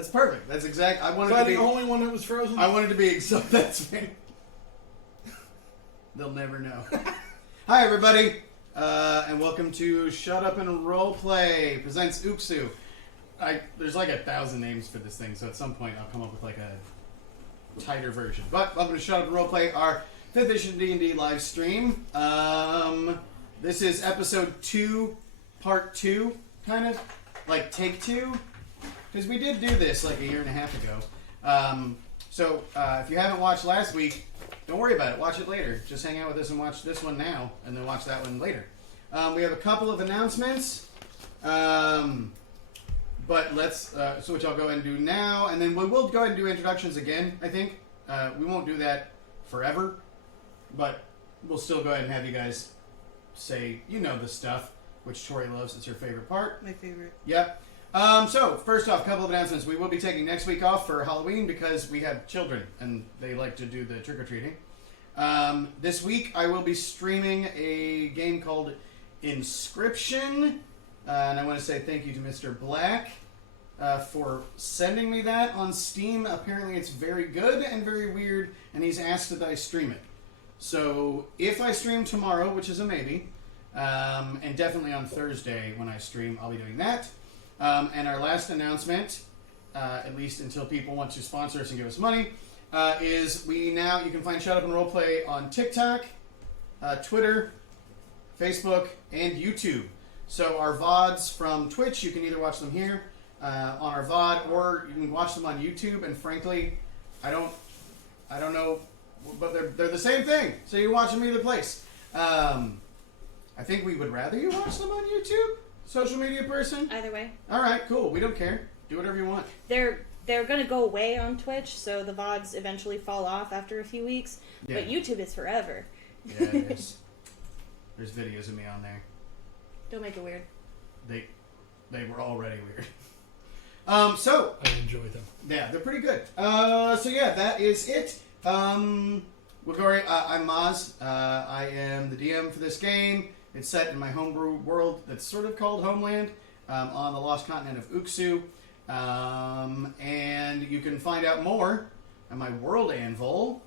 That's perfect. That's exact. I wanted Was I to be the only one that was frozen? I wanted to be so that's fair. They'll never know. Hi everybody, and welcome to Shut Up and Roleplay presents Uksu. There's like 1,000 names for this thing, so at some point I'll come up with like a tighter version. But welcome to Shut Up and Roleplay, our 5th edition D&D live stream. This is episode 2, part 2, kind of like take 2. Because we did do this like a year and a half ago. So if you haven't watched last week, don't worry about it. Watch it later. Just hang out with us and watch this one now, and then watch that one later. We have a couple of announcements, but let's which I'll go ahead and do now, and then we will go ahead and do introductions again. I think we won't do that forever, but we'll still go ahead and have you guys say the stuff, which Tori loves. It's her favorite part. My favorite. Yep. So, first off, a couple of announcements. We will be taking next week off for Halloween because we have children and they like to do the trick-or-treating. This week, I will be streaming a game called Inscription. And I want to say thank you to Mr. Black for sending me that on Steam. Apparently, it's very good and very weird, and he's asked that I stream it. So, if I stream tomorrow, which is a maybe, and definitely on Thursday when I stream, I'll be doing that. And our last announcement, at least until people want to sponsor us and give us money, is you can find Shut Up and Roleplay on TikTok, Twitter, Facebook, and YouTube. So our VODs from Twitch, you can either watch them here on our VOD, or you can watch them on YouTube. And frankly, I don't know, but they're the same thing. So you watch them either place. I think we would rather you watch them on YouTube. Social media person? Either way. All right, cool. We don't care. Do whatever you want. They're going to go away on Twitch, so the VODs eventually fall off after a few weeks. Yeah. But YouTube is forever. Yeah, it is. There's videos of me on there. Don't make it weird. They were already weird. So I enjoy them. Yeah, they're pretty good. So yeah, that is it. I'm Maz. I am the DM for this game. It's set in my homebrew world that's sort of called Homeland on the lost continent of Uksu. And you can find out more on my World Anvil,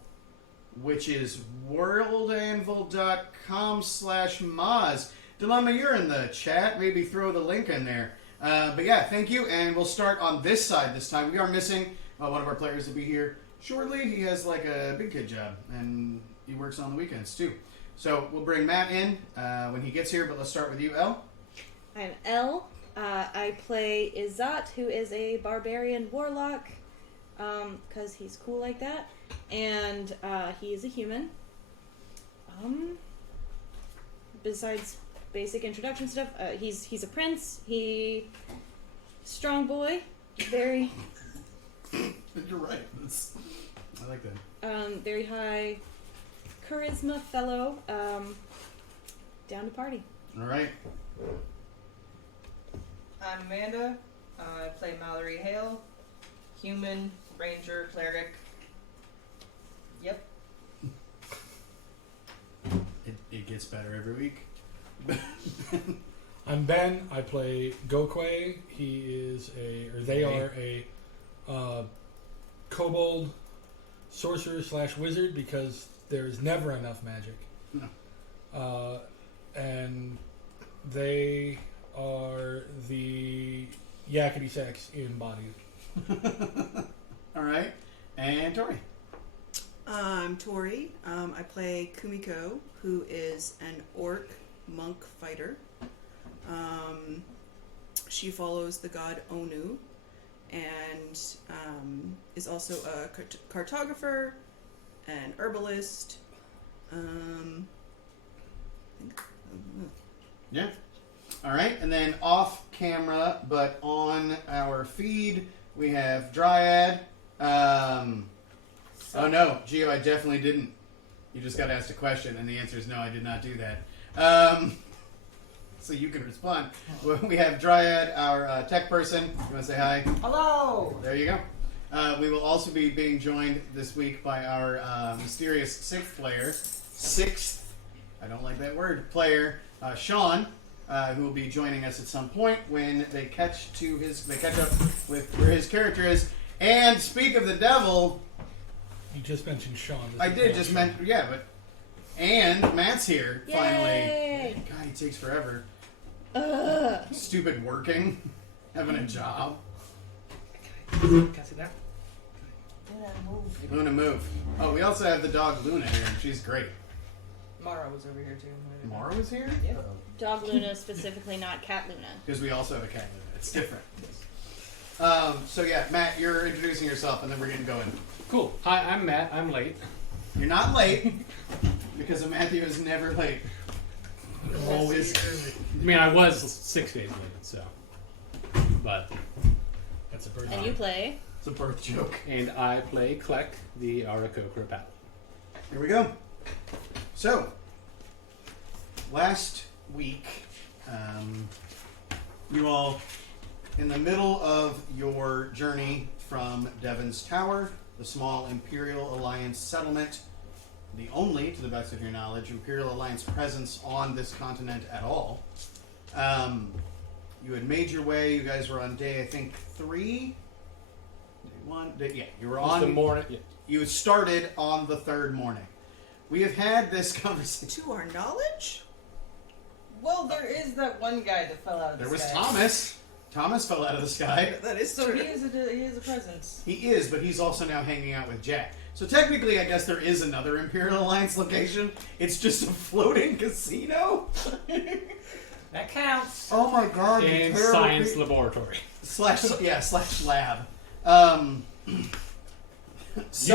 which is worldanvil.com/Maz. Dilemma, you're in the chat. Maybe throw the link in there. But yeah, thank you. And we'll start on this side this time. We are missing one of our players to be here shortly. He has like a big kid job, and he works on the weekends too. So we'll bring Matt in when he gets here, but let's start with you, Elle. I'm Elle. I play Izat, who is a Barbarian Warlock, because he's cool like that, and he is a human. Besides basic introduction stuff, he's a prince. Strong boy, very. You're right. I like that. Very high charisma fellow, down to party. All right. I'm Amanda. I play Mallory Hale, human, ranger, cleric. Yep. It gets better every week. I'm Ben. I play Gokwe. They are a kobold sorcerer / wizard because there's never enough magic. No. And they are the yakety sax embodied. All right. And Tori. I'm Tori. I play Kumiko, who is an orc monk fighter. She follows the god Onu and is also a cartographer, an herbalist. Yeah. All right. And then off camera, but on our feed, we have Dryad. Oh no, Gio, I definitely didn't. You just got asked a question, and the answer is no, I did not do that. So you can respond. We have Dryad, our tech person. You want to say hi? Hello! There you go. We will also be being joined this week by our mysterious sixth player. I don't like that word. Player, Sean. who will be joining us at some point when they catch up with where his character is. And speak of the devil, You just mentioned Sean. I did just mention, yeah, but and Matt's here finally. Yay! God, he takes forever. Ugh. Stupid working, having a job. Can I see that? Luna, move. Oh, we also have the dog Luna here, and she's great. Mara was over here too. Mara was here? Yep. Dog Luna specifically, not Cat Luna. Because we also have a cat Luna. It's different. So yeah, Matt, you're introducing yourself, and then we're getting going. Cool. Hi, I'm Matt. I'm late. You're not late, because Matthew is never late. Always early. I mean, I was 6 days late, so. But. That's a bird. And you play. It's a birth joke. And I play Kleck, the Arakokra Paladin. Here we go. So, last week, you all, in the middle of your journey from Devon's Tower, the small Imperial Alliance settlement, the only, to the best of your knowledge, Imperial Alliance presence on this continent at all. You had made your way. You guys were on day, I think, 3. Day 1. Yeah, you were on the morning. Yeah. You had started on the 3rd morning. We have had this conversation. To our knowledge? Well, there is that one guy that fell out of the There was sky. Thomas. Thomas fell out of the sky. That is So true. he is a presence. He is, but he's also now hanging out with Jack. So technically, I guess there is another Imperial Alliance location. It's just a floating casino. That counts. Oh my god! And terrible science cre- laboratory. slash lab. You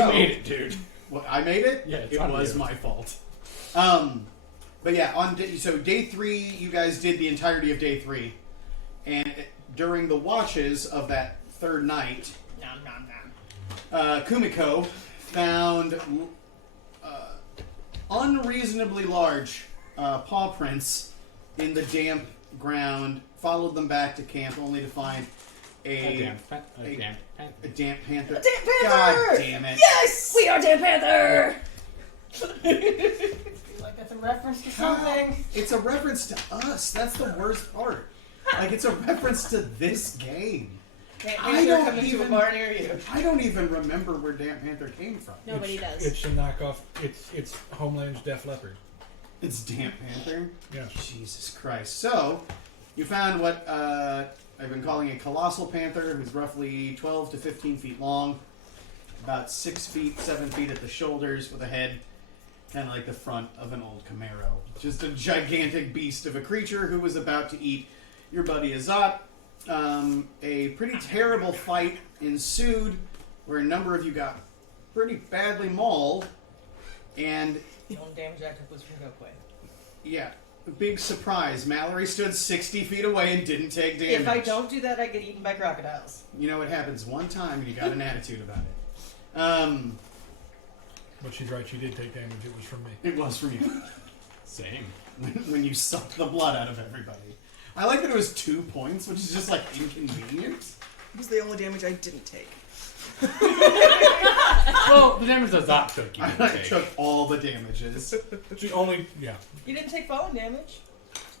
made it, dude. Well, I made it. Yeah, it's it on was you. my fault. But yeah, so day 3, you guys did the entirety of day 3, and during the watches of that 3rd night, Nom nom nom. Kumiko found unreasonably large paw prints in the damp ground. Followed them back to camp, only to find a Damn panther. damp panther. A damp panther! God damn it! Yes! We are Damn Panther! Like that's a reference to something. It's a reference to us. That's the worst part. Like, it's a reference to this game. Can't I be don't coming to a even- bar near you. I don't even remember where Damp Panther came from. Nobody does. It's a knockoff. It's Homeland's Def Leopard. It's Damp Panther? Yeah. Jesus Christ. So, you found what I've been calling a Colossal Panther, who's roughly 12 to 15 feet long, about 6 feet, 7 feet at the shoulders, with a head kind of like the front of an old Camaro. Just a gigantic beast of a creature who was about to eat your buddy Azat. A pretty terrible fight ensued, where a number of you got pretty badly mauled, and The only damage I took was from Gokwe. yeah, a big surprise. Mallory stood 60 feet away and didn't take damage. If I don't do that, I get eaten by crocodiles. You know, it happens one time and you got an attitude about it. But she's right. She did take damage. It was from me. It was from you. Same. when you sucked the blood out of everybody. I like that it was 2 points, which is just like inconvenient. It was the only damage I didn't take. Well, the damage that Zot took, you I didn't take. took all the damages. She only, yeah. You didn't take falling damage.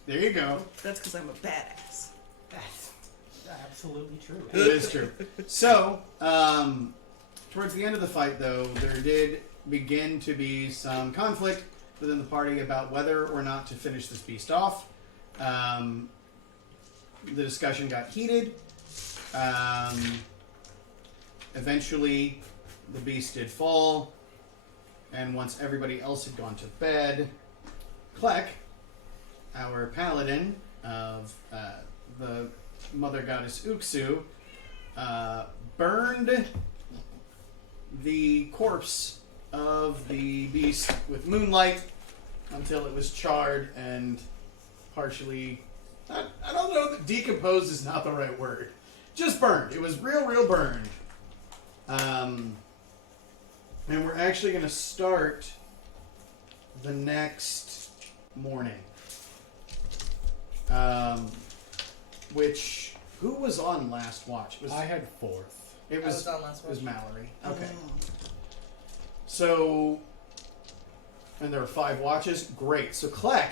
There you go. That's because I'm a badass. That's absolutely true. It is true. So, towards the end of the fight, though, there did begin to be some conflict within the party about whether or not to finish this beast off. The discussion got heated. Eventually, the beast did fall, and once everybody else had gone to bed, Kleck, our paladin of the mother goddess Uxu, burned the corpse of the beast with moonlight until it was charred and partially... I don't know that decomposed is not the right word. Just burned. It was real burned. And we're actually going to start the next morning. Which... Who was on last watch? I had 4th. It I was on last It was watch. Mallory. Okay. Oh. So... And there were 5 watches. Great. So Kleck,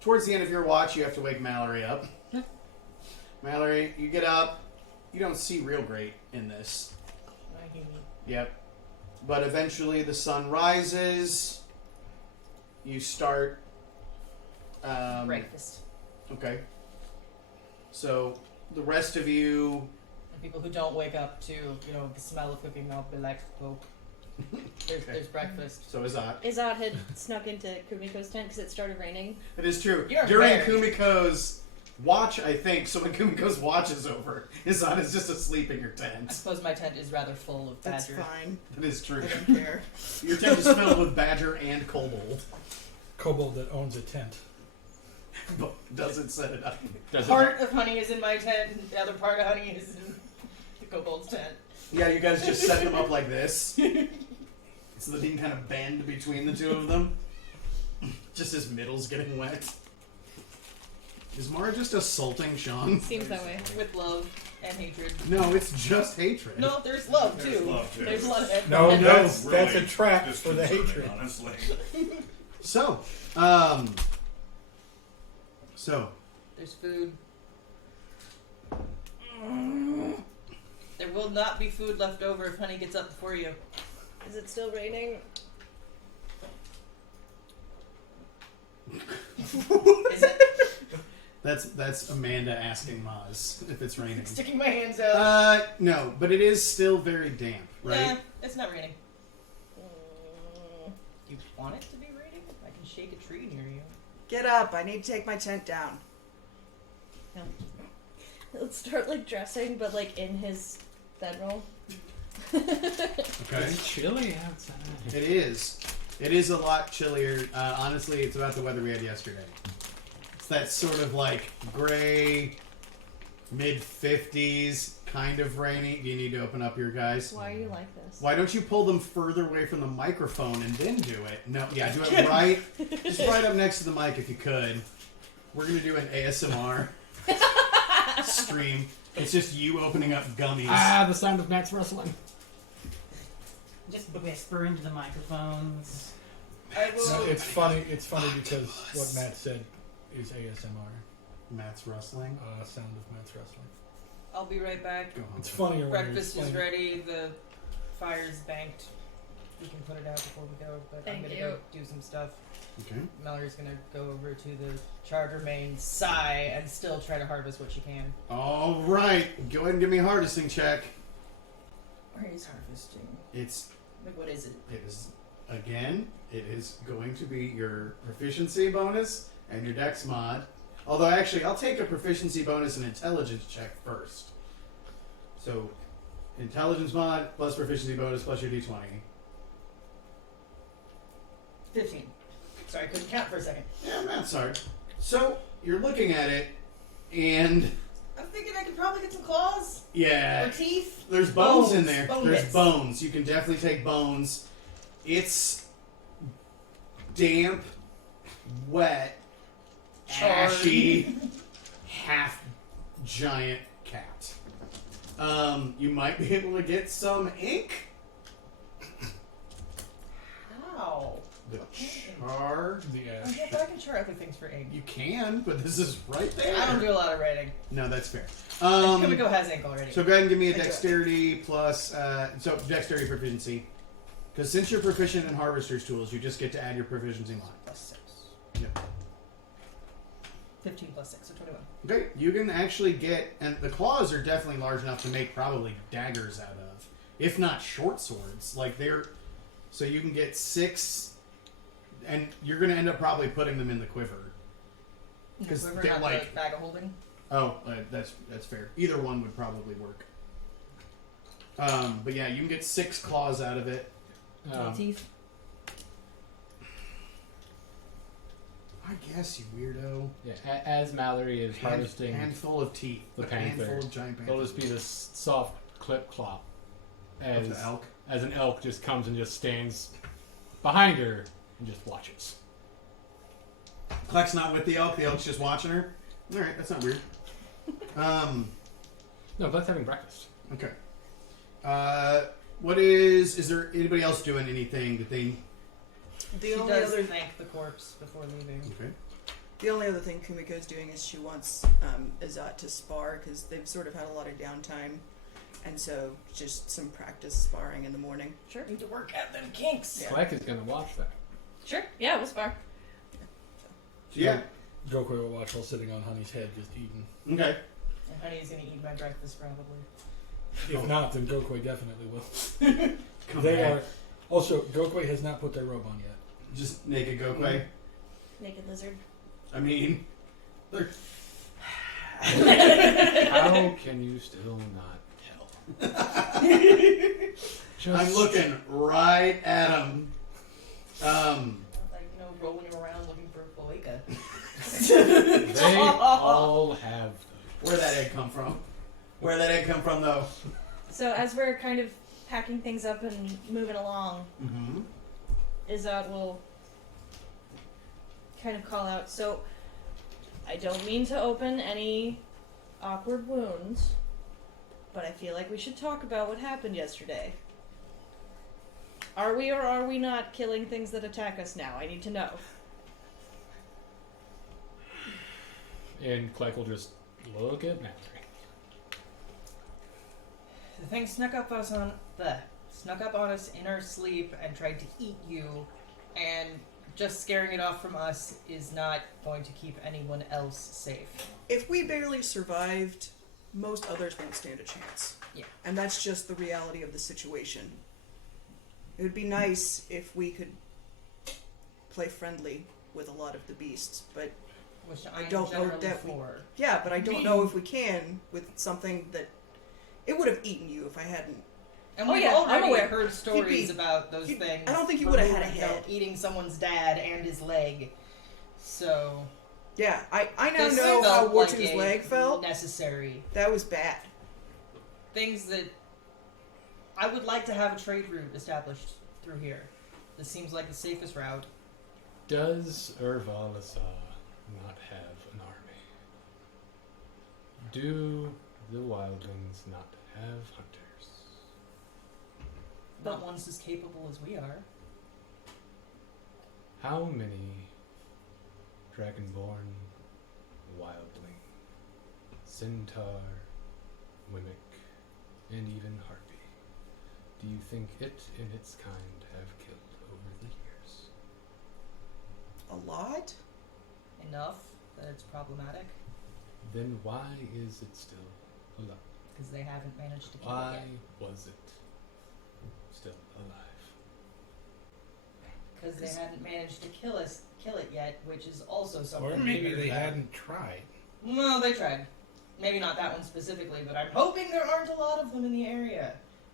towards the end of your watch, you have to wake Mallory up. Yeah. Mallory, you get up. You don't see real great in this. Yep. But eventually the sun rises. You start... Breakfast. Okay. So, the rest of you... And people who don't wake up to, the smell of cooking, I'll be like, oh, there's breakfast. So Izat. Izat had snuck into Kumiko's tent because it started raining. It is true. You're During married. Kumiko's watch, I think, so when Kumiko's watch is over, Izat is just asleep in your I tent. suppose my tent is rather full of That's badger. fine. That is true. I don't care. Your tent is filled with badger and kobold. Kobold that owns a tent. But doesn't set it up. Part of honey is in my tent, and the other part of honey is in the kobold's tent. Yeah, you guys just set them up like this. So that you can kind of bend between the two of them. Just his middle's getting wet. Is Mara just assaulting Sean? Seems that way. With love and hatred. No, it's just hatred. No, there's love, There's too. love, too. There's a lot of No, and that's Really a trap for the disconcerting, hatred. honestly. So, there's food. There will not be food left over if honey gets up before you. Is it still raining? Is it? that's Amanda asking Maz if it's raining. Sticking my hands out. No, but it is still very damp, right? Nah, it's not raining. You want it to be raining? I can shake a tree near you. Get up. I need to take my tent down. No. He'll start dressing, but in his bedroll. Okay. It's chilly outside. It is. It is a lot chillier. Honestly, it's about the weather we had yesterday. It's that sort of gray, mid-50s, kind of rainy. Do you need to open up your guys? Why are you like this? Why don't you pull them further away from the microphone and then do it? No, yeah, do it right. Just right up next to the mic if you could. We're going to do an ASMR stream. It's just you opening up gummies. Ah, the sound of Matt's rustling. Just whisper into the microphones. I will. No, it's funny. It's funny because what Matt said is ASMR. Matt's rustling. Sound of Matt's wrestling. I'll be right back. Go on. It's funnier when Breakfast you're is explaining. ready. The fire's banked. We can put it out before we go, but I'm Thank gonna you. go do some stuff. Okay. Mallory's gonna go over to the charter main, sigh, and still try to harvest what she can. All right. Go ahead and give me a harvesting check. Where is harvesting? It's What is it? It is, again, it is going to be your proficiency bonus and your dex mod. Although, actually, I'll take a proficiency bonus and intelligence check first. So, intelligence mod plus proficiency bonus plus your d20. 15. Sorry, I couldn't count for a second. Yeah, that's hard. So, you're looking at it, and I'm thinking I could probably get some claws yeah, or teeth. there's bones in Bones, there. bone There's bits. bones. You can definitely take bones. It's damp, wet, Charred. ashy, half giant cat. You might be able to get some ink. How? The char. The Yeah, but I can char other things for ink. You can, but this is right there. I don't do a lot of writing. No, that's fair. Kumiko has ink already. So go ahead and give me a I do it. dexterity plus, so dexterity proficiency. Because since you're proficient in harvester's tools, you just get to add your proficiency mod. Plus 6. Yep. 15 plus 6, so 21. Okay, you can actually get, and the claws are definitely large enough to make probably daggers out of, if not short swords. So you can get 6, and you're going to end up probably putting them in the quiver. Because Quiver, they're not the bag of holding. Oh, that's fair. Either one would probably work. But yeah, you can get 6 claws out of it. Teeth. I guess, you weirdo. Yeah, as Mallory is harvesting, Handful of teeth. the A handful panther. of giant there'll panthers. just be this soft clip clop Of as the elk. as an elk just comes and just stands behind her and just watches. Kleck's not with the elk's just watching her. Alright, that's not weird. No, Glen's having breakfast. Okay. Is there anybody else doing anything that they... The She only does other thank the corpse before leaving. Okay. The only other thing Kumiko's doing is she wants Azat to spar because they've sort of had a lot of downtime, and so just some practice sparring in the morning. Sure. Need to work out them kinks. Yeah. Slack is gonna watch that. Sure. Yeah, we'll spar. Yeah. Gokoi will watch while sitting on Honey's head, just eating. Okay. And Honey's gonna eat my breakfast probably. If not, then Gokoi definitely will. Come They back. are. Also, Gokoi has not put their robe on yet. Just naked Gokwe. Naked lizard. I mean, they're How can you still not tell? I'm looking right at him. Like, rolling around looking for a cloaca. They all have those. Where'd that egg come from? Where'd that egg come from, though? So as we're kind of packing things up and moving along, Mm-hmm. Izzat will kind of call out. So I don't mean to open any awkward wounds, but I feel like we should talk about what happened yesterday. Are we or are we not killing things that attack us now? I need to know. And Clack will just look at Mallory. The thing snuck up on us in our sleep and tried to eat you, and just scaring it off from us is not going to keep anyone else safe. If we barely survived, most others won't stand a chance. Yeah. And that's just the reality of the situation. It would be nice if we could play friendly with a lot of the beasts, but Which I I'm don't know generally that we- for. yeah, but I don't know if we can with something that it would have eaten you if I hadn't. And Oh, we've yeah, I'm already aware. heard stories He'd be- about those he'd- things. I don't think he would have had a removing, head. Eating someone's dad and his leg. So Yeah, I now this know felt how like Wartu's a leg felt. necessary. That was bad. Things that I would like to have a trade route established through here. This seems like the safest route. Does Urvalasa not have an army? Do the wildlings not have hunters? Not one's as capable as we are. How many dragonborn, wildling, centaur, mimic, and even harpy do you think it and its kind have killed over the years? A lot? Enough that it's problematic Then why is it still alive? because they haven't managed to kill Why it yet. was it still alive? Because they hadn't managed to kill it yet, which is also something. Or to maybe be they about. hadn't tried. No, they tried. Maybe not that one specifically, but I'm hoping there aren't a lot of them in the area.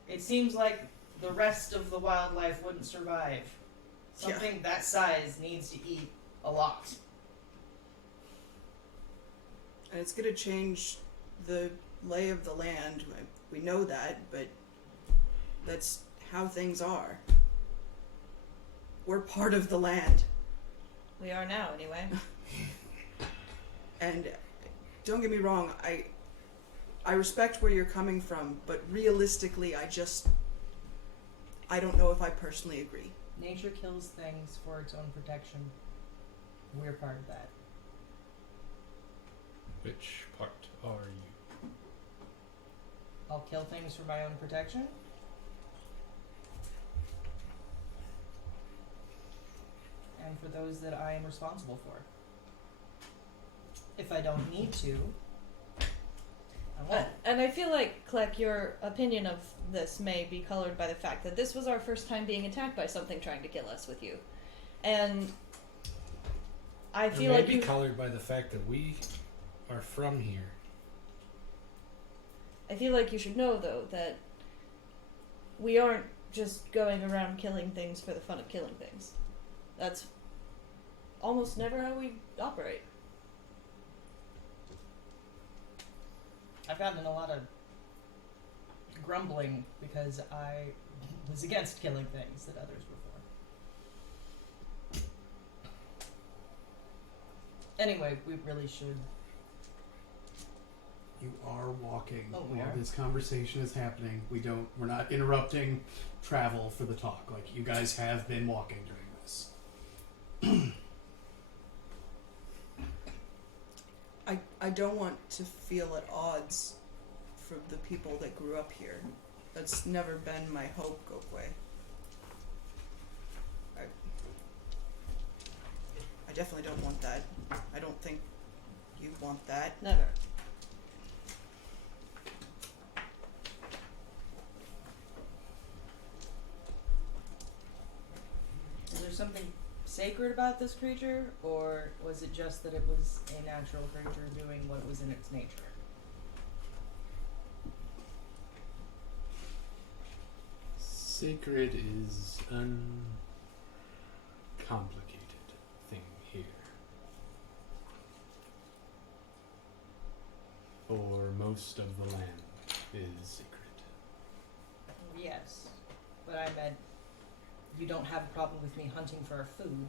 It seems like the rest of the wildlife wouldn't survive. Something that size needs to eat a lot. And it's going to change the lay of the land. We know that, but that's how things are. We're part of the land. We are now, anyway. And don't get me wrong, I respect where you're coming from, but realistically, I don't know if I personally agree. Nature kills things for its own protection. We're part of that. Which part are you? I'll kill things for my own protection. And for those that I am responsible for. If I don't need to, I won't. And I feel like, Kleck, your opinion of this may be colored by the fact that this was our first time being attacked by something trying to kill us with you. And I feel it may like be you... colored by the fact that we are from here. I feel like you should know, though, that we aren't just going around killing things for the fun of killing things. That's almost never how we operate. I've gotten in a lot of grumbling because I was against killing things that others were for. Anyway, we really should. You are walking Oh, we while are? this conversation is happening. We're not interrupting travel for the talk. Like, you guys have been walking during this. I don't want to feel at odds from the people that grew up here. That's never been my hope, Gokwe. I definitely don't want that. I don't think you want that. Never. Is there something sacred about this creature, or was it just that it was a natural creature doing what was in its nature? Sacred is uncomplicated thing here. For most of the land is sacred. Yes, but I meant you don't have a problem with me hunting for our food.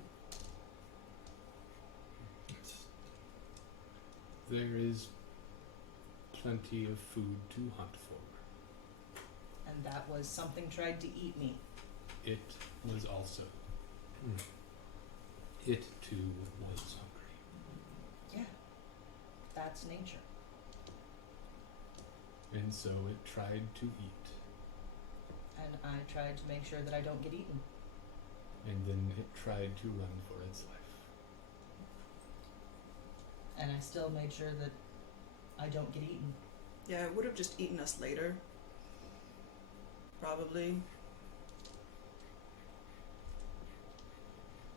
There is plenty of food to hunt for. And that was something tried to eat me. It was also. It too was hungry. Yeah, that's nature. And so it tried to eat. And I tried to make sure that I don't get eaten. And then it tried to run for its life. And I still made sure that I don't get eaten. Yeah, it would have just eaten us later. Probably.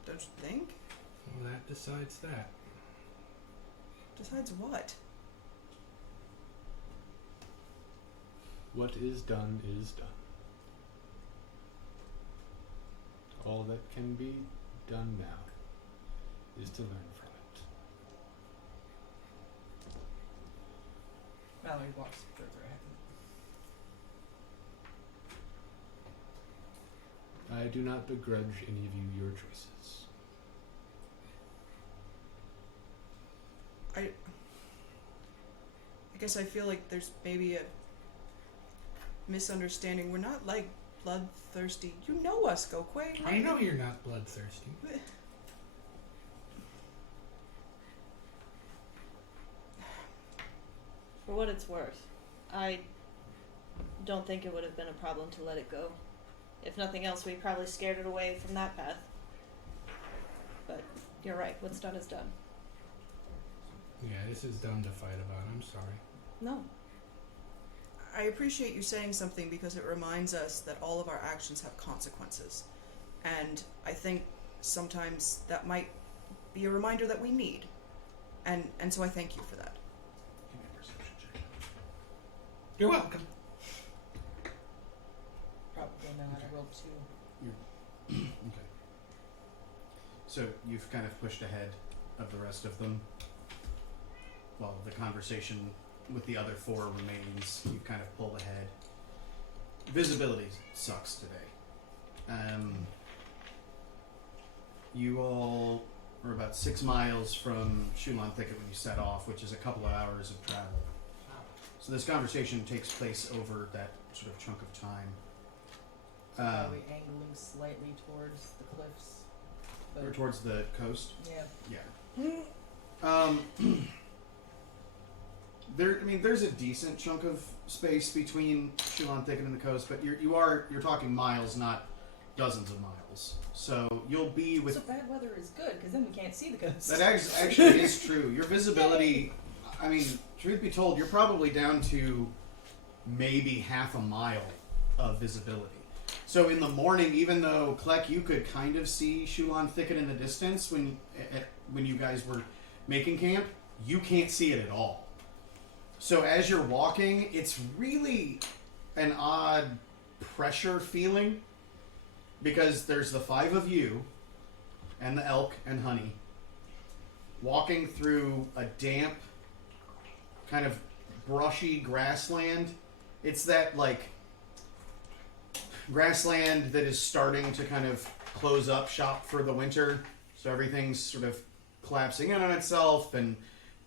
Don't you think? Well, that decides that. Decides what? What is done is done. All that can be done now is to learn from it. Mallory walks further ahead. I do not begrudge any of you your choices. I guess I feel like there's maybe a misunderstanding. We're not like bloodthirsty. You know us, Gokwe. I know you're not bloodthirsty. For what it's worth, I don't think it would have been a problem to let it go. If nothing else, we probably scared it away from that path. But you're right, what's done is done. Yeah, this is dumb to fight about. I'm sorry. No. I appreciate you saying something because it reminds us that all of our actions have consequences. And I think sometimes that might be a reminder that we need. And so I thank you for that. Give me a perception check. You're welcome. Probably not. I rolled 2. Okay. So you've kind of pushed ahead of the rest of them. While the conversation with the other 4 remains, you kind of pulled ahead. Visibility sucks today. You all were about 6 miles from Shulan Thicket when you set off, which is a couple of hours of travel. So this conversation takes place over that sort of chunk of time. Probably angling slightly towards the cliffs. But Or towards the coast. yeah. Yeah. There's a decent chunk of space between Shulan Thicket and the coast, but you're talking miles, not dozens of miles. So you'll be with. So bad weather is good, because then we can't see the coast. That actually is true. Your visibility, truth be told, you're probably down to maybe half a mile of visibility. So in the morning, even though Kleck, you could kind of see Shulan Thicket in the distance when you guys were making camp, you can't see it at all. So as you're walking, it's really an odd pressure feeling because there's the 5 of you and the elk and Honey walking through a damp, kind of brushy grassland. It's that grassland that is starting to kind of close up shop for the winter. So everything's sort of collapsing in on itself and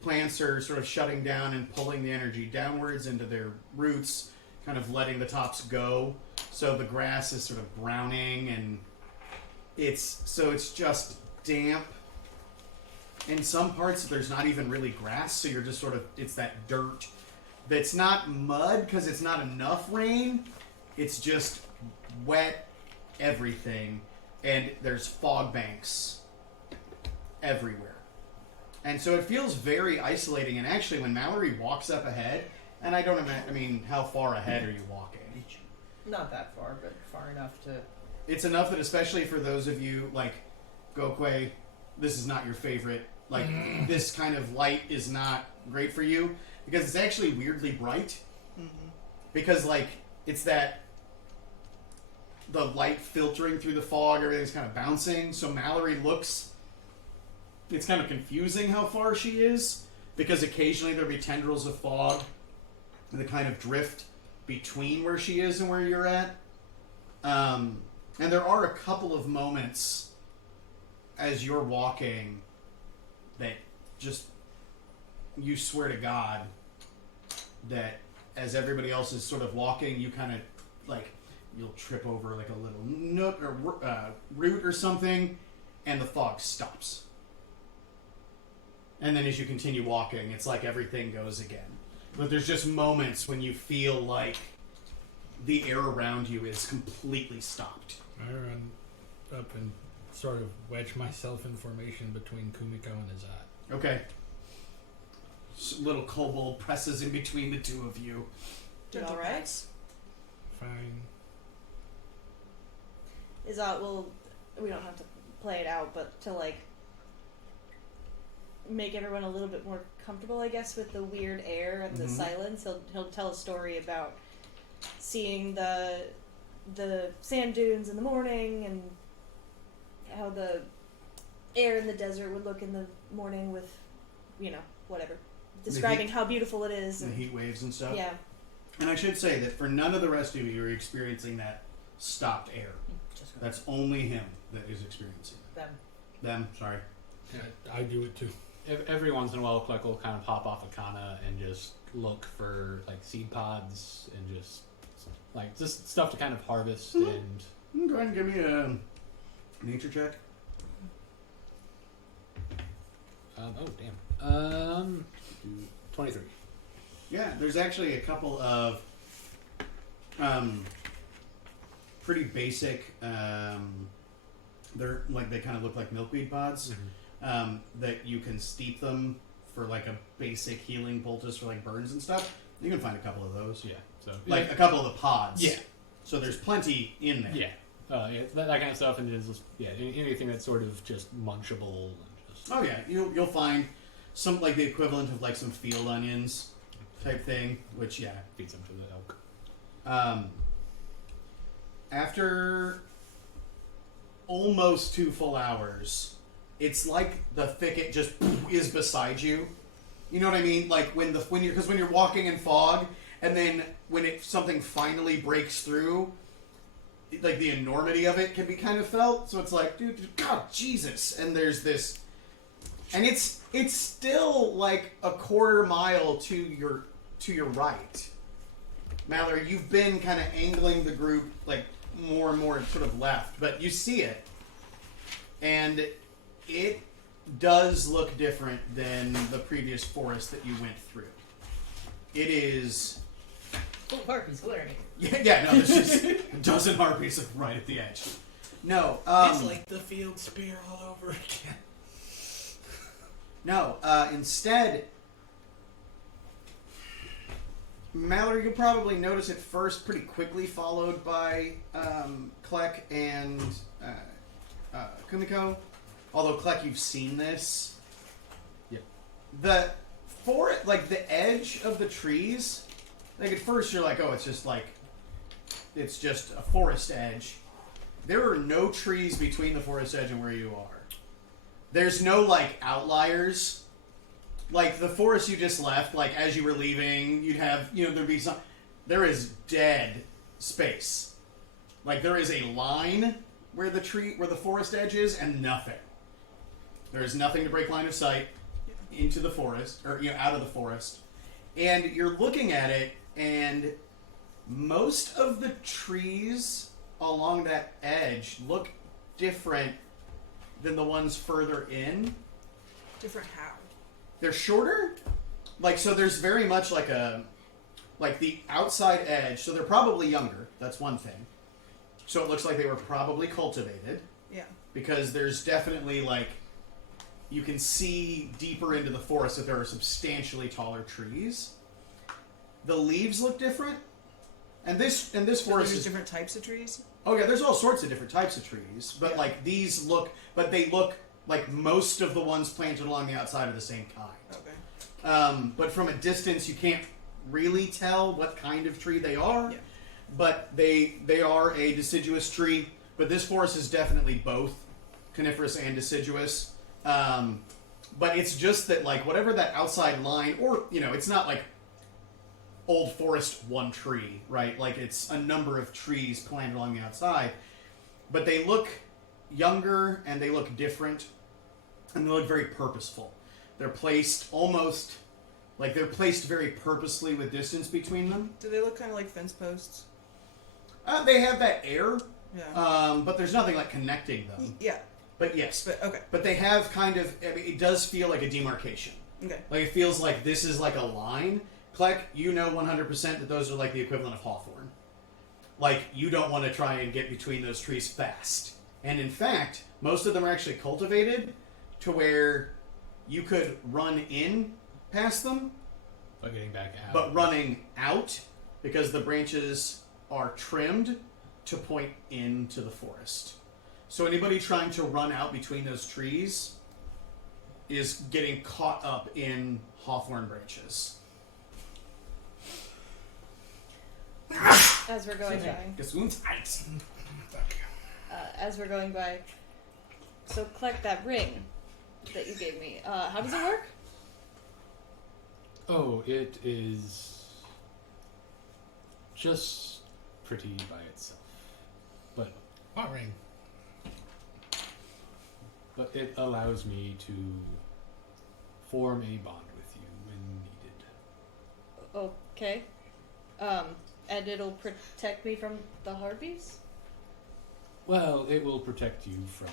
plants are sort of shutting down and pulling the energy downwards into their roots, kind of letting the tops go. So the grass is sort of browning and it's just damp in some parts there's not even really grass, so you're just sort of, it's that dirt that's not mud because it's not enough rain. It's just wet everything, and there's fog banks everywhere. And so it feels very isolating. And actually, when Mallory walks up ahead, and I don't imagine, I mean, how far ahead are you walking? Not that far, but far enough to... It's enough that especially for those of you, like, Gokwe, this is not your favorite. Like, this kind of light is not great for you, because it's actually weirdly bright. Because, like, it's that... the light filtering through the fog, everything's kind of bouncing, so Mallory looks... It's kind of confusing how far she is, because occasionally there'll be tendrils of fog that kind of drift between where she is and where you're at. And there are a couple of moments as you're walking that just, you swear to God that as everybody else is sort of walking, you kind of, like, you'll trip over like a little nook or root or something, and the fog stops. And then as you continue walking, it's like everything goes again. But there's just moments when you feel like the air around you is completely stopped. I run up and sort of wedge myself in formation between Kumiko and Azat. Okay. Little kobold presses in between the two of you. You alright? Fine. We don't have to play it out, but to, like, make everyone a little bit more comfortable, I guess, with the weird air and the silence, he'll tell a story about seeing the sand dunes in the morning and how the air in the desert would look in the morning with, whatever. Describing how beautiful it is. The heat waves and stuff. Yeah. And I should say that for none of the rest of you, you're experiencing that stopped air. That's only him that is experiencing it. Them, sorry. Yeah, I do it too. Every once in a while, Click will kind of pop off a kana and just look for like seed pods and just stuff to kind of harvest and. Go ahead and give me a nature check. Oh damn. 23. Yeah, there's actually a couple of pretty basic. They're like, they kind of look like milkweed pods. That you can steep them for like a basic healing poultice for like burns and stuff. You can find a couple of those. Yeah. So like a couple of the pods. Yeah. So there's plenty in there. Yeah. That kind of stuff, and just anything that's sort of just munchable. And just... Oh yeah, you'll find some like the equivalent of like some field onions type thing, which feeds them to the elk. After almost 2 full hours, it's like the thicket just is beside you. You know what I mean? Like when you're walking in fog, and then when something finally breaks through, like the enormity of it can be kind of felt. So it's like, dude, God, Jesus! And there's this, and it's still like a quarter mile to your right. Mallory, you've been kind of angling the group like more and more sort of left, but you see it, and it does look different than the previous forest that you went through. It is... Full of harpies glaring. Yeah, no, there's just a dozen harpies right at the edge. No, it's like the field spear all over again. No, instead... Mallory, you'll probably notice it first, pretty quickly followed by Klek and Kumiko. Although Klek, you've seen this. Yep. The edge of the trees. Like at first you're like, oh, it's just a forest edge. There are no trees between the forest edge and where you are. There's no like outliers. Like, the forest you just left, like, as you were leaving, you'd have, there'd be some... There is dead space. Like, there is a line where the forest edge is, and nothing. There is nothing to break line of sight into the forest, or, out of the forest. And you're looking at it, and most of the trees along that edge look different than the ones further in. Different how? They're shorter. Like, so there's very much like the outside edge. So they're probably younger. That's one thing. So it looks like they were probably cultivated. Yeah. Because there's definitely like, you can see deeper into the forest that there are substantially taller trees. The leaves look different. And this So forest there's is different types of trees? Oh yeah, there's all sorts of different types of trees, but Yeah. like these look, but they look like most of the ones planted along the outside are the same kind. Okay. But from a distance, you can't really tell what kind of tree they are. Yeah. But they are a deciduous tree. But this forest is definitely both coniferous and deciduous. But it's just that like whatever that outside line, or it's not like old forest one tree, right? Like it's a number of trees planted along the outside, but they look younger and they look different and they look very purposeful. They're placed almost like they're placed very purposely with distance between them. Do they look kind of like fence posts? They have that air, Yeah. but there's nothing like connecting them. Yeah. But yes, But okay. but they have kind of. I mean, it does feel like a demarcation. Okay. Like it feels like this is like a line. Kleck, you know 100% that those are like the equivalent of hawthorn. Like, you don't want to try and get between those trees fast. And in fact, most of them are actually cultivated to where you could run in past them, But getting back out. but running out because the branches are trimmed to point into the forest. So anybody trying to run out between those trees is getting caught up in hawthorn branches. As we're going by, Gesundheit. as we're going by, so collect that ring that you gave me. How does it work? Oh, it is just pretty by itself. What ring? But it allows me to form a bond with you when needed. Okay. And it'll protect me from the harpies? Well, it will protect you from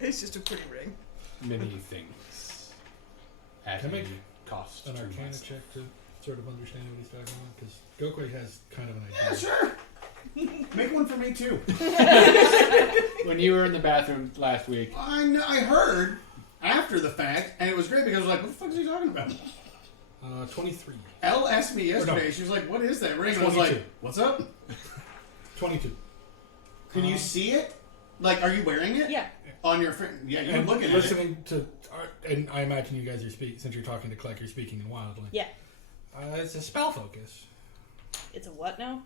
It's just a pretty ring. many things at Can I a make cost An to Arcana myself. check to sort of understand what he's talking about? Because Gokwe has kind of an idea. Yeah, sure. Make one for me too. When you were in the bathroom last week, I heard after the fact, and it was great because I was like, "What the fuck is he talking about?" 23. Elle asked me yesterday. She was like, "What is that ring?" And I was 22. like, "What's up? 22. Can you see it? Like, are you wearing it? Yeah. On your finger? Yeah, you're And looking at it. listening to, and I imagine you guys are speaking, since you're talking to Kleck, you're speaking in Wildling. Yeah. It's a spell focus. It's a what now?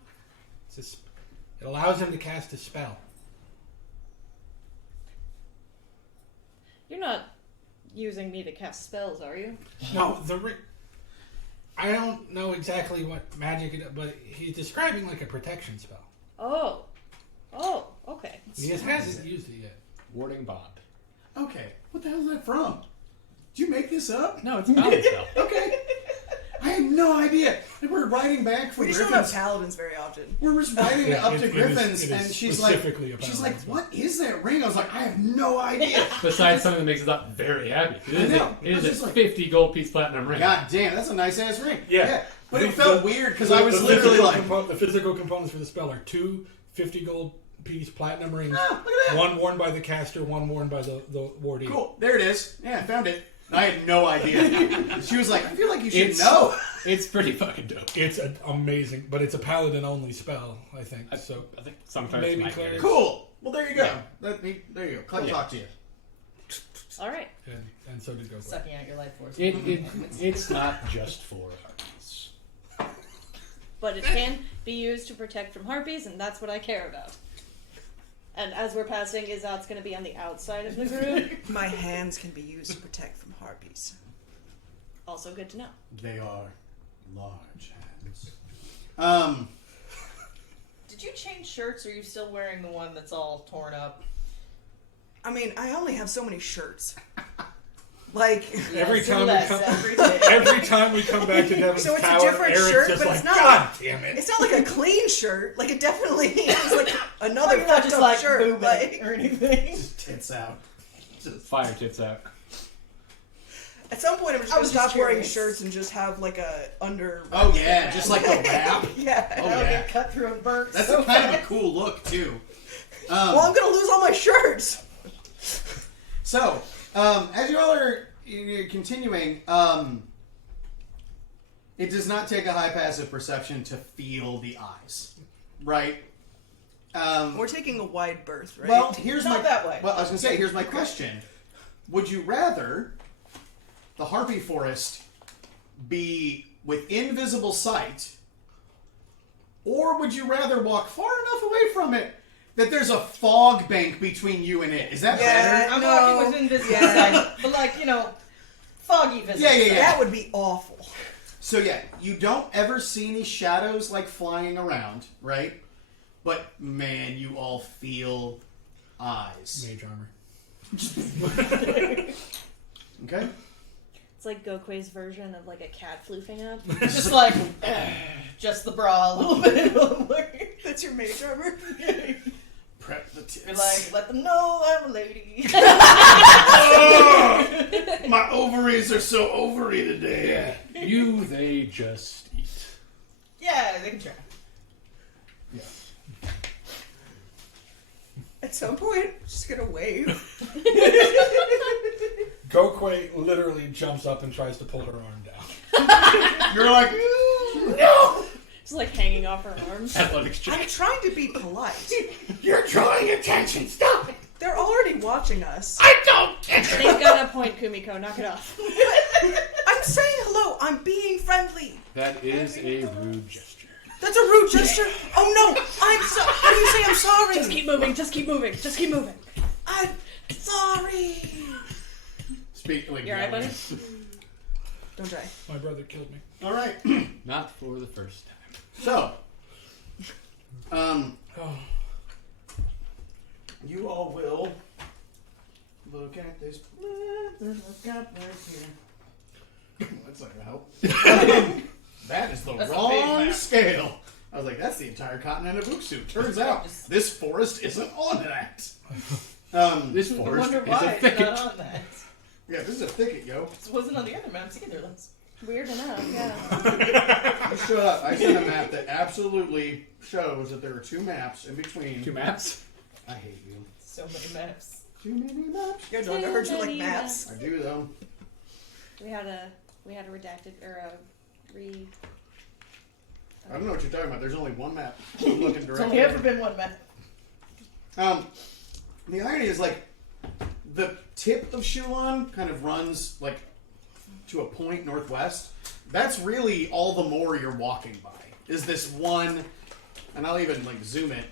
It allows him to cast a spell. You're not using me to cast spells, are you? No, the ring. I don't know exactly what magic it, but he's describing like a protection spell. Oh. Oh, okay. He just hasn't used it yet. warding bond. Okay, what the hell is that from? Did you make this up? No, it's not itself. Okay. I had no idea. And we're riding back from We just don't have Griffin's. paladins very often. We're just riding Yeah, up it- to it is- Griffin's, it is and she's like, specifically a paladin spell. "What is that ring?" I was like, "I have no idea." Besides something that makes us not very happy. It is, I know. it is I was a just like- 50 gold piece platinum ring. God damn, that's a nice ass ring. Yeah. But it felt weird because I was The literally physical like, the physical components for the spell are 2 50 gold piece platinum rings. "Oh, look at that." One worn by the caster, one worn by the wardee. Cool. There it is. Yeah, I found it. I had no idea. She was like, "I feel like you should It's- know." It's pretty fucking dope. It's amazing, but it's a paladin only spell, I think. So I think sometimes Maybe might get clerics. it. Cool. Well, there you go. Yeah. There you go. Come Yeah. talk to you. All right. and so did Gokwe. Sucking out your life force. It's not just for harpies. But it can be used to protect from harpies, and that's what I care about. And as we're passing, Izat's going to be on the outside of the group. My hands can be used to protect from harpies. Also good to know. They are large hands. Did you change shirts, or are you still wearing the one that's all torn up? I mean, I only have so many shirts. Like, Every Less and time we less come- every day. Every time we come back to Devin's So it's a tower, different Eric's shirt, just but like, it's not God damn it. it's not like a clean shirt. Like, it definitely is like Oh, another you're not fucked just up like shirt. boobing Like, or anything. Tits out. Fire tits out. At some point, I'm just I gonna was stop just wearing curious. shirts and just have like a under. Oh yeah, just like a wrap. Yeah. Oh That'll yeah, get cut through and burnt. that's so a kind of a fast. cool look too. Well, I'm gonna lose all my shirts. So, as you all are you're continuing, it does not take a high passive perception to feel the eyes, right? We're taking a wide berth, right? Well, here's Not my that way. Well, I was gonna say, here's my question: would you rather the Harpy Forest be within visible sight, or would you rather walk far enough away from it that there's a fog bank between you and it? Is that Yeah. better? I'm No. walking within visible sight, but like, foggy visible Yeah, yeah, sight. yeah. that would be awful. So yeah, you don't ever see any shadows like flying around, right? But man, you all feel eyes. Mage armor. Okay? It's like Goku's version of like a cat floofing up. Just like, just the bra a little bit. That's your mage armor. Prep the tits. You're like, let them know I'm a lady. My ovaries are so ovary today. They just eat. Yeah, they can try. At some point, I'm just gonna wave. Gokwe literally jumps up and tries to pull her arm down. You're like, No! Just like hanging off her arms. Athletics check. I'm trying to be polite. you're drawing attention. Stop it. They're already watching us. I don't care. They've got a point, Kumiko. Knock it off. I'm saying hello. I'm being friendly. That is a rude gesture. That's a rude gesture. Oh no! I'm so. How do you say I'm sorry? Just keep moving. Just keep moving. Just keep moving. I'm sorry. Speak. Wait, You alright, buddy? Don't try. My brother killed me. All right. Not for the first time. So, Oh. you all will look at this. Look up right here. That's not gonna help. That is the That's a big wrong map. scale. I was like, that's the entire continent of Uksu. Turns out, this forest isn't on that. This I forest wonder is why a it's thicket. not on that. Yeah, this is a thicket, yo. This wasn't on the other maps either. Let's... Weird enough, yeah. Just shut up. I sent a map that absolutely shows that there are two maps in between. 2 maps. I hate you. So many maps. Too many maps. Yeah, John, I heard you like maps. I do though. We had a redacted or a re. I don't know what you're talking about. There's only one map. I'm looking There's directly. only ever been one map. The irony is like the tip of Shulan kind of runs like to a point northwest. That's really all the more you're walking by. Is this one, and I'll even like zoom it.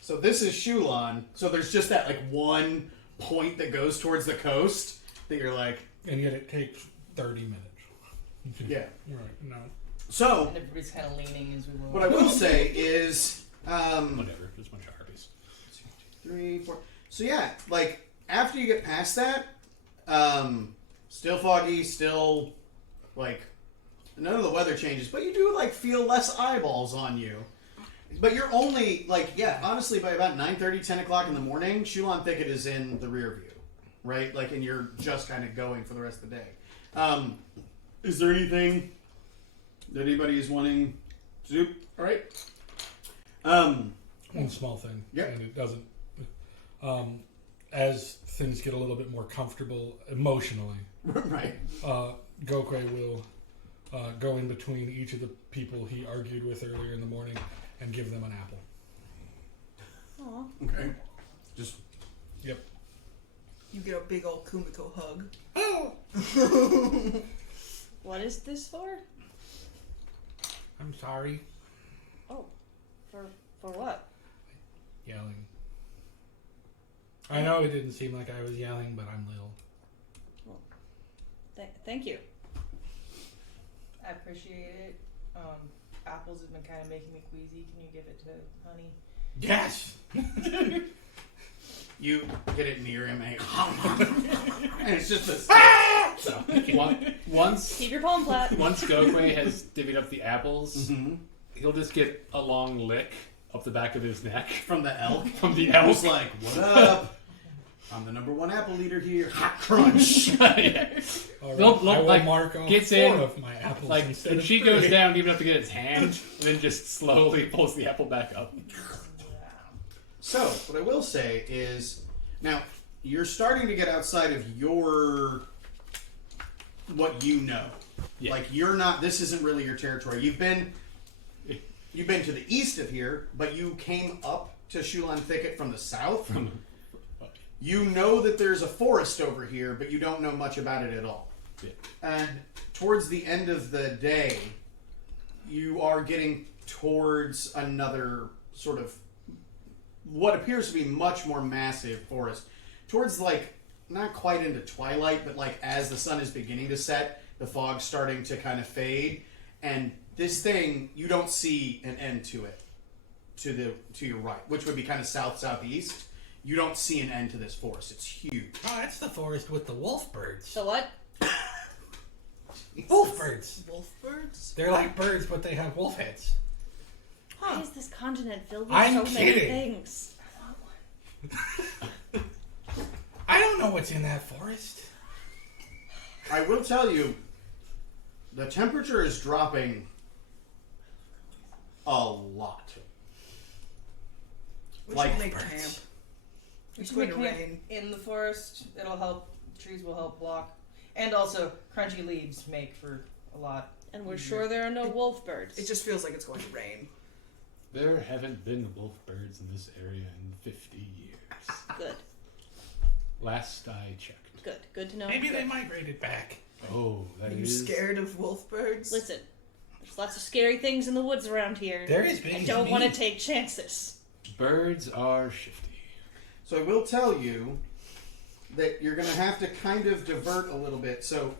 So this is Shulan. So there's just that like one point that goes towards the coast that you're like, And yet it takes 30 minutes. yeah. Right, no. So And everybody's kind of leaning as we roll. what I will say is, Whatever. Just a bunch of harpies. 3, 4. So yeah, like after you get past that, still foggy, still like none of the weather changes, but you do like feel less eyeballs on you. But you're only like, yeah, honestly, by about 9:30, 10 o'clock in the morning, Shulan Thicket is in the rear view, right? Like, and you're just kind of going for the rest of the day. Is there anything that anybody is wanting to do? All right. One small thing. Yep. And it doesn't. As things get a little bit more comfortable emotionally, Right. Gokwe will go in between each of the people he argued with earlier in the morning and give them an apple. Aw. Okay. Just Yep. You get a big old Kumiko hug. What is this for? I'm sorry. Oh, for what? Yelling. I know it didn't seem like I was yelling, but I'm little. Thank you. I appreciate it. Apples have been kind of making me queasy. Can you give it to Honey? Yes! you get it near him, and it's just this. So. Once Keep your palm flat. once Gokwe has divvied up the apples, Mhm. he'll just get a long lick up the back of his neck From the elk. from the I elk. was like, what up? I'm the number one apple eater here. Hot crunch. Yeah. All right, Nope, I will like, mark off gets 4 in, of my apples Like, instead when of she 3. goes down, even have to get its hand, and then just slowly pulls the apple back up. So, what I will say is, now, you're starting to get outside of your, what you know. Yeah. Like, you're not, this isn't really your territory. You've been to the east of here, but you came up to Shulan Thicket from the south. You know that there's a forest over here, but you don't know much about it at all. Yeah. And towards the end of the day, you are getting towards another sort of what appears to be much more massive forest. Towards, like, not quite into twilight, but like as the sun is beginning to set, the fog's starting to kind of fade, and this thing, you don't see an end to it to your right, which would be kind of southeast. You don't see an end to this forest. It's huge. Oh, that's the forest with the wolf birds. So what? Wolf birds. Wolf birds? They're like birds, but they have wolf heads. Why is this continent filled with I'm so many kidding. things? I don't know what's in that forest. I will tell you, the temperature is dropping a lot. We Like should make birds. camp. We It's should going make to camp rain. in the forest. It'll help. Trees will help block. And also, crunchy leaves make for a lot. And we're sure there are no wolf birds. It just feels like it's going to rain. There haven't been wolf birds in this area in 50 years. Good. Last I checked. Good. Good to know. Maybe Good. they migrated back. Oh, that Are you is- scared of wolf birds? Listen, there's lots of scary things in the woods around here. They're as big I as don't me. want to take chances. Birds are shifty. So I will tell you that you're going to have to kind of divert a little bit. So,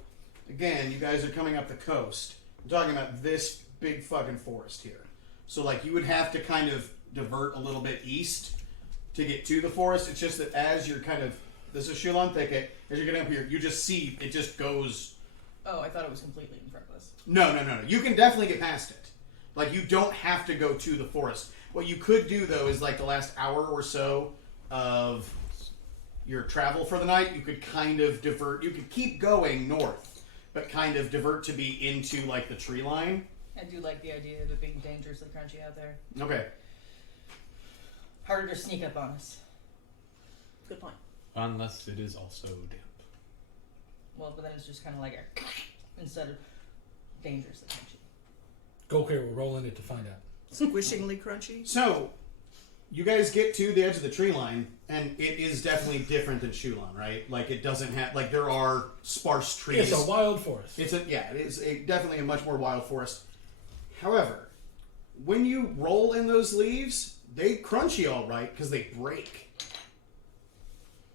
again, you guys are coming up the coast. I'm talking about this big fucking forest here. So, like, you would have to kind of divert a little bit east to get to the forest. It's just that as you're kind of, this is Shulan Thicket, as you're getting up here, you just see it just goes. Oh, I thought it was completely in front of us. No. You can definitely get past it. Like, you don't have to go to the forest. What you could do, though, is like the last hour or so of your travel for the night, you could kind of divert. You could keep going north, but kind of divert to be into, like, the tree line. I do like the idea of it being dangerously crunchy out there. Okay. Harder to sneak up on us. Good point. Unless it is also damp. Well, but then it's just kind of like a instead of dangerously crunchy. Okay, we're rolling it to find out. Squishingly crunchy? So, you guys get to the edge of the tree line, and it is definitely different than Shulan, right? Like, it doesn't have, like, there are sparse trees. It's a wild forest. It is definitely a much more wild forest. However, when you roll in those leaves, they crunchy all right because they break.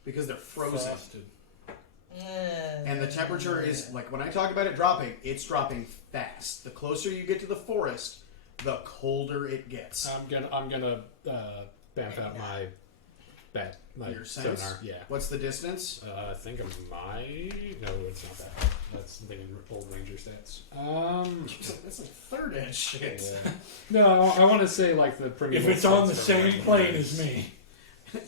Because they're frozen. Frosted. And the temperature is, like, when I talk about it dropping, it's dropping fast. The closer you get to the forest, the colder it gets. I'm gonna bamf out my Your sense? sonar. Yeah. What's the distance? I think of my. No, it's not that. That's thinking old ranger stats. That's like third edge shit. Yeah. No, I want to say like the primeval. If it's on the sense same from plane Rangers. as me.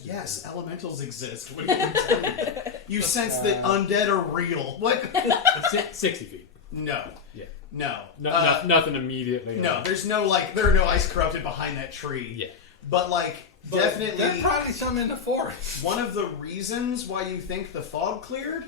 Yes, elementals exist. What do you tell me? You sense that undead are real. What? 60 feet. No. Yeah. No. Nothing immediately. No, there's no, like, there are no ice corrupted behind that tree. Yeah. But, like, But definitely, There's probably some in the forest. one of the reasons why you think the fog cleared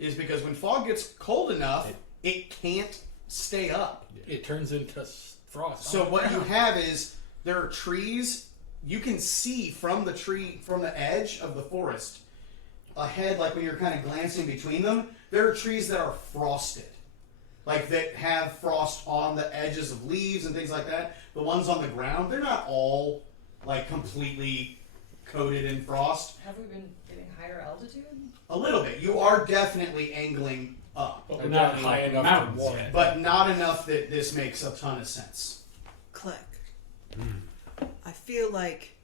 is because when fog gets cold enough, it can't stay up. It turns into frost. So on the what you ground. have is there are trees you can see from the edge of the forest ahead, like when you're kind of glancing between them. There are trees that are frosted, like that have frost on the edges of leaves and things like that. The ones on the ground, they're not all like completely coated in frost. Have we been getting higher altitude? A little bit. You are definitely angling up, But They're we're not not like high enough mountains to warn. yet. but not enough that this makes a ton of sense. Click. I feel like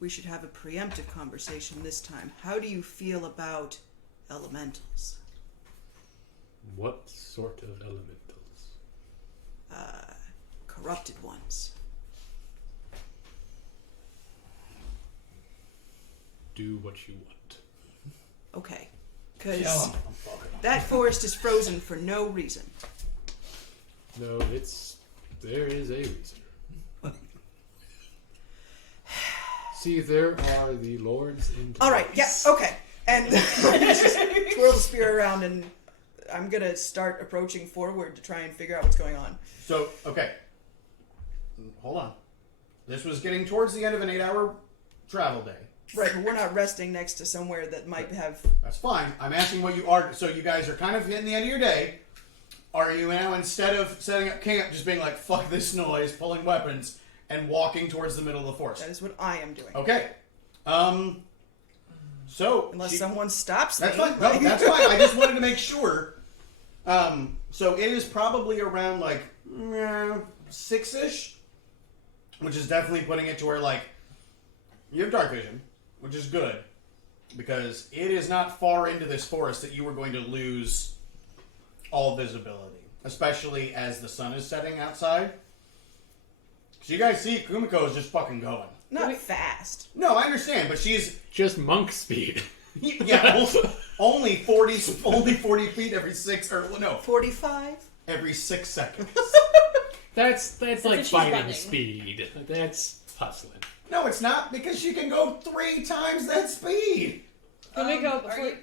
we should have a preemptive conversation this time. How do you feel about elementals? What sort of elementals? Corrupted ones. do what you want. Okay. Because that forest is frozen for no reason. No, there is a reason. See, there are the lords in place. All right. Yeah. Okay. And just twirl the spear around, and I'm gonna start approaching forward to try and figure out what's going on. So, okay. Hold on. This was getting towards the end of an 8-hour travel day. Right, but we're not resting next to somewhere that might have. That's fine. I'm asking what you are. So you guys are kind of hitting the end of your day. Are you now, instead of setting up camp, just being like, fuck this noise, pulling weapons, and walking towards the middle of the forest? That is what I am doing. Okay. So Unless someone stops me. That's fine. No, that's fine. I just wanted to make sure. So it is probably around like 6-ish, which is definitely putting it to where like you have dark vision, which is good because it is not far into this forest that you are going to lose all visibility, especially as the sun is setting outside. So you guys see Kumiko is just fucking going. Not fast. No, I understand, but she's Just monk speed. yeah, only 40 feet every 6 or no, 45? every 6 seconds. That's like she's fighting running. speed. That's hustling. No, it's not because she can go 3 times that speed. Can we go are before? you-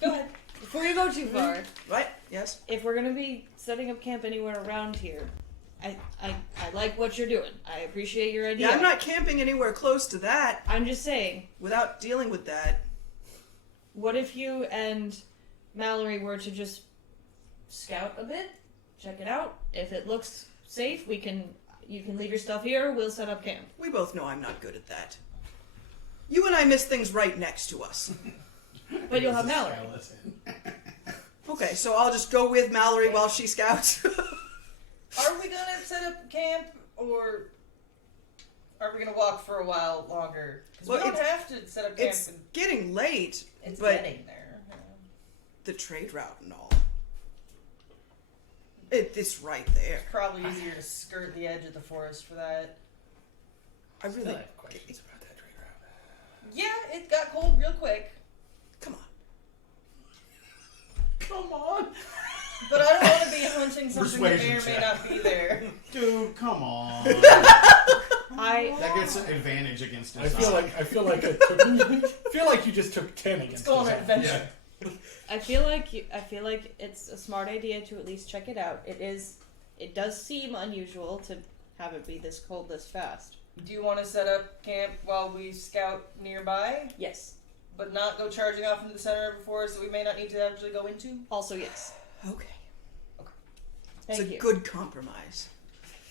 Go ahead. Before you go too far, Right? Yes. if we're gonna be setting up camp anywhere around here, I like what you're doing. I appreciate your idea. Yeah, I'm not camping anywhere close to that I'm just saying, without dealing with that. what if you and Mallory were to just scout a bit, check it out. If it looks safe, you can leave your stuff here. We'll set up camp. We both know I'm not good at that. You and I miss things right next to us. But you'll have Mallory. Okay, so I'll just go with Mallory while she scouts. Are we gonna set up camp, or are we gonna walk for a while longer? Because Well, we don't it's- have to set up camp. It's getting late, It's but getting there. the trade route and all. It's right there. Probably easier to skirt the edge of the forest for that. I really. have questions about that trade route. Yeah, it got cold real quick. Come on. Come on. But I don't want to be hunting something that may or Persuasion may check. not be there. Dude, come on. I That gets an advantage against us. I feel like you just took 10 Let's against go on us. an adventure. I feel like it's a smart idea to at least check it out. It does seem unusual to have it be this cold this fast. Do you want to set up camp while we scout nearby, Yes. but not go charging off into the center of a forest that we may not need to actually go into? Also yes. Okay. Thank it's a you. good compromise.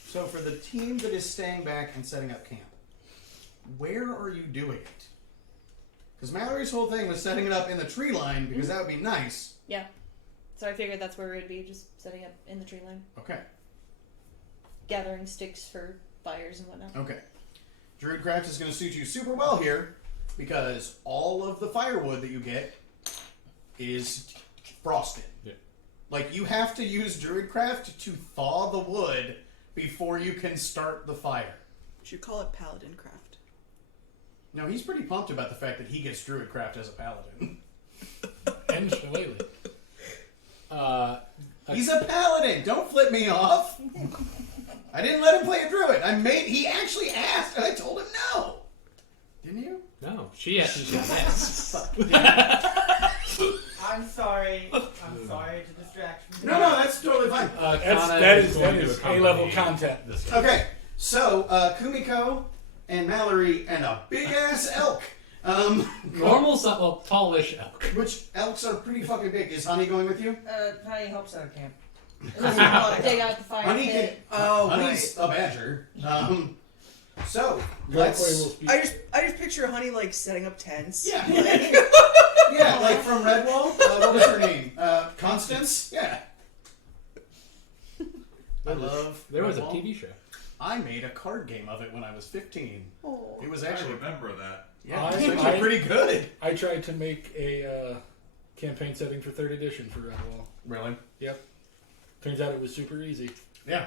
So for the team that is staying back and setting up camp, where are you doing it? Because Mallory's whole thing was setting it up in the tree line because that would be nice. Yeah. So I figured that's where we'd be, just setting up in the tree line, Okay. gathering sticks for fires and whatnot. Okay. Druidcraft is going to suit you super well here because all of the firewood that you get is frosted. Yeah. Like, you have to use Druidcraft to thaw the wood before you can start the fire. We should call it Paladin Craft. No, he's pretty pumped about the fact that he gets Druidcraft as a paladin. And Shillelagh. He's a paladin! Don't flip me off! I didn't let him play a druid. He actually asked, and I told him no. Didn't you? No, she actually said yes. I'm sorry. I'm sorry to distract you. No, that's totally fine. That is A-level content. Okay, so Kumiko and Mallory and a big-ass elk. Normal, well, tallish elk. Which elks are pretty fucking big. Is Honey going with you? Honey helps out camp. Dig out the fire Honey can. pit. Oh, Honey's a badger. So Gorkway let's. will speak. I just picture Honey like setting up tents. Yeah. Yeah, like from Redwall. What was her name? Constance. Yeah. I love. There was a Redwall. TV show. I made a card game of it when I was 15. Oh. It was I actually. remember that. Yeah, it was actually pretty good. I tried to make a campaign setting for 3rd edition for Redwall. Really? Yep. Turns out it was super easy. Yeah.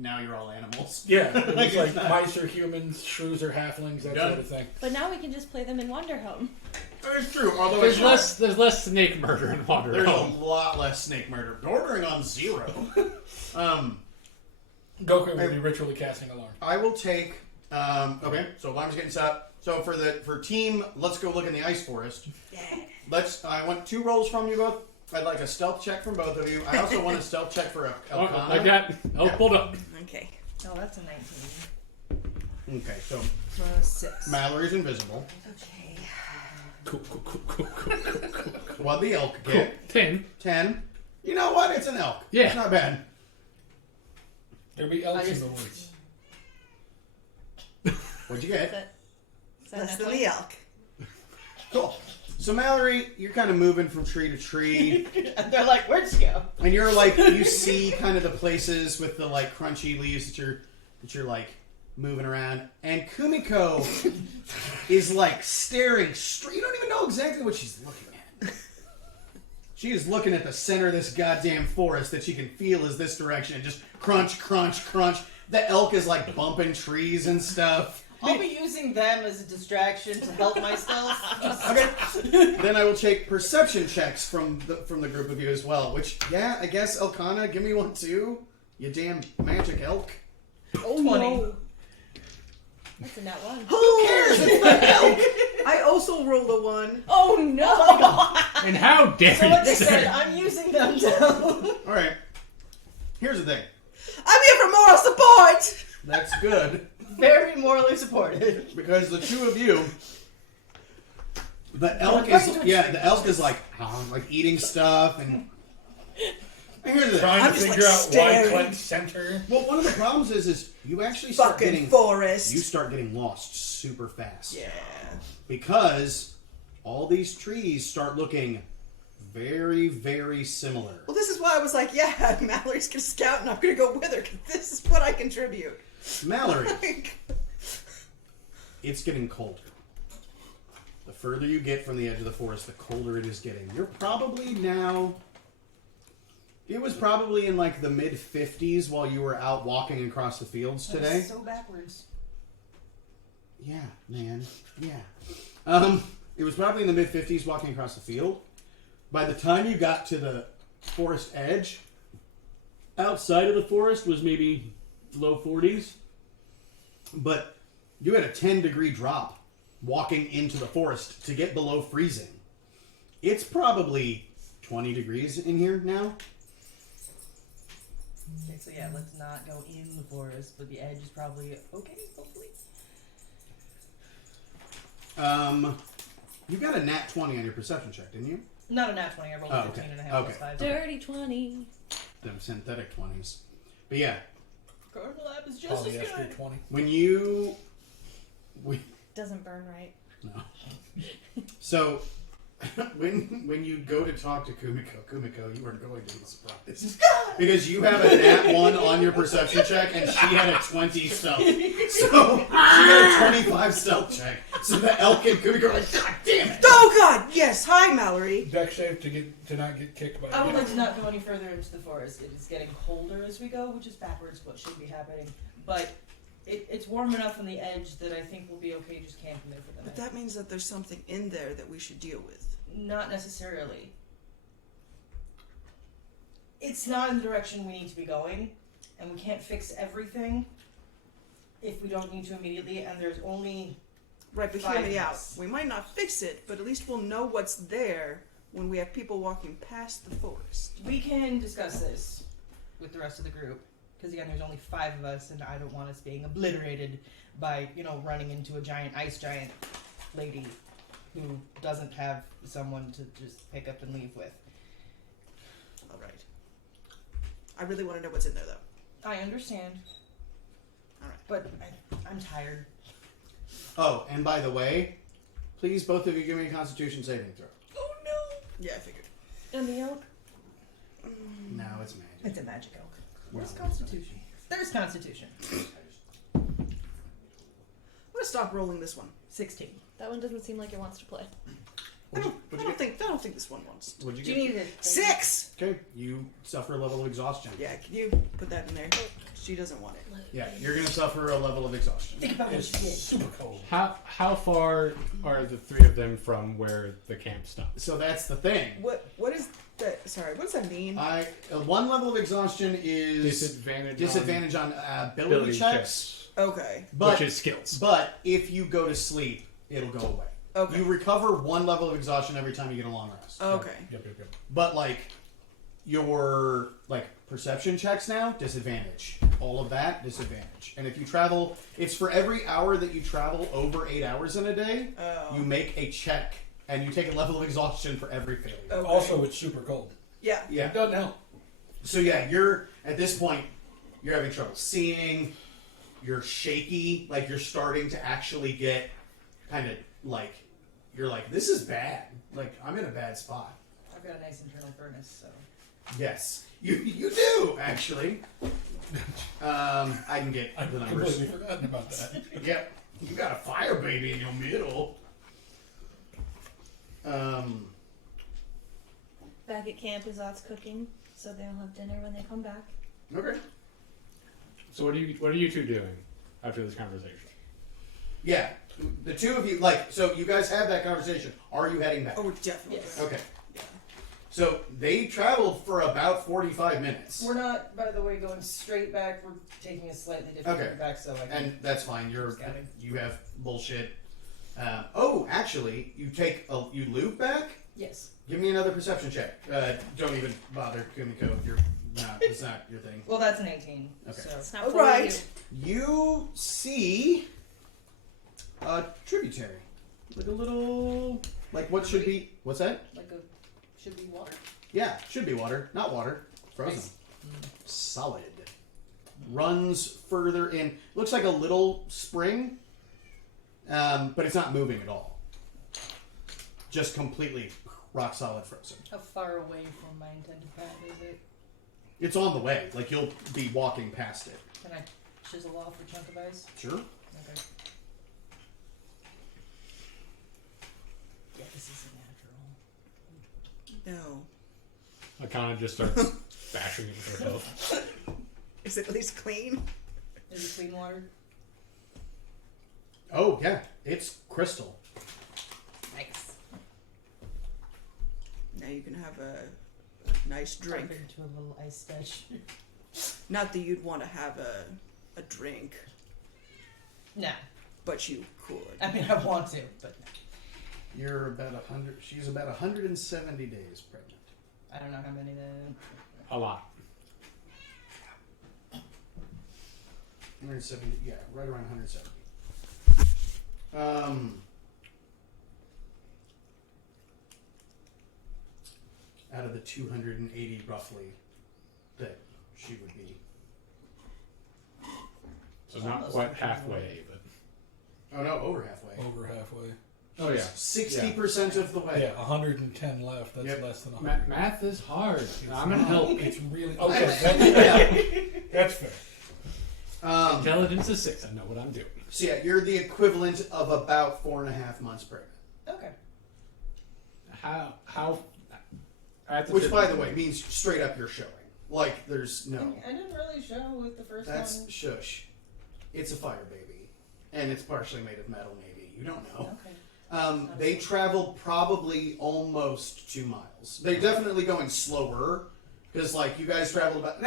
now you're all animals. Yeah, it Like, was like it's not- mice are humans, shrews are halflings, that Done. sort of thing. But now we can just play them in Wonderhome. It's true. Although There's less snake murder in Water There's a Home. lot less snake murder, bordering on 0. Goku will be ritually casting alarm. I will take. Okay, so alarm's getting set up. So for team, let's go look in the ice forest. Yeah. I want 2 rolls from you both. I'd like a stealth check from both of you. I also want a stealth check for Elkana. Like that. Oh, hold up. Okay. Oh, that's a 19. Okay, so 6. Mallory's invisible. Okay. Cool. What'd the elk get? 10. 10. You know what? It's an elk. Yeah. It's not bad. There'll be elks I in just- the woods. What'd you get? Is that Less than enough? the elk. Cool. So Mallory, you're kind of moving from tree to tree. And they're like, where'd she go? And you're like, you see kind of the places with the like crunchy leaves that you're like moving around. And Kumiko is like staring straight. You don't even know exactly what she's looking at. She is looking at the center of this goddamn forest that she can feel is this direction. And just crunch, crunch, crunch. The elk is like bumping trees and stuff. I'll be using them as a distraction to help myself. Okay. Then I will take perception checks from the group of you as well. Which, yeah, I guess Elkana, give me one too. You damn magic elk. Oh 20. no. That's a nat 1. Who cares? It's the elk. I also rolled a 1. Oh no! And how dare So you like I say said, I'm using them to All right. Here's the thing. I'm here for moral support. That's good very morally supported. because the two of you, the elk going is to the elk is like eating stuff and here's the thing. Trying I'm to just, figure like, out staring. why Clint sent her. Well, one of the problems is you actually start Fucking getting forest. you start getting lost super fast. Yeah. Because all these trees start looking very, very similar. Well, this is why I was like, yeah, Mallory's gonna scout and I'm gonna go with her because this is what I contribute. Mallory, Like, it's getting colder. The further you get from the edge of the forest, the colder it is getting. You're probably now... It was probably in like the mid-50s while you were out walking across the fields today. That's so backwards. Yeah, man. Yeah. It was probably in the mid-50s walking across the field. By the time you got to the forest edge, outside of the forest was maybe low 40s. But you had a 10-degree drop walking into the forest to get below freezing. It's probably 20 degrees in here now. Okay, so yeah, let's not go in the forest, but the edge is probably okay, hopefully. You got a nat 20 on your perception check, didn't you? Not a nat 20, I rolled Oh, 15 okay. and a half Okay. plus 5. Dirty 20. Them synthetic 20s. But yeah, Carnival Lab is just as Polyester good. 20. when you... Doesn't burn right. No. So, when you go to talk to Kumiko, you are going to be surprised. Because you have a nat 1 on your perception check, and she had a 20 stealth. So, she had a 25 stealth check. So the elk and Kumiko are like, God damn it! oh god, yes. Hi, Mallory. Deck save to not get kicked by I would a like to not go any further into the forest. It is getting colder as we go, which is backwards what should be happening. But it's warm enough on the edge that I think we'll be okay just camping there for the But night. that means that there's something in there that we should deal with. Not necessarily. It's not in the direction we need to be going, and we can't fix everything if we don't need to immediately, and there's only... Right, but hear 5 me out. minutes. We might not fix it, but at least we'll know what's there when we have people walking past the forest. We can discuss this with the rest of the group, because again, there's only 5 of us, and I don't want us being obliterated by, running into a giant ice giant lady who doesn't have someone to just pick up and leave with. All right. I really want to know what's in there, though. I understand. Alright. But I'm tired. Oh, and by the way, please both of you give me a Constitution saving throw. Oh no! Yeah, I figured. And the elk? No, it's magic. It's a magic elk. Where's No, Constitution? There's Constitution. I'm gonna stop rolling this one. 16. That one doesn't seem like it wants to play. I don't think this one wants. What'd you Do get? you need it? 6. Okay, you suffer a level of exhaustion. Yeah, can you put that in there? She doesn't want it. Yeah, you're gonna suffer a level of exhaustion. Think about what It's you did. super cold. How far are the three of them from where the camp stops? So that's the thing. What is that? Sorry, what does that mean? One level of exhaustion is Disadvantage on on ability checks, Okay. but which is skills. but if you go to sleep, it'll go away. Okay. You recover one level of exhaustion every time you get a long rest. Okay. Yep. But like your perception checks now, disadvantage. All of that, disadvantage. And if you travel, it's for every hour that you travel over 8 hours in a day, Oh. you make a check and you take a level of exhaustion for every failure. Okay. Also, it's super cold. Yeah. Yeah. It doesn't help. So yeah, you're at this point, you're having trouble seeing. You're shaky, like you're starting to actually get kind of like you're like, this is bad. Like I'm in a bad spot. I've got a nice internal furnace, so. Yes, you do actually. I can get I've the numbers. completely forgotten about that. Yep, you got a fire baby in your middle. Back at camp, Azat's cooking, so they'll have dinner when they come back. Okay. So what are you two doing after this conversation? Yeah, the two of you so you guys have that conversation. Are you heading back? Oh, we're definitely. Yes. doing it. Okay. Yeah. So they traveled for about 45 minutes. We're not, by the way, going straight back. We're taking a slightly different Okay. route back, so I can. And that's fine. Scouting. You have bullshit. Actually, you loop back. Yes. Give me another perception check. Don't even bother, Kumiko. It's not your thing. Well, that's an 18. Okay. So. It's not All for right. You see a tributary, like a little, what should be? What's that? Like a should be water. Yeah, should be water, not water. Frozen. Nice. Solid. Runs further in. Looks like a little spring, but it's not moving at all. Just completely rock solid frozen. How far away from my intended path is it? It's on the way. Like you'll be walking past it. Can I chisel off a chunk of ice? Sure. Okay. Yeah, this is a natural. No. Akana just starts bashing it with her hoof. Is it at least clean? Is it clean water? Oh yeah, it's crystal. Nice. Now you can have a nice drink. Drink into a little ice dish. Not that you'd want to have a drink, No. but you could. I mean, I want to, but You're about 100. She's about 170 days pregnant. I don't know how many then. A lot. 170. Yeah, right around 170. Out of the 280 roughly that she would be. So not quite halfway, but Oh no, over halfway. Over halfway. oh yeah. 60% of the way. Yeah, 110 left. That's Yep. less than 100. Math is hard. It's I'm gonna not. help. It's really okay. Yeah. That's fair. Intelligence is 6. I know what I'm doing. So yeah, you're the equivalent of about 4.5 months pregnant. Okay. How? Which, by the way, means straight up you're showing. Like, there's no. I didn't really show with the first That's one. shush. It's a fire baby, and it's partially made of metal. Maybe you don't know. Okay. They traveled probably almost 2 miles. They're definitely going slower because, you guys traveled about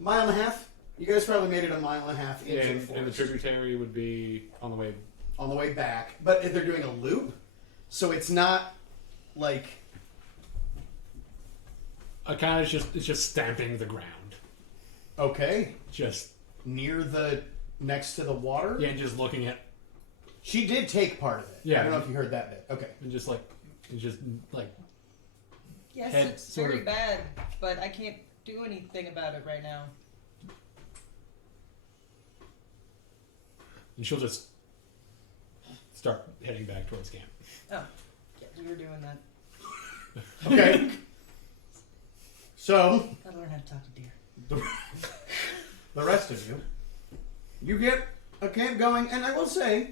mile and a half. You guys probably made it a mile and a half into the And the forest tributary would be on the way. on the way back. But if they're doing a loop, so it's not like Akana's just stamping the ground. okay Just near the next to the water. yeah, just looking at She did take part of it. Yeah. I don't know if you heard that bit. Okay. and just Yes, Head it's sort very of- bad, but I can't do anything about it right now. and she'll just start heading back towards camp. Oh, yeah, we were doing that. Okay. So Gotta learn how to talk to deer. the rest of you get a camp going, and I will say,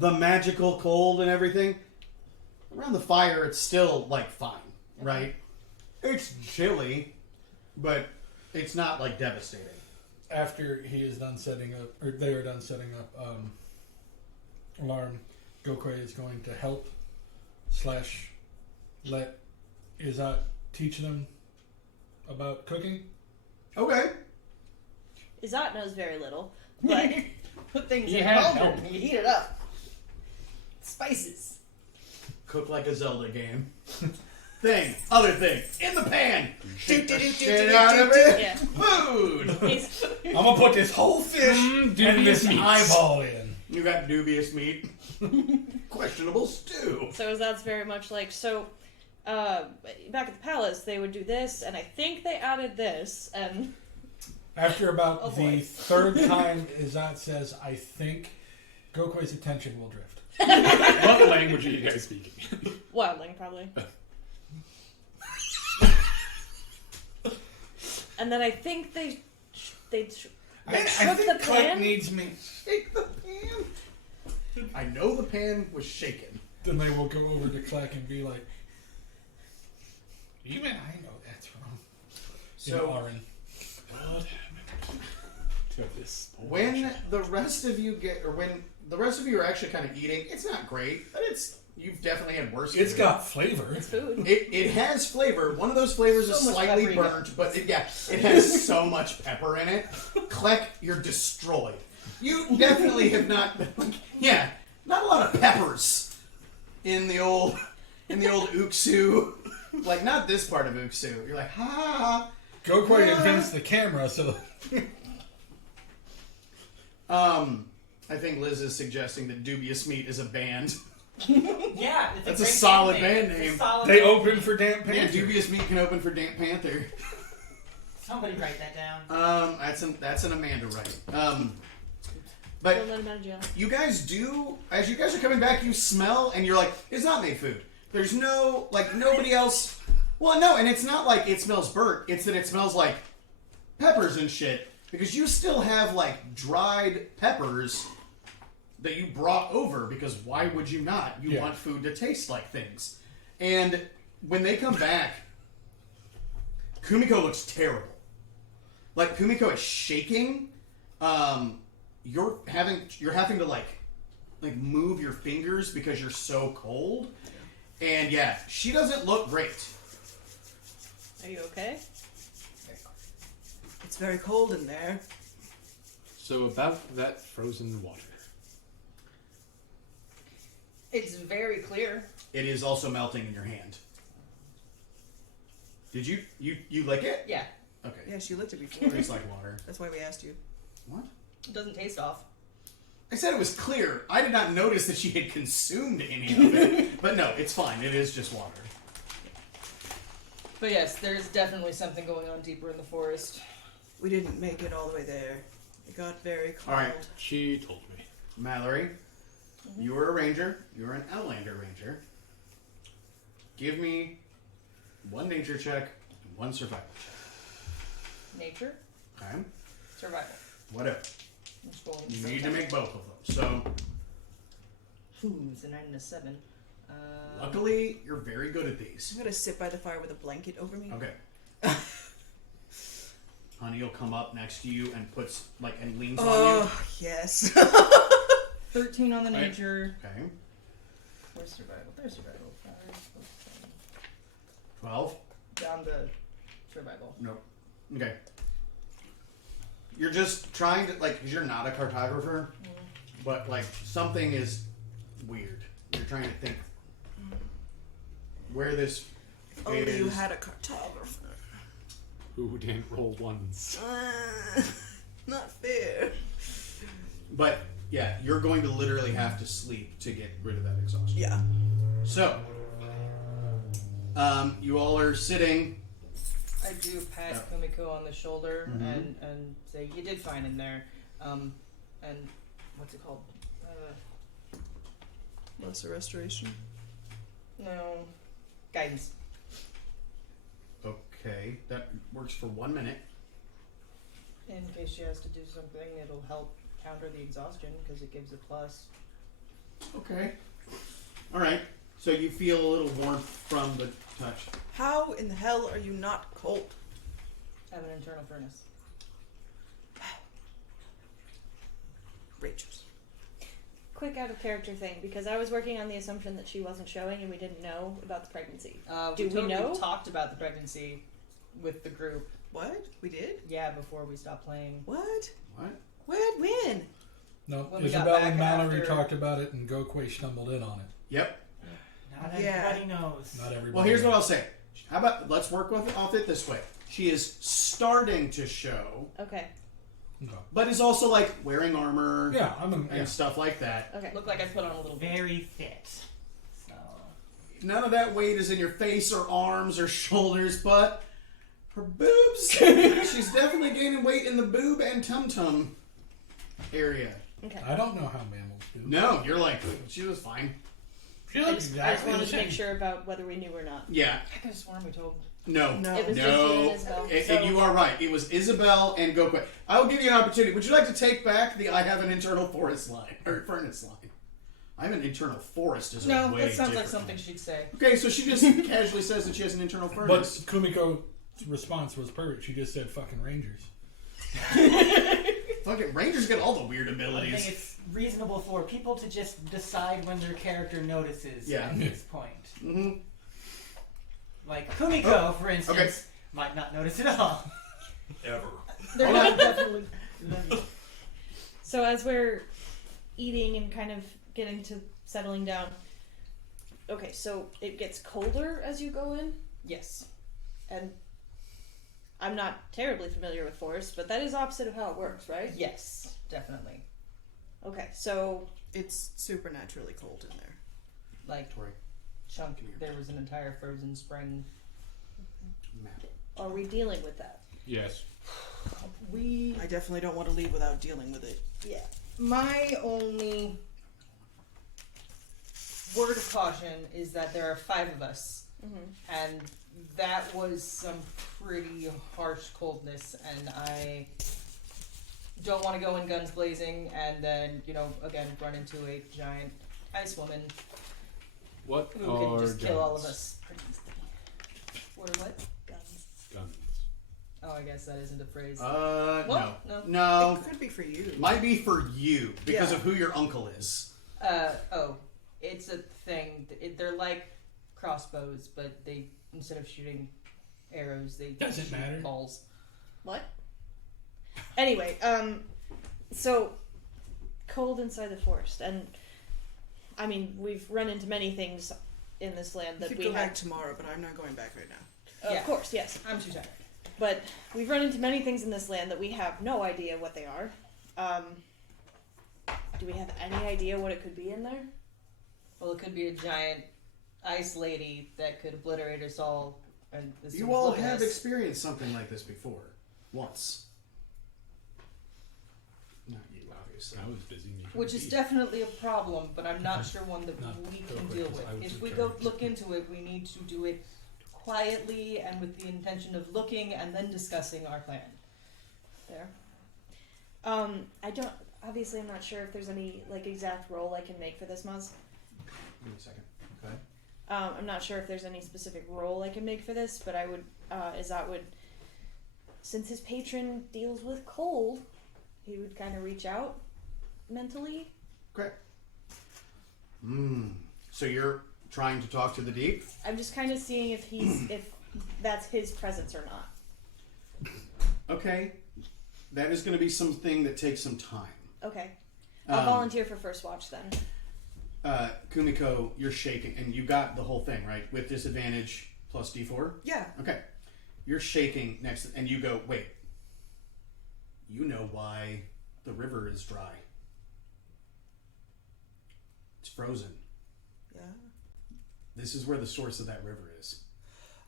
the magical cold and everything, around the fire it's still like fine, right? It's chilly, but it's not like devastating. After he is done setting up, or they are done setting up alarm, Gokwe is going to help / let Izat teach them about cooking. Okay. Izat knows very little, but Put things He in had cauldron help. and you heat it up. Spices. Cook like a Zelda game. Thing. Other thing. In the pan. Shake the shit out of it. yeah. Food. He's, I'm gonna put this whole fish and dubious this meats. eyeball in. You got dubious meat. Questionable stew. so Izat's very much like, so, back at the palace, they would do this, and I think they added this, and... After about Oh, the boy. third time Izat says, I think, Gokwe's attention will drift. What language are you guys speaking? Wildling, probably. And then I think they I shook think the Clint pan. needs me. Shake the pan. I know the pan was shaken. Then they will go over to Kleck and be like, even I know that's wrong. So- in Arin. What happened to this? When the rest of you are actually kind of eating, it's not great, but you've definitely had worse. It's food. got flavor. It's food. It has flavor. One of those flavors is So much slightly pepper in it. burnt, but it has so much pepper in it. Kleck, you're destroyed. You definitely have not. Not a lot of peppers in the old Uksu. Like not this part of Uksu. You're like ha. Gokwe invents the camera, so I think Liz is suggesting that Dubious Meat is a band. Yeah, it's That's a great solid band band It's a name. solid they band open name. for Damp Man, Panther. Dubious Meat can open for Damp Panther. Somebody write that down. That's an Amanda right. Don't But let him out of jail. you guys do, as you guys are coming back, you smell and you're like, it's not made food. There's no, like, nobody else. Well, no, and it's not like it smells burnt. It's that it smells like peppers and shit. Because you still have, like, dried peppers that you brought over. Because why would you not? You Yeah. want food to taste like things. And when they come back, Kumiko looks terrible. Like, Kumiko is shaking. You're having to like move your fingers because you're so cold. And yeah, she doesn't look great. Are you okay? It's very cold in there. So about that frozen water. It's very clear. It is also melting in your hand. Did you lick it? Yeah, Okay. Yeah, she licked it before. Tastes like water. That's why we asked you. What? it doesn't taste off. I said it was clear. I did not notice that she had consumed any of it. But no, it's fine. It is just water. But yes, there's definitely something going on deeper in the forest. We didn't make it all the way there. It got very cold. All right. She told me. Mallory, you are a ranger. You are an Outlander ranger. Give me one nature check and one survival check. Nature, Okay? survival. Whatever. I'm just rolling You some need to type make both of them. So, of- Ooh, it's a 9 and a 7. luckily, you're very good at these. I'm gonna sit by the fire with a blanket over me. Okay. Honey will come up next to you and puts, like, and leans on Oh, yes. 13 on the Right. nature. you. Okay. Where's survival? There's survival. 12. Down the survival. Nope. Okay. You're just trying to, like, because you're not a cartographer, but, like, something is weird. You're trying to think where this Only is. you had a cartographer. Who didn't roll ones? Not fair. But, yeah, you're going to literally have to sleep to get rid of that exhaustion. Yeah. So, you all are sitting. I do pat Kumiko on the shoulder and say, you did fine in there. And what's it called? Lesser restoration. No. Guidance. Okay, that works for 1 minute. In case she has to do something, it'll help counter the exhaustion because it gives a plus. Okay. All right. So you feel a little warmth from the touch. How in the hell are you not cold? I have an internal furnace. Rachel's. Quick out of character thing, because I was working on the assumption that she wasn't showing and we didn't know about the pregnancy. Do we totally know? Talked about the pregnancy with the group. What? We did? Yeah, before we stopped playing. What? What? When? No, When we got Isabel back and Mallory after- talked about it, and Gokwe stumbled in on it. Yep. Not Yeah. everybody knows. Not everybody. Well, here's what I'll say. How about let's work off it this way. She is starting to show, Okay. No. but is also like wearing armor Yeah, and stuff like that. Okay. Looked like I put on a little bit. Very fit. So None of that weight is in your face or arms or shoulders, but her boobs. She's definitely gaining weight in the boob and tum-tum area. Okay. I don't know how mammals do. No, you're like, she was fine. She I looks just exactly wanted the to make same. sure about whether we knew or not. Yeah. I could have sworn we told. No. No. It was just you No. and Isabel. And you are right. It was Isabel and Gokwe. I will give you an opportunity. Would you like to take back the I have an internal forest line or furnace line? I have an internal forest is a No, way that sounds like different. something she'd say. Okay, so she just casually says that she has an internal But furnace. Kumiko's response was perfect. She just said fucking rangers. Fucking Rangers get all the weird I think abilities. it's reasonable for people to just decide when their character notices Yeah. at this point. Mm-hmm. Like Kumiko, for instance, okay. might not notice at all. Ever. They're Hold not on. definitely. So as we're eating and kind of getting to settling down, okay, so it gets colder as you go in, Yes. and I'm not terribly familiar with forest, but that is opposite of how it works, right? Yes, definitely. Okay, so It's supernaturally cold in there. Like Tori, chunk. There was an entire frozen spring. map. are we dealing with that? Yes. We. I definitely don't want to leave without dealing with it. Yeah. My only word of caution is that there are 5 of us, and that was some pretty harsh coldness, and I don't want to go in guns blazing and then, again, run into a giant ice woman What who are can just kill all of guns? us pretty easily. What are what? Guns. Guns. Oh, I guess that isn't a phrase. No. No. No. It could be for you. Might be for you because Yeah. of who your uncle is. It's a thing. They're like crossbows, but they, instead of shooting arrows, they Doesn't shoot matter. balls. What? Anyway, so cold inside the forest, and I mean we've run into many things in this land You that could we go have. back tomorrow, but I'm not going back right now. Of Yeah. course, yes. I'm too tired. But we've run into many things in this land that we have no idea what they are. Do we have any idea what it could be in there? Well, it could be a giant ice lady that could obliterate us all. And as soon You as all look at have us. experienced something like this before. Once. Not you, obviously. I was busy making Which is tea. definitely a problem, but I'm not sure one that Not we so can quick, deal 'cause with. I was If just we trying go to- look into it, we need to do it quietly and with the intention of looking and then discussing our plan. There. I don't. Obviously, I'm not sure if there's any exact role I can make for this, Maz. Give me a second. Okay. I'm not sure if there's any specific role I can make for this, but I would. Izat would, since his patron deals with cold, he would kind of reach out mentally. Okay. So you're trying to talk to the deep? I'm just kind of seeing if if that's his presence or not. Okay. That is going to be something that takes some time. Okay. I'll Um, volunteer for first watch then. Kumiko, you're shaking, and you got the whole thing, right? With disadvantage plus D4? Yeah. Okay. You're shaking next, and you go, wait. You know why the river is dry. It's frozen. Yeah. This is where the source of that river is.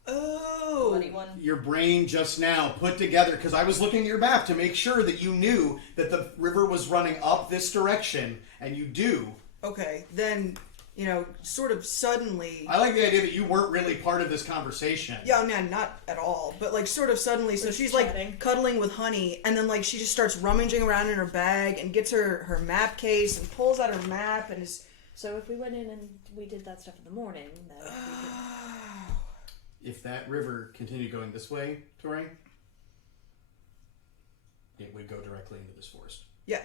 Oh. Bloody one. Your brain just now put together, because I was looking at your map to make sure that you knew that the river was running up this direction, and you do. Okay, then, sort of suddenly. I like the idea that you weren't really part of this conversation. Yeah, man, not at all. But sort of suddenly, so We're she's chatting. cuddling with Honey, and then she just starts rummaging around in her bag and gets her map case and pulls out her map and is So if we went in and we did that stuff in the morning, then we could... If that river continued going this way, Tori, it would go directly into this forest. Yeah.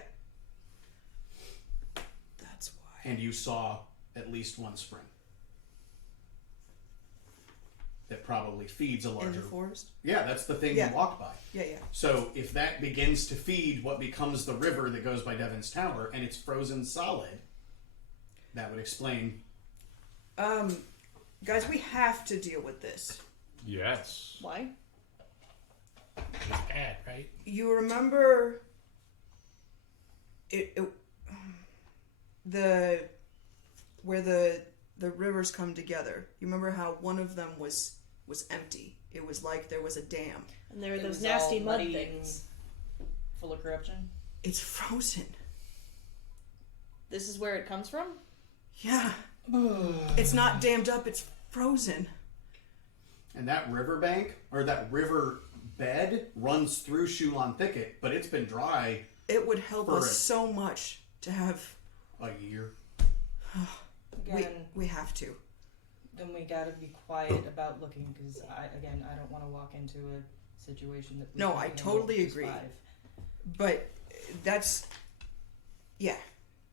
That's why. And you saw at least one spring that probably feeds a In larger the forest? Yeah, that's the thing Yeah. you walked by. Yeah, yeah. So if that begins to feed what becomes the river that goes by Devon's Tower and it's frozen solid, that would explain. Guys, we have to deal with this. Yes. Why? It's bad, right? You remember where the rivers come together. You remember how one of them was empty. It was like there was a dam. And there were It those was nasty all mud muddy things. Full of corruption. It's frozen. This is where it comes from? Yeah. It's not dammed up, it's frozen. And that riverbank, or that river bed, runs through Shulan Thicket, but it's been dry It would help For us it. so much to have... a year. Again, We have to. then we gotta be quiet about looking, because I don't want to walk into a situation that we No, can't I handle totally with agree. 5. But that's... Yeah.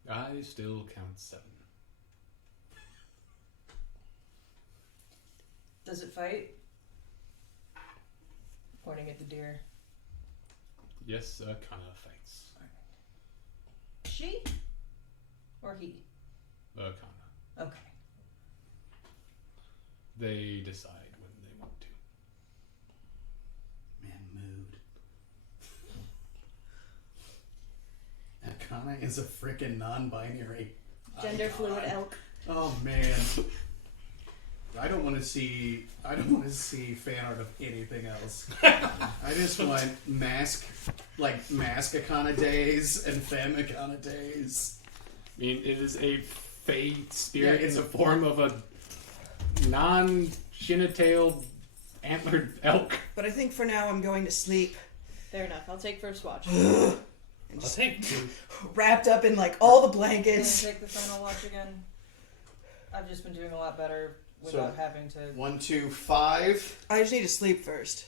I still count 7. Does it fight? Pointing at the deer. Yes, kind of fights. She? Or he? Kind of. Okay. They decide when they want to. Man, mood. Akana is a freaking non-binary. Gender fluid icon. elk. Oh man. I don't want to see fan art of anything else. I just want mask Akana days and femme Akana days. I mean, it is a fey spirit Yeah, it's in the a- form of a non-chin-tailed antlered elk. But I think for now I'm going to sleep. Fair enough. I'll take first watch. And I'll just take 2. wrapped up in like all the Can I blankets. take the final watch again? I've just been doing a lot better without having to. 1, 2, 5. I just need to sleep first.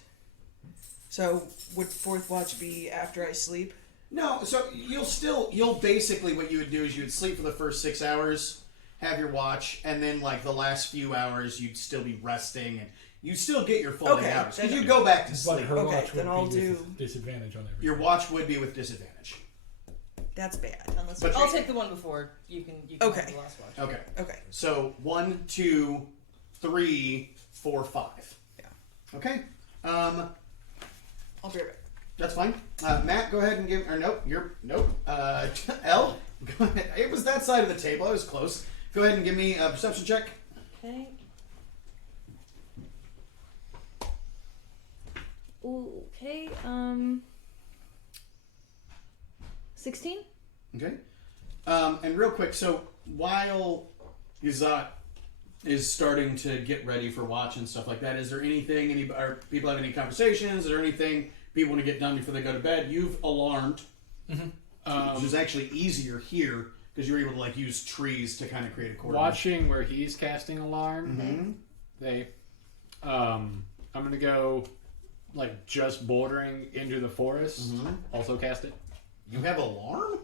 So would fourth watch be after I sleep? No, so you'll basically what you would do is you would sleep for the first 6 hours, have your watch, and then like the last few hours you'd still be resting and you'd still get your full 8 Okay, hours because then- you go back to But sleep. her Okay, watch would then I'll be do- with disadvantage on everything. Your watch would be with disadvantage. That's bad. Unless But- we I'll trade. take the one before. You can Okay. have the last watch. Okay, Okay. so 1, 2, 3, 4, 5. Yeah. Okay, I'll be right back. that's fine. Matt, go ahead and give. Or nope, nope. Elle, go ahead. It was that side of the table. I was close. Go ahead and give me a perception check. Okay. Ooh, okay. 16? Okay. And real quick, so while Yazat is starting to get ready for watch and stuff like that, is there anything, are people have any conversations? Is there anything people want to get done before they go to bed? You've alarmed, which is actually easier here because you're able to like use trees to kind of create a coordinate. Watching where he's casting alarm, Mhm. they, I'm gonna go like just bordering into the forest. Mhm. Also cast it You have alarm?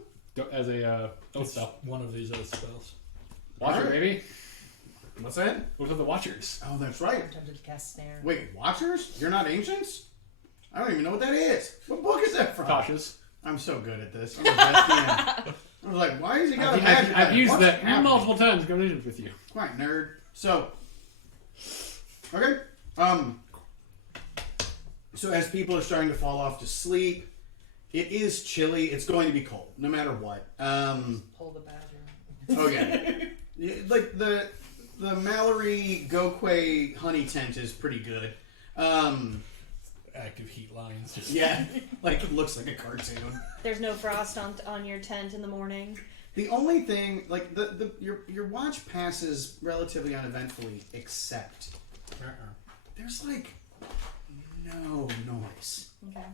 as a oath It's spell. one of these oath spells. Watcher, Alright. baby. What's that? Those are the Watchers. Oh, that's right. I'm tempted to cast snare. Wait, Watchers? You're not ancients? I don't even know what that is. What book is that from? Cautious. I'm so good at this. I'm the best DM. I was like, why is he got a magic? I've item? used What's that happening? multiple times in conversations with you. Quite nerd. So, okay. So as people are starting to fall off to sleep, it is chilly. It's going to be cold, no matter what. Pull the badger. Oh yeah. Yeah, like the Mallory Gokwe honey tent is pretty good. Active heat lines. Just Yeah, like it looks like a cartoon. There's no frost on your tent in the morning. The only thing, like your watch passes relatively uneventfully, except there's like no noise, Okay.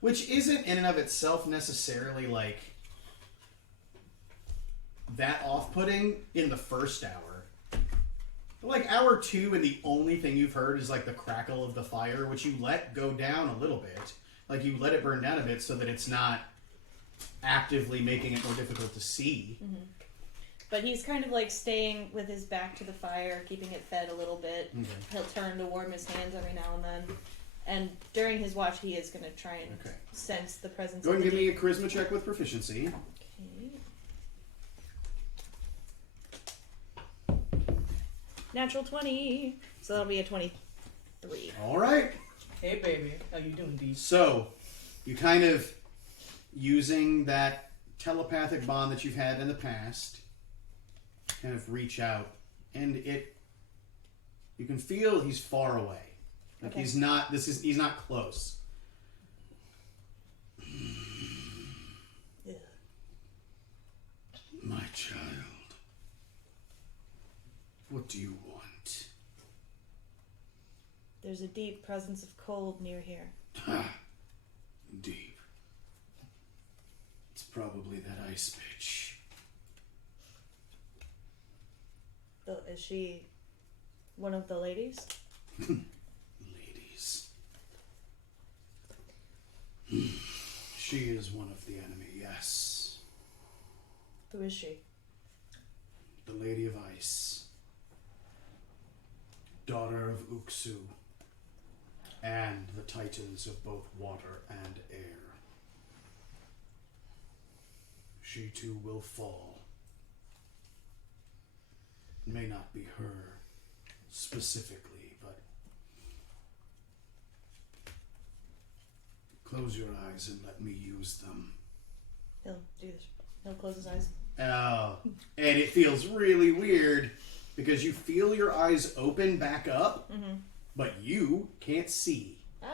which isn't in and of itself necessarily like that off-putting in the first hour. But like hour 2, and the only thing you've heard is like the crackle of the fire, which you let go down a little bit. Like you let it burn down a bit so that it's not actively making it more difficult to see. Mm-hmm. But he's kind of like staying with his back to the fire, keeping it fed a little bit. Okay. He'll turn to warm his hands every now and then. And during his watch, he is going to try and sense the presence Go ahead of and the give me a charisma check with proficiency. Okay. Natural 20. So that'll be a 23. All right. Hey, baby. How you doing, D? So, you kind of, using that telepathic bond that you've had in the past, kind of reach out, and you can feel he's far away. Like he's not close. Yeah. My child, what do you want? There's a deep presence of cold near here. Deep. It's probably that ice bitch. Is she one of the ladies? Ladies. She is one of the enemy, yes. Who is she? The Lady of Ice. Daughter of Uksu. And the titans of both water and air. She too will fall. It may not be her specifically, but close your eyes and let me use them. He'll do this. He'll close his eyes. Oh, and it feels really weird because you feel your eyes open back up, but you can't see. Ah.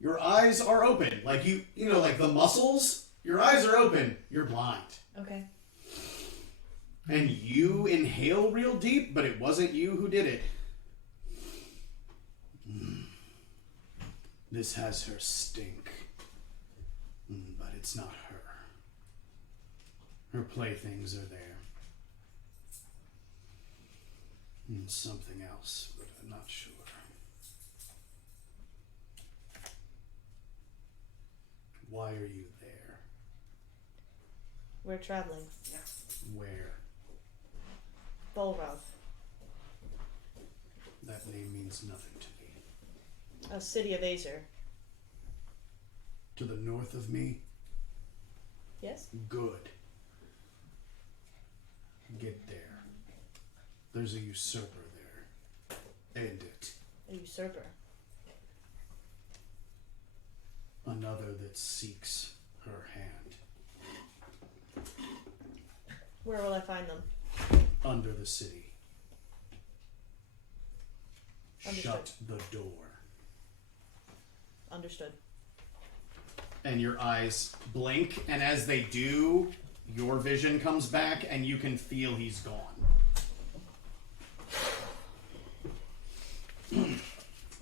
Your eyes are open. Like you know, like the muscles, your eyes are open. You're blind. Okay. And you inhale real deep, but it wasn't you who did it. This has her stink. But it's not her. Her playthings are there. And something else, but I'm not sure. Why are you there? We're traveling. Where? Vulrav, That name means nothing to me. a city of Azer. To the north of me? Yes? Good. Get there. There's a usurper there. End it. A usurper. Another that seeks her hand. Where will I find them? Under the city. Understood. Shut the door. Understood. And your eyes blink, and as they do, your vision comes back, and you can feel he's gone.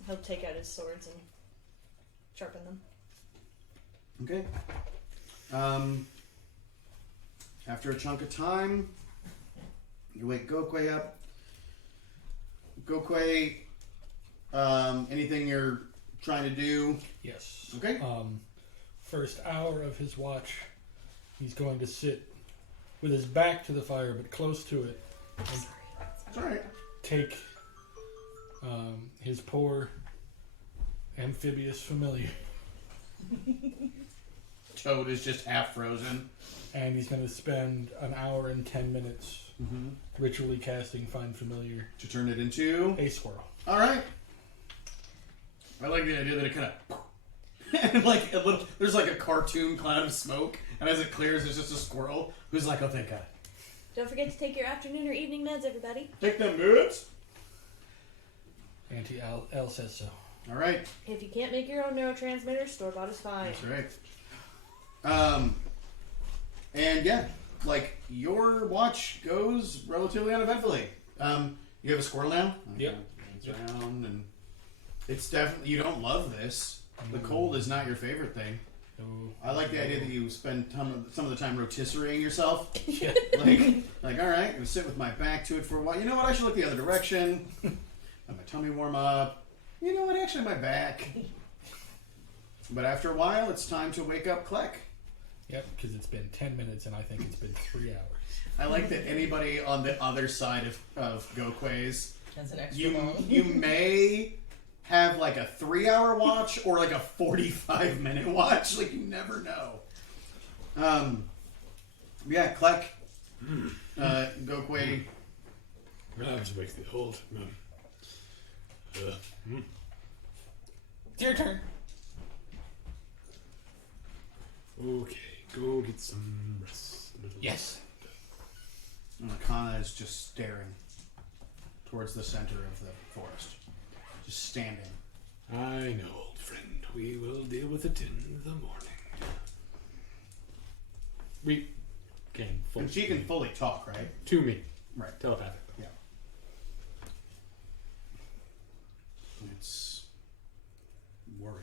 He'll take out his swords and sharpen them. Okay. After a chunk of time, you wake Gokwe up. Gokwe, anything you're trying to do? Yes. Okay. First hour of his watch, he's going to sit with his back to the fire, but close to it, and It's alright. take his poor amphibious familiar, Toad is just half frozen. and he's going to spend an hour and 10 minutes ritually casting Find Familiar To turn it into? a squirrel. Alright. I like the idea that it kind of... and like a little, there's like a cartoon cloud of smoke, and as it clears, it's just a squirrel who's like, oh, thank God. Don't forget to take your afternoon or evening meds, everybody. Take them moves. Auntie L says so. Alright. If you can't make your own neurotransmitters, store-bought is fine. That's right. And yeah, like your watch goes relatively uneventfully. You have a squirrel now. Yep. It's around, and it's definitely, you don't love this. The cold is not your favorite thing. No. I like the idea that you spend some of the time rotisserieing yourself. Yeah. Like, all right, I'm gonna sit with my back to it for a while. You know what? I should look the other direction. Let my tummy warm up. You know what? Actually, my back. But after a while, it's time to wake up Kleck. Yep, because it's been 10 minutes and I think it's been 3 hours. I like that anybody on the other side of Gokwe's, That's an extra long. you may have like a 3-hour watch or like a 45-minute watch. Like, you never know. Yeah, Kleck, Gokwe. Perhaps makes the old. It's your turn. Okay, go get some rest. Yes. And Akana is just staring towards the center of the forest. Just standing. I know, old friend. We will deal with it in the morning. We can fully. And she can fully talk, right? To me. Right. Telepathic. Yeah. It's worry.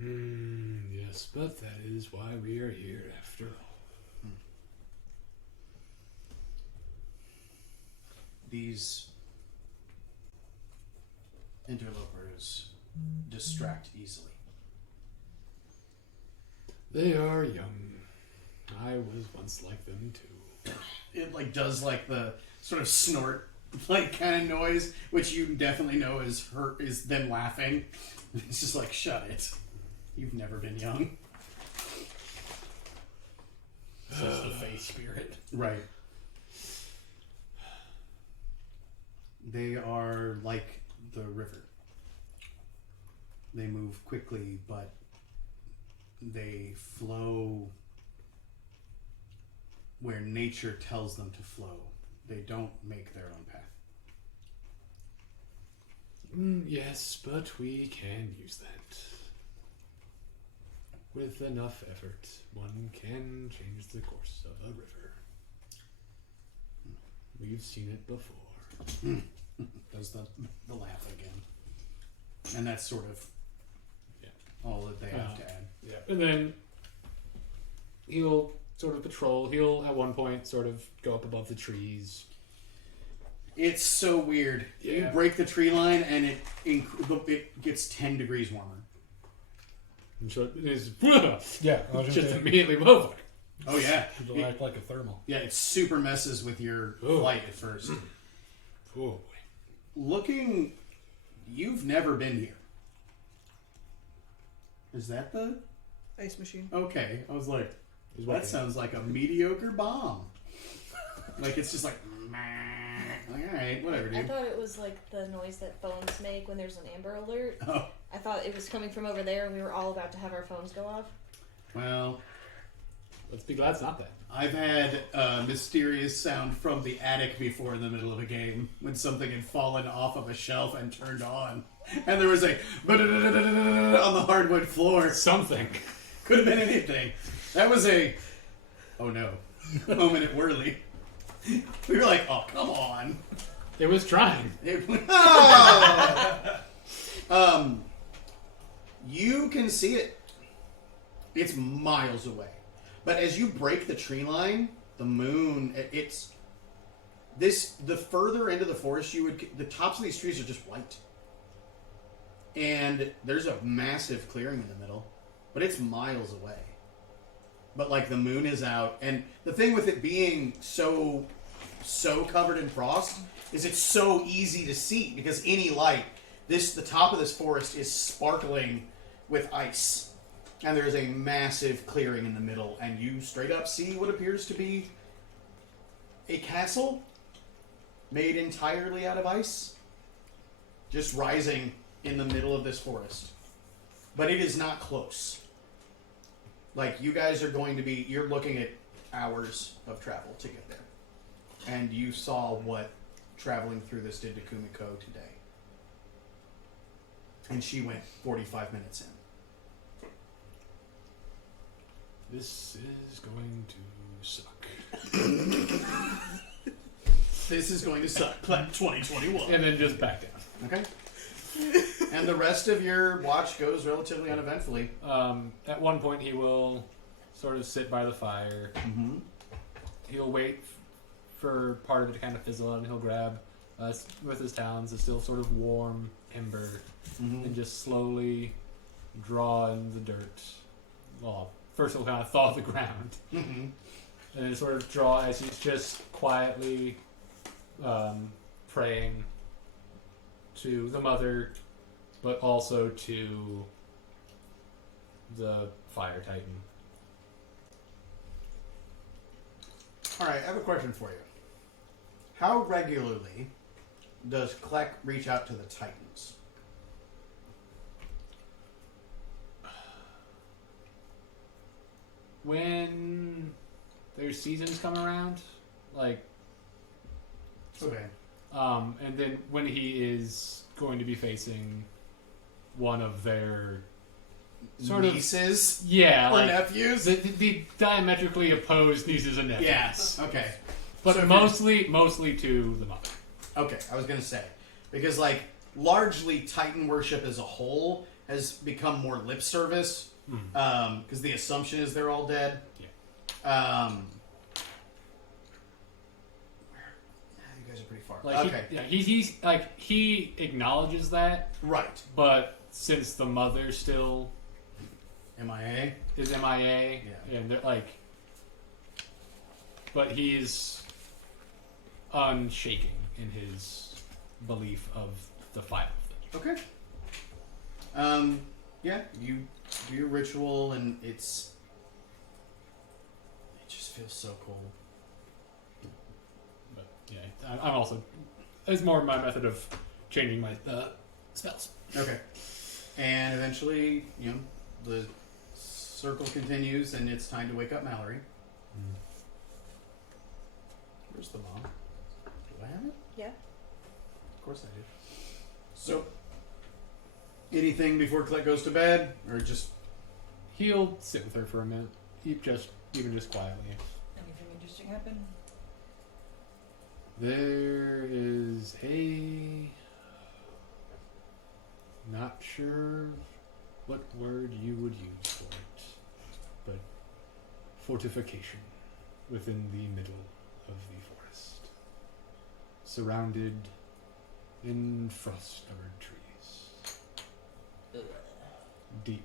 Yes, but that is why we are here after all. These interlopers distract easily. They are young. I was once like them too. It like does like the sort of snort like kind of noise, which you definitely know is them laughing. It's just like, shut it. You've never been young. Says the Fae spirit. Right. They are like the river. They move quickly, but they flow where nature tells them to flow. They don't make their own path. Yes, but we can use that. With enough effort, one can change the course of a river. We've seen it before. Does the laugh again. And that's sort of all that they have to add. Yeah. And then he'll sort of patrol. He'll, at one point, sort of go up above the trees. It's so weird. You Yeah. break the tree line and it gets 10 degrees warmer. And so it is Yeah, I was just just immediately over. Oh, yeah. it'll act like a thermal. Yeah, it super messes with your Oh. flight at first. Oh boy. Looking, you've never been here. Is that the... Ice machine. Okay, I was like, He's that walking. sounds like a mediocre bomb. Like, it's just like, like, alright, whatever, I dude. thought it was like the noise that phones make when there's an Amber Alert. Oh, I thought it was coming from over there and we were all about to have our phones go off. well, Let's be glad it's not that. I've had a mysterious sound from the attic before in the middle of a game when something had fallen off of a shelf and turned on. And there was a on the hardwood floor. Something. Could have been anything. That was a, oh no, moment at Whirly. We were like, oh, come on. It was trying. You can see it. It's miles away. But as you break the tree line, the moon, the further into the forest the tops of these trees are just white. And there's a massive clearing in the middle, but it's miles away. But like the moon is out, and the thing with it being so covered in frost is it's so easy to see because any light, the top of this forest is sparkling with ice. And there's a massive clearing in the middle, and you straight up see what appears to be a castle made entirely out of ice, just rising in the middle of this forest. But it is not close. Like, you guys are you're looking at hours of travel to get there. And you saw what traveling through this did to Kumiko today. And she went 45 minutes in. This is going to suck. This is going to suck. Clap 2021. And then just back down. Okay. And the rest of your watch goes relatively uneventfully. At one point, he will sort of sit by the fire. Mm-hmm. He'll wait for part of it to kind of fizzle out, and he'll grab with his talons a still sort of warm ember and just slowly draw in the dirt. Well, first he'll kind of thaw the ground, and then sort of draw as he's just quietly praying to the mother, but also to the fire titan. All right, I have a question for you. How regularly does Kleck reach out to the Titans? When their seasons come around, like, Okay. and then when he is going to be facing one of their sort of Nieces yeah, or like nephews? the diametrically opposed nieces and nephews. Yes. Okay. but So if mostly to the mother. Okay, I was gonna say because like largely Titan worship as a whole has become more lip service because the assumption is they're all dead. Yeah. You guys are pretty far. Like okay. he's like he acknowledges that, Right. but since the mother still MIA. is MIA, Yeah. and they're like, but he's unshaking in his belief of the five of them. Okay. Yeah, you do your ritual, and it just feels so cool. But yeah, I'm also it's more my method of changing my spells. Okay. And eventually, the circle continues, and it's time to wake up Mallory. Where's the mom? Do I have it? Yeah. Of course I do. So, anything before Click goes to bed, or just He'll sit with her for a minute, even just quietly. Anything interesting happen? There is a not sure what word you would use for it, but fortification within the middle of the forest, surrounded in frost-covered trees, deep.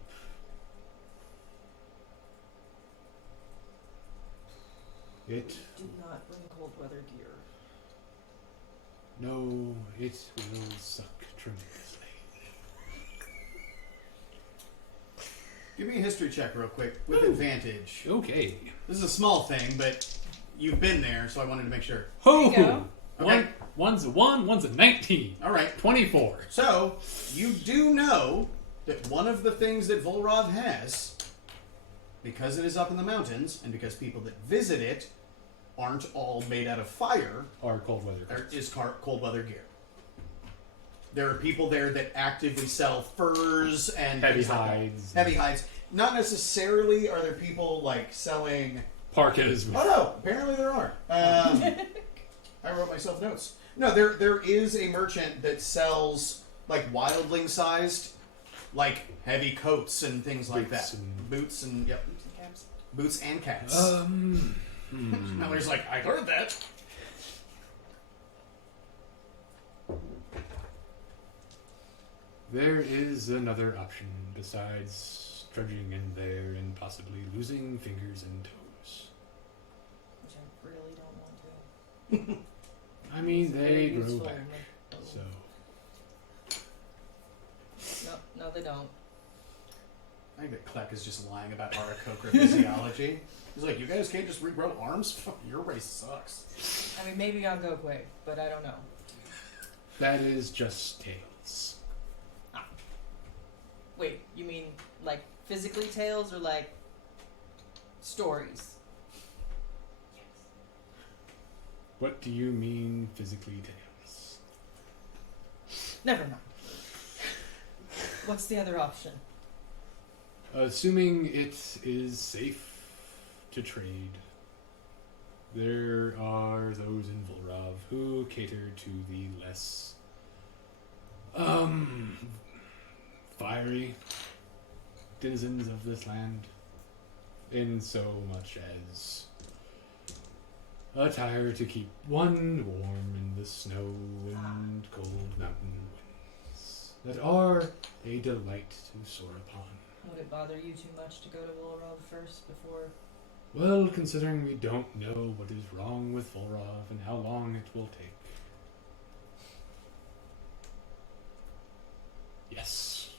It Do not bring cold weather gear. no, it will suck tremendously. give me a history check real quick with advantage. Okay. This is a small thing, but you've been there, so I wanted to make sure. Ho! There you go. Okay. One's a 1, one's a 19. All right. 24. So, you do know that one of the things that Vulrav has, because it is up in the mountains, and because people that visit it aren't all made out of fire, Or cold weather. there is cold weather gear. There are people there that actively sell furs and Heavy things like that. hides. Heavy hides. Not necessarily are there people like selling. Parkas. Oh no! Apparently there are. I wrote myself notes. No, there is a merchant that sells like wildling-sized, like heavy coats and things like Boots that. and- Boots and yep, Boots and caps. boots and cats. Mallory's like, I heard that. There is another option besides trudging in there and possibly losing fingers and toes. Which I really don't want to. I mean, It's they very grow useful back. and- So, No, they don't. I think that Kleck is just lying about Aarakocra physiology. He's like, you guys can't just regrow arms? Fuck, your race sucks. I mean, maybe on Gokwe, but I don't know. that is just tales. Wait, you mean like physically tales or like stories? What do you mean physically tales? Never mind. What's the other option? Assuming it is safe to trade, there are those in Vulrav who cater to the less fiery denizens of this land, in so much as a tire to keep one warm in the snow and cold mountain winds that are a delight to soar upon. Would it bother you too much to go to Vulrav first before? Well, considering we don't know what is wrong with Vulrav and how long it will take. Yes.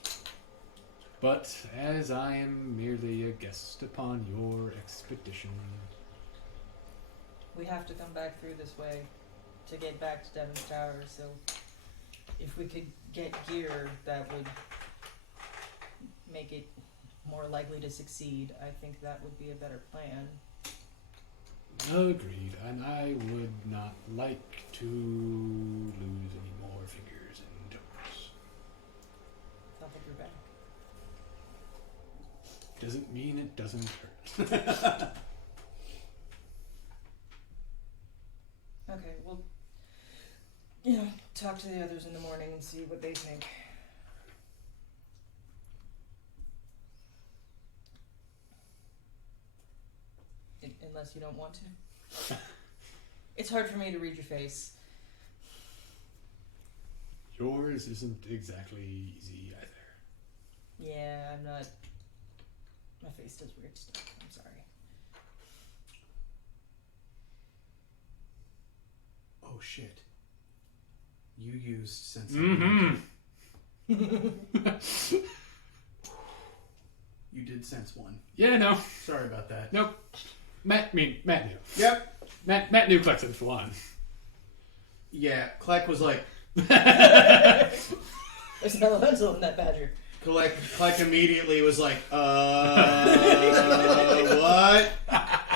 But as I am merely a guest upon your expedition, We have to come back through this way to get back to Devon's Tower, so if we could get gear that would make it more likely to succeed, I think that would be a better plan. agreed, and I would not like to lose any more fingers and toes. Top of your back. Doesn't mean it doesn't hurt. Okay, well, talk to the others in the morning and see what they think. Unless you don't want to. It's hard for me to read your face. Yours isn't exactly easy either. Yeah, I'm not. My face does weird stuff. I'm sorry. Oh shit. You used sense. Mm-hmm. You did sense one. Yeah, no. Sorry about that. Nope. Matt knew. Yep. Matt knew Clexon for one. Yeah, Kleck was like, There's an elemental in that badger. Kleck immediately was like, what?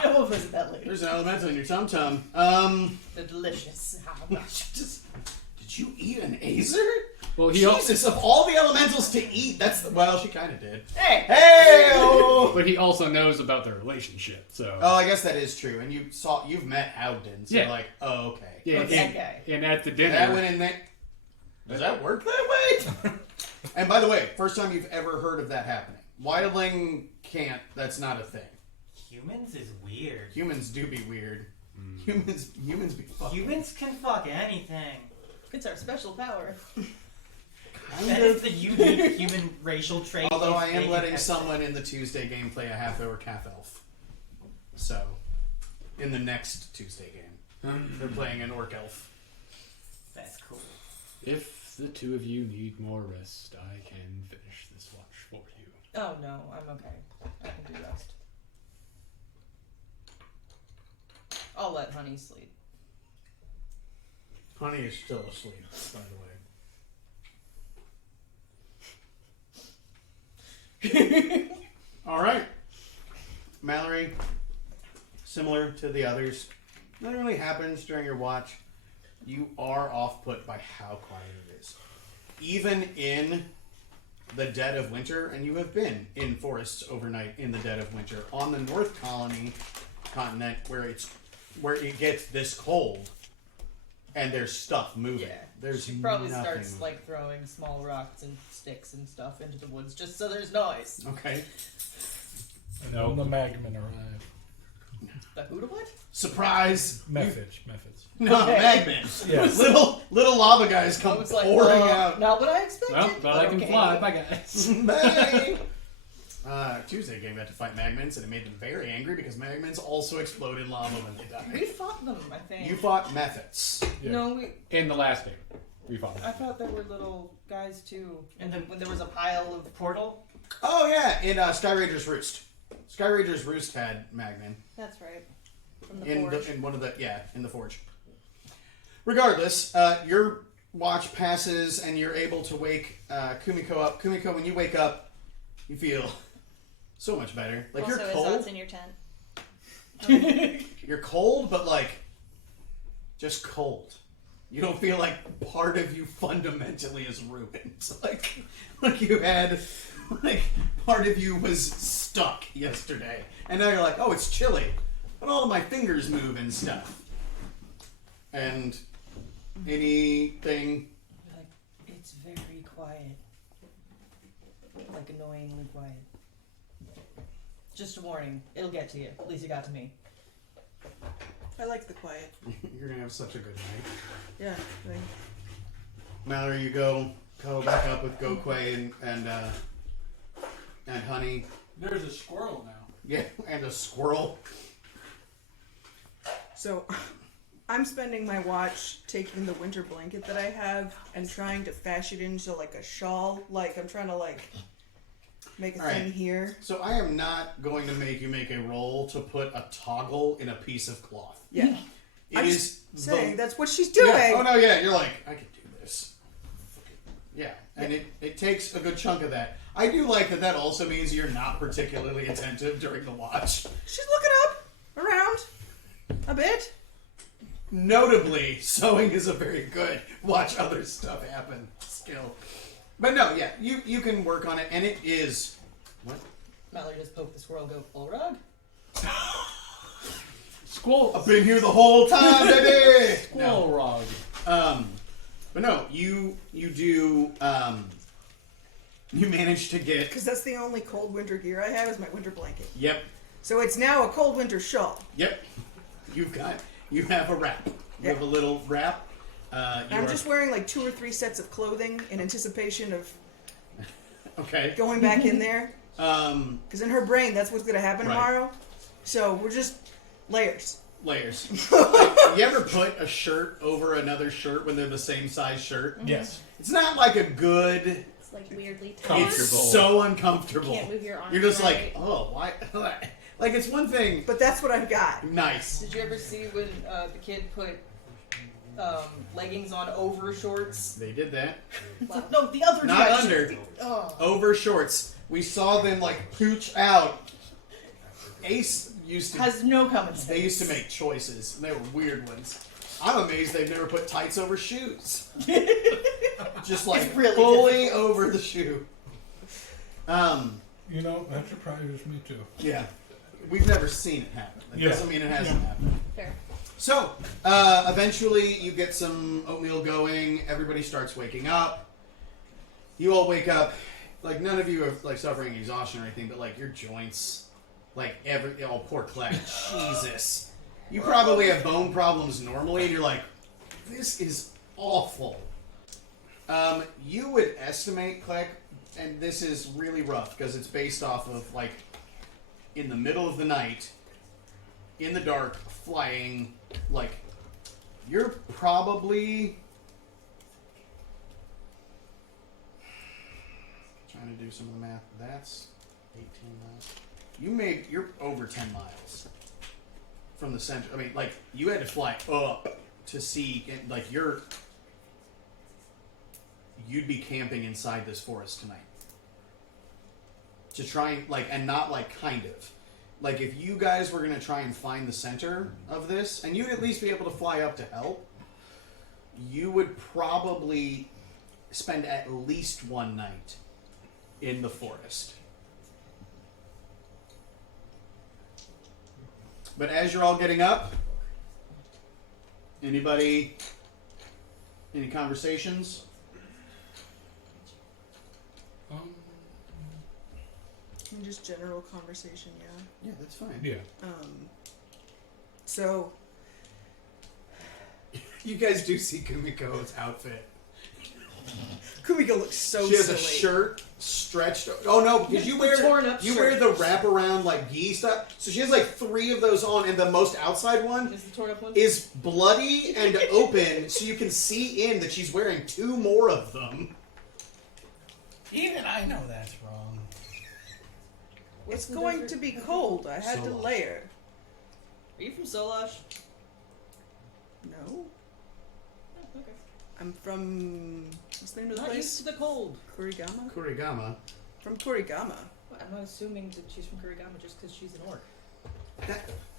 We'll visit that later. There's an elemental in your tum-tum. The delicious. How much? Did you eat an Azer? Well, Jesus, of all the elementals to eat, well, she kind of did. Hey! Hey! But he also knows about their relationship, so. Oh, I guess that is true. And you've met Howden, so Yeah. you're like, oh, okay. Yeah, What's that guy? and at the dinner. That went in there. Does that work that way? And by the way, first time you've ever heard of that happening. Wildling can't. That's not a thing. Humans is weird. Humans do be weird. Humans be fucking. Humans can fuck anything. It's our special power. That is the unique human racial trait. Although if I am they letting have someone in the Tuesday game play a half-hour calf elf. So, in the next Tuesday game, they're playing an orc elf. That's cool. If the two of you need more rest, I can finish this watch for you. Oh no, I'm okay. I can do rest. I'll let Honey sleep. Honey is still asleep, by the way. All right, Mallory. Similar to the others, nothing really happens during your watch. You are off-put by how quiet it is, even in the dead of winter. And you have been in forests overnight in the dead of winter on the North continent, where it gets this cold, and there's stuff moving. Yeah. There's She probably nothing starts moving. like throwing small rocks and sticks and stuff into the woods just so there's noise. Okay. And No. when the magmen arrive. The who to what? Surprise! Methods. No, Okay. magmen. Yes. little lava guys I come was like, pouring out. not what I expected. Well, but I can okay. fly. Bye, guys. Bang! Tuesday game got to fight magments, and it made them very angry because magments also explode in lava when they We die. fought them, I think. You fought methods. Yeah. No, we. In the last game, we fought I them. thought there were little guys too. And then When there was a pile of portal. Oh yeah, in Sky Ranger's Roost. Sky Ranger's Roost had magmen That's right. From the in forge. in one of the in the forge. Regardless, your watch passes and you're able to wake Kumiko up. Kumiko, when you wake up, you feel so much better. Like also, you're Azot's cold. in your tent. You're cold, but like just cold. You don't feel like part of you fundamentally is ruined. Like you had like part of you was stuck yesterday, and now you're like, oh, it's chilly, but all of my fingers move and stuff. And anything. like, it's very quiet. like annoyingly quiet. Just a warning, it'll get to you. At least it got to me. I like the quiet. You're gonna have such a good night. Yeah. Like, Mallory, you go back up with Gokwe and Honey. There's a squirrel now. Yeah, and a squirrel. so, I'm spending my watch taking the winter blanket that I have and trying to fashion it into like a shawl. Like I'm trying to like make a All thing right. here. So I am not going to make you make a roll to put a toggle in a piece of cloth. Yeah. It I'm is just saying the, that's what she's doing. Yeah. Oh no, yeah. You're like, I could do this. Yeah, and it takes a good chunk of that. I do like that also means you're not particularly attentive during the watch. She's looking up, around, a bit. Notably, sewing is a very good watch other stuff happen skill. But no, yeah, you can work on it, and it is... What? Mallory just poked the squirrel, go, Vulrav? Squirrel. I've been here the whole time, baby! Squirrel rog. But no, you do, you manage to get... Because that's the only cold winter gear I have is my winter blanket. Yep, So it's now a cold winter shawl. yep. You have a wrap. You have a little wrap. I'm just wearing like 2 or 3 sets of clothing in anticipation of Okay. going back in there. Um, Because in her brain, that's what's going to happen Right. tomorrow. So we're just layers. layers. Like, you ever put a shirt over another shirt when they're the same size shirt? Yes. It's not like a good... It's like weirdly tight. It's so uncomfortable. Can't move your arms. You're just right. like, oh, why? Like, it's one thing. But that's what I've got. Nice. Did you ever see when the kid put leggings on over shorts? They did that. No, the other Not direction. under. Oh. Over shorts. We saw them, like, pooch out. Ace used to... Has no common sense. They used to make choices, and they were weird ones. I'm amazed they've never put tights over shoes. Just, like, It's really fully difficult. over the shoe. You know, that surprises me too. Yeah. We've never seen it happen. That Yeah. doesn't mean it hasn't happened. Fair. So, eventually you get some oatmeal going. Everybody starts waking up. You all wake up. Like, none of you are, like, suffering exhaustion or anything, but, like, your joints, like, oh, poor Clec. Jesus. You probably have bone problems normally, and you're like, this is awful. You would estimate, Clec, and this is really rough, because it's based off of, like, in the middle of the night, in the dark, flying, like, you're probably... Trying to do some of the math. That's 18 miles. You're over 10 miles from the center. I mean, like, you had to fly up to see, like, you'd be camping inside this forest tonight. To try and, like, and not, like, kind of. Like, if you guys were going to try and find the center of this, and you'd at least be able to fly up to help, you would probably spend at least one night in the forest. But as you're all getting up, any conversations? Just general conversation, yeah. Yeah, that's fine. Yeah. So You guys do see Kumiko's outfit. Kumiko looks so She has silly. a shirt stretched. Oh no, because you wear torn up you shirt. wear the wraparound like gi stuff. So she has like 3 of those on, and the most outside one Is the torn up one? is bloody and open, so you can see in that she's wearing 2 more of them. Even I know that's wrong. It's going to be cold. I had to Solash. layer. Are you from Solash? No. Oh, okay. I'm from... What's the name of the Not used place? to the cold. Kurigama? Kurigama. From Kurigama. I'm not assuming that she's from Kurigama just because she's an orc.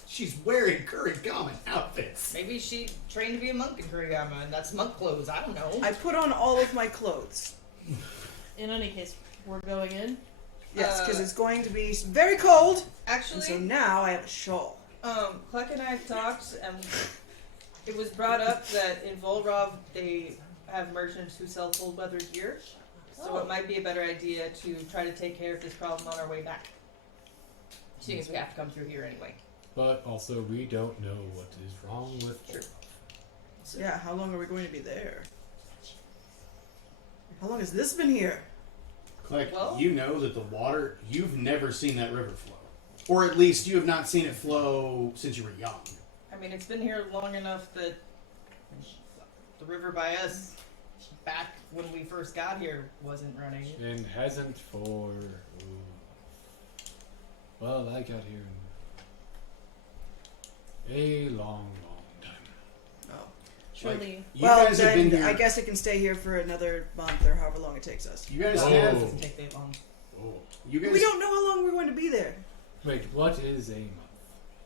She's wearing Kurigama outfits. Maybe she trained to be a monk in Kurigama, and that's monk clothes. I don't know. I put on all of my clothes. In any case, we're going in. Yes, because it's going to be very cold. Actually, And so now I have a shawl. Clec and I talked, and it was brought up that in Vulrav they have merchants who sell cold weather gear. So it might be a better idea to try to take care of this problem on our way back. Seeing as we have to come through here anyway. But also, we don't know what is wrong with Vulrav. So Yeah, how long are we going to be there? How long has this been here? Like, Well- you know that the water, you've never seen that river flow. Or at least you have not seen it flow since you were young. I mean, it's been here long enough that the river by us, back when we first got here, wasn't running. And hasn't for... well, I got here in a long, long time. Oh. Surely. You Well, guys have been then here. I guess it can stay here for another month or however long it takes us. You guys Oh. It have. doesn't take that long. Oh. You guys. We don't know how long we're going to be there. Wait, what is a month?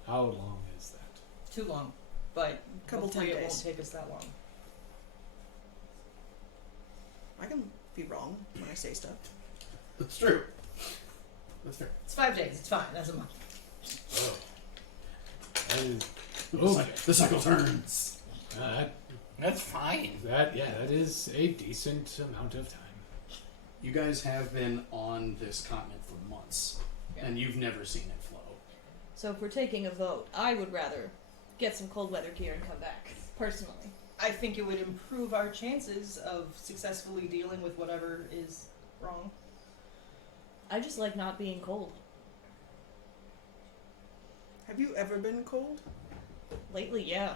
How long is that? Too long. But Couple hopefully 10 it days. won't take us that long. I can be wrong when I say stuff. That's true. That's fair. It's 5 days. It's fine. That's a month. That is... The cycle turns. That's fine. that is a decent amount of time. You guys have been on this continent for months, Yeah. and you've never seen it flow. So if we're taking a vote, I would rather get some cold weather gear and come back. Personally. I think it would improve our chances of successfully dealing with whatever is wrong. I just like not being cold. Have you ever been cold? Lately, yeah.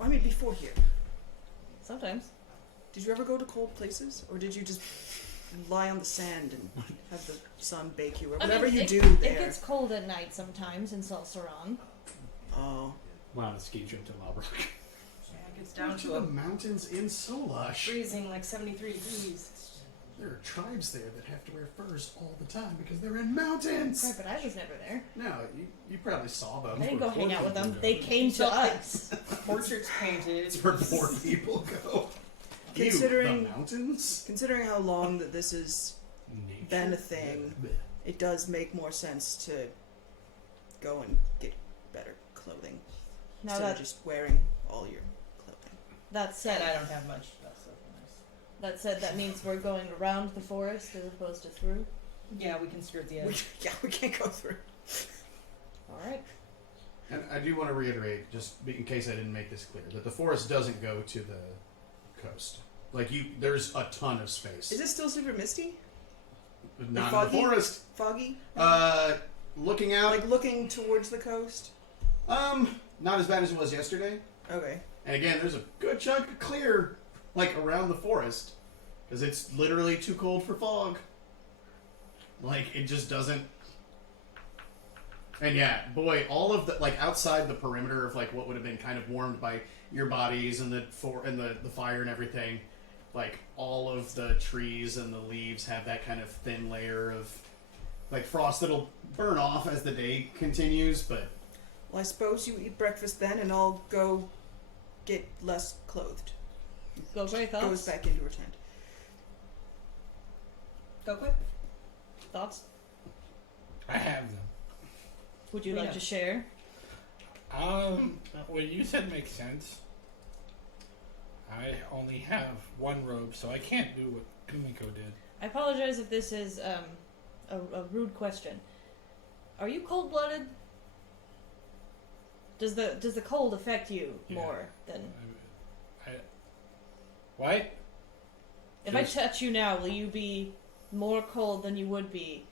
I mean, before here. Sometimes. Did you ever go to cold places? Or did you just lie on the sand and have the sun bake you? Or whatever you do there? It gets cold at night sometimes in Salsaran. Oh. Went on a ski trip to Lobrock. Yeah, it gets down to to the a mountains in Solash. freezing like 73 degrees. There are tribes there that have to wear furs all the time because they're in mountains. Right, but I was never there. No, you probably saw them. I didn't go hang out with them. Yeah. They came to So- us. Portraits painted. It's where poor people go. Considering- the mountains. Considering how long that this has Nature. been a thing, it does make more sense to go and get better clothing Now instead of that just wearing all your clothing. that And said, I don't have much stuff, so nice. that means we're going around the forest as opposed to through. Yeah, we can skirt the We, edge. yeah, we can't go through. All right. And I do want to reiterate, just in case I didn't make this clear, that the forest doesn't go to the coast. Like there's a ton of space. Is it still super misty? But not in foggy? the forest. Foggy? Looking out. Like looking towards the coast? Not as bad as it was yesterday. Okay. And again, there's a good chunk of clear, like around the forest, because it's literally too cold for fog. Like it just doesn't. And yeah, boy, all of the like outside the perimeter of like what would have been kind of warmed by your bodies and the fire and everything, like all of the trees and the leaves have that kind of thin layer of like frost that'll burn off as the day continues, but Well, I suppose you eat breakfast then, and I'll go get less clothed. Go great thoughts. Goes back into her tent. Go quick. Thoughts? I have them. Would you We like know. to share? What you said makes sense. I only have one robe, so I can't do what Kumiko did. I apologize if this is a rude question. Are you cold-blooded? Does the cold affect you Yeah. more than What? if I touch you now? Will you be more cold than you would be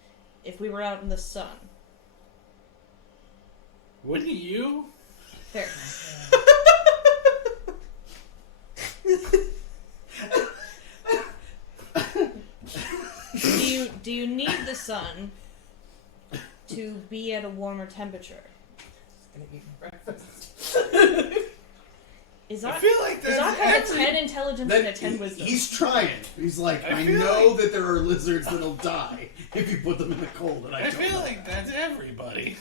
if we were out in the sun? Wouldn't you? Fair. Do you need the sun to be at a warmer temperature? Gonna eat my breakfast. Is I that feel like is that that's kind of 10 intelligence and a 10 wisdom? he's trying. He's like, I I feel know like- that there are lizards that'll die if you put them in the cold, and I I don't feel know. like that's everybody.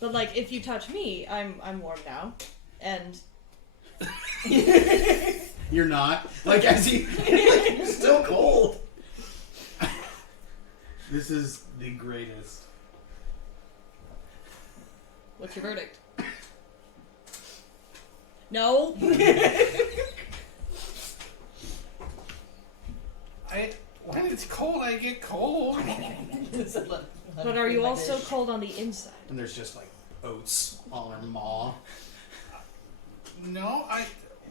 But like, if you touch me, I'm warm now, and You're not. Like, as he, like, you're still cold. This is the greatest. what's your verdict? No. But are you also cold on the inside? And there's just like oats on her maw. No,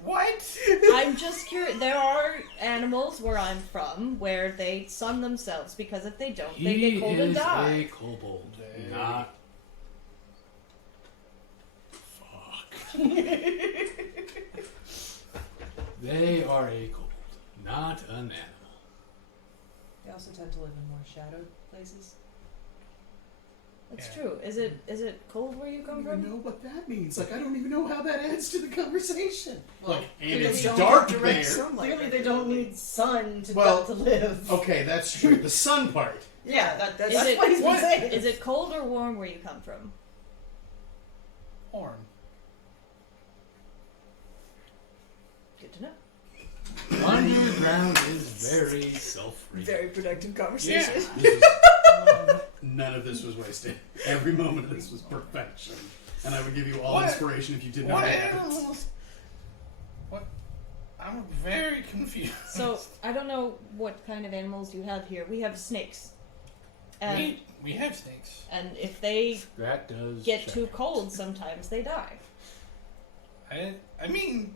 what? I'm just curious. There are animals where I'm from where they sun themselves because if they don't, they get cold and die. He is a kobold, not... Fuck. They are a kobold, not an animal. They also tend to live in more shadowed places. That's Yeah. true. Is it cold where you I come don't even from? know what that means. Like, I don't even know how that adds to the conversation. Well, like, and because it's they don't dark have there. direct sunlight Clearly, they don't need sun to, Well, to live. Okay, that's true. The sun part. Yeah, that's Is it- what he's been what? saying. Is it cold or warm where you come from? Warm. Good to know. Underground is very self-reading. Very productive conversation. This is, none of this was wasted. Every moment of this was perfection. And I would give you all What? inspiration if you did not What have it. animals? What? I'm very confused. So I don't know what kind of animals you have here. We have snakes, and we have snakes. if they That does get check. too cold, sometimes they die. I mean,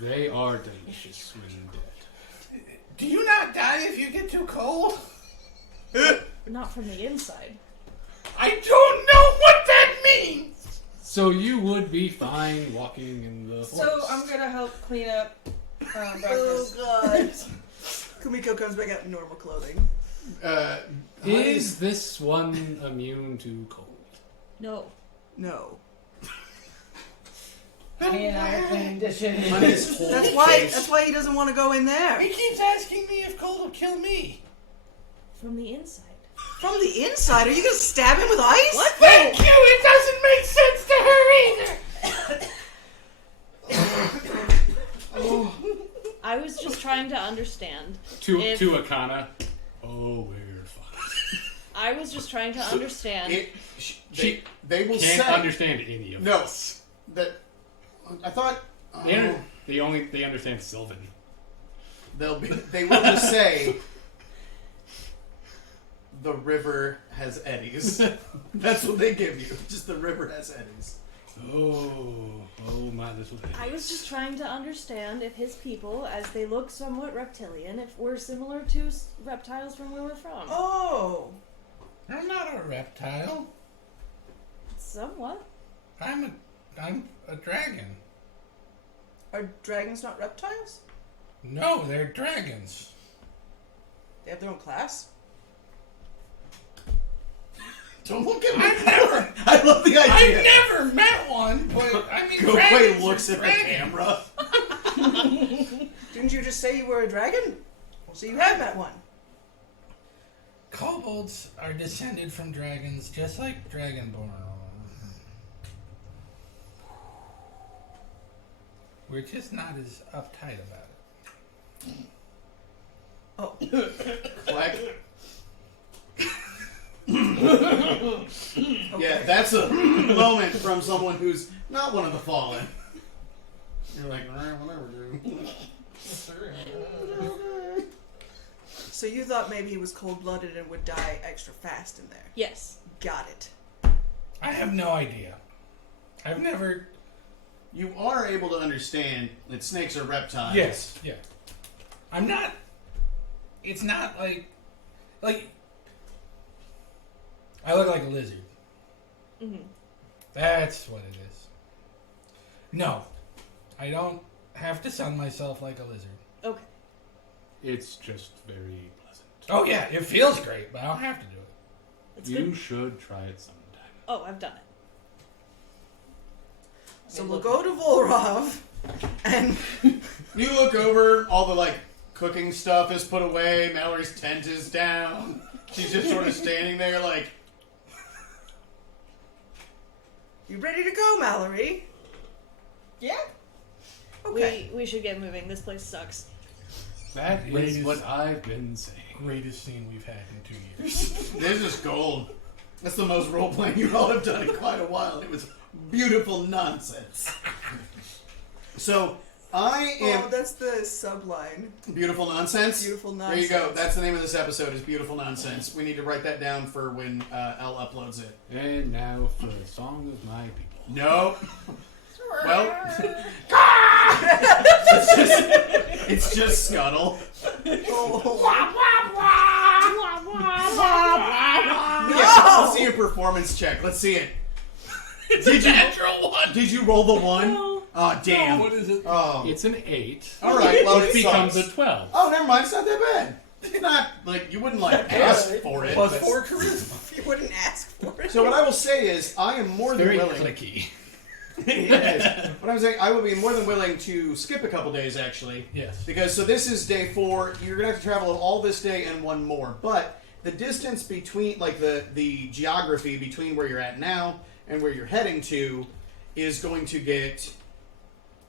They are delicious when dead. do you not die if you get too cold? Not from the inside. I don't know what that means. So you would be fine walking in the forest. So I'm gonna help clean up Oh breakfast. god. Kumiko comes back out in normal clothing. Is this one immune to cold? No. No. Honey and I are cleaning dishes. Honey's whole That's why. face- That's why he doesn't want to go in there. He keeps asking me if cold will kill me. From the inside. From the inside, are you gonna stab him with ice? What? Thank you. It doesn't make sense to her either. I was just trying to understand. To If- Akana. Oh, we're fucked. I was just trying to understand. They will Can't say understand any of no. this. That I thought They understand Sylvan. they will just say the river has eddies. That's what they give you. Just the river has eddies. Oh my little head. I was just trying to understand if his people, as they look somewhat reptilian, if we're similar to reptiles from where we're from. Oh. I'm not a reptile. Somewhat. I'm a dragon. Are dragons not reptiles? No, they're dragons. They have their own class? Don't look at me. I've never, I love the idea. I've never met one, but I mean, Go dragons away are looks at the dragons. camera. Didn't you just say you were a dragon? Well, so you have met one. Kobolds are descended from dragons, just like Dragonborn. We're just not as uptight about it. Oh. Clack. Yeah, that's a moment from someone who's not one of the fallen. You're like, whatever, dude. So you thought maybe he was cold-blooded and would die extra fast in there. Yes. Got it. I have no idea. I've never. You are able to understand that snakes are reptiles. Yes, yeah. I'm not. It's not like. I look like a lizard. Mm-hmm. That's what it is. No, I don't have to sun myself like a lizard. Okay. It's just very pleasant. Oh yeah, it feels great, but I don't have to do it. It's You good. should try it sometime. Oh, I've done it. So we'll go to Vulrav, and You look over, all the like cooking stuff is put away, Mallory's tent is down. She's just sort of standing there like, you ready to go, Mallory? Yeah. Okay. We should get moving. This place sucks. That is Ladies. what I've been saying. Greatest scene we've had in 2 years. this is gold. That's the most role playing you all have done in quite a while. It was beautiful nonsense. So I am Oh, that's the subline. beautiful nonsense. Beautiful There you go. nonsense. That's the name of this episode. Is beautiful nonsense. We need to write that down for when Al uploads it. And now for a song of my people. No. Well, it's just Scuttle. Yeah, let's see your performance check. Let's see it. Did you Natural one. Did you roll the one? No. Oh, damn. What is it? Oh. It's an 8. All right. Well, Which it becomes sucks. a 12. Oh, never mind. It's not that bad. It's not like you wouldn't like ask for it. Plus but- 4 charisma. You wouldn't ask for it. So what I will say is, I am more than Very willing. clicky. Yes. What I'm saying, I will be more than willing to skip a couple days actually. Yes. Because so this is day 4. You're gonna have to travel all this day and one more. But the distance between, like the geography between where you're at now and where you're heading to, is going to get.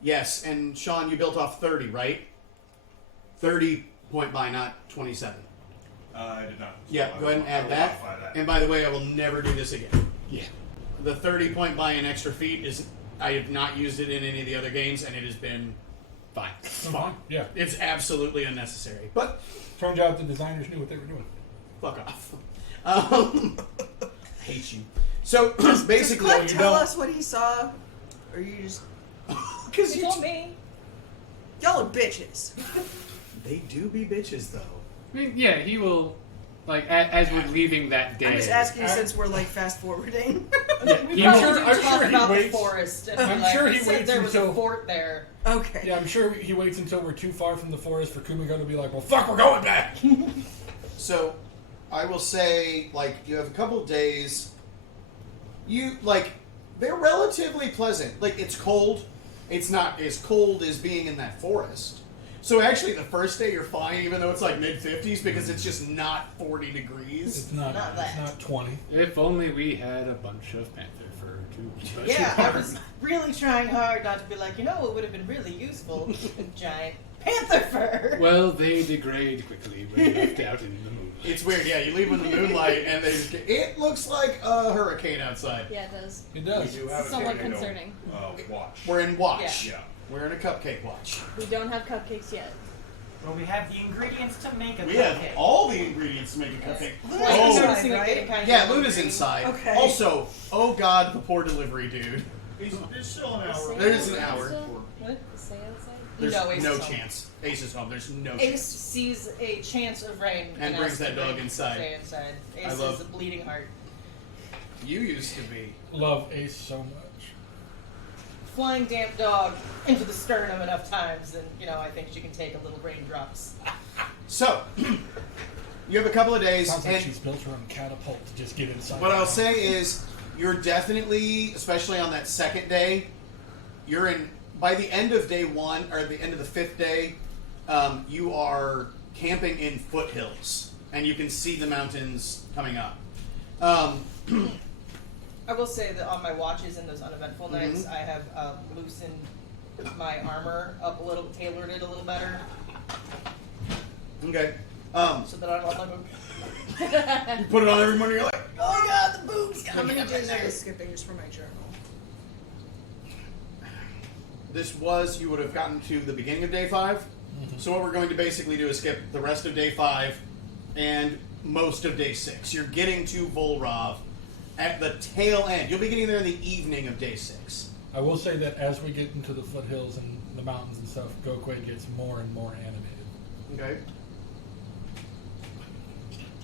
Yes, and Sean, you built off 30, right? 30 point buy, not 27. I did not. Yeah, So go ahead and I add will that. modify And by the way, I will never do this again. Yeah. The 30 point buy in extra feet is. I have not used it in any of the other games, and it has been fine. Fine. Yeah. It's absolutely unnecessary. But Turns out the designers knew what they were doing. fuck off. Hate you. So basically, Cliff you tell don't. us what he saw, or you just because You told me. y'all are bitches. they do be bitches though. I mean, yeah, he will, like, as we're leaving that day. I'm just asking since we're like fast forwarding. We He probably will- do I'm talk sure he about the waits. forest. And I'm be like, sure he said waits there was a until- fort there. Okay. Yeah, I'm sure he waits until we're too far from the forest for Kumiko to be like, well, fuck, we're going back. So I will say, like, you have a couple days. You like, they're relatively pleasant. Like, it's cold. It's not as cold as being in that forest. So actually, the first day you're fine, even though it's like mid-50s, because it's just not 40 degrees. It's not. Not It's that. not 20. If only we had a bunch of panther fur to. Yeah, I was really trying hard not to be like, you know what would have been really useful? Giant panther fur. Well, they degrade quickly when left out in the moonlight. It's weird, yeah. You leave in the moonlight, and they just get, it looks like a hurricane outside. Yeah, it does. It We does. do have a Somewhat tornado, concerning. watch. We're in watch. Yeah. We're in a cupcake watch. We don't have cupcakes yet. Well, we have the ingredients to make a We cupcake. have all the ingredients to make a cupcake. Like, Oh, I'm noticing it right? getting kind of yeah, yellow Luna's green. inside. Okay. Also, oh god, the poor delivery dude. There's still an hour. There's an hour. What? Stay outside. There's No, Ace no is home. chance. Ace is home. There's no Ace chance. sees a chance of rain And brings asks that the dog rain inside. Stay inside. Ace I love- is a bleeding heart. You used to be. Love Ace so much. Flying damp dog into the sternum enough times, and I think she can take a little raindrops. So, you have a couple of days, Sounds like and she's built her own catapult to just get inside. what I'll say is, you're definitely, especially on that second day, you're in. By the end of day 1 or the end of the 5th day, you are camping in foothills, and you can see the mountains coming up. I will say that on my watches and those uneventful Mm-hmm. nights, I have loosened my armor up a little, tailored it a little better, Okay. so that I don't like. You put it on every morning. You're like, Oh god, the boobs got How me many up in days are there. you skipping just for my journal? this was, you would have gotten to the beginning of day 5. So what we're going to basically do is skip the rest of day 5 and most of day 6. You're getting to Vulrav at the tail end. You'll be getting there in the evening of day 6. I will say that as we get into the foothills and the mountains and stuff, Gokwe gets more and more animated. Okay.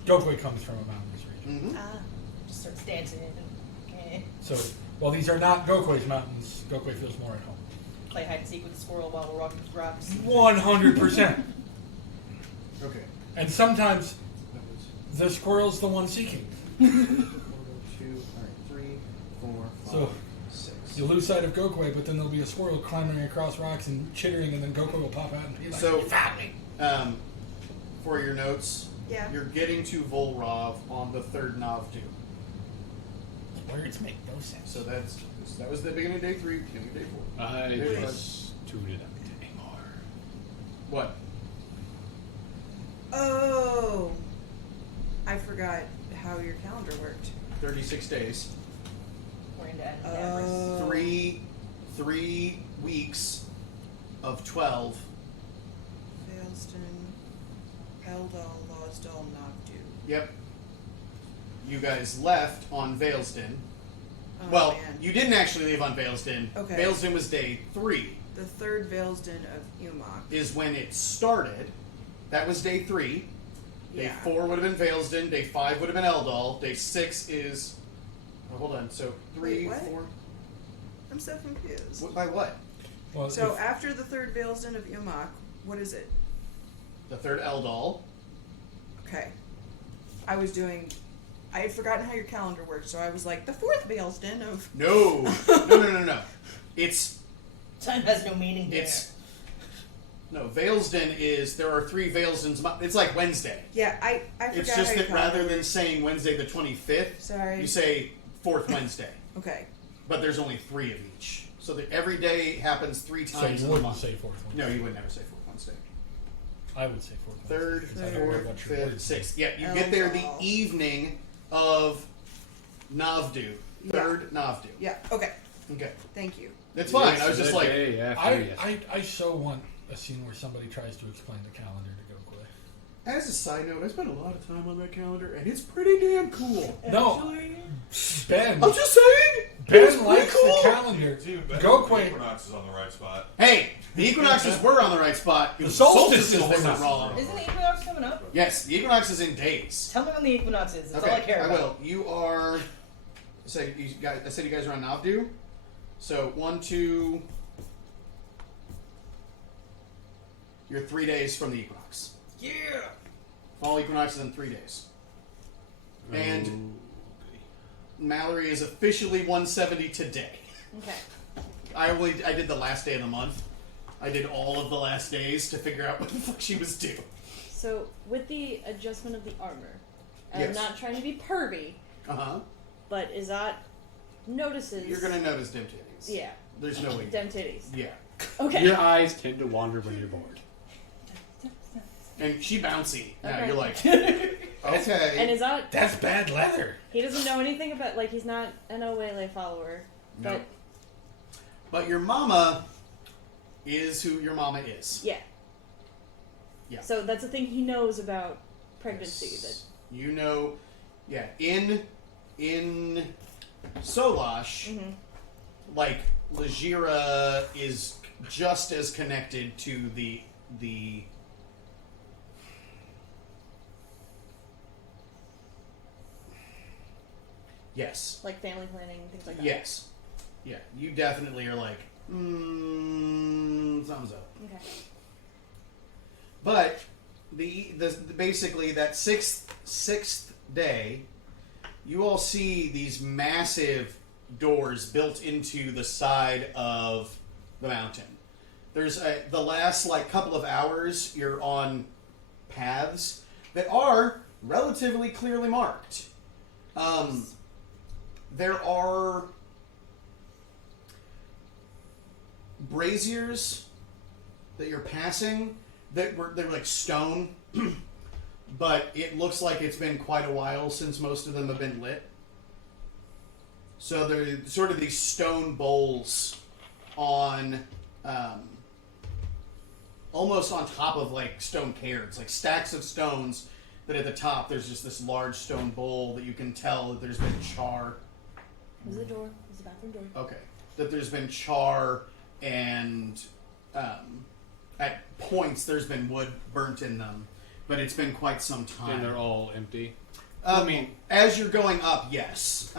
Gokwe comes from a mountainous region. Mm-hmm. Just starts dancing. Okay. So while these are not Gokwe's mountains, Gokwe feels more at home. Play hide and seek with the squirrel while we're walking through rocks. 100%. Okay. And sometimes the squirrel's the one seeking. 1, 2, 3, 4, 5, So 6. you lose sight of Gokwe, but then there'll be a squirrel climbing across rocks and chittering, and then Gokwe will pop out and be like, So- "You found me." For your notes, Yeah. you're getting to Vulrav on the 3rd Navdu. Words make no sense. So that was the beginning of day 3, beginning of day 4. I Very just tuned it up anymore. What? Oh, I forgot how your calendar worked. 36 days. We're into Everest. Oh. 3 weeks of 12. Veilston, Eldal, Losdal, Nogdu. Yep. You guys left on Veilston. Oh, Well, man. you didn't actually leave on Veilston. Okay. Veilston was day 3. The third Veilston of Umok. Is when it started. That was day 3. Day Yeah. 4 would have been Veilston. Day 5 would have been Eldal. Day 6 is... Oh, hold on. So 3, Wait, what? 4... I'm so confused. What, by what? Well, So if- after the third Veilston of Umok, what is it? The 3rd Eldal. Okay. I had forgotten how your calendar worked, so I was like, the fourth Veilston of... No. No. It's... Time has no meaning there. No, Veilsden is... There are 3 Veilsdens... It's like Wednesday. Yeah, I forgot It's how just your that calendar rather than works. saying Wednesday the 25th, Sorry. you say 4th Wednesday. Okay. But there's only 3 of each. So that every day happens 3 so times you in a wouldn't month. say fourth one. No, you would never say 4th Wednesday. I would say fourth one. 3rd, because I don't know 4th, what your 5th, words 6th. Yeah, you get there the Eldal. evening of Navdu. 3rd Navdu. Yeah, okay. Okay. Thank you. That's fine. It's I was just the like... day after yesterday. I so want a scene where somebody tries to explain the calendar to Gokwe. As a side note, I spent a lot of time on that calendar, and it's pretty damn cool. No, Ben. I'm just saying! It's Ben pretty likes cool. the calendar. Too, but Gokwe. Equinox is on the right spot. Hey, the equinoxes were on the right spot. It The was solstices they were solstices wrong. were Isn't the equinox coming up? Yes, the equinox is in days. Tell me when the equinox is. That's Okay, all I care about. will. You are... I said you guys are on Navdu. So, 1, 2... You're 3 days from the equinox. Yeah. Fall equinox is in 3 days. And Mallory is officially 170 today. Okay. I did the last day of the month. I did all of the last days to figure out what the fuck she was due. So, with the adjustment of the armor, I'm Yes. not trying to be pervy, Uh-huh. but Izat notices. You're gonna notice dim titties. Yeah. There's no way. Dem titties. Yeah. Okay. Your eyes tend to wander when you're bored. And she bouncy. Now Okay. you're like, okay. And Izat, That's bad leather. he doesn't know anything about, like, he's not an Owele follower. No. But, But your mama is who your mama is. yeah. Yeah. So that's the thing he knows about pregnancy. Yes. You know, yeah, in Solash, like Lajira is just as connected to the yes. Like family planning, things like that. Yes. Yeah, you definitely are like, thumbs up. Okay. But the basically that sixth day, you all see these massive doors built into the side of the mountain. There's the last like couple of hours you're on paths that are relatively clearly marked. There are braziers that you're passing they're like stone, but it looks like it's been quite a while since most of them have been lit. So they're sort of these stone bowls on almost on top of like stone cairns, like stacks of stones that at the top there's just this large stone bowl that you can tell that there's been char. There's the door. There's the bathroom door. Okay. That there's been char and at points there's been wood burnt in them, but it's been quite some time. And they're all empty. I mean, as you're going up, yes.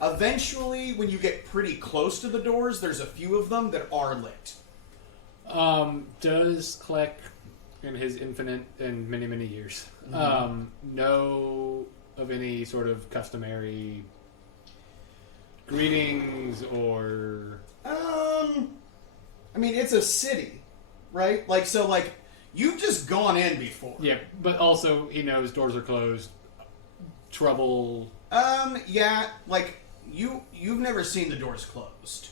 Eventually, when you get pretty close to the doors, there's a few of them that are lit. Does Kleck, in his infinite and many, many years, know of any sort of customary greetings or... I mean, it's a city, right? Like, so, like, you've just gone in before. Yeah, but also he knows doors are closed, trouble... Yeah, like, you've never seen the doors closed.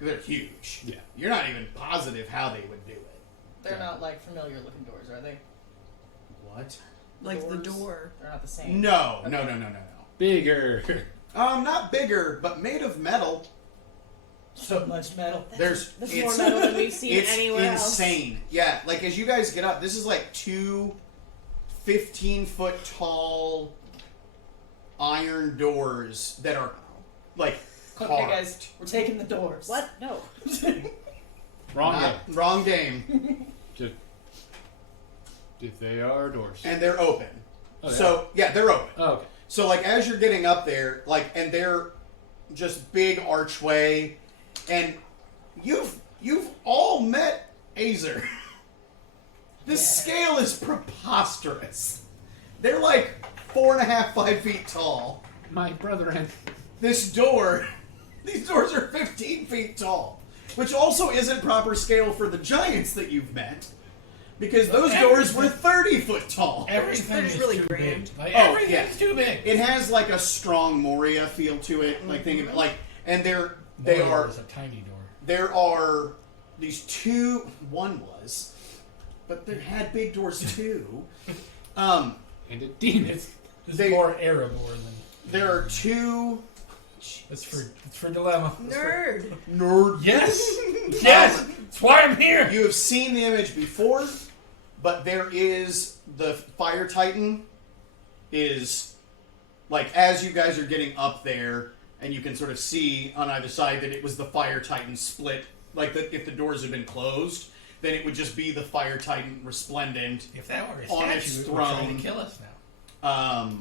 They're huge. Yeah. You're not even positive how they would do it. They're not like familiar looking doors, are they? What? Like the Doors? door. They're not the same. No, Okay. no. Bigger. Not bigger, but made of metal. So much metal. There's That's it's, more metal than we've seen it's anywhere else. insane. Yeah, like as you guys get up, this is like 2 15-foot tall iron doors that are like carved. Okay, guys, we're taking the doors. What? No. Wrong Not- game. Wrong game. If they are doors. And they're open. Oh, they So yeah, they're open. Oh, okay. So like as you're getting up there, like and they're just big archway, and you've all met Azer. The scale is preposterous. They're like 4.5, 5 feet tall. My brethren. These doors are 15 feet tall, which also isn't proper scale for the giants that you've met, because those doors were 30 foot tall. Everything It's is really too grand. big. Like, Oh, everything's yeah. too big. It has like a strong Moria feel to it, like think of it like, and they Moria are is a tiny door. there are these two. One was, but they had big doors too. And a demon. It's They- more Erebor than. There are two. It's for dilemma. Nerd. Nerd. Yes, yes. That's why I'm here. You have seen the image before, but there is the Fire Titan is like as you guys are getting up there, and you can sort of see on either side that it was the Fire Titan split. Like that, if the doors had been closed, then it would just be the Fire Titan resplendent. If that were a On its statue, it would try throne. to kill us now.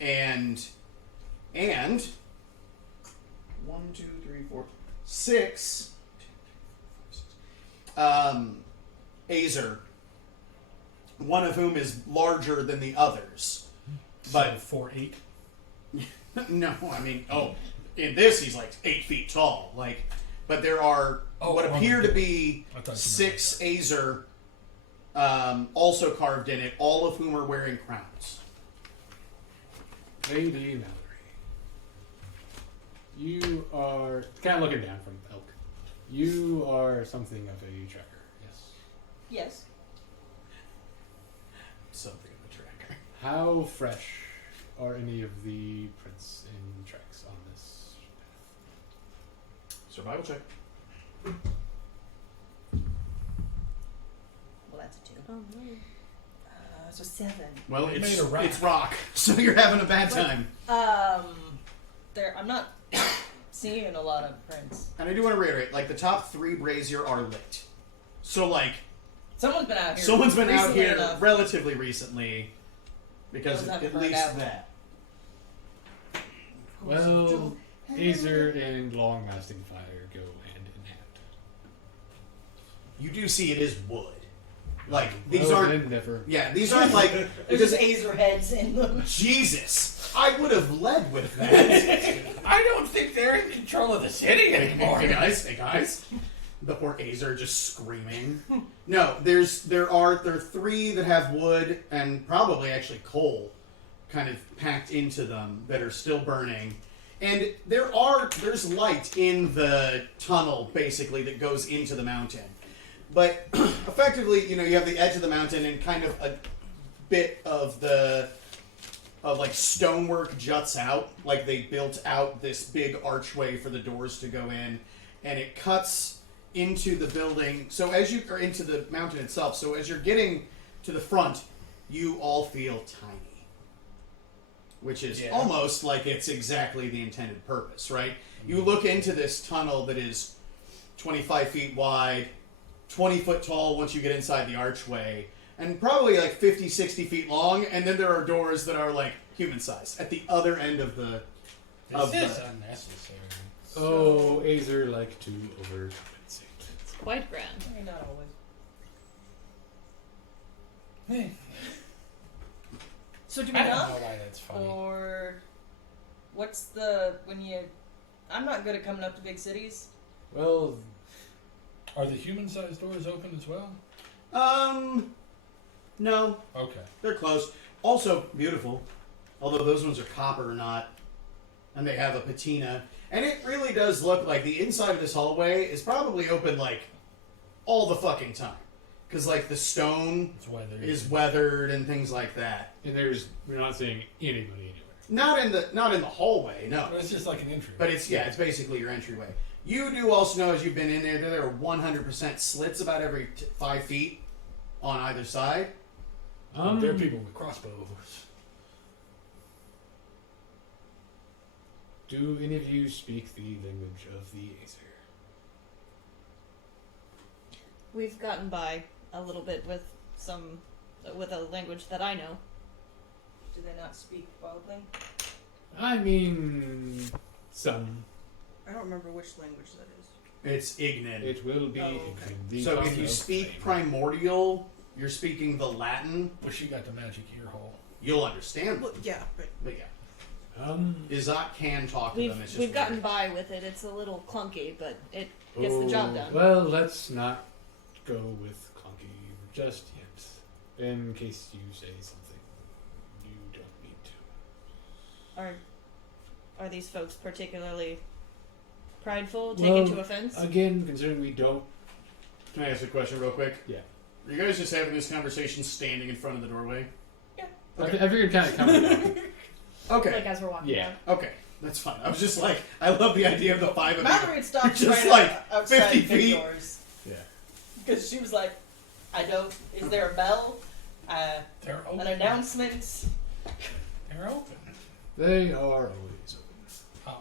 And 1, 2, 3, 4, 6. Azer, one of whom is larger than the others. But So 4'8". no, I mean, in this he's like 8 feet tall. Like, but there are what appear to be I thought you meant 6 Azer, also carved in it, all of whom are wearing crowns. Lady Mallory. You are kind of looking down from Elk. You are something of a tracker, yes. Yes. Something of a tracker. How fresh are any of the prints and tracks on this Survival check. Well, that's a 2. Oh no. So 7. Well, It it's made a rock. it's rock, so you're having a bad time. I'm not seeing a lot of prints. And I do want to reiterate, like the top 3 brazier are lit. So like Someone's been out here. someone's been out recently here enough. relatively recently, because Those haven't at burned least out. that. Well, Azer and long-lasting fire go hand in hand. You do see it is wood. Like these Oh, aren't. then never. Yeah, these aren't like There's because just Azer heads in them. Jesus, I would have led with that. I don't think they're in control of the city anymore. Hey guys. The poor Azer just screaming. No, there are 3 that have wood and probably actually coal kind of packed into them that are still burning. And there's light in the tunnel basically that goes into the mountain. But effectively, you have the edge of the mountain and kind of a bit of like stonework juts out, like they built out this big archway for the doors to go in, and it cuts into the building. So or into the mountain itself. So as you're getting to the front, you all feel tiny, which is almost like it's exactly the intended purpose, right? You look into this tunnel that is 25 feet wide, 20 foot tall once you get inside the archway, and probably like 50, 60 feet long, and then there are doors that are like human size at the other end of the... This is unnecessary. Oh, Azer like to overcompensate. It's quite grand. I mean, not always. So do we I don't knock? know why that's funny. Or what's I'm not good at coming up to big cities. Well, Are the human-sized doors open as well? No, Okay. they're closed. Also beautiful, although those ones are copper, and they have a patina. And it really does look like the inside of this hallway is probably open like all the fucking time, because like the stone It's weathered. is weathered and things like that. and we're not seeing anybody anywhere. Not in the hallway, no. But it's just like an entry. But it's basically your entryway. You do also know, as you've been in there are 100% slits about every 5 feet on either side. There are people with crossbows. Do any of you speak the language of the Azer? We've gotten by a little bit with a language that I know. Do they not speak wildling? I mean, some. I don't remember which language that is. It's Ignan. It will be. Oh, okay. the So tongue if you of speak flame. primordial, you're speaking the Latin, But she got the magic ear hole. you'll understand. Well, yeah, but But yeah. Izat can talk to them. It's just We've gotten weird. by with it. It's a little clunky, but it gets the job done. Well, let's not go with clunky just yet. In case you say something you don't need to. Are these folks particularly prideful, taken to Well, offense? Again, considering we don't. Can I ask a question real quick? Yeah. Are you guys just having this conversation standing in front of the doorway? I figured kind of coming. Okay. Like as we're walking Yeah. down. Okay. That's fine. I was just like, I love the idea of the 5 of you. Mallory had stopped Just right like outside 50 the feet. doors. Yeah. Because she was like, I don't. Is there a bell? They're open. An announcement? They're open. They are always open.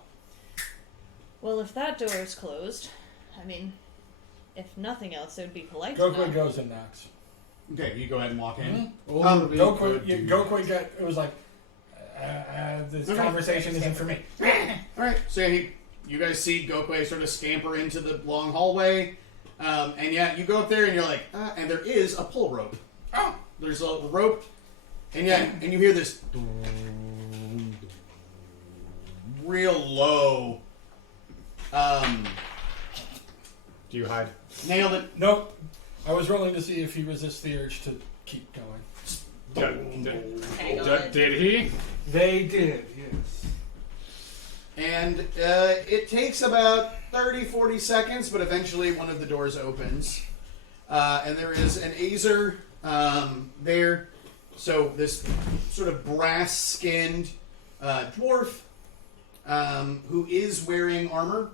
Well, if that door is closed, I mean, if nothing else, it would be polite to Gokwe know. goes and knocks. Okay, you go ahead and walk in. Or we Gokwe, could do- Gokwe got. It was like, this Okay. conversation isn't for me. Alright, so you guys see Gokwe sort of scamper into the long hallway. And yeah, you go up there and you're like, and there is a pull rope. Oh, There's a rope. And yeah, and you hear this real low. Do you hide? Nailed it. nope. I was rolling to see if he resists the urge to keep going. Hang on. Did he? They did, yes. And it takes about 30-40 seconds, but eventually one of the doors opens. And there is an Azer there. So this sort of brass-skinned dwarf who is wearing armor,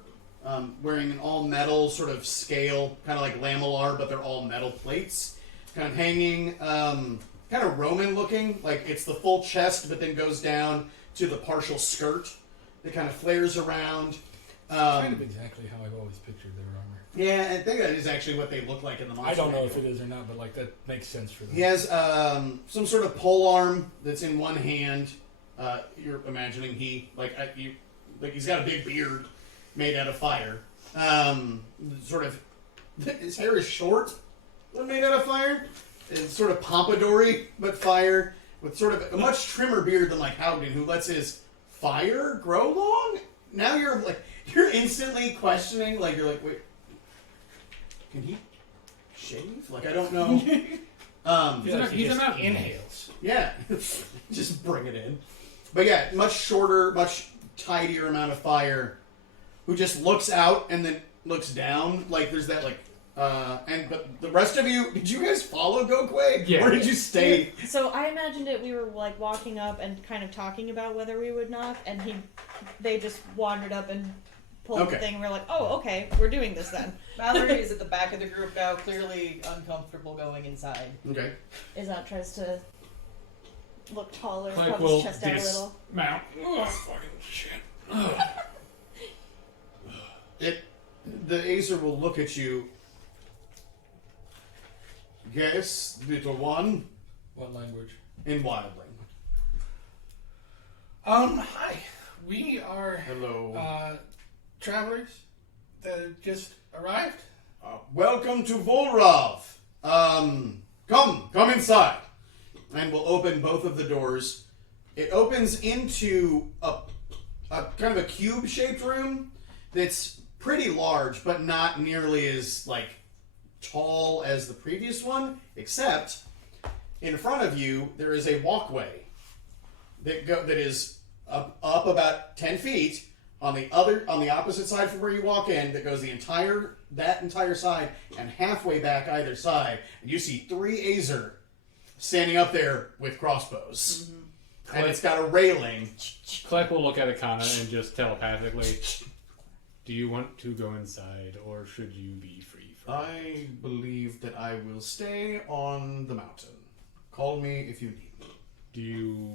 wearing an all-metal sort of scale, kind of like lamellar, but they're all metal plates. Kind of hanging, kind of Roman-looking, like it's the full chest, but then goes down to the partial skirt. It kind of flares around. Kind of exactly how I've always pictured their armor. Yeah, I think that is actually what they look like in the monster I don't know if manual. it is or not, but like that makes sense for them. He has some sort of pole arm that's in one hand. You're imagining he's got a big beard made out of fire. Sort of, his hair is short, but made out of fire. It's sort of pompadour-y, but fire, with sort of a much trimmer beard than like Howden, who lets his fire grow long. Now you're instantly questioning, like you're like, wait, can he shave? Like I don't know. He's not inhales. Yeah, just bring it in. But yeah, much shorter, much tidier amount of fire. Who just looks out and then looks down. Like there's that like, but the rest of you, did you guys follow Gokwe? Yeah. Or did you stay? So I imagined it. We were like walking up and kind of talking about whether we would knock, and they just wandered up and pulled Okay. the thing. And we're like, oh, okay, we're doing this then. Mallory is at the back of the group now, clearly uncomfortable going inside. Okay. Izat tries to look taller, Clank pop will his chest out a little. dismount. Oh, fucking shit. The Azer will look at you. Yes, little one, What language? in Wildling. Hi. We are Hello. travelers that just arrived. Welcome to Vulrav. Come inside. And we'll open both of the doors. It opens into a kind of a cube-shaped room that's pretty large, but not nearly as like tall as the previous one. Except in front of you there is a walkway that is up about 10 feet on the opposite side from where you walk in. That goes that entire side and halfway back either side. And you see 3 Azer standing up there with crossbows. And it's got a railing. Clank will look at Akana and just telepathically, Do you want to go inside, or should you be free from I believe that I will stay on the mountain. Call me if you need me. Do you...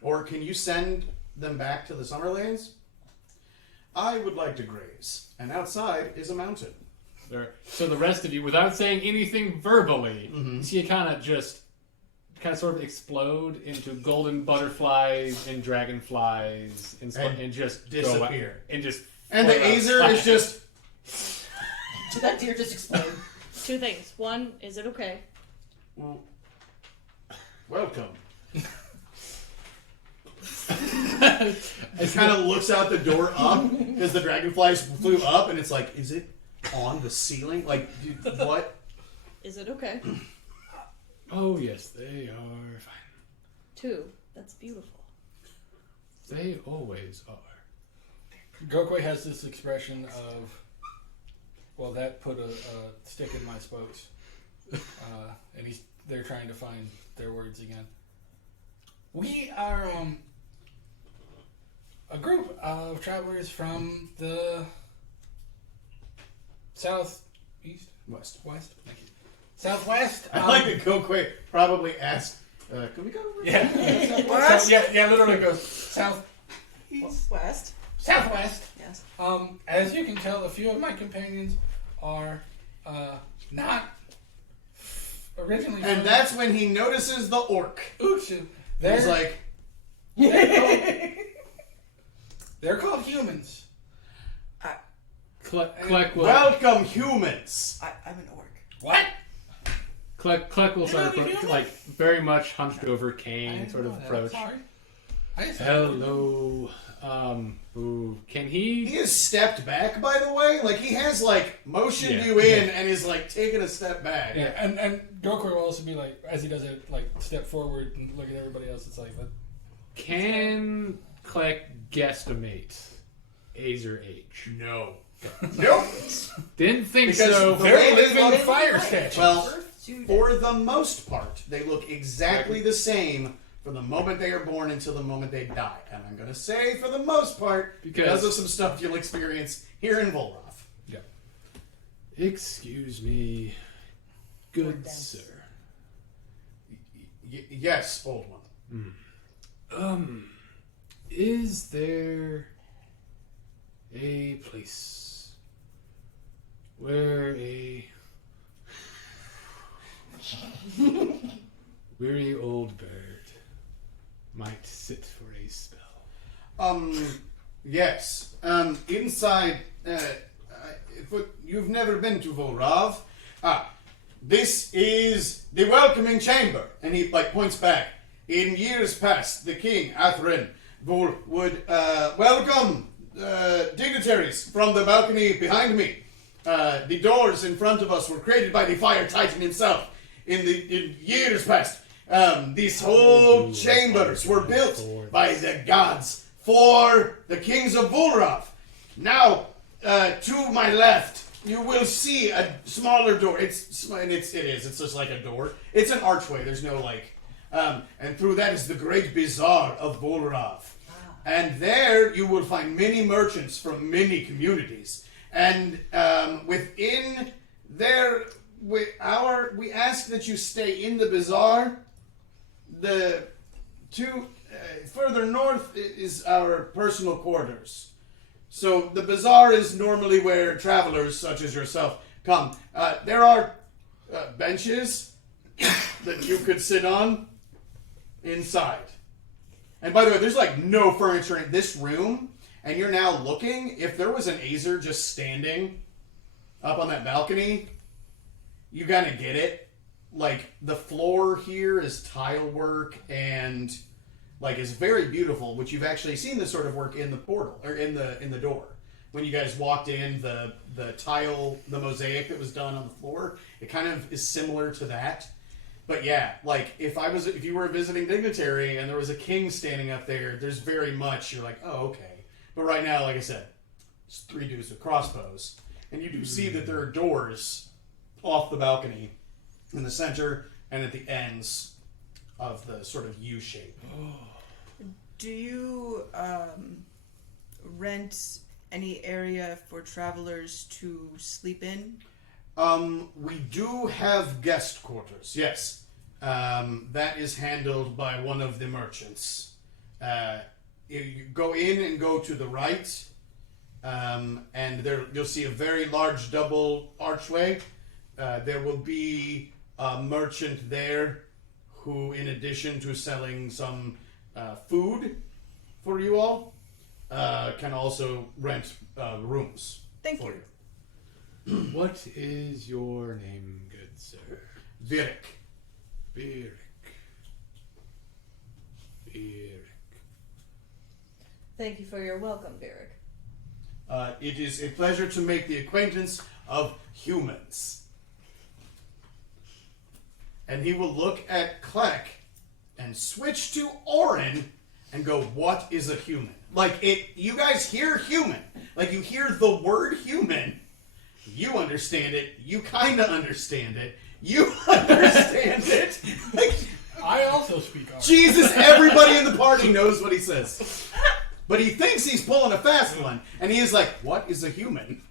Or can you send them back to the summer lanes? I would like to graze, and outside is a mountain. So the rest of you, without saying anything verbally, Mhm. see it kind of sort of explode into golden butterflies and dragonflies and just disappear. and just And the float Azer outside. is just... Did that deer just explode? Two things. One, is it okay? Welcome. It kind of looks out the door up because the dragonflies flew up, and it's like, is it on the ceiling? Like, dude, what? Is it okay? Oh, yes, they are fine. Two, that's beautiful. They always are. Gokwe has this expression of, well, that put a stick in my spokes. And they're trying to find their words again. We are a group of travelers from the southeast? West. West? Thank you. Southwest? I like that Gokwe probably asked, can we go over? Yeah. West? Yeah, literally it goes south. West. Southwest. Yes. As you can tell, a few of my companions are not originally And from that's when he notices the orc. Utsu. He's like, They're called humans. Kleck will... welcome humans. I'm an orc. What? Kleck will sort Really, of, human? like, very much hunched over I cane didn't sort of know that. approach. Sorry. I just- Hello. Can he... He has stepped back, by the way. Like, he has, like, motioned Yeah. you in and is, like, taking a step back. Yeah, and Goku will also be like, as he does it, like, step forward and look at everybody else. It's like, Can Kleck guesstimate Azer age? No. Nope. Didn't think Because so. the they're way they living look- fire statues. Well, for the most part, they look exactly the same from the moment they are born until the moment they die. And I'm going to say, for the most part, because of some stuff you'll experience here in Vulrav. Excuse me, good sir. Yes, old one. Is there a place where a weary old bird might sit for a spell? Yes. Inside, you've never been to Vulrav. This is the welcoming chamber. And he, like, points back. In years past, the king, Atherin, would welcome dignitaries from the balcony behind me. The doors in front of us were created by the fire titan himself in years past. These whole chambers were built by the gods for the kings of Vulrav. Now, to my left, you will see a smaller door. It's just like a door. It's an archway. There's no and through that is the great bazaar of Vulrav. And there you will find many merchants from many communities. And within there, we ask that you stay in the bazaar. The two further north is our personal quarters. So the bazaar is normally where travelers such as yourself come. There are benches that you could sit on inside. And by the way, there's like no furniture in this room. And you're now looking, if there was an Azer just standing up on that balcony, you gotta get it. Like, the floor here is tile work and, like, is very beautiful, which you've actually seen this sort of work in the portal, or in the door. When you guys walked in, the tile, the mosaic that was done on the floor, it kind of is similar to that. But yeah, like, if you were a visiting dignitary and there was a king standing up there, there's very much, you're like, oh, okay. But right now, like I said, it's 3 dudes with crossbows. And you do see that there are doors off the balcony in the center and at the ends of the sort of U shape. Do you rent any area for travelers to sleep in? We do have guest quarters, yes. That is handled by one of the merchants. You go in and go to the right, and there you'll see a very large double archway. There will be a merchant there who, in addition to selling some food for you all, can also rent rooms. Thank for you. What is your name, good sir? Virik. Birik. Birik. Thank you for your welcome, Beric. It is a pleasure to make the acquaintance of humans. And he will look at Kleck and switch to Orin and go, what is a human? Like, you guys hear human. Like, you hear the word human. You understand it. You kind of understand it. You understand it. Like, I also speak Irish. Jesus, everybody in the party knows what he says. But he thinks he's pulling a fast one. And he is like, what is a human?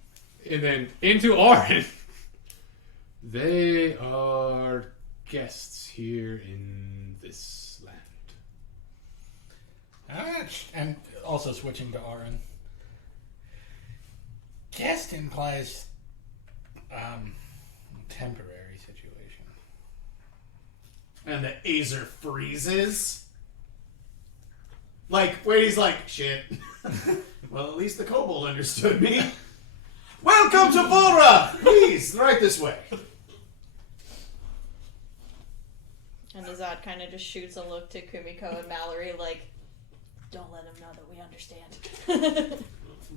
And then into Orin. They are guests here in this land. And also switching to Arin. Guest implies temporary situation. And the Azer freezes. Like, wait, he's like, shit. Well, at least the kobold understood me. Welcome to Vulrav! Please, right this way. And Azad kind of just shoots a look to Kumiko and Mallory like, don't let them know that we understand.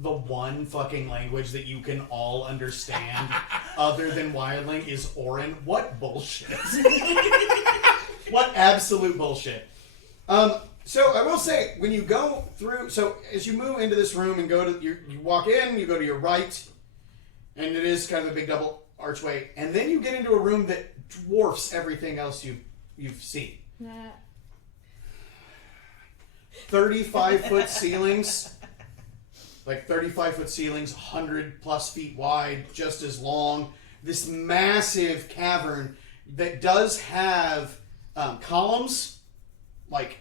The one fucking language that you can all understand other than Wildling is Orin. What bullshit. What absolute bullshit. So I will say, when you go through, so as you move into this room and go to, you walk in, you go to your right, and it is kind of a big double archway, and then you get into a room that dwarfs everything else you've seen. Nah. 35-foot ceilings, like 35-foot ceilings, 100+ feet wide, just as long. This massive cavern that does have columns, like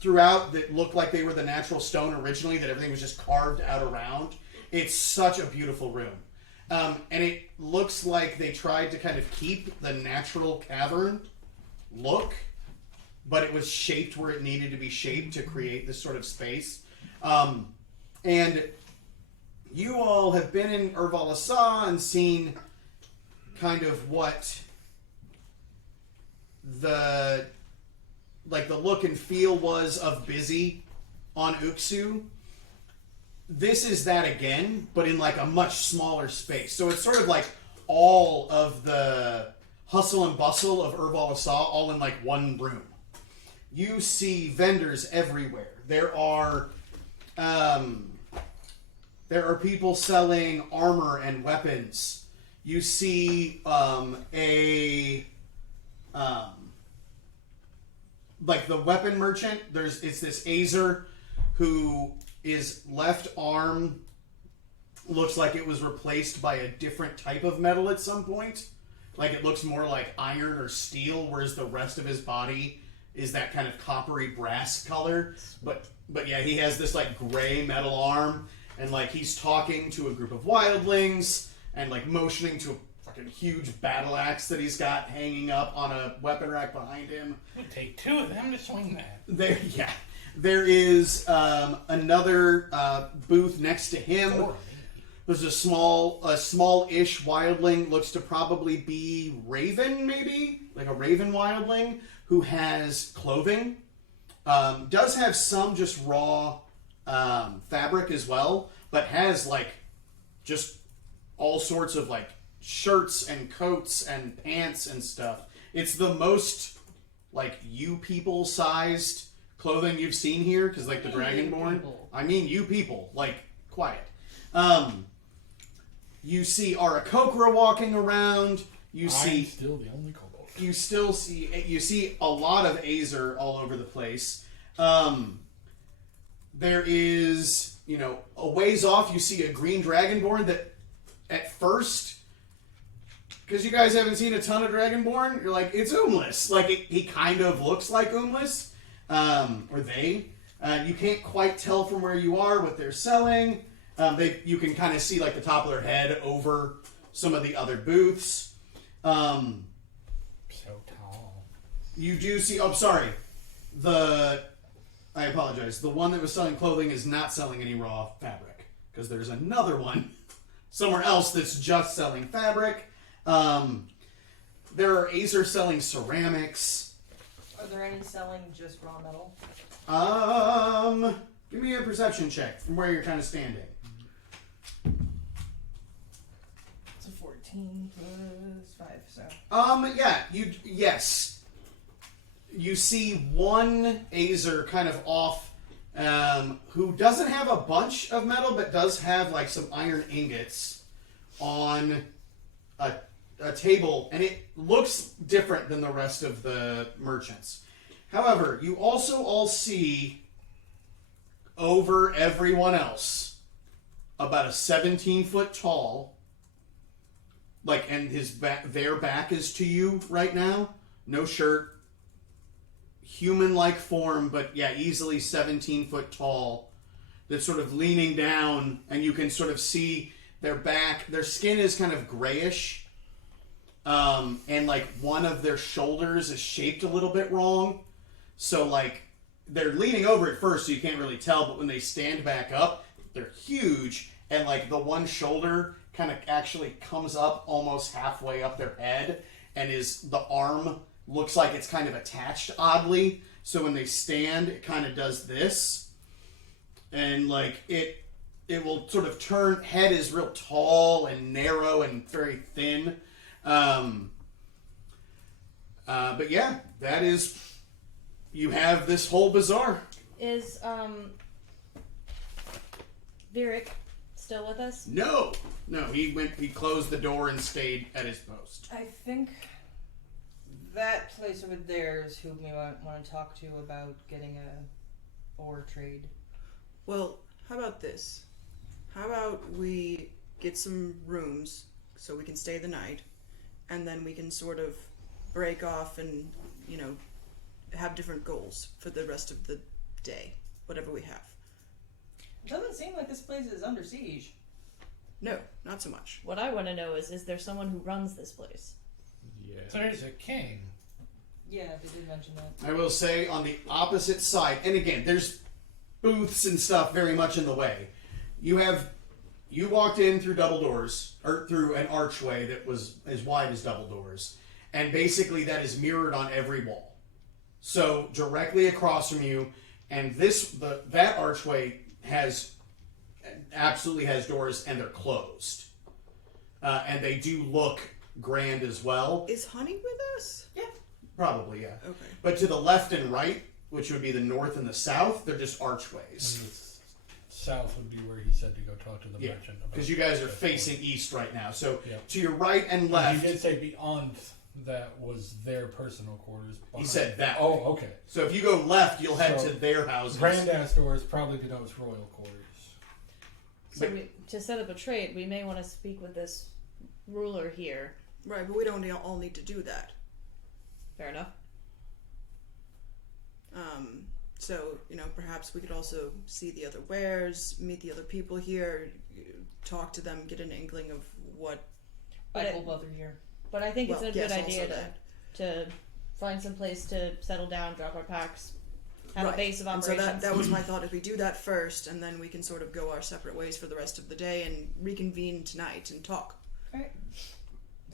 throughout, that look like they were the natural stone originally, that everything was just carved out around. It's such a beautiful room. And it looks like they tried to kind of keep the natural cavern look, but it was shaped where it needed to be shaped to create this sort of space. And you all have been in Urval and seen kind of what the look and feel was of Busy on Uxu. This is that again, but in like a much smaller space. So it's sort of like all of the hustle and bustle of Urval all in like one room. You see vendors everywhere. There are people selling armor and weapons. You see like the weapon merchant. It's this Azer who is left arm looks like it was replaced by a different type of metal at some point. Like it looks more like iron or steel, whereas the rest of his body is that kind of coppery brass color. But yeah, he has this like gray metal arm, and like he's talking to a group of wildlings and like motioning to a fucking huge battle axe that he's got hanging up on a weapon rack behind him. It'd take two of them to swing that. There is another booth next to him. There's a small-ish wildling, looks to probably be Raven, maybe? Like a Raven wildling, who has clothing. Does have some just raw fabric as well, but has, like, just all sorts of, like, shirts and coats and pants and stuff. It's the most, like, you people-sized clothing you've seen here, because, like, the Dragonborn. I mean you people. Like, quiet. You see Arakokra walking around. I'm still the only kobold. You see a lot of Azer all over the place. There is a ways off, you see a green dragonborn that, at first, because you guys haven't seen a ton of dragonborn, you're like, it's Umlis. Like, he kind of looks like Umlis, or they. You can't quite tell from where you are what they're selling. You can kind of see like the top of their head over some of the other booths. So tall. You do see. Oh, sorry. I apologize. The one that was selling clothing is not selling any raw fabric because there's another one somewhere else that's just selling fabric. There are Azer selling ceramics. Are there any selling just raw metal? Give me a perception check from where you're kind of standing. It's a 14 plus 5, so. Yeah, yes. You see one Azer kind of off, who doesn't have a bunch of metal, but does have like some iron ingots on a table, and it looks different than the rest of the merchants. However, you also all see over everyone else about a 17-foot tall, like, and their back is to you right now. No shirt, human-like form, but yeah, easily 17-foot tall. That's sort of leaning down, and you can sort of see their back. Their skin is kind of grayish, and like one of their shoulders is shaped a little bit wrong. So, like, they're leaning over at first, so you can't really tell, but when they stand back up, they're huge, and, like, the one shoulder kind of actually comes up almost halfway up their head, and the arm looks like it's kind of attached oddly, so when they stand, it kind of does this, and, like, it will sort of turn, head is real tall and narrow and very thin, but yeah, that is... You have this whole bazaar. Is Virik still with us? No, he closed the door and stayed at his post. I think that place over there is who we want to talk to about getting a ore trade. Well, how about this? How about we get some rooms so we can stay the night, and then we can sort of break off and, have different goals for the rest of the day, whatever we have. It doesn't seem like this place is under siege. No, not so much. What I want to know is there someone who runs this place? Yeah. There's a king. Yeah, they did mention that. I will say on the opposite side, and again, there's booths and stuff very much in the way. You walked in through double doors, or through an archway that was as wide as double doors, and basically that is mirrored on every wall. So directly across from you, and that archway absolutely has doors, and they're closed, and they do look grand as well. Is Honey with us? Yeah, probably, yeah. Okay. But to the left and right, which would be the north and the south, they're just And archways. the south would be where he said to go talk to the Yeah, merchant. about because you guys are that. facing east right now. So Yeah. to your right and He left, did say beyond that was their personal quarters. he behind. said that. Oh, way. okay. So if you go left, you'll head So, to their houses. Grandass doors probably denotes royal quarters. So to set up a trade, we may want to speak with this ruler here. Right, but we don't all need to do that. Fair enough. So, perhaps we could also see the other wares, meet the other people here, talk to them, get an inkling of what... But I told both are here. But I think it's a good also idea that. to find some place to settle down, drop our packs, have a base of And operations. so that was my thought, if we do that first, and then we can sort of go our separate ways for the rest of the day and reconvene tonight and talk. Alright.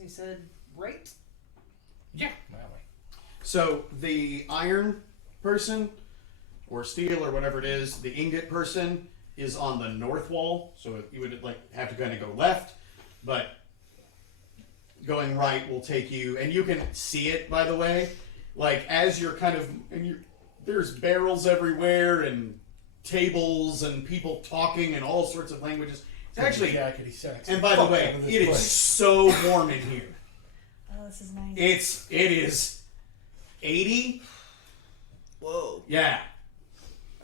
They said, right? Yeah, that way. So the iron person, or steel, or whatever it is, the ingot person is on the north wall. So you would have to kind of go left, but going right will take you, and you can see it, by the way, like as you're kind of, there's barrels everywhere and tables and people talking and all sorts of languages. It's actually, Yakety sax. and by the Fuck way, out of this it is place. so warm in here. Oh, this is nice. It is 80. Whoa. Yeah.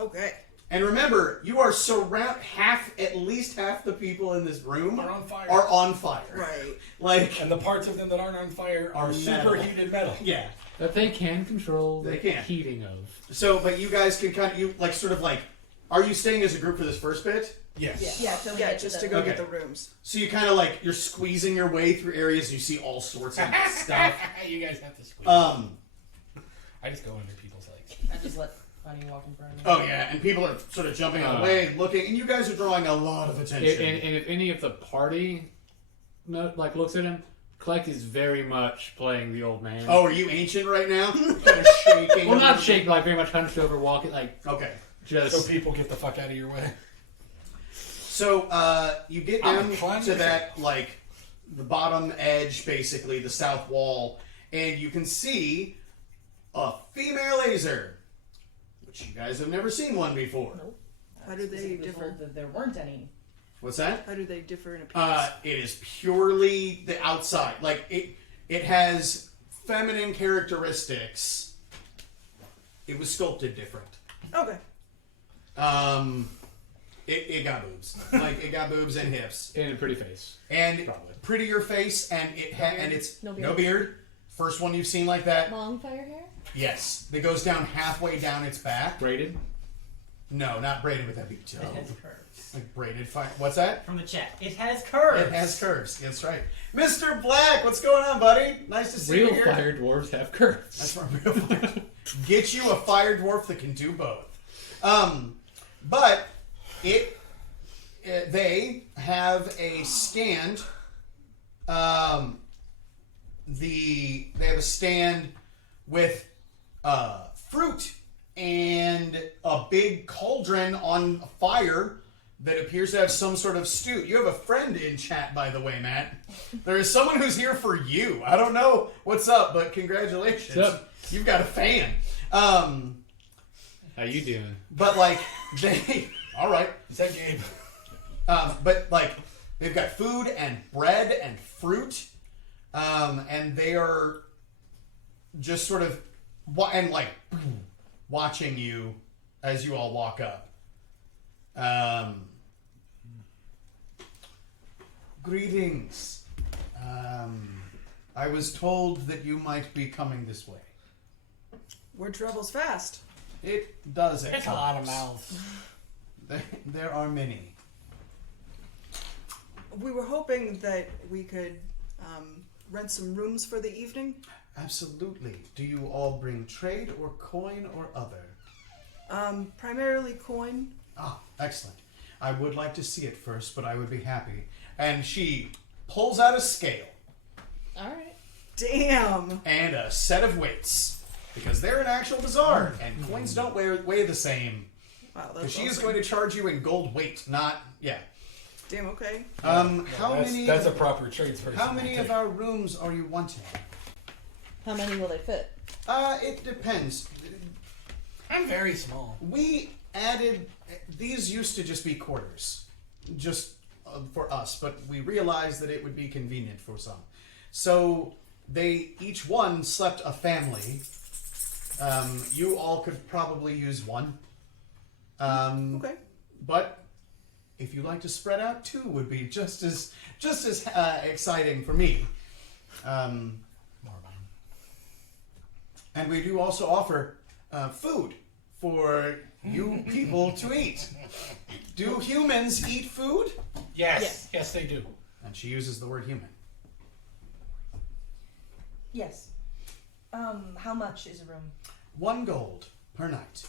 Okay. And remember, you are at least half the people in this room Are on fire. are on fire. Right. Like, And the parts of them that aren't on fire are metal. superheated metal. yeah. That they can control They the can. heating of. So, but you guys can kind of, are you staying as a group for this first bit? Yes. Yeah, till we Yeah, get just to to the... go Okay. get the rooms. So you kind of you're squeezing your way through areas and you see all sorts of stuff. You guys have to squeeze. I just go under people's legs. I just let Bunny walk in front of me. Oh yeah, and people are sort of jumping out of the way, looking, and you guys are drawing a lot of attention. And if any of the party looks at him, Collect is very much playing the old man. Oh, are you ancient right now? Kind of shaking. Well, not shaking, like very much hunched over, walking, Okay. just. So people get the fuck out of your way. So you get I'm down inclined to to that the bottom edge, basically the south wall, and you can see a female Azer, which you guys have never seen one before. Nope. How do they Specifically differ? told that there weren't any. What's that? How do they differ in appearance? It is purely the outside. It has feminine characteristics. It was sculpted different. Okay. It got boobs. It got boobs and hips. In a pretty face. And Probably. prettier face, and it's No no beard. beard. First one you've seen like that. Long fire hair? Yes. It goes down halfway down its back. Braided? No, not braided with that big toe. It has curves. Like braided fine. What's that? From the chat. It has curves. It has curves. That's right. Mr. Black, what's going on, buddy? Nice to see Real you here. fire dwarves have curves. That's from real fire. Get you a fire dwarf that can do both. But they have a stand. They have a stand with fruit and a big cauldron on fire that appears to have some sort of stew. You have a friend in chat, by the way, Matt. There is someone who's here for you. I don't know what's up, but congratulations. What's up? You've got a fan. How you doing? But they all right. Is that Gabe? But they've got food and bread and fruit, and they are just sort of watching you as you all walk up. Greetings. I was told that you might be coming this way. Word travels fast. It does. At It's a lot of times. mouths. There are many. We were hoping that we could rent some rooms for the evening. Absolutely. Do you all bring trade or coin or other? Primarily coin. Ah, excellent. I would like to see it first, but I would be happy. And she pulls out a scale Alright. Damn. and a set of weights. Because they're an actual bazaar, and coins don't weigh the same. Wow, Because that's she is awesome. going to charge you in gold weight, not... Yeah. Damn, okay. How many... That's a proper tradesperson. How many of our rooms are you wanting? How many will they fit? It depends. I'm very small. We added... These used to just be quarters. Just for us. But we realized that it would be convenient for some. So they each one slept a family. You all could probably use one. Okay. But if you like to spread out, two would be just as exciting for me. And we do also offer food for you people to eat. Do humans eat food? Yes. Yes, they do. And she uses the word human. Yes. How much is a room? 1 gold per night.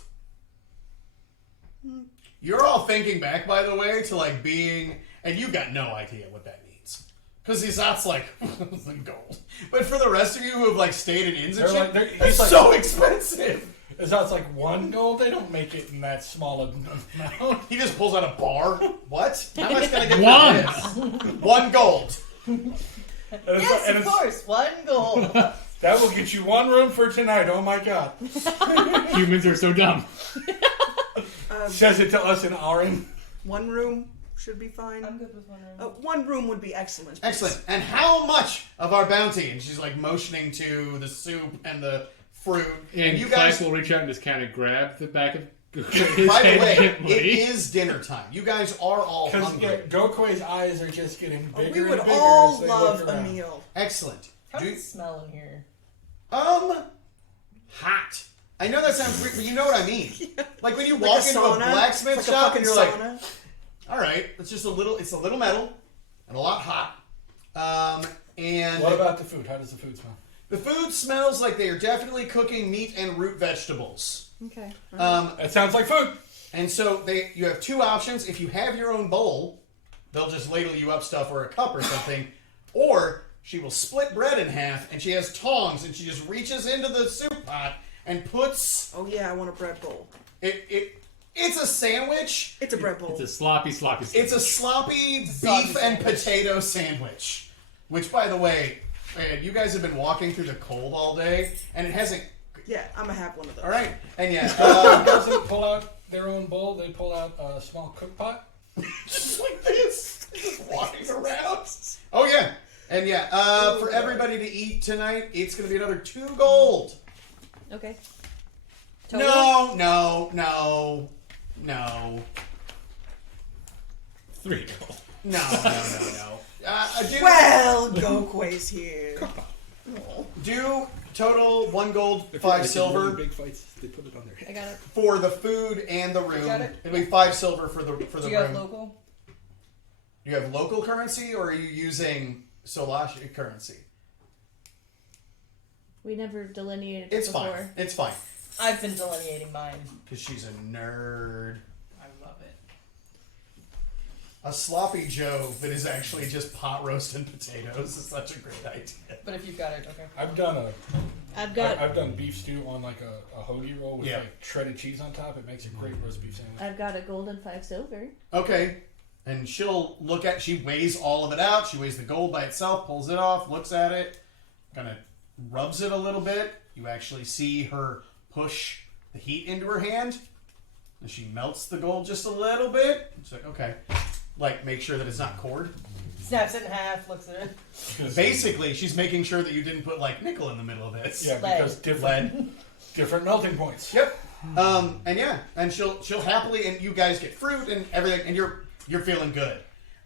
You're all thinking back, by the way, to being, and you've got no idea what that means, because that's gold. But for the rest of you who have stayed in inns and shit, it's so expensive. It's not like 1 gold. They don't make it in that small of amount. He just pulls out a bar. What? How much can I get One. for this? 1 gold. Yes, of course. 1 gold. That will get you 1 room for tonight. Oh my god. Humans are so dumb. Says it to us in Arin. 1 room should be fine. I'm good with 1 room. 1 room would be excellent. Excellent. And how much of our bounty? And she's motioning to the soup and the fruit. And you Clack guys, will reach out and just kind of grab the back of By the way, it is dinner time. You guys are all Because hungry. Gokui's eyes are just getting bigger we would and bigger all as they love look a around. meal. Excellent. How's Do- it smell in here? Hot. I know that sounds weird, but you know what I mean. Like when you Like walk a into sauna. a blacksmith It's like shop a and you're fucking like, sauna. all right, it's just a little metal and a lot hot. And What about the food? How does the food smell? the food smells like they are definitely cooking meat and root vegetables. Okay. That sounds like food. And so you have two options. If you have your own bowl, they'll just ladle you up stuff or a cup or something. Or she will split bread in half and she has tongs and she just reaches into the soup pot and puts Oh yeah, I want a bread bowl. it's a sandwich. It's a bread bowl. It's a sloppy. It's a sloppy sloppy beef and sandwich. potato sandwich. Which, by the way, man, you guys have been walking through the cold all day, and it hasn't. Yeah, I'm gonna have one of those. All right, and yeah, Doesn't pull out their own bowl. They pull out a small cook pot. just like this, just walking around. Oh yeah, and yeah, for everybody to eat tonight, it's gonna be another 2 gold. Okay. No. 3 gold. No. Well, Gokui's here. Do total 1 gold, 5 silver Big fights. They put it on their head. I got it. for the food and the room. got it? It'll be 5 silver for the Do room. you have local? You have local currency, or are you using Solashi currency? We never delineated it It's before. fine. It's fine. I've been delineating mine. Because she's a nerd. I love it. A sloppy Joe that is actually just pot roast and potatoes is such a great idea. But if you've got it, okay. I've done I've done beef stew on like a hoagie roll with Yeah. like shredded cheese on top. It makes a great roast beef sandwich. I've got a gold and 5 silver. Okay. And she'll she weighs all of it out. She weighs the gold by itself, pulls it off, looks at it, kind of rubs it a little bit. You actually see her push the heat into her hand. And she melts the gold just a little bit. It's like, okay. Like, make sure that it's not cord. Snaps it in half, looks at it. Basically, she's making sure that you didn't put, like, nickel in the middle of this. Yeah, Lead. because different melting points. Yep. And yeah, and she'll happily, and you guys get fruit and everything, and you're feeling good.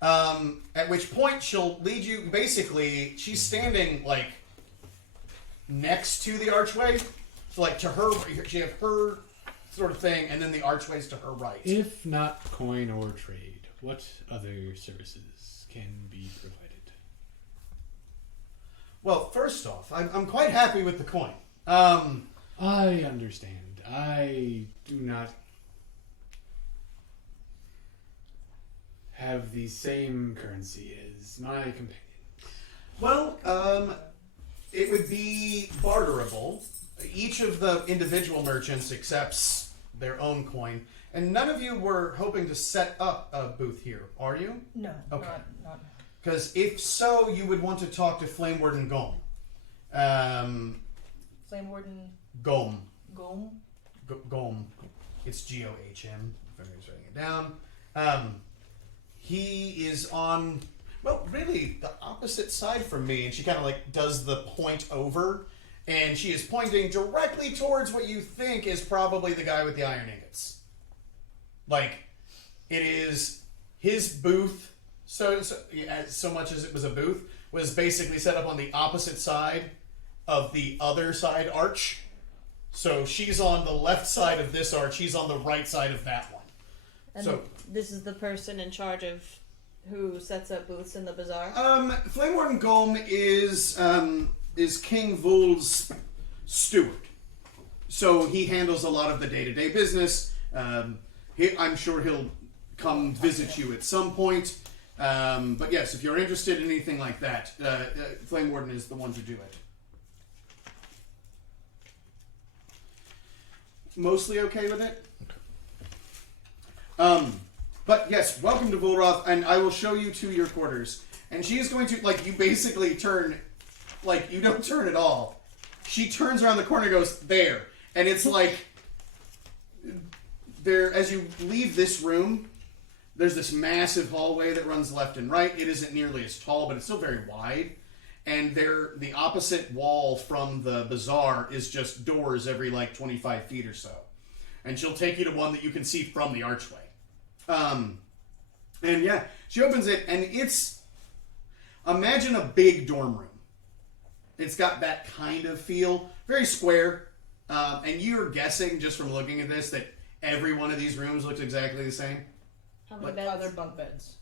At which point she'll lead you. Basically, she's standing like next to the archway, so like to her, she have her sort of thing, and then the archway's to her right. If not coin or trade, what other services can be provided? Well, first off, I'm quite happy with the coin. I understand. I do not have the same currency as my companion. Well, it would be barterable. Each of the individual merchants accepts their own coin, and none of you were hoping to set up a booth here, are you? No, Okay. not. Because if so, you would want to talk to Flame Warden Gom. Flame Warden Gom. Gom. Gom. It's G-O-H-M, if anybody's writing it down. He is on, well, really, the opposite side from me, and she kind of like does the point over, and she is pointing directly towards what you think is probably the guy with the iron ingots. Like, it is his booth, so much as it was a booth, was basically set up on the opposite side of the other side arch. So she's on the left side of this arch, he's on the right side of that one. And So- this is the person in charge of who sets up booths in the bazaar. Flame Warden Gom is King Vul's steward. So he handles a lot of the day-to-day business. I'm sure he'll come visit you at some point. But yes, if you're interested in anything like that, Flame Warden is the one to do it. Mostly okay with it? But yes, welcome to Vulrav, and I will show you to your quarters. And she is going to, like, you basically turn, like, you don't turn at all. She turns around the corner and goes, there. And it's like, there, as you leave this room, there's this massive hallway that runs left and right. It isn't nearly as tall, but it's still very wide. And there, the opposite wall from the bazaar is just doors every, like, 25 feet or so. and she'll take you to one that you can see from the archway. And yeah, she opens it, and it's, imagine a big dorm room. It's got that kind of feel, very square, and you're guessing just from looking at this that every one of these rooms looks exactly the same. How many Like, beds? Are there bunk beds?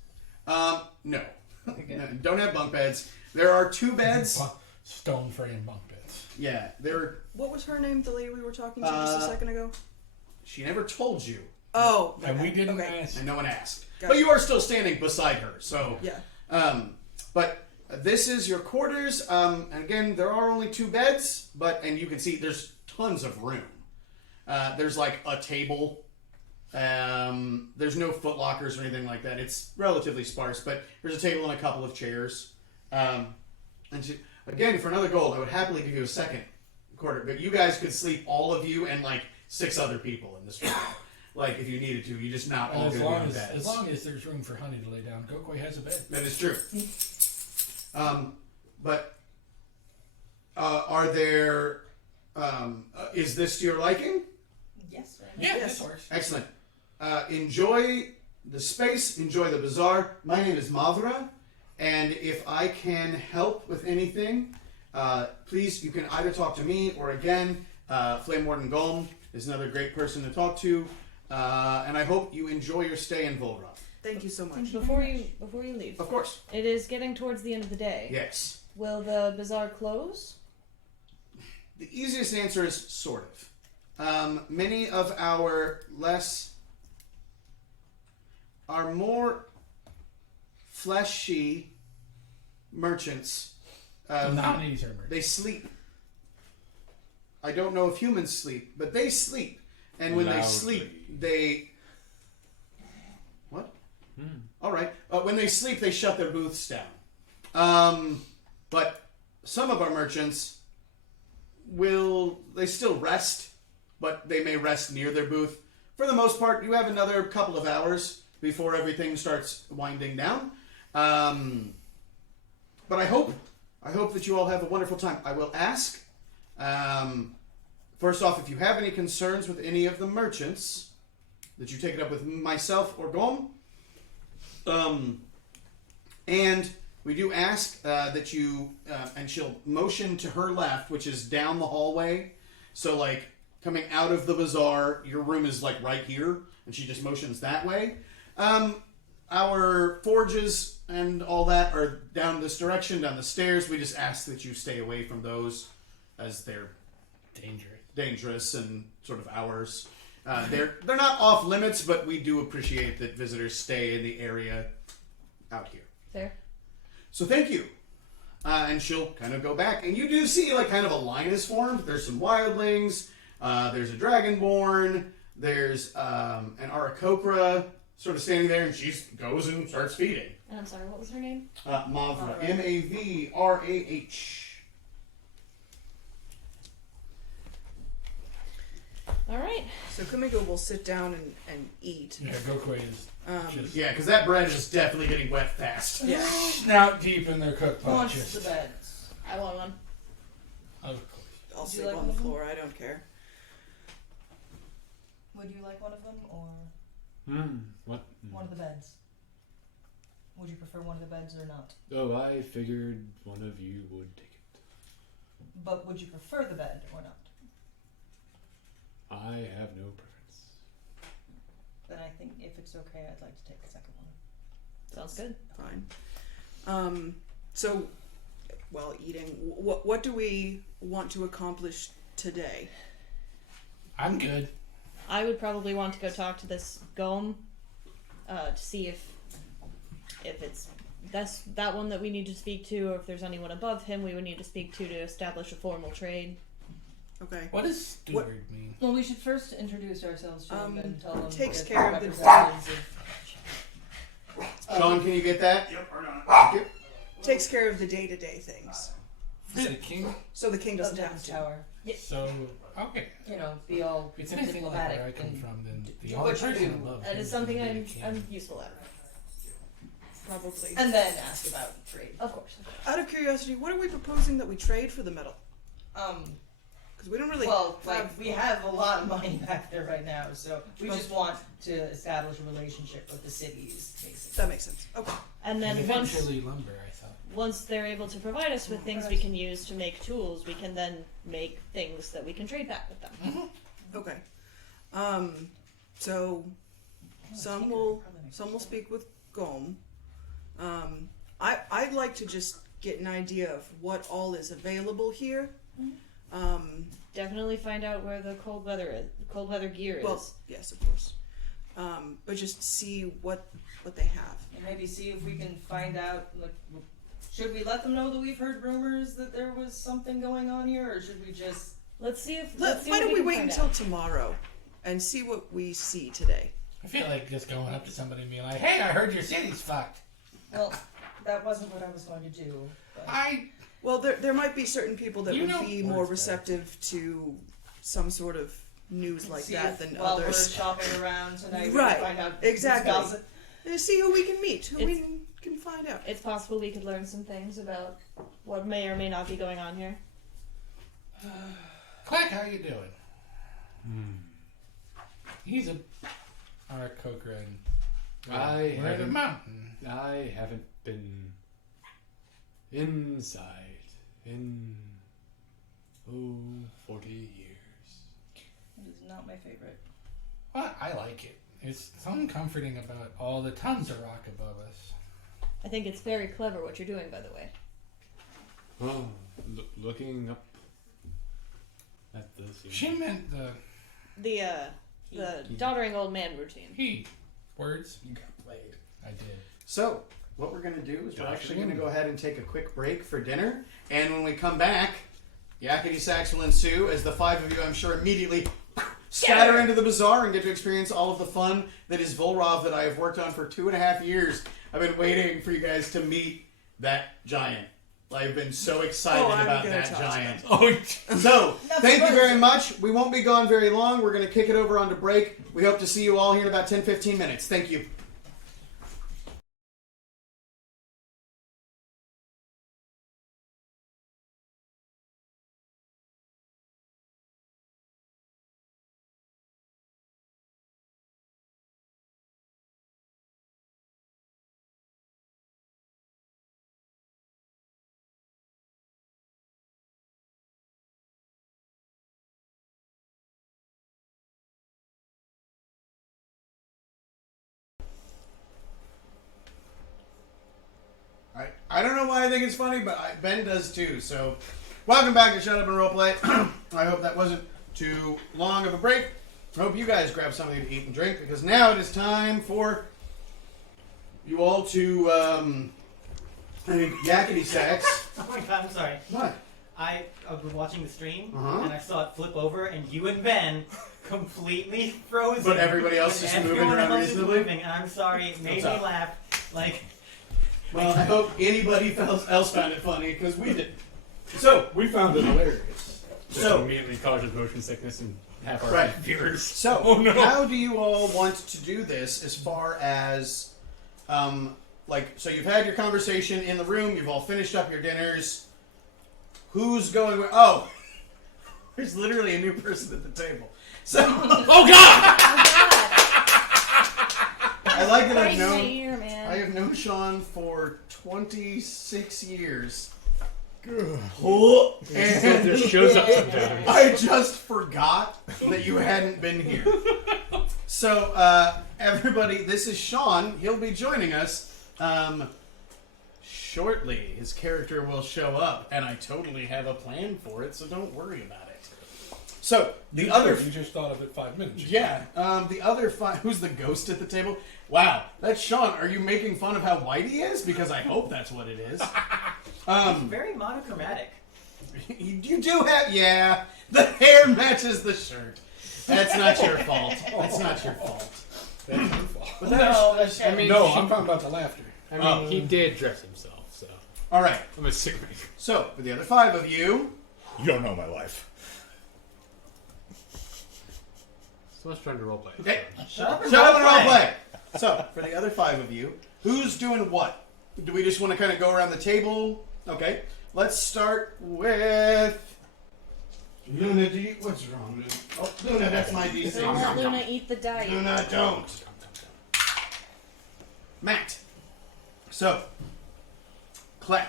No. Okay. No, don't have bunk beds. There are 2 beds. Stone frame bunk beds. Yeah, there. What was her name, the lady we were talking to just a second ago? She never told you, Oh. And we okay, didn't okay. ask. and no one asked. Gotcha. But you are still standing beside her, so. Yeah. But this is your quarters. And again, there are only 2 beds, and you can see there's tons of room. There's like a table. There's no foot lockers or anything like that. It's relatively sparse, but there's a table and a couple of chairs. And again, for another gold, I would happily give you a second quarter, but you guys could sleep, all of you and like 6 other people in this room. Like if you needed to, you just not all And going to be on beds. as long as there's room for Honey to lay down, Gokwe has a bed. That is true. But are there? Is this to your liking? Yes. Yeah, Yes. that works. Excellent. Enjoy the space. Enjoy the bazaar. My name is Mavra, and if I can help with anything, please, you can either talk to me or again, Flame Warden Golm is another great person to talk to. And I hope you enjoy your stay in Vulrav. Thank you so much. Before you leave, Of course. it is getting towards the end of the day. Yes. Will the bazaar close? The easiest answer is sort of. Many of our more fleshy merchants, Non-eater merchant. they sleep. I don't know if humans sleep, but they sleep. And when they Loudly. sleep, they... What? All right. When they sleep, they shut their booths down. But some of our merchants they still rest, but they may rest near their booth. For the most part, you have another couple of hours before everything starts winding down. But I hope that you all have a wonderful time. I will ask, first off, if you have any concerns with any of the merchants, that you take it up with myself or Gom. And we do ask that you, and she'll motion to her left, which is down the hallway. So, like, coming out of the bazaar, your room is, like, right here, and she just motions that way. Our forges and all that are down this direction, down the stairs. We just ask that you stay away from those, as they're dangerous and sort of ours. They're not off limits, but we do appreciate that visitors stay in the area out here. There. So thank you. And she'll kind of go back. And you do see, like, kind of a line is formed. There's some wildlings. There's a dragonborn. There's an Arakocra sort of standing there, and she goes and starts feeding. And I'm sorry, what was her name? Mavra. Mavra. Mavrah. All right. So Kumiko will sit down and eat. Yeah, Gokwe is just Yeah, because that bread is definitely getting wet fast. Yeah. snout deep in their cook pot. Wants Just, the beds. I want one. of course. I'll Would you sleep like on one the of them? floor. I don't care. Would you like one of them or What? one of the beds? Would you prefer one of the beds or not? Oh, I figured one of you would take it. But would you prefer the bed or not? I have no preference. Then I think if it's okay, I'd like to take the second one. Sounds good. Fine. So, while eating, what do we want to accomplish today? I'm good. I would probably want to go talk to this Gom to see if it's that one that we need to speak to, or if there's anyone above him we would need to speak to establish a formal trade. Okay. What does steward mean? Well, we should first introduce ourselves to them and tell them takes that care we're of the- representatives of Sean, can you get that? Yep, right on it. Thank you. Takes care of the day-to-day things, For the king? so the king doesn't have Devon's to. Tower. So, okay. You know, be all If it's anything like where I diplomatic come and from, then do the what only you person do. above That him is something would be I'm the king. I'm useful at. Probably. and then ask about trade. Of course. Out of curiosity, what are we proposing that we trade for the metal? Because we don't really Well, have. like, we have a lot of money back there right now, so we just want to establish a relationship with the cities, basically. That makes sense. Okay. And then And once eventually lumber, I thought. once they're able to provide us with things we can use to make tools, we can then make things that we can trade back with them. Okay. So some will speak with Gom. I'd like to just get an idea of what all is available here. Definitely find out where the cold weather gear Well, is. yes, of course. But just see what they have. And maybe see if we can find out, like, should we let them know that we've heard rumors that there was something going on here, or should we just... Let's see if. Why what don't we can wait find until out. tomorrow and see what we see today? I feel like just going up to somebody and being like, "Hey, I heard your city's fucked." Well, that wasn't what I was going to do. But... Well, there might be certain people that You would know- be more receptive to some sort of news like see that if, than while others. we're shopping around tonight, Right, we can find out exactly. who's gossip. And see who we can meet, who we It's- can find out. It's possible we could learn some things about what may or may not be going on here. Quack, how you doing? He's a Aarakocra and I we're in a haven't- mountain. I haven't been inside in 40 years. It is not my favorite. Well, I like it. There's something comforting about all the tons of rock above us. I think it's very clever what you're doing, by the way. Oh, looking up at the scene. She meant the The doddering old man routine. he words. You got played. I did. So, what we're going to do is we're Josh actually going to again. go ahead and take a quick break for dinner. And when we come back, yakety sax will ensue as the five of you, I'm sure, immediately scatter into the bazaar and get to experience all of the fun that is Vulrav that I have worked on for 2.5 years. I've been waiting for you guys to meet that giant. I've been so excited I'm about gonna that touch giant. Oh, So, That's thank you right. very much. We won't be gone very long. We're going to kick it over onto break. We hope to see you all here in about 10-15 minutes. Thank you. I don't know why I think it's funny, but Ben does too. So, welcome back to Shut Up and Roleplay. I hope that wasn't too long of a break. I hope you guys grab something to eat and drink because now it is time for you all to, I think, yakety sax. Oh my god, I'm sorry. What? I was watching the stream Uh-huh. and I saw it flip over, and you and Ben completely frozen. But everybody else And is moving everyone around else is reasonably? moving, and I'm sorry, it made What's me up? laugh. Like, Well, I hope anybody else found it funny because we did. So, We found it hilarious. Just So- immediately causes motion sickness and half our Right. viewers. So, Oh, no. how do you all want to do this as far as, so you've had your conversation in the room, you've all finished up your dinners. Who's going where? Oh, there's literally a new person at the table. So, Oh God! I like that Right I've in my known, ear, man. I have known Sean for 26 years. Oh, and Just shows up sometimes. I just forgot that you hadn't been here. So, everybody, this is Sean. He'll be joining us shortly. His character will show up, and I totally have a plan for it, so don't worry about it. So, the other... You just thought of it 5 minutes ago. Yeah, the other five... Who's the ghost at the table? Wow, that's Sean. Are you making fun of how white he is? Because I hope that's what it is. very monochromatic. You do have... Yeah, the hair matches the shirt. That's not your fault. That's not your fault. That's your fault. But that No, is- that's No, I'm talking about the laughter. I mean, Oh. he did dress himself, so All right. I'm a sick man. So, for the other five of you... You don't know my life. So let's try to roleplay. Okay. Shut up and Shut up and roleplay. roleplay. So, for the other five of you, who's doing what? Do we just want to kind of go around the table? Okay. Let's start with Luna, what's wrong, Luna? Oh, Luna, that's my DC. Don't let Luna eat the diet. Luna, don't. Matt. So, Kleck.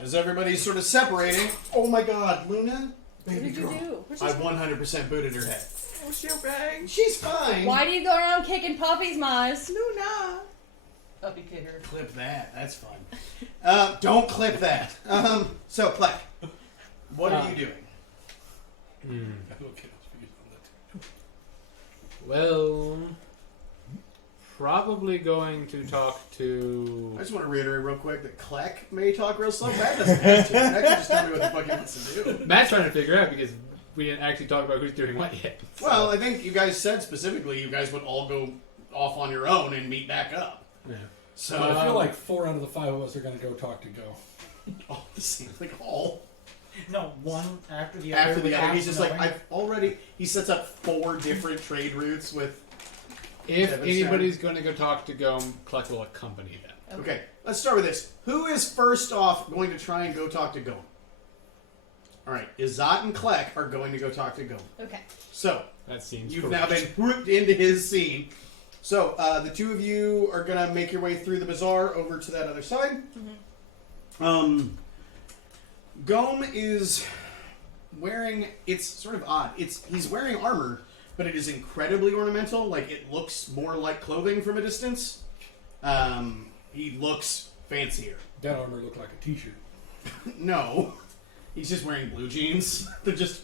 As everybody's sort of separating. Oh my god, Luna? What Baby did you girl. do? Where's I this- 100% booted her head. Oh, she'll bang. She's fine. Why do you go around kicking puppies, Maz? Luna. Puppy kicker. Clip that. That's fun. Don't clip that. So, Kleck. What are you doing? Well, probably going to talk to. I just want to reiterate real quick that Kleck may talk real slow. Matt doesn't have to. Matt can just tell me what the fuck he wants to do. Matt's trying to figure out because we didn't actually talk about who's doing what yet. So- Well, I think you guys said specifically you guys would all go off on your own and meet back up. Yeah. So I feel like 4 out of the 5 of us are going to go talk to Go. all the same, like all No, one after the other. after the other. without He's just like knowing. I've already. He sets up 4 different trade routes with. If Devin's anybody's going to go talk to Gome, Cluck will accompany them. Okay, let's start with this. Who is first off going to try and go talk to Gome? All right, Izat and Kleck are going to go talk to Gome. Okay. So That seems you've correct. now been grouped into his scene. So the 2 of you are going to make your way through the bazaar over to that other side. Gome is wearing. It's sort of odd. He's wearing armor, but it is incredibly ornamental. Like it looks more like clothing from a distance. He looks fancier. That armor looked like a t-shirt. No, he's just wearing blue jeans. They're just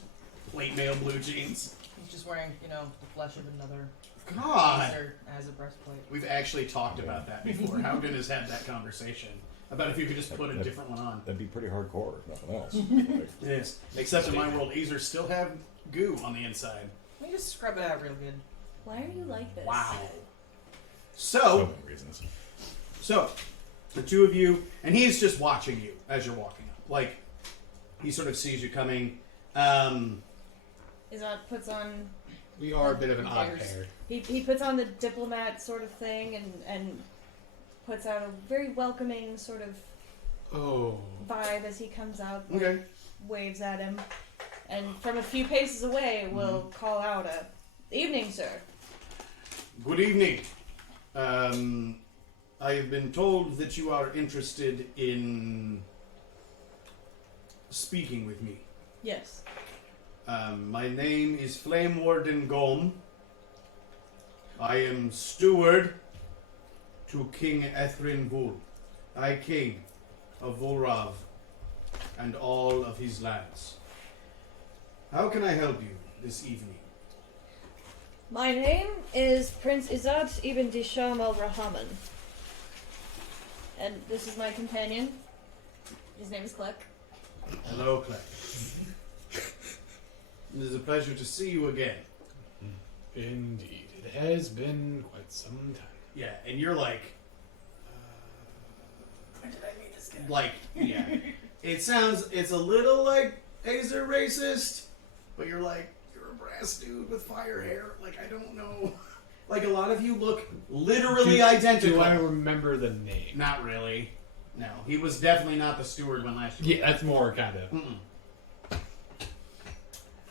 plate mail blue jeans. He's just wearing, the flesh of another God. monster as a breastplate. We've actually talked about that before. Howden has had that conversation about if you could just put a different one on. That'd be pretty hardcore, if nothing else. Like, Yes. Except in my world, Azer still have goo on the inside. Let me just scrub it out real good. Why are you like this? Wow. so So, many reasons. the 2 of you, and he's just watching you as you're walking up. Like, he sort of sees you coming. Izat puts on. We are a bit of an odd pair. He puts on the diplomat sort of thing and puts out a very welcoming sort of Oh. vibe as he comes out. Okay. Waves at him, and from a few paces away, will call out a "Evening, sir." Good evening. I have been told that you are interested in speaking with me. Yes. My name is Flame Warden Gome. I am steward to King Ethrin Vul, High King of Vulrav and all of his lands. How can I help you this evening? My name is Prince Izat ibn Disham al-Rahaman. And this is my companion. His name is Kleck. Hello, Clay. It is a pleasure to see you again. Indeed. It has been quite some time. Yeah, and you're like, when did I meet this guy? Like, yeah. It's a little like Azer racist, but you're like, you're a brass dude with fire hair. Like, I don't know. Like, a lot of you look literally identical. Do I remember the name? Not really. No, he was definitely not the steward when last year. Yeah, that's more kind of.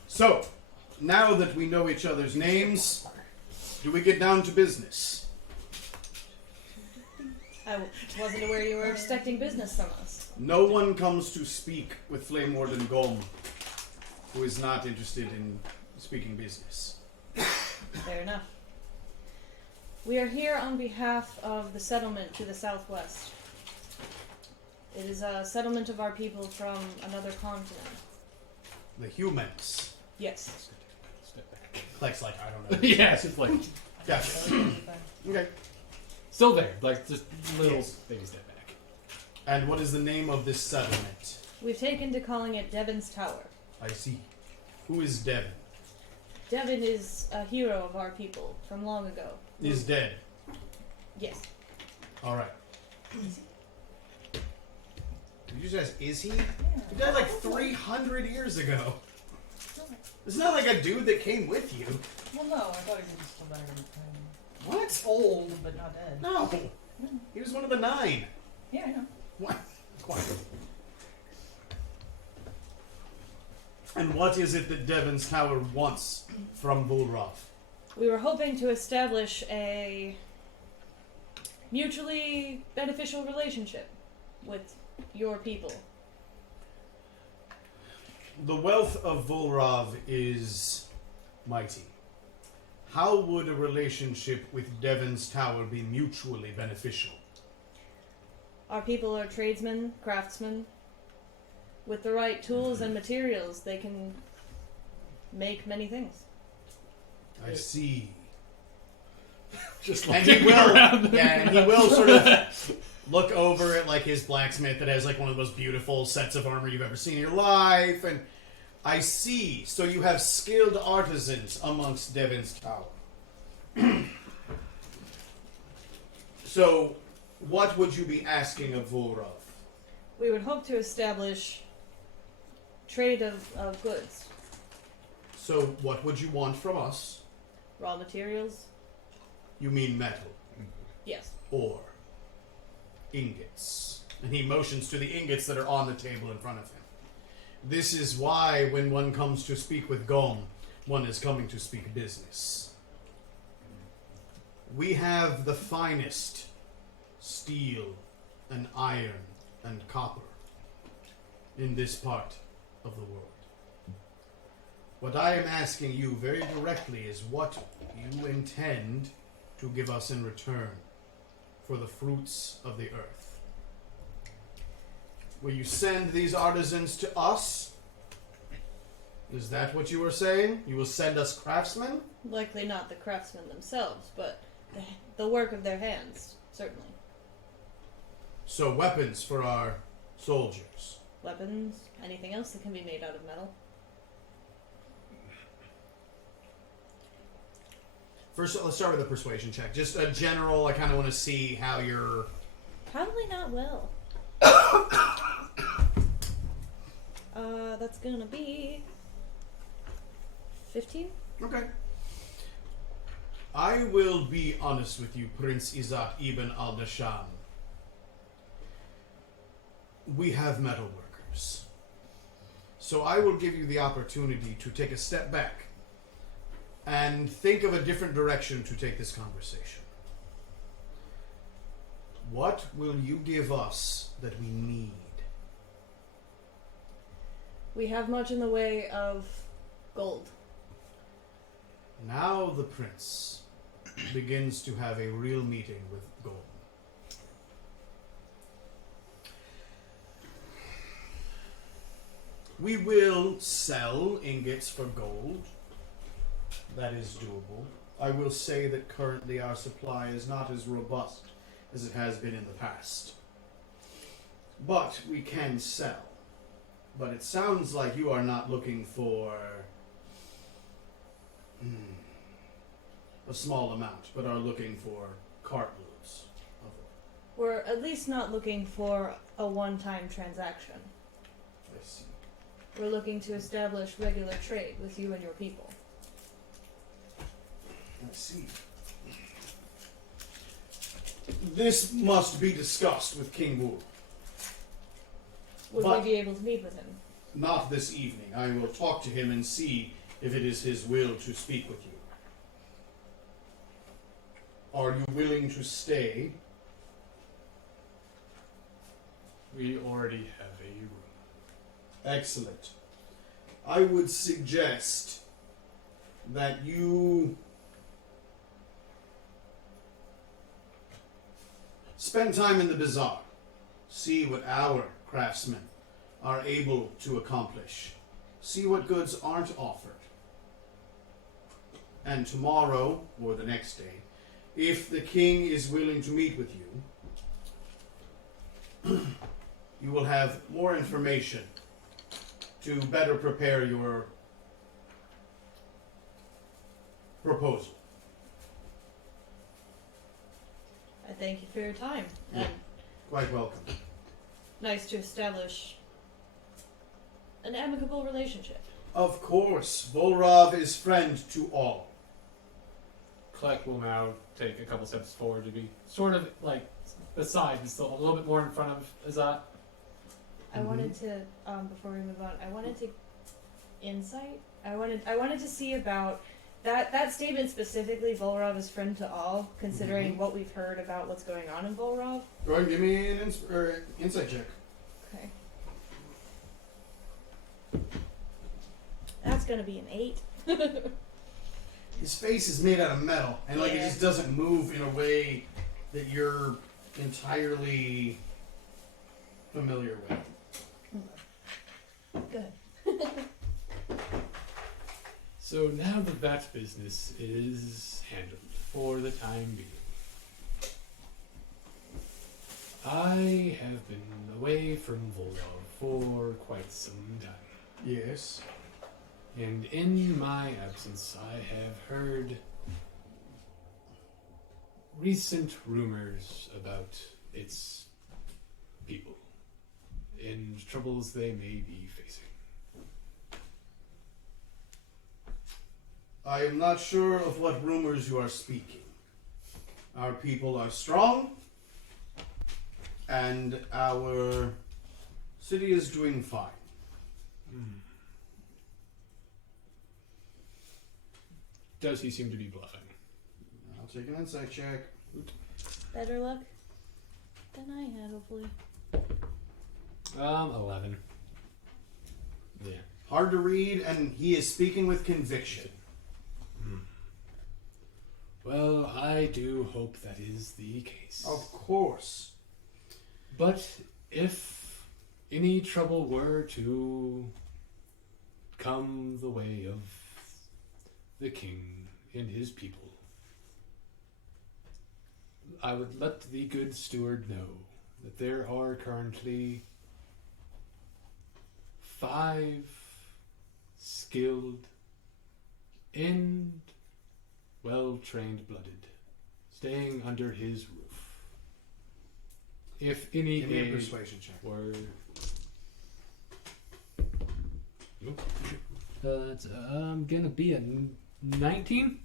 So, now that we know each other's names, do we get down to business? I wasn't aware you were expecting business from us. No one comes to speak with Flame Warden Gom who is not interested in speaking business. Fair enough. We are here on behalf of the settlement to the southwest. It is a settlement of our people from another continent. The humans. Yes. Step back. Kleck's like, I don't know. Yeah, it's just like Gotcha. Okay. still there, like just little Yes. baby step back. And what is the name of this settlement? We've taken to calling it Devon's Tower. I see. Who is Devon? Devon is a hero of our people from long ago. Is dead. Yes. All right. Did you just ask, is he? He died like 300 years ago. It's not like a dude that came with you. Well, no, I thought he was still there. What? Old, but not dead. No. He was one of the 9. Yeah, I know. What? Quiet. And what is it that Devon's Tower wants from Vulrav? We were hoping to establish a mutually beneficial relationship with your people. The wealth of Vulrav is mighty. How would a relationship with Devon's Tower be mutually beneficial? Our people are tradesmen, craftsmen. With the right tools and materials, they can make many things. I see. Just And he will, and he will sort of look over at like his blacksmith that has like one of the most beautiful sets of armor you've ever seen in your life, and I see. So you have skilled artisans amongst Devon's Tower. So, what would you be asking of Vulrav? We would hope to establish trade of goods, So, what would you want from us? raw materials. You mean metal, Yes. ore, ingots. And he motions to the ingots that are on the table in front of him. This is why, when one comes to speak with Gom, one is coming to speak business. We have the finest steel and iron and copper in this part of the world. What I am asking you very directly is what you intend to give us in return for the fruits of the earth. Will you send these artisans to us? Is that what you are saying? You will send us craftsmen? Likely not the craftsmen themselves, but the work of their hands, certainly. So weapons for our soldiers. Weapons, anything else that can be made out of metal. First, let's start with a persuasion check. Just a general, I kind of want to see how you're... Probably not well. That's gonna be 15. Okay. I will be honest with you, Prince Izzat ibn al-Dashan. We have metal workers. So I will give you the opportunity to take a step back and think of a different direction to take this conversation. What will you give us that we need? We have much in the way of gold. Now the prince begins to have a real meeting with gold. We will sell ingots for gold. That is doable. I will say that currently our supply is not as robust as it has been in the past. But we can sell. But it sounds like you are not looking for a small amount, but are looking for cartloads of it. We're at least not looking for a one-time transaction. I see. We're looking to establish regular trade with you and your people. I see. This must be discussed with King Wu. Would But- we be able to meet with him? Not this evening. I will talk to him and see if it is his will to speak with you. Are you willing to stay? We already have a room. Excellent. I would suggest that you spend time in the bazaar. See what our craftsmen are able to accomplish. See what goods aren't offered. And tomorrow, or the next day, if the king is willing to meet with you, you will have more information to better prepare your proposal. I thank you for your time. And Quite welcome. nice to establish an amicable relationship. Of course, Vulrav is friend to all. Kleck will now take a couple steps forward to be sort of like beside and still a little bit more in front of Izzat. I wanted to, before we move on, I wanted to insight. I wanted to see about that statement specifically. Vulrav is friend to all, considering what we've heard about what's going on in Vulrav. Go ahead and give me an insight check. Okay. That's gonna be an 8. His face is made out of metal, and like it Yeah. just doesn't move in a way that you're entirely familiar with. Good. So now that business is handled for the time being, I have been away from Vulrav for quite some time. Yes. And in my absence, I have heard recent rumors about its people and troubles they may be facing. I am not sure of what rumors you are speaking. Our people are strong, and our city is doing fine. Does he seem to be bluffing? I'll take an insight check. Better luck than I had, hopefully. 11. Yeah. Hard to read, and he is speaking with conviction. Well, I do hope that is the case. Of course. But if any trouble were to come the way of the king and his people, I would let the good steward know that there are currently 5 skilled and well-trained blooded staying under his roof. If any Give me a aid persuasion check. were... That's gonna be a 19?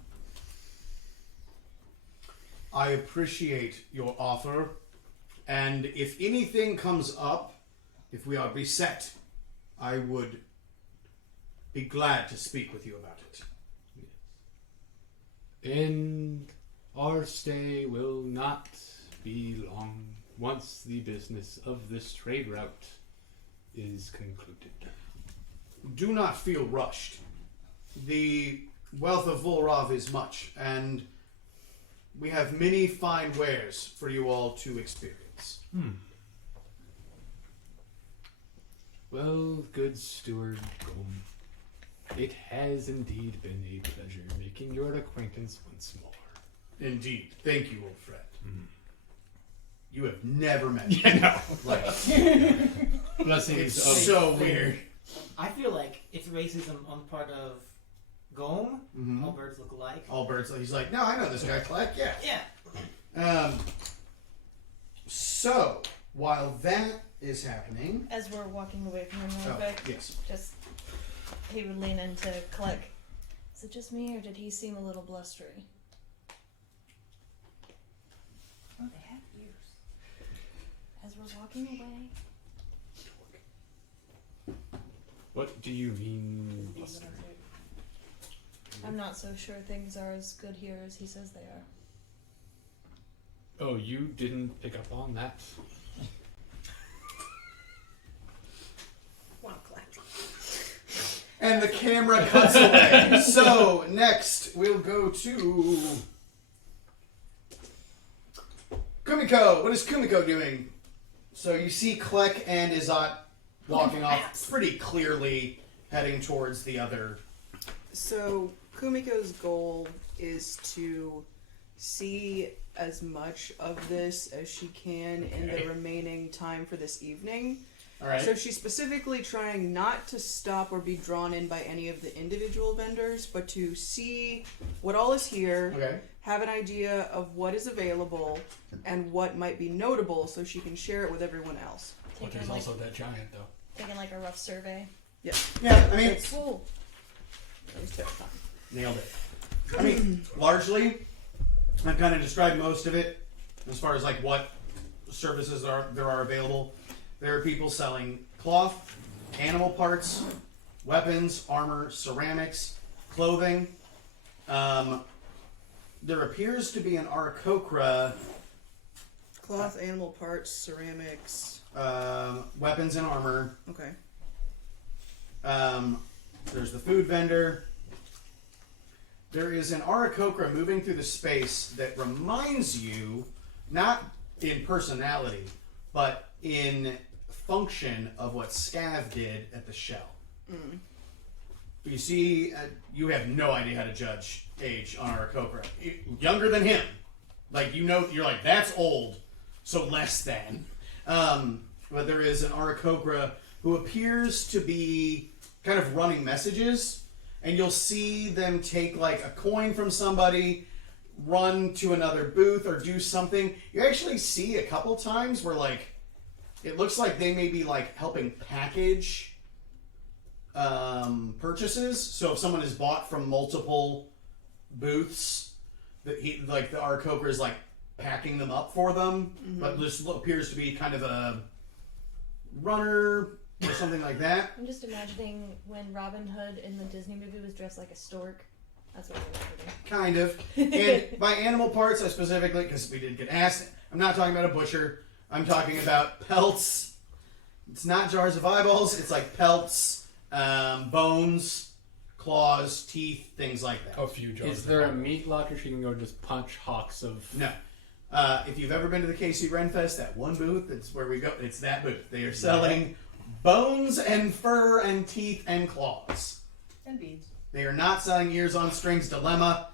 I appreciate your offer, and if anything comes up, if we are beset, I would be glad to speak with you about it. And our stay will not be long once the business of this trade route is concluded. Do not feel rushed. The wealth of Vulrav is much, and we have many fine wares for you all to experience. Well, good steward Gom, it has indeed been a pleasure making your acquaintance once more. Indeed. Thank you, old friend. You have never met me. Like, Blessings it's of... so weird. I feel like it's racism on part of Gome. All birds look alike. All birds. He's like, no, I know this guy, Kleck. Yeah. Yeah. So, while that is happening... As we're walking away from him real Oh, quick, yes. just he would lean into Click. Is it just me, or did he seem a little blustery? Oh, they have ears. As we're walking away, What do you mean, blustering? I'm not so sure things are as good here as he says they are. Oh, you didn't pick up on that? Wow, Clack. And the camera cuts away. So, next, we'll go to... Kumiko. What is Kumiko doing? So you see Kleck and Izat walking off pretty clearly, heading towards the other... So, Kumiko's goal is to see as much of this as she can in the remaining time for this evening. Alright. So she's specifically trying not to stop or be drawn in by any of the individual vendors, but to see what all is here, Okay. have an idea of what is available, and what might be notable so she can share it with everyone else. But Taking there's like, also that giant, though. taking like a rough survey. Yeah. Yeah, I mean, Whoa. That was terrifying. nailed it. I mean, largely, I've kind of described most of it as far as like what services there are available. There are people selling cloth, animal parts, weapons, armor, ceramics, clothing. There appears to be an Aarakocra, Cloth, animal parts, ceramics. weapons and armor. Okay. There's the food vendor. There is an Aarakocra moving through the space that reminds you, not in personality, but in function of what Scav did at the Shell. Mm. You see, you have no idea how to judge age on Aarakocra. Younger than him. Like, you know, you're like, that's old, so less than. But there is an Aarakocra who appears to be kind of running messages, and you'll see them take, like, a coin from somebody, run to another booth, or do something. You actually see a couple times where, like, it looks like they may be, like, helping package purchases. So if someone has bought from multiple booths, that he, like, the Aarakocra is, like, packing them up for them. Mm-hmm. But this appears to be kind of a runner or something like that. I'm just imagining when Robin Hood in the Disney movie was dressed like a stork. That's what I'm imagining. Kind of. And by animal parts, I specifically, because we did get asked, I'm not talking about a butcher. I'm talking about pelts. It's not jars of eyeballs. It's like pelts, bones, claws, teeth, things like that. A few jars. Is there a meat locker so you can go just punch hawks of... No. If you've ever been to the KC Renfest, that one booth, that's where we go. It's that booth. They are selling bones and fur and teeth and claws. And beads. They are not selling ears on strings dilemma.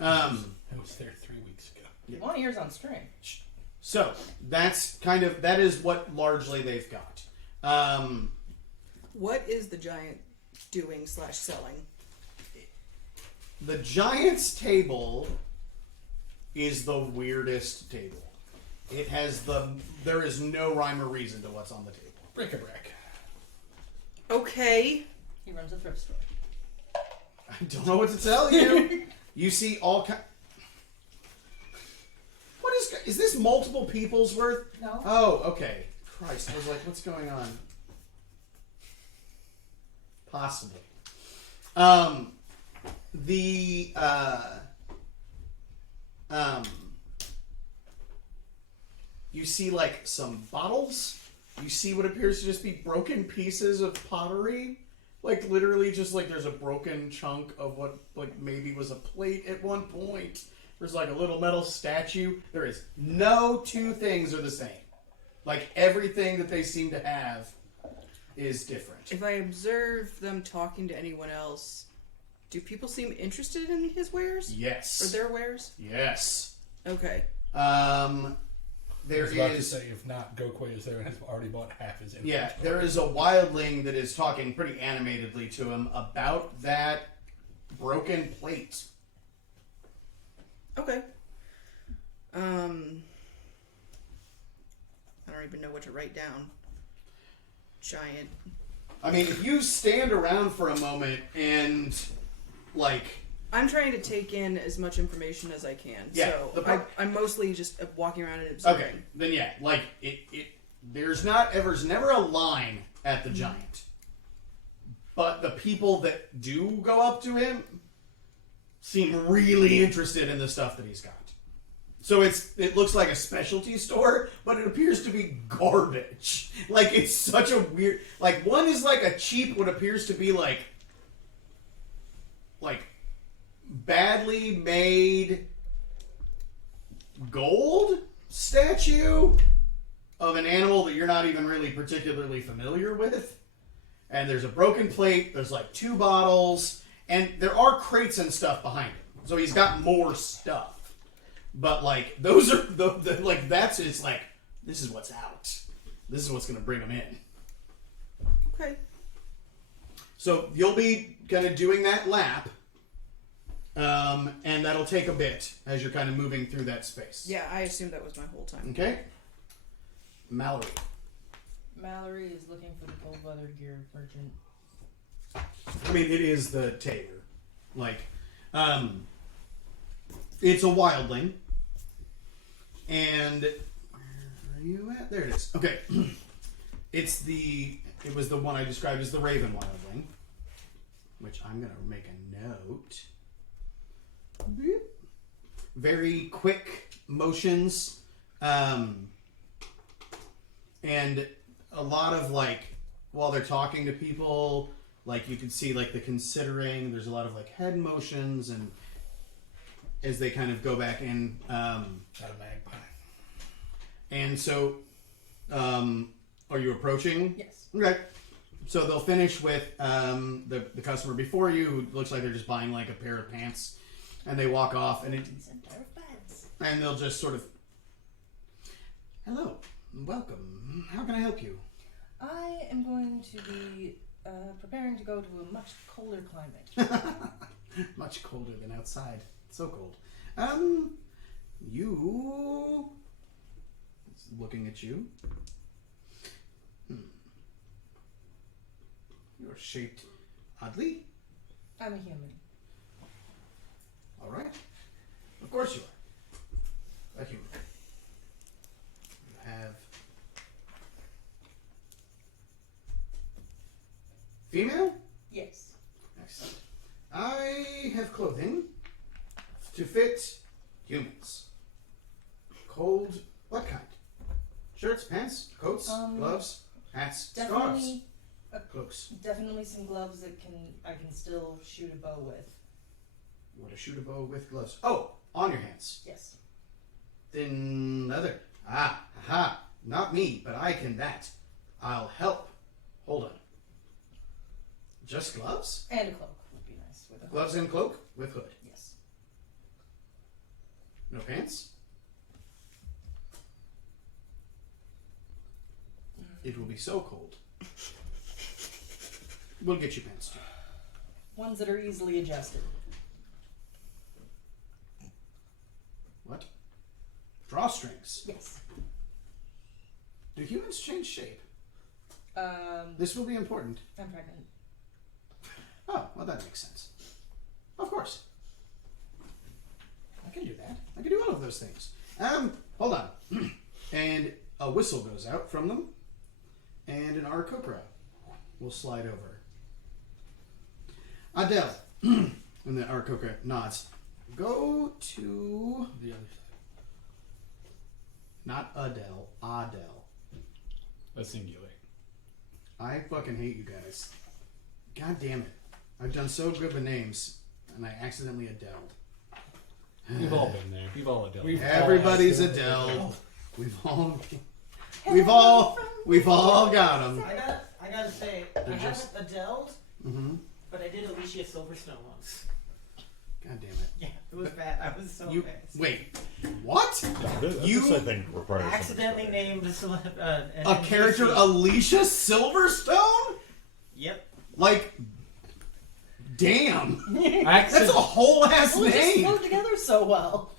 I was there 3 weeks ago. You want ears on string. So that's that is what largely they've got. What is the giant doing / selling? The giant's table is the weirdest table. It has there is no rhyme or reason to what's on the table. Bric-a-brac. Okay. He runs a thrift store. I don't know what to tell you. You see all kind. What is this multiple people's worth? No. Oh, okay. Christ, I was like, what's going on? Possibly. You see like some bottles. You see what appears to just be broken pieces of pottery. Like literally just like there's a broken chunk of what like maybe was a plate at one point. There's like a little metal statue. There is no two things are the same. Like everything that they seem to have is different. If I observe them talking to anyone else, do people seem interested in his wares? Yes. Or their wares? Yes. Okay. There I was about to is. say, if not, Gokwe is there and has already bought half his inventory. Yeah, there is a wildling that is talking pretty animatedly to him about that broken plate. Okay. I don't even know what to write down. Giant. I mean, if you stand around for a moment and, like... I'm trying to take in as much information as I can. Yeah, so I'm mostly just walking around and observing. Okay, then yeah, like, there's never a line at the giant. But the people that do go up to him seem really interested in the stuff that he's got. So it looks like a specialty store, but it appears to be garbage. Like, it's such a weird... Like, one is like a cheap, what appears to be like badly made gold statue of an animal that you're not even really particularly familiar with. And there's a broken plate, there's like 2 bottles, and there are crates and stuff behind it. So he's got more stuff. But, like, those are, like, that's, it's like, this is what's out. This is what's going to bring him in. Okay. So, you'll be kind of doing that lap. And that'll take a bit as you're kind of moving through that space. Yeah, I assumed that was my whole time. Okay? Mallory. Mallory is looking for the cold weather gear merchant. I mean, it is the Tater. Like, it's a wildling. And where are you at? There it is. Okay. It was the one I described as the Raven Wildling. which I'm going to make a note. Beep. Very quick motions. And a lot of, like, while they're talking to people, like, you can see, like, the considering. There's a lot of, like, head motions, and as they kind of go back in. Not a magpie. And so, are you approaching? Yes. Okay. So they'll finish with the customer before you, who looks like they're just buying, like, a pair of pants. And they walk off, and and they'll just sort of, hello, welcome. How can I help you? I am going to be preparing to go to a much colder climate. Much colder than outside. So cold. You... Looking at you. You're shaped oddly. I'm a human. All right. Of course you are. A human. You have... Female? Yes. Excellent. I have clothing to fit humans. Cold, what kind? Shirts, pants, coats, gloves, hats, scarves, Definitely, cloaks. definitely some gloves that I can still shoot a bow with. You want to shoot a bow with gloves? Oh, on your hands. Yes. Thin leather. Ah, aha. Not me, but I can that. I'll help. Hold on. Just gloves? And a cloak would be nice with a hood. Gloves and cloak with hood. Yes. No pants? It will be so cold. We'll get you pants too. Ones that are easily adjusted. What? Drawstrings. Yes. Do humans change shape? Um, This will be important. I'm pregnant. Oh, well, that makes sense. Of course. I can do that. I can do all of those things. Hold on. And a whistle goes out from them, and an Aarakocra will slide over. Adele. And the Aarakocra nods. Go to... The other side. Not Adele. Adele. A singular. I fucking hate you guys. God damn it. I've done so good with names, and I accidentally Adeled. We've all been there. We've all adult. Everybody's Adele. We've all got them. I gotta say, I They're haven't just- Adele, Mm-hmm. but I did Alicia Silverstone once. God damn it. Yeah, it was bad. I was so You pissed. wait. What? This, I think, requires some Accidentally explanation. named A character Alicia Silverstone? Yep. Like, damn. That's a Accident. whole ass Well, it just name. flowed together so well.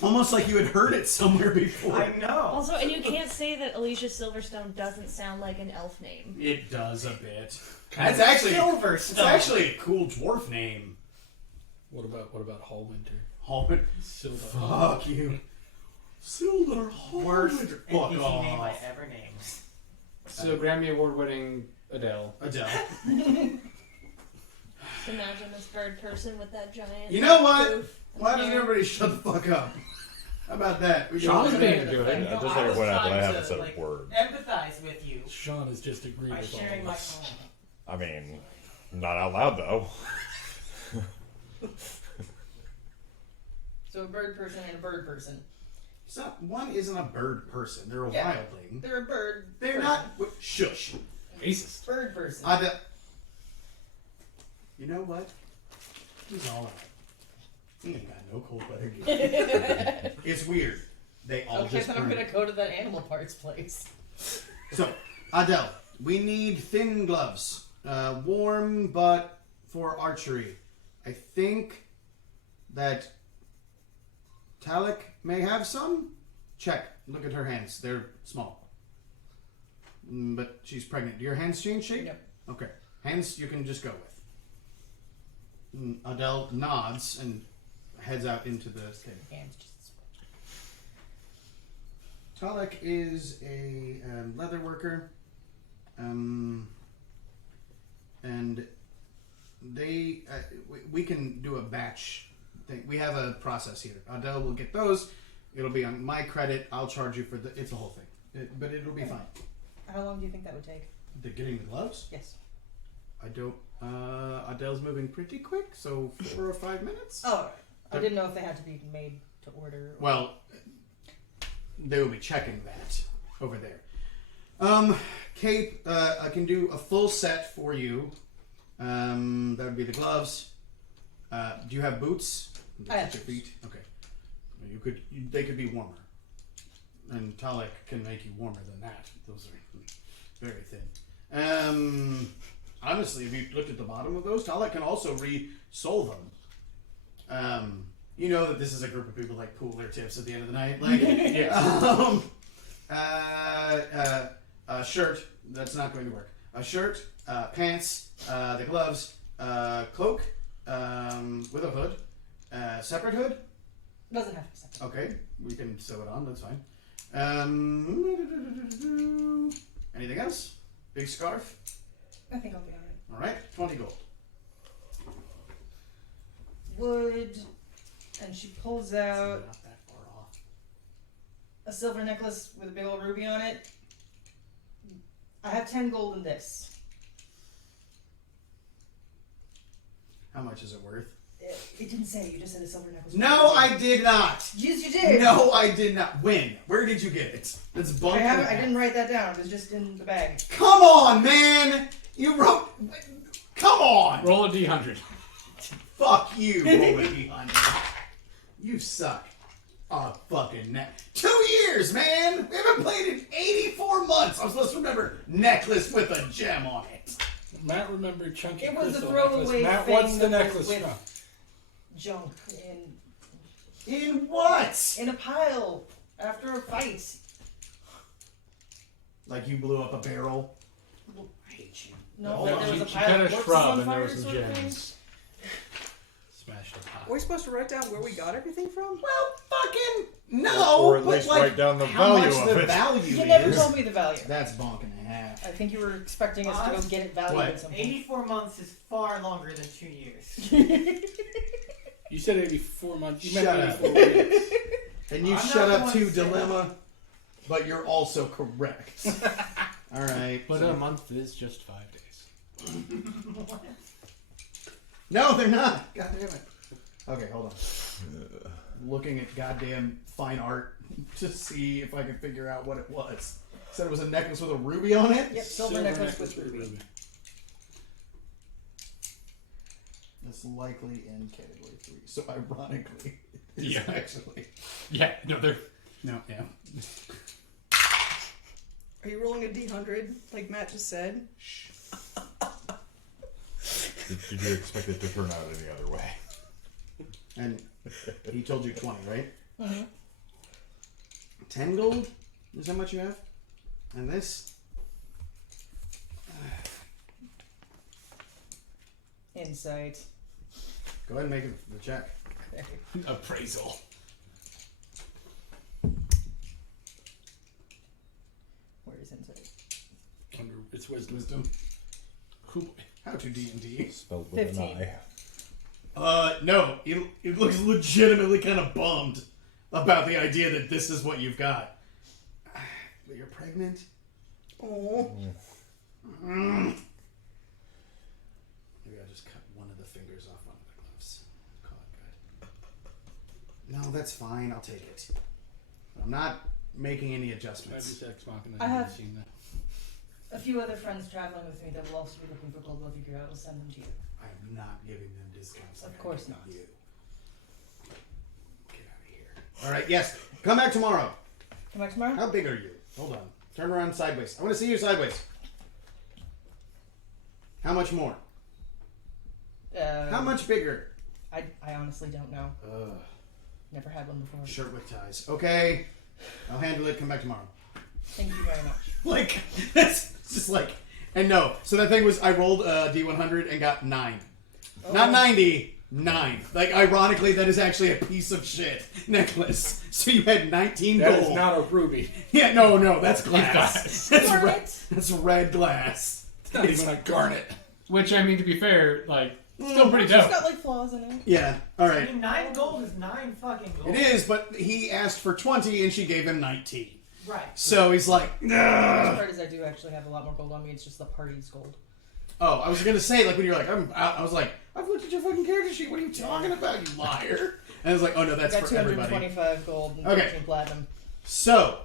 Almost like you had heard it somewhere before. I know. Also, and you can't say that Alicia Silverstone doesn't sound like an elf name. It does a bit. That's actually Silverstone. It's actually a cool dwarf name. What about Hallwinter? Hallwinter. Silda. Fuck you. Silver Worst Hallwinter. Fuck NPC name I off. ever named. So Grammy Award-winning Adele. Adele. Just imagine this bird person with that giant. You know what? roof and Why doesn't hair. everybody shut the fuck up? How about that? We Sean's can- being good. I know, just I like was it went out, but I trying haven't to, said a like, word. empathize with you Sean has just agreed by with all sharing of my us. phone. I mean, not out loud though. So a bird person and a bird person. It's not, one isn't a bird person. They're a Yeah. wildling. They're a bird. They're person. not. Shush. Racist. Bird person. Adele. You know what? He's all right. He ain't got no cold weather gear. It's weird. They all Okay, just then I'm burn. gonna go to that animal parts place. So, Adele, we need thin gloves. Warm, but for archery. I think that Talik may have some. Check. Look at her hands. They're small. But she's pregnant. Do your hands change shape? Yep. Okay. Hands you can just go with. Adele nods and heads out into the thing. Hands just. Talik is a leather worker, and we can do a batch thing. We have a process here. Adele will get those. It'll be on my credit. I'll charge you for it's the whole thing. But it'll be fine. How long do you think that would take? Getting the gloves? Yes. I don't. Adele's moving pretty quick, so 4 or 5 minutes. Oh, right. I didn't know if they had to be made to order. Well, they will be checking that over there. Cape, I can do a full set for you. That would be the gloves. Do you have boots? I have your feet. Okay. They could be warmer. And Talek can make you warmer than that. Those are very thin. Honestly, if you looked at the bottom of those, Talek can also re-sole them. You know that this is a group of people like pool their tips at the end of the night. Like, a shirt, that's not going to work. A shirt, pants, the gloves, cloak with a hood, separate hood. Doesn't have to be separate. Okay, we can sew it on, that's fine. Anything else? Big scarf? I think I'll be alright. Alright, 20 gold. Wood, and she pulls out Not that far off. a silver necklace with a big old ruby on it. I have 10 gold in this. How much is it worth? It didn't say. You just said a silver necklace. No, I did not! Yes, you did. No, I did not. When? Where did you get it? It's bumped. I didn't write that down. It was just in the bag. Come on, man! You wrote. Come on! Roll a d100. Fuck you, roll a d100. You suck. Oh, fucking 2 years, man! We haven't played in 84 months! I'm supposed to remember necklace with a gem on it. Matt remembered chunky It was a crystal throwaway necklace. Matt, thing what's the that was necklace with- from? Junk In what? in a pile after a fight. Like you blew up a barrel? I hate you. No, No, there was a she pile had of a corpses shrub on and there fire were some sort of thing. gems. Smashed a pot. Are we supposed to write down where we got everything from? Well, fucking no! Or at but least like, write down the how value much of the it. value You never is. told me the value. That's bonk and a half. I think you were expecting us to go get it valued What? at some point. 84 months is far longer than 2 years. You said 84 months. You Shut meant up. 84 years. And you I'm shut not the up one too, to say Dilemma. But you're also correct. Alright. But a month is just 5 days. No, they're not. God damn it. Okay, hold on. Looking at goddamn fine art to see if I can figure out what it was. Said it was a necklace with a ruby on it? Yep, silver necklace with ruby. That's likely in category 3. So ironically, it is Yeah. actually. Yeah, no, they're. No, yeah. Are you rolling a d100 like Matt just said? Did you expect it to turn out any other way? And he told you 20, right? Mm-hmm. 10 gold is how much you have? And this? Insight. Go ahead and make the check. Appraisal. Where is insight? Under, it's wisdom. Wisdom. Who? How to D&D. Spelled with 15. an I. No. It looks legitimately kind of bummed about the idea that this is what you've got. But you're pregnant? Oh. Maybe I'll just cut one of the fingers off one of the gloves. Call it good. No, that's fine. I'll take it. But I'm not making any Maybe adjustments. Sex Machina. I have- seen that. A few other friends traveling with me that will also be looking for gold. We'll figure out. We'll send them to you. I'm not giving them discounts. Of like I course give not. You. Get out of here. All right. Yes. Come back tomorrow. Come back tomorrow? How big are you? Hold on. Turn around sideways. I want to see you sideways. How much more? How much bigger? I honestly don't know. Never had one before. Shirt with ties. Okay. I'll handle it. Come back tomorrow. Thank you very much. Like, that's just like, and no. So that thing was, I rolled a D100 and got 9. Not 90, 9. Like, ironically, that is actually a piece of shit necklace. So you had 19 That gold. is not a ruby. Yeah, no, that's glass. That's Darn red. it. That's red glass. It's not even a garnet. Which, I mean, to be fair, like, Still pretty It's dope. got like flaws in it. Yeah. All I right. mean, 9 gold is 9 fucking gold. It is, but he asked for 20 and she gave him 19. Right. So he's like, The nah. part is I do actually have a lot more gold on me. It's just the party's gold. Oh, I was gonna say, like, when you're like, I'm out, I was like, I've looked at your fucking character sheet. What are you talking about, you liar? And I was like, oh no, that's I got for everybody. 225 gold and Okay. 13 platinum. So,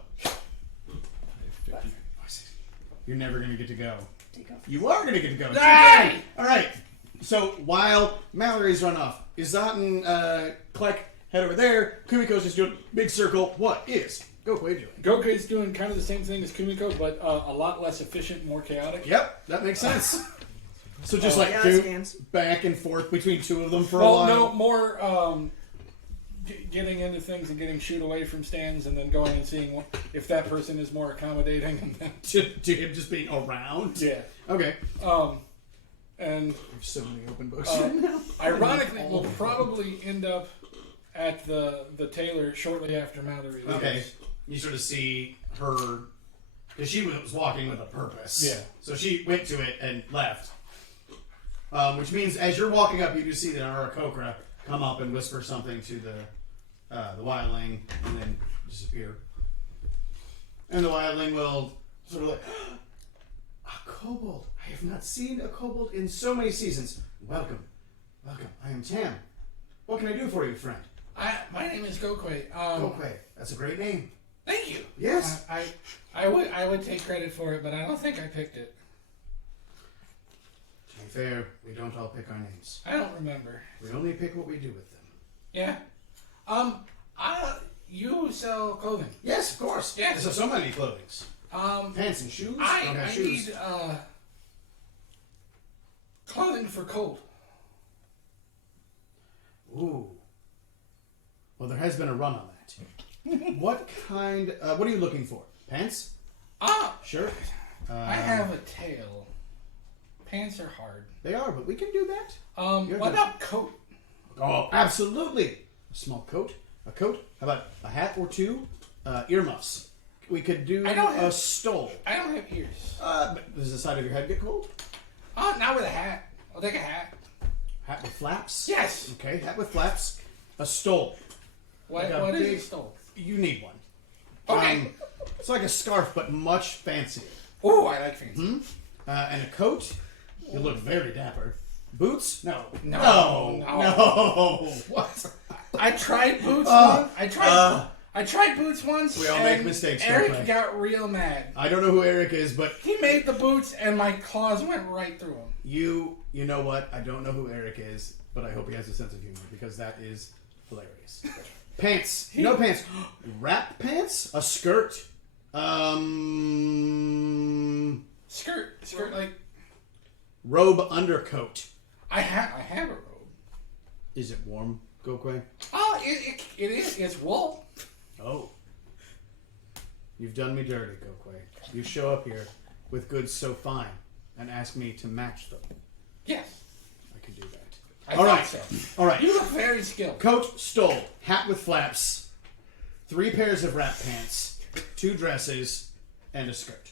you're never gonna get to go. You are gonna get to go. It's Hey! okay. All right. So while Mallory's run off, Izat and Kleck head over there. Kumiko's just doing a big circle. What is Gokwe doing? Gokwe's doing kind of the same thing as Kumiko, but a lot less efficient, more chaotic. Yep, that makes sense. So just Yeah, that do scans. back and forth between two of them for a Well, while. no, more getting into things and getting shooed away from stands, and then going and seeing if that person is more accommodating. And then, to him just being around. yeah. Okay. And There's so many open books right now. ironically, we'll probably end up at the tailor shortly after Mallory leaves. Okay. You sort of see her, because she was walking with a purpose. Yeah. So she went to it and left. Which means as you're walking up, you do see the Arakokra come up and whisper something to the wildling and then disappear. And the wildling will sort of like, a kobold. I have not seen a kobold in so many seasons. Welcome. Welcome. I am Tam. What can I do for you, friend? My name is Gokwe. Gokwe. That's a great name. Thank you. Yes. I would take credit for it, but I don't think I picked it. To be fair, we don't all pick our names. I don't remember. We only pick what we do with them. Yeah. You sell clothing. Yes, of course. Yes. There's so many clothings. Pants and shoes. Don't have I shoes. need clothing for cold. Ooh. Well, there has been a run on that. What kind? What are you looking for? Pants? Sure. I have a tail. Pants are hard. They are, but we can do that. You're What the- about coat? Oh, absolutely. A small coat. A coat. How about a hat or two? Earmuffs. We could do I don't a have- stole. I don't have ears. But does the side of your head get cold? Not with a hat. I'll take a hat. Hat with flaps? Yes. Okay, hat with flaps. A stole. What Like a is big- a stole? You need one. Okay. It's like a scarf, but much fancier. Oh, I like fancy. And a coat. You look very dapper. Boots? No. No. What? I tried boots once. I tried boots once. We all make and mistakes, don't Eric we? got real mad. I don't know who Eric is, but He made the boots, and my claws went right through them. you know what? I don't know who Eric is, but I hope he has a sense of humor because that is hilarious. Pants. No pants. Wrap pants? A skirt. Skirt like Robe undercoat. I have a robe. Is it warm, Gokwe? Oh, it is. It's wool. Oh. You've done me dirty, Gokwe. You show up here with goods so fine and ask me to match them. Yes. I can do that. I All thought right. so. All right. You look very skilled. Coat, stole, hat with flaps, 3 pairs of wrap pants, 2 dresses, and a skirt.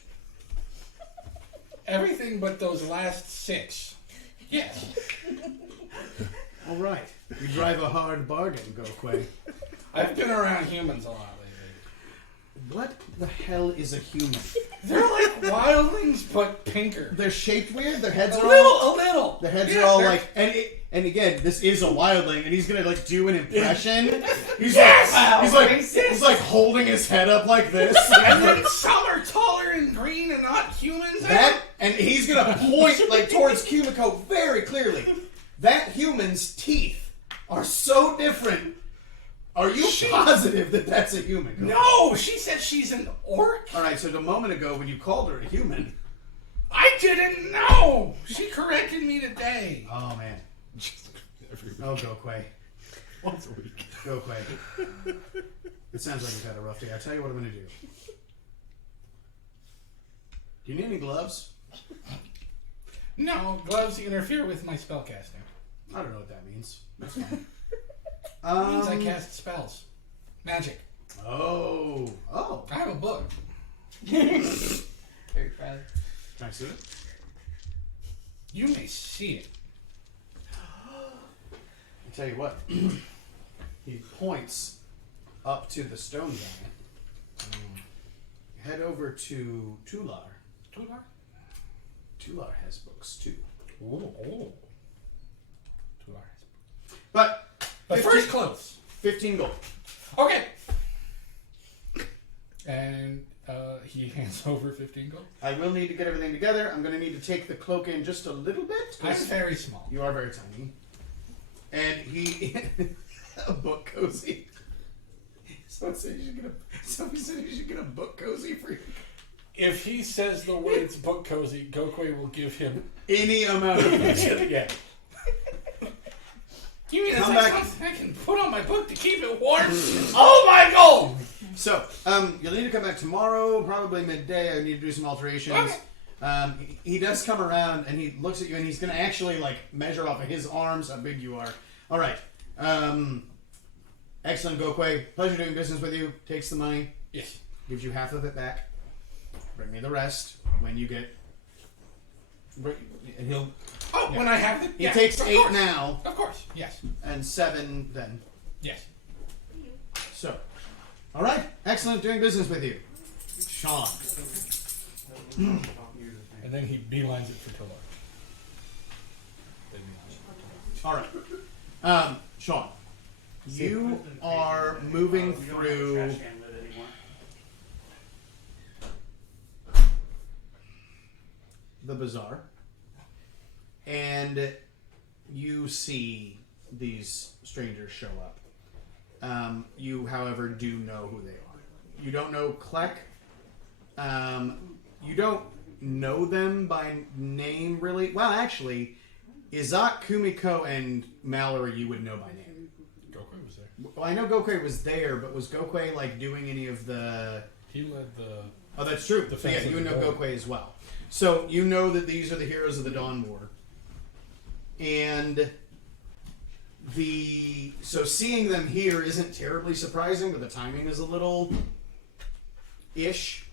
Everything but those last 6. Yes. All right. You drive a hard bargain, Gokwe. I've been around humans a lot lately. What the hell is a human? They're like wildlings, but pinker. They're shaped weird. Their heads A are little, all. a little. Their heads Yeah, are all they're- like. And again, this is a wildling, and he's gonna like do an impression. He's Yes! like, he's Wow, like, racist. he's like holding his head up like this. And then some are taller and green and not humans. That, and he's gonna point like towards Kumiko very clearly. That human's teeth are so different. Are you positive that that's a human? Gokwe? No, she said she's an orc. All right. So the moment ago when you called her a human. I didn't know. She corrected me today. Oh man. Oh Gokwe. Once a week. Gokwe. It sounds like you've had a rough day. I'll tell you what I'm gonna do. Do you need any gloves? No, gloves interfere with my spellcasting. I don't know what that means. That's fine. It means I cast spells. Magic. Oh. I have a book. Very proud. Can I see it? You may see it. I tell you what. He points up to the stone giant. Head over to Tular. Tular? Tular has books too. Oh. Tular. But First close. 15 gold. Okay. And he hands over 15 gold. I will need to get everything together. I'm going to need to take the cloak in just a little bit. I'm very small. You are very tiny. And he... a book cozy. Someone said you should get a book cozy for you. If he says the words book cozy, Gokwe will give him Any amount of money. yeah. You mean it's Come like back. something I can put on my book to keep it warm? Oh my gold! So, you'll need to come back tomorrow, probably midday. I need to do some alterations. Okay. He does come around and he looks at you and he's going to actually like measure off of his arms how big you are. All right. Excellent, Gokwe. Pleasure doing business with you. Takes the money. Yes. Gives you half of it back. Bring me the rest when you get. And he'll. Oh, Yeah. when I have the... He yeah, takes of 8 course. now Of course, yes. and 7 then. Yes. So, all right. Excellent doing business with you, Sean. And then he beelines it for Tular. All right. Sean, you are moving through the bazaar, and you see these strangers show up. You, however, do know who they are. You don't know Kleck. You don't know them by name, really. Well, actually, Izak, Kumiko, and Mallory you would know by name. Gokwe was there. Well, I know Gokwe was there, but was Gokwe, like, doing any of the... He led the... Oh, that's true. The So, yeah, fence you of would the know door. Gokwe as well. So, you know that these are the heroes of the Dawn War. And so seeing them here isn't terribly surprising, but the timing is a little ish.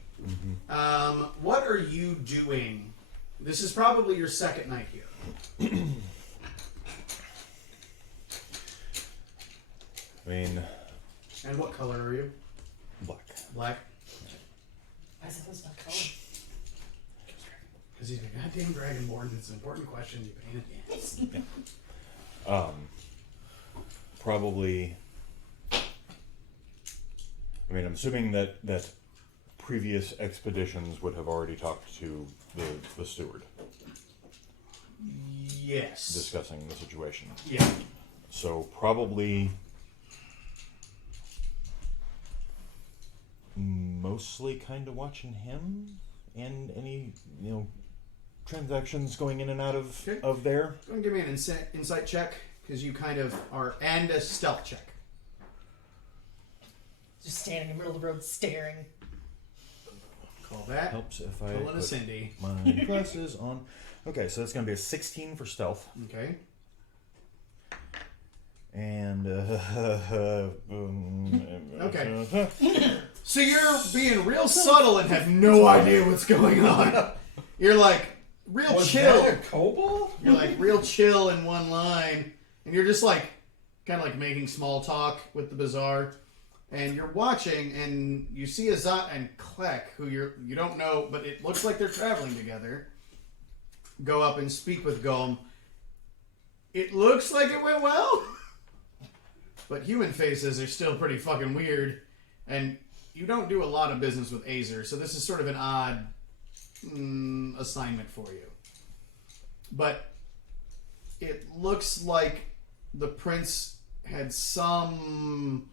What are you doing? This is probably your second night here. I mean, And what color are you? black. Black? Why is it supposed to color? Because he's a goddamn dragonborn. It's an important question you painted. Probably. I mean, I'm assuming that previous expeditions would have already talked to the steward, Yes. discussing the situation. Yeah. So probably mostly kind of watching him and any transactions going in and out of Okay. of there. Go and give me an insight check, because you kind of are, and a stealth check. Just standing in the middle of the road staring. Call that. Helps if I Pulling a put Cindy. my glasses on. Okay, so that's going to be a 16 for stealth. Okay. And Okay. So you're being real subtle and have no idea what's going on. You're like real Was chill. that a kobold? You're like real chill in one line, and you're just like kind of like making small talk with the bazaar. And you're watching, and you see Azat and Kleck, who you don't know, but it looks like they're traveling together. Go up and speak with Gom. It looks like it went well, but human faces are still pretty fucking weird, and you don't do a lot of business with Azer, so this is sort of an odd assignment for you. But it looks like the prince had some...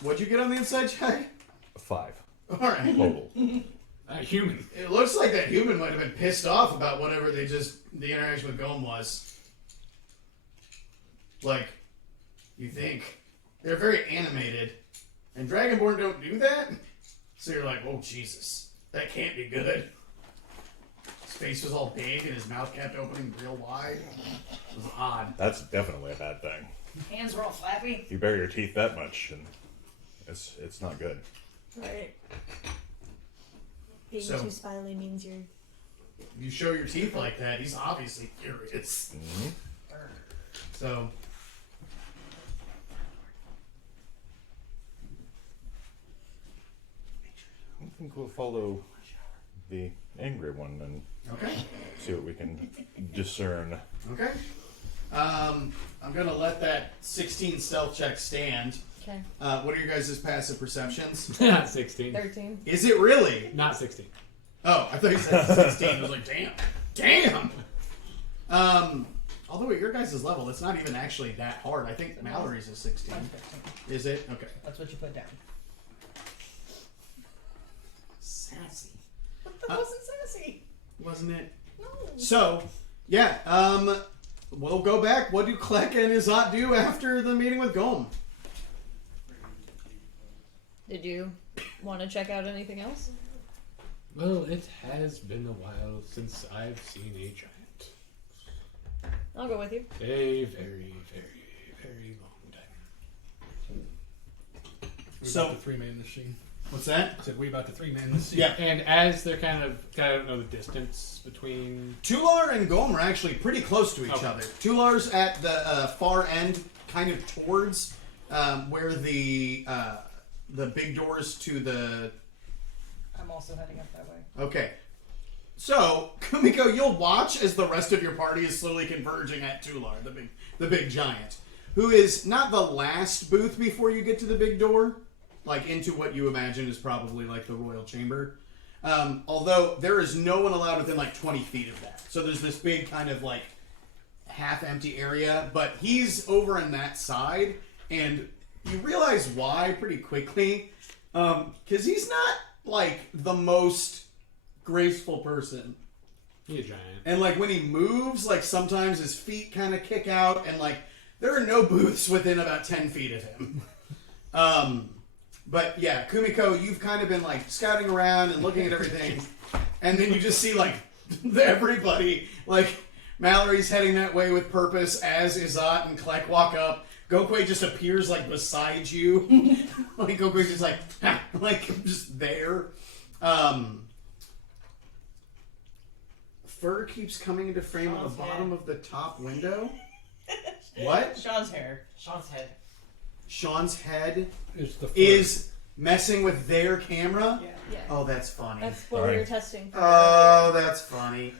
What'd you get on the inside check? 5 Alright. total. Human. It looks like that human might have been pissed off about whatever the interaction with Gom was. Like, you think. They're very animated. And Dragonborn don't do that? So you're like, oh Jesus, that can't be good. His face was all big and his mouth kept opening real wide. It was odd. That's definitely a bad thing. Hands were all flappy. You bury your teeth that much, and it's not good. Right. Being So- too spily means you're. You show your teeth like that, he's obviously furious. Mm-hmm. Or So. I think we'll follow the angry one and Okay. see what we can discern. Okay. I'm gonna let that 16 stealth check stand. Okay. What are your guys' passive perceptions? Not 16. 13. Is it really? Not 16. Oh, I thought you said 16. I was like, damn. Although at your guys' level, it's not even actually that hard. I think Mallory's is 16. Mine's 15. Is it? Okay. That's what you put down. Sassy. But that wasn't sassy. Wasn't it? No. So, yeah, we'll go back. What do Klek and Izat do after the meeting with Golem? Did you want to check out anything else? Well, it has been a while since I've seen a giant. I'll go with you. A very, very, very long time. We So- about the three-man machine. What's that? I said we about the three-man machine. Yeah. And as they're kind of, I don't know the distance between. Tular and Golem are actually pretty close to each Okay. other. Tular's at the far end, kind of towards where the big doors to the. I'm also heading up that way. Okay. So, Kumiko, you'll watch as the rest of your party is slowly converging at Tular, the big giant, who is not the last booth before you get to the big door, like into what you imagine is probably like the royal chamber. Although there is no one allowed within like 20 feet of that. So there's this big kind of like half-empty area, but he's over on that side, and you realize why pretty quickly, because he's not like the most graceful person. He's a giant. And like when he moves, like sometimes his feet kind of kick out, and like there are no booths within about 10 feet of him. But yeah, Kumiko, you've kind of been like scouting around and looking at everything, and then you just see like everybody, like Mallory's heading that way with purpose as Izat and Klek walk up. Gokwe just appears like beside you. Like Gokwe's just like, ha, like just there. Fur keeps coming into frame at the Sean's bottom head. of the top window. What? Sean's hair. Sean's head. Sean's head Is the is messing with their camera? Yeah. Yeah. Oh, that's funny. That's what we Alright. were testing for. Oh, that's funny.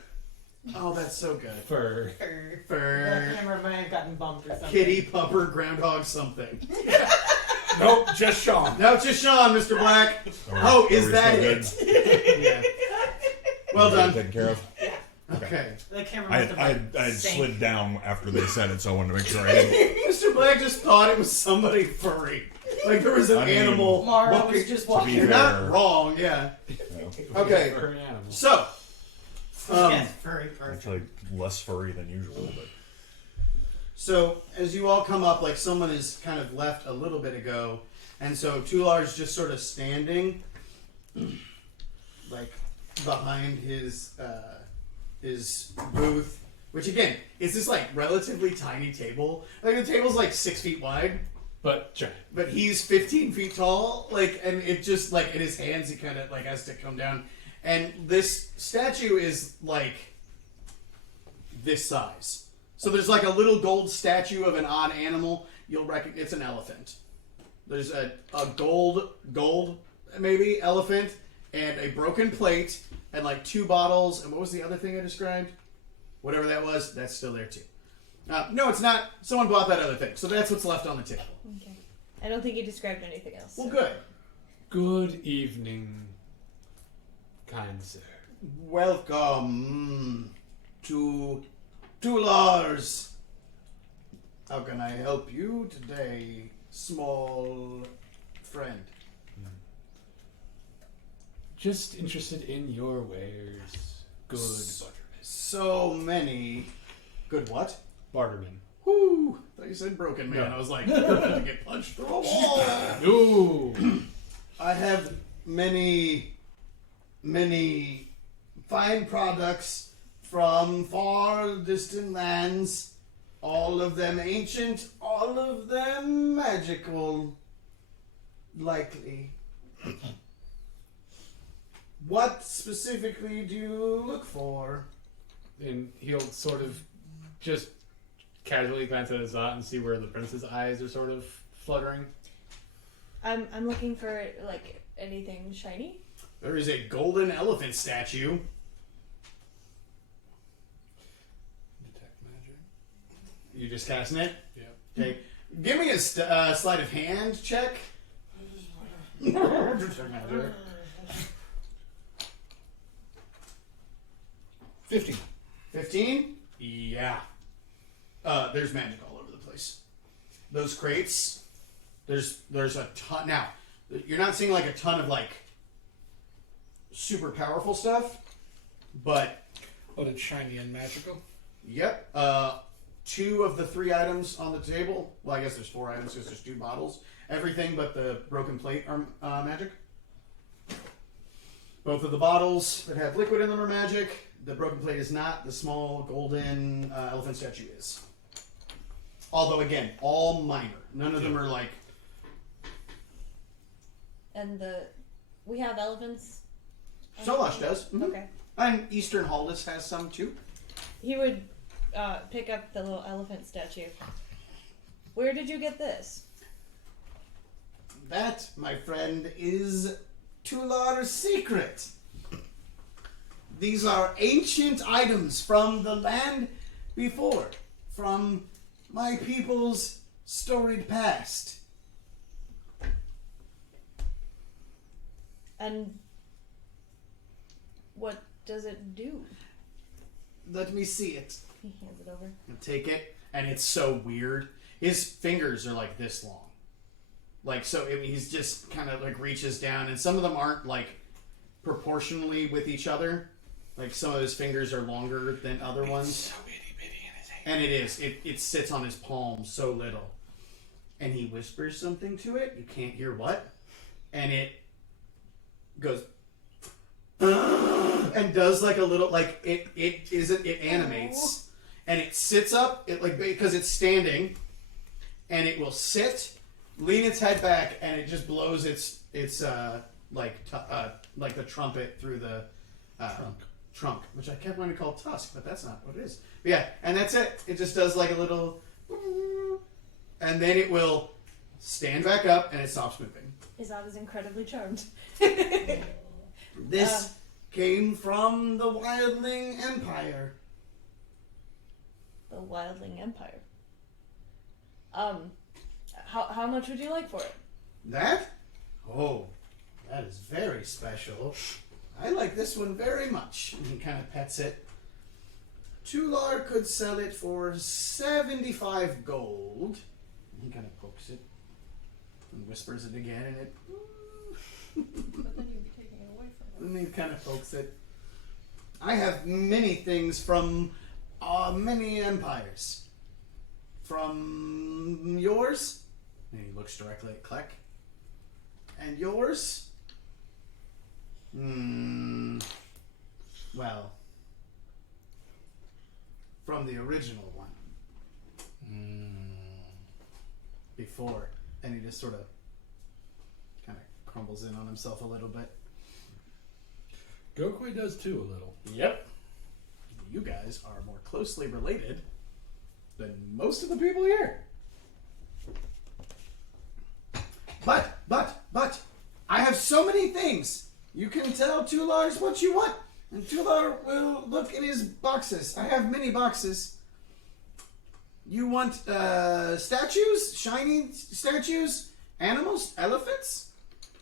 Oh, that's so good. Fur. The Fur, camera might have gotten bumped or something. kitty, pupper, groundhog, something. Nope, just Sean. No, it's just Sean, Mr. Black. Oh, is that it? Yeah. Well done. Taken care of. Okay. The camera I must have I like, slid sank. down after they said it, so I wanted to make sure I didn't. Mr. Black just thought it was somebody furry. Like there was an I mean, animal Mara walking. was just To be walking. You're fair, not wrong, yeah. Okay. Furry animal. So, Yes, furry person. Actually, less furry than usual, but So as you all come up, like someone is kind of left a little bit ago, and so Tular's just sort of standing, like behind his booth, which again is this like relatively tiny table. Like the table's like 6 feet wide, But giant. but he's 15 feet tall. Like, and it just like in his hands, he kind of like has to come down. And this statue is like this size. So there's like a little gold statue of an odd animal. You'll recognize it's an elephant. There's a gold maybe elephant and a broken plate and like 2 bottles. And what was the other thing I described? Whatever that was, that's still there too. No, it's not. Someone bought that other thing. So that's what's left on the table. Okay. I don't think you described anything else. Well, so- good. Good evening, kind sir. Welcome to Lars. How can I help you today, small friend? Just interested in your wares. Good butterman. So many. Good what? Barterman. Whoo! I thought you said broken man. No. I was like, you're going to get punched through a wall. Ooh. I have many fine products from far distant lands. All of them ancient, all of them magical. Likely. What specifically do you look for? And he'll sort of just casually glance at Azat and see where the prince's eyes are sort of fluttering. I'm looking for like anything shiny. There is a golden elephant statue. Detect magic. You just casting it? Yeah. Okay. Give me a sleight of hand check. Detect magic. 15. 15? Yeah. There's magic all over the place. Those crates, there's a ton. Now, you're not seeing like a ton of like super powerful stuff, but But it's shiny and magical. yep. 2 of the 3 items on the table. Well, I guess there's 4 items because there's 2 bottles. Everything but the broken plate are magic. Both of the bottles that have liquid in them are magic. The broken plate is not. The small golden elephant statue is. Although, again, all minor. None of them are like... And we have elephants. Solash does. Mhm. Okay. And Eastern Hallis has some, too. He would pick up the little elephant statue. Where did you get this? That, my friend, is Tular's secret. These are ancient items from the land before, from my people's storied past. And what does it do? Let me see it. He hands it over. I'll take it, and it's so weird. His fingers are like this long. Like, so I mean, he's just kind of like reaches down, and some of them aren't like proportionally with each other. Like some of his fingers are longer than other ones. So itty bitty in his hand. And it is. It sits on his palm so little. And he whispers something to it. You can't hear what. And it goes and does like a little like it animates. And it sits up, it like because it's standing, and it will sit, lean its head back, and it just blows its like the trumpet through the trunk, which I kept wanting to call tusk, but that's not what it is. But yeah, and that's it. It just does like a little, and then it will stand back up, and it stops moving. Izad is incredibly charmed. This came from the Wildling Empire. The Wildling Empire. How much would you like for it? That? Oh, that is very special. I like this one very much. And he kind of pets it. Tular could sell it for 75 gold. And he kind of pokes it and whispers it again, and it. But then you'd be taking it away from him. And he kind of pokes it. I have many things from many empires. From yours? And he looks directly at Kleck. And yours? Well, from the original one. Before. And he just sort of kind of crumbles in on himself a little bit. Gokwe does too, a little. Yep. You guys are more closely related than most of the people here. But, I have so many things. You can tell Tular's what you want, and Tular will look in his boxes. I have many boxes. You want statues? Shiny statues? Animals? Elephants?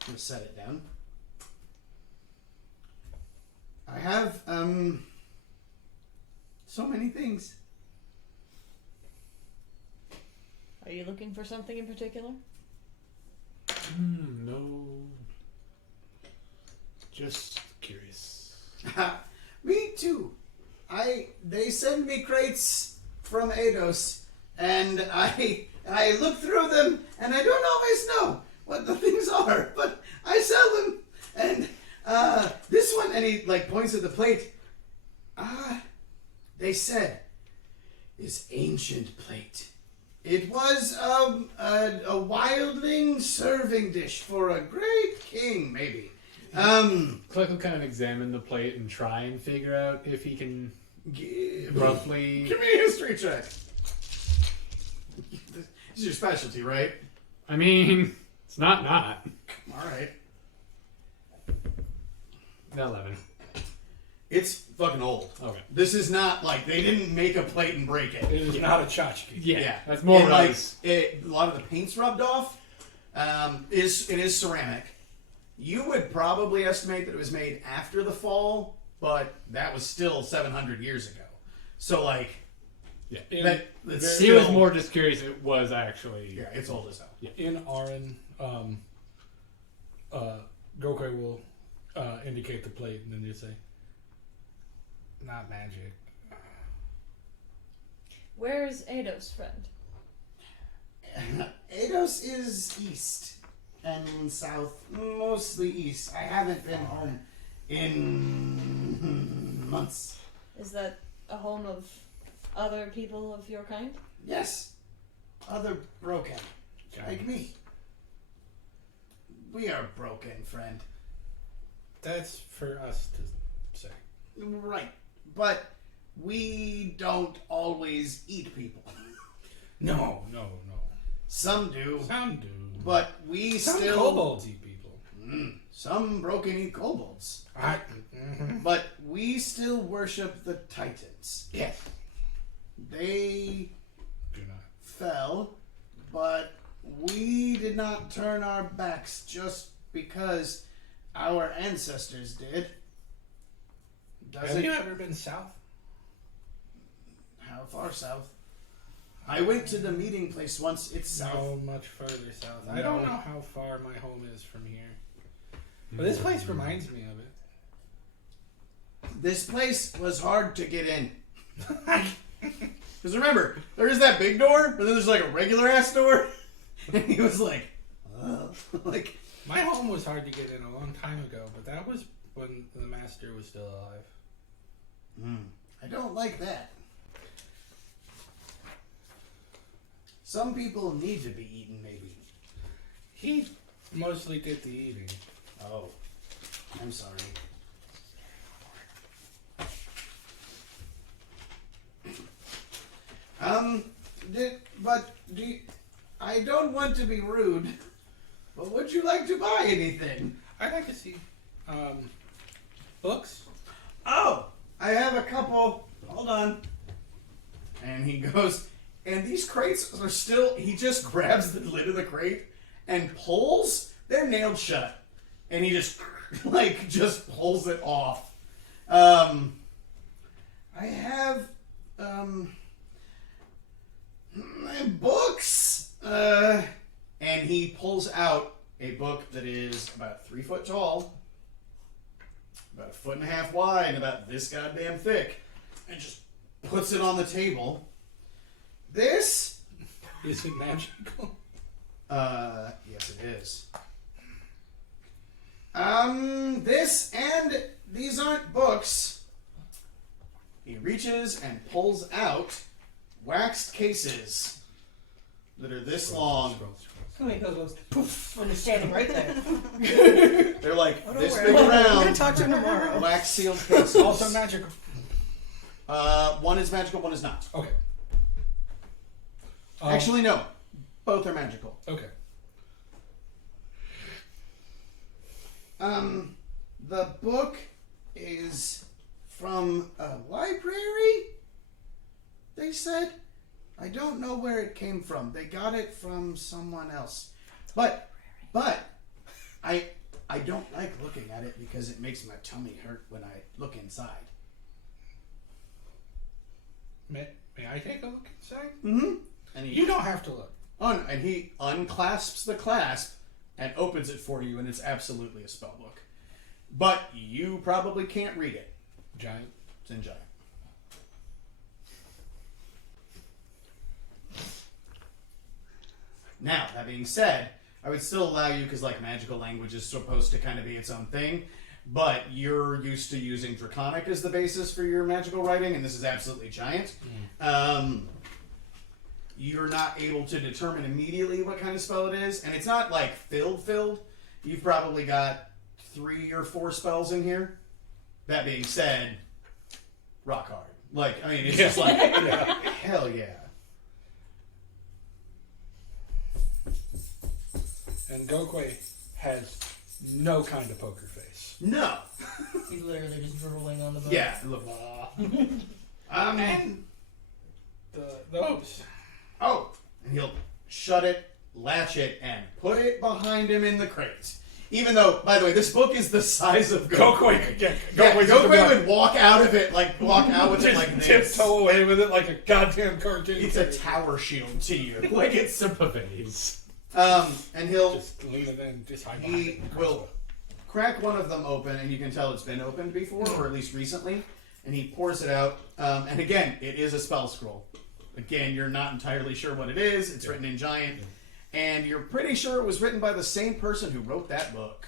I'm going to set it down. I have, so many things. Are you looking for something in particular? No. Just curious. Me too. They send me crates from Eidos, and I look through them, and I don't always know what the things are, but I sell them. And this one, and he like points at the plate. They said, is ancient plate. It was a wildling serving dish for a great king, maybe. Click will kind of examine the plate and try and figure out if he can roughly. Give me a history check. It's your specialty, right? I mean, it's not. All right. 11. It's fucking old. Okay. This is not like they didn't make a plate and break it. It is not a tchotchke. Yeah, that's more And, what like is. a lot of the paint's rubbed off. It is ceramic. You would probably estimate that it was made after the fall, but that was still 700 years ago. So like, Yeah. that's He was still- more just curious if it was actually. Yeah, it's old as hell. In Arin, Gokwe will indicate the plate and then you say, not magic. Where's Ados, friend? Ados is east and south, mostly east. I haven't been home in months. Is that a home of other people of your kind? Yes, other broken, like me. We are broken, friend. That's for us to say. Right, but we don't always eat people. No. Some do, Some do. but we Some still. kobolds eat people. Some broken eat kobolds. Mhm. But we still worship the Titans. Yes. They Do not. fell, but we did not turn our backs just because our ancestors did. Have you ever been south? How far south? I went to the meeting place once. It's south. No, much further south. I No. don't know how far my home is from here. But this place reminds me of it. This place was hard to get in. Because remember, there is that big door, but then there's like a regular ass door. And he was like, like, My home was hard to get in a long time ago, but that was when the master was still alive. I don't like that. Some people need to be eaten, maybe. He mostly did the eating. Oh, I'm sorry. I don't want to be rude, but would you like to buy anything? I'd like to see books. Oh, I have a couple. Hold on. And he goes, and these crates are still, he just grabs the lid of the crate and pulls, they're nailed shut. And he just, just pulls it off. I have, books. And he pulls out a book that is about 3 foot tall, about 1.5 feet wide, and about this goddamn thick, and just puts it on the table. This? Is it magical? Yes it is. This and these aren't books. He reaches and pulls out waxed cases that are this long. How many goes poof when you're standing right there? They're like Oh, don't this worry. big I'm around, gonna talk to him tomorrow. wax sealed cases. Also magical. One is magical, one is not. Okay. Actually, no. Both are magical. Okay. The book is from a library, they said. I don't know where it came from. They got it from someone else. But I don't like looking at it because it makes my tummy hurt when I look inside. May I take a look inside? Mm-hmm. And You don't have to look. and he unclasps the clasp and opens it for you, and it's absolutely a spell book. But you probably can't read it. Giant. It's in giant. Now, that being said, I would still allow you, because like magical language is supposed to kind of be its own thing, but you're used to using Draconic as the basis for your magical writing, and this is absolutely giant. You're not able to determine immediately what kind of spell it is, and it's not like filled. You've probably got 3 or 4 spells in here. That being said, rock hard. Like, I mean, it's just like, hell yeah. And Gokwe has no kind of poker face. No. He's literally just drooling on the boat. Yeah. Look. And those. Oh, and he'll shut it, latch it, and put it behind him in the crate. Even though, by the way, this book is the size of Gokwe. Gokwe would walk out of it, walk out with it like this. Tiptoe away with it like a goddamn cartoon. It's a tower shield to you. Like it's It's a vase. and he'll Just lean it in, just hide he behind it. will crack one of them open, and you can tell it's been opened before, or at least recently. And he pours it out. And again, it is a spell scroll. Again, you're not entirely sure what it is. It's written in giant. And you're pretty sure it was written by the same person who wrote that book.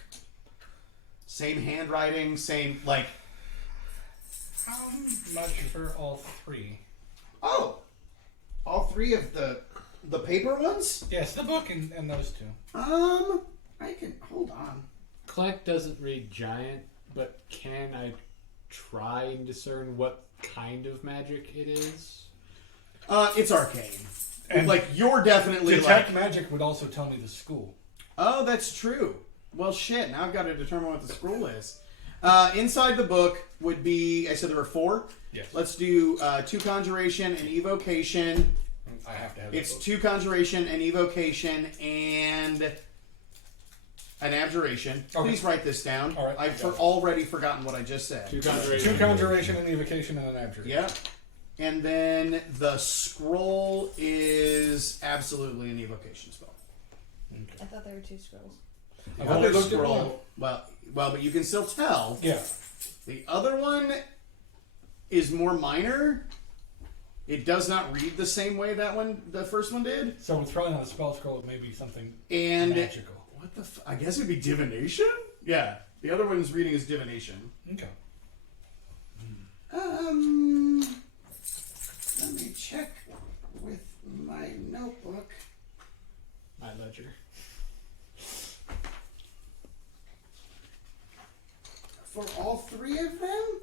Same handwriting, same, like... How much for all three? Oh! All three of the paper ones? Yes, the book and those two. I can... Hold on. Kleck doesn't read giant, but can I try and discern what kind of magic it is? It's arcane. And you're definitely Detect magic would also tell me the school. Oh, that's true. Well, shit. Now I've got to determine what the scroll is. Inside the book would be... I said there were 4? Yes. Let's do 2 conjuration and evocation. I have to have It's that 2 conjuration and evocation and an abjuration. Okay. Please write this down. All right. I've already forgotten what I just said. 2 book. conjuration. 2 conjuration and evocation and an abjuration. Yep. And then the scroll is absolutely an evocation spell. I thought there were 2 scrolls. The I've only other looked at one. scroll, well, but you can still tell. Yeah. The other one is more minor. It does not read the same way the first one did. So it's probably not a spell scroll. It may be something And magical. what the? I guess it'd be divination. Yeah, the other one's reading is divination. Okay. Let me check with my notebook. My ledger. For all 3 of them?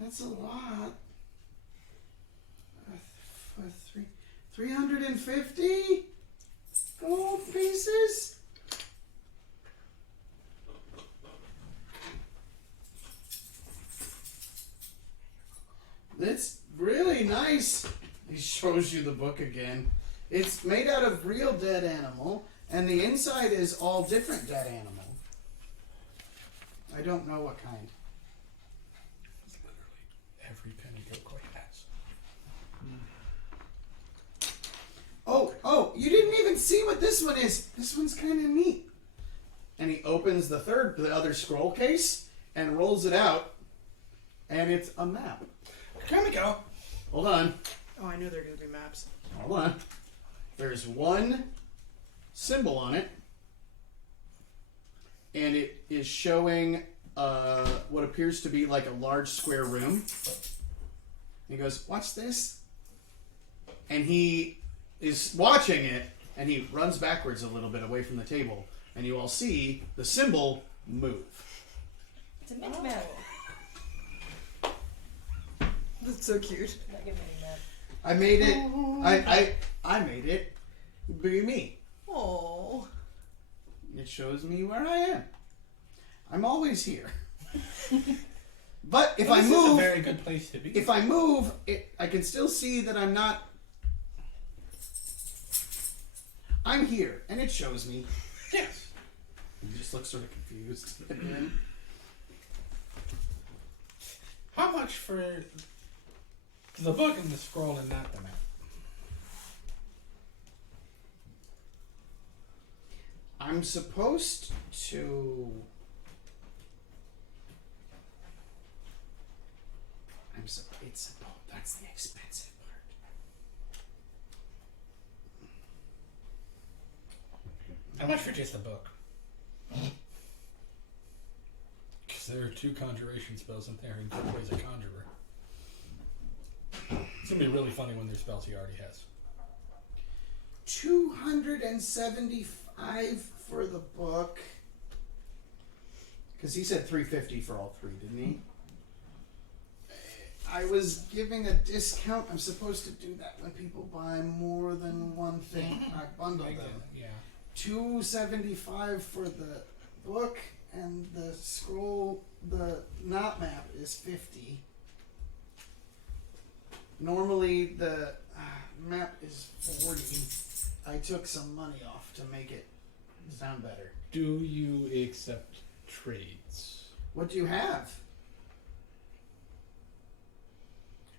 That's a lot. 350 gold pieces? That's really nice. He shows you the book again. It's made out of real dead animal, and the inside is all different dead animal. I don't know what kind. It's literally every penny Gokwe has. Oh, you didn't even see what this one is. This one's kind of neat. And he opens the other scroll case and rolls it out, and it's a map. Time to go. Hold on. Oh, I knew there were going to be maps. Hold on. There's one symbol on it, and it is showing what appears to be like a large square room. He goes, "Watch this," and he is watching it, and he runs backwards a little bit away from the table, and you all see the symbol move. It's a mini map. That's so cute. Like a mini map. I made it. I made it be me. Oh. It shows me where I am. I'm always here. But if I This is a move, very good place to be. if I move, I can still see that I'm not. I'm here, and it shows me. Yes. He just looks sort of confused. How much for the book and the scroll and not the map? I'm supposed to. It's that's the expensive part. How much for just the book? Because there are 2 conjuration spells in there, and Gokwe's a conjurer. It's gonna be really funny when there's spells he already has. 275 for the book. Because he said 350 for all 3, didn't he? I was giving a discount. I'm supposed to do that when people buy more than one thing. I bundle them. Yeah. $2.75 for the book, and the scroll, the knot map is $50. Normally the map is $40. I took some money off to make it sound better. Do you accept trades? What do you have?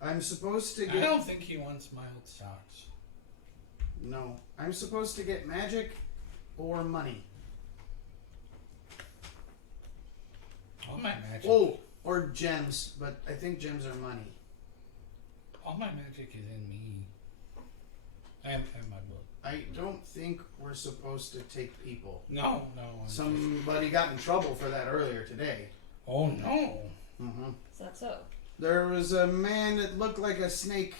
I'm supposed to I get. don't think he wants mild socks. No, I'm supposed to get magic or money. All my magic. Oh, or gems, but I think gems are money. All my magic is in me. And my book. I don't think we're supposed to take people. No. Somebody got in trouble for that earlier today. Oh no. Mm-hmm. Is that so? There was a man that looked like a snake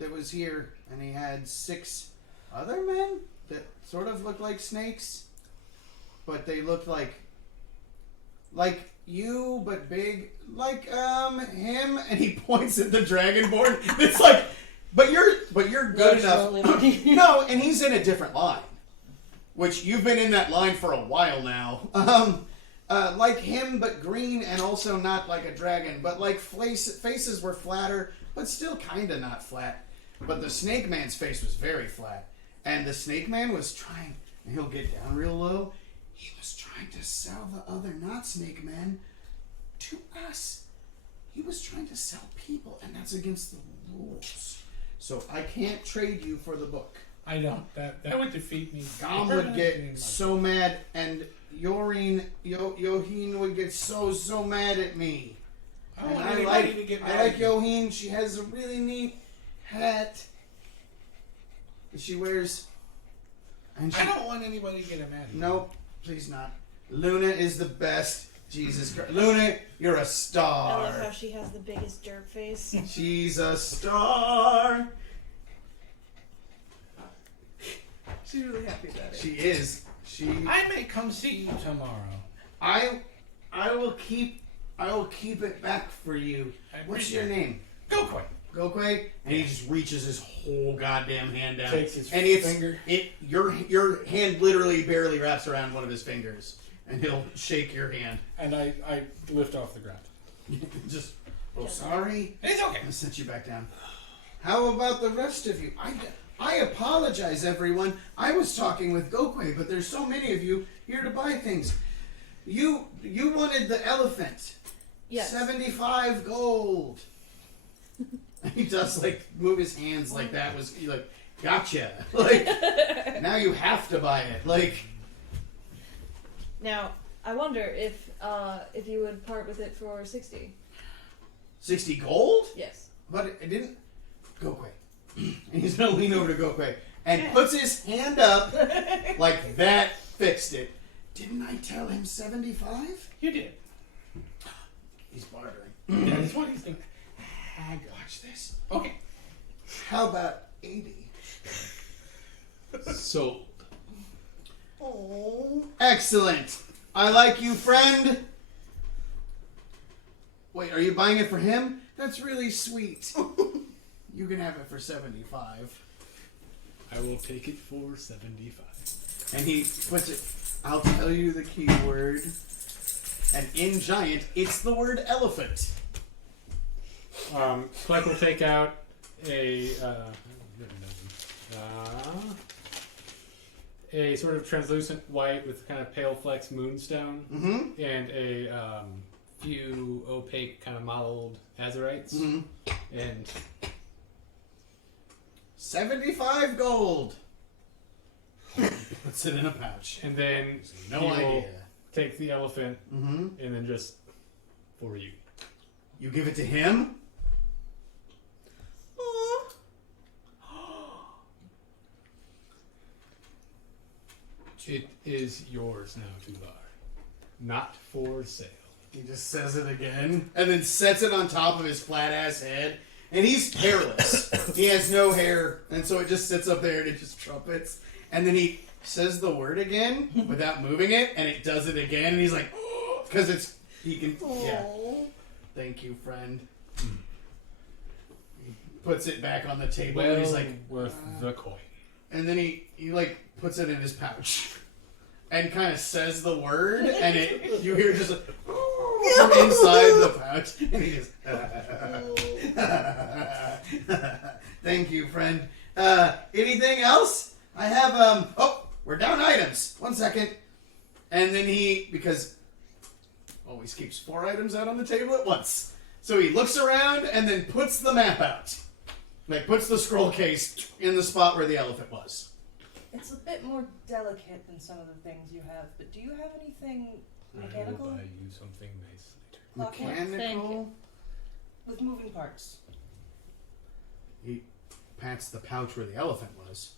that was here, and he had 6 other men that sort of looked like snakes, but they looked like you, but big, like him. And he points at the dragonborn. It's like, but you're good enough. No, and he's in a different line, which you've been in that line for a while now. Like him, but green, and also not like a dragon, but like faces were flatter, but still kind of not flat. But the snake man's face was very flat, and the snake man was trying, and he'll get down real low. He was trying to sell the other not snake men to us. He was trying to sell people, and that's against the rules. So I can't trade you for the book. I don't. That would defeat me. Gom would get so mad, and Yoheen would get so mad at me. I don't And want anybody to get mad. I like Yoheen. She has a really neat hat that she wears. And I don't want anybody to get mad at me. Nope, please not. Luna is the best. Jesus Christ. Luna, you're a I star. love how she has the biggest jerk face. She's a star. She's really happy about it. She is. I may come see you tomorrow. I will keep it back for you. What's your name? Gokoi. Gokwe? And he just reaches his whole goddamn hand down. Takes his and finger. Your hand literally barely wraps around one of his fingers. And he'll shake your hand. And I lift off the ground. Just, sorry. It's okay. I sent you back down. How about the rest of you? I apologize, everyone. I was talking with Gokwe, but there's so many of you here to buy things. You wanted the elephant. Yes. 75 gold. He does move his hands like that was gotcha. Now you have to buy it. Now, I wonder if you would part with it for 60. 60 gold? Yes. But it didn't. Gokwe. And he's gonna lean over to Gokwe and puts his hand up like that. Fixed it. Didn't I tell him 75? You did. He's bartering. That's what he's doing. Watch this. Okay. How about 80? Sold. Oh. Excellent. I like you, friend. Wait, are you buying it for him? That's really sweet. You can have it for 75. I will take it for 75. And he puts it, I'll tell you the keyword. And in giant, it's the word elephant. Clark will take out a sort of translucent white with kind of pale flecks moonstone and a few opaque kind of mottled azerites and 75 gold. Puts it in a pouch. and then No he'll idea. take the elephant and then just for you. You give it to him? It is yours now, Tular. Not for sale. He just says it again, and then sets it on top of his flat ass head. And he's hairless. He has no hair, and so it just sits up there and it just trumpets. And then he says the word again without moving it, and it does it again. And he's like, because he can. Yeah. Thank you, friend. puts it back on the table, and he's like, worth the coin. and then he like puts it in his pouch, and kind of says the word, and you hear just like, from inside the pouch, and he just, thank you, friend. Anything else? I have we're down items. 1 second. And then he, because always keeps 4 items out on the table at once. So he looks around and then puts the map out. Like, puts the scroll case in the spot where the elephant was. It's a bit more delicate than some of the things you have, but do you have anything I will mechanical? buy you something nice later. Clockwork? Thank Mechanical. you. With moving parts. He pats the pouch where the elephant was.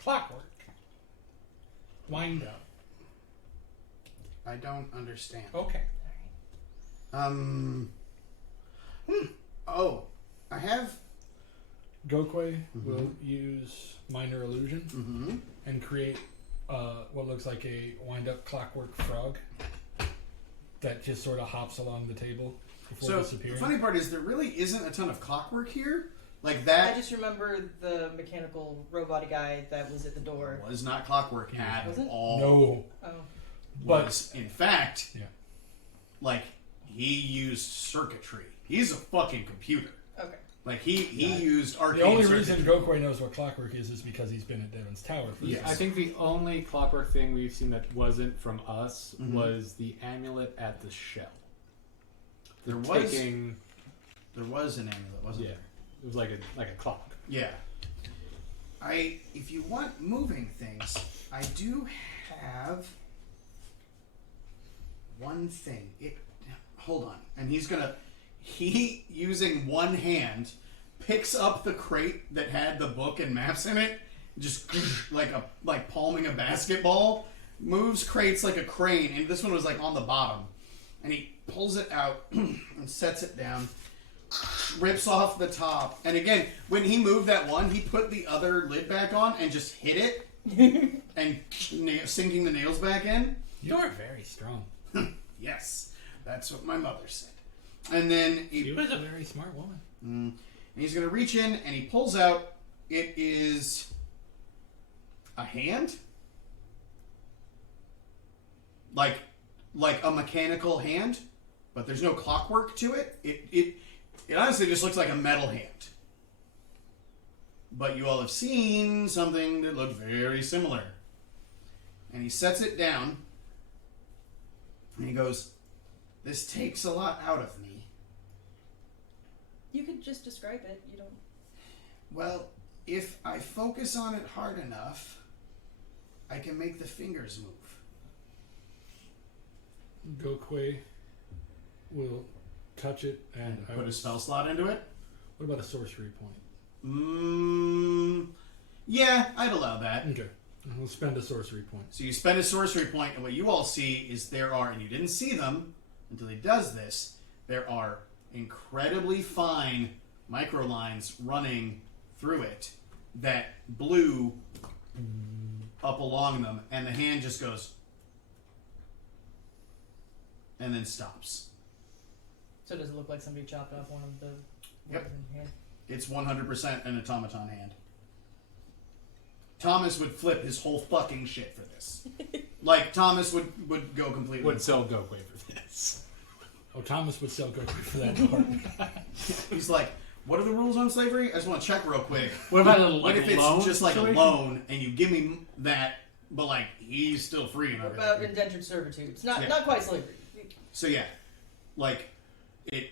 Clockwork. Wind up. I don't understand. Okay. Oh, I have. Gokwe will use minor illusion Mm-hmm. and create what looks like a wind-up clockwork frog that just sort of hops along the table before So the disappearing. funny part is there really isn't a ton of clockwork here. Like I that just remember the mechanical robot guy that was at the door. was not clockwork at Was it? all. No, Oh. but Was in fact, Yeah. like he used circuitry. He's a fucking computer. Okay. Like he used arcane the only circuitry. reason Gokwe knows what clockwork is because he's been at Devon's Tower. For Yes. I think the only clockwork thing we've seen that wasn't from us Mhm. was the amulet at the shell. There was Taking, an amulet, wasn't yeah, there? it was like a clock. Yeah. If you want moving things, I do have one thing. Hold on. And he using one hand picks up the crate that had the book and maps in it, just like palming a basketball, moves crates like a crane, and this one was like on the bottom. And he pulls it out and sets it down, rips off the top. And again, when he moved that one, he put the other lid back on and just hit it and sinking the nails back in. You're very strong. Yes, that's what my mother said. And then She was a very smart woman. and he's going to reach in and he pulls out, it is a hand? Like a mechanical hand, but there's no clockwork to it. It honestly just looks like a metal hand. But you all have seen something that looked very similar. And he sets it down and he goes, "This takes a lot out of me." You could just describe it. You don't. Well, if I focus on it hard enough, I can make the fingers move. Gokwe will touch it and I Put will- a spell slot into it? What about a sorcery point? Yeah, I'd allow that. Okay. We'll spend a sorcery point. So you spend a sorcery point, and what you all see is there are, and you didn't see them until he does this, there are incredibly fine micro lines running through it that blew up along them, and the hand just goes and then stops. So does it look like somebody chopped off one of the? Yep. ones in here? It's 100% an automaton hand. Thomas would flip his whole fucking shit for this. Like, Thomas would go completely. Would sell Gokwe for this. Oh, Thomas would sell Gokwe for that part. He's like, what are the rules on slavery? I just want to check real quick. What about a What like if it's loan just like situation? a loan and you give me that, but like he's still free and What everything? about indentured servitude? It's not Yeah. not quite slavery. So yeah, like it.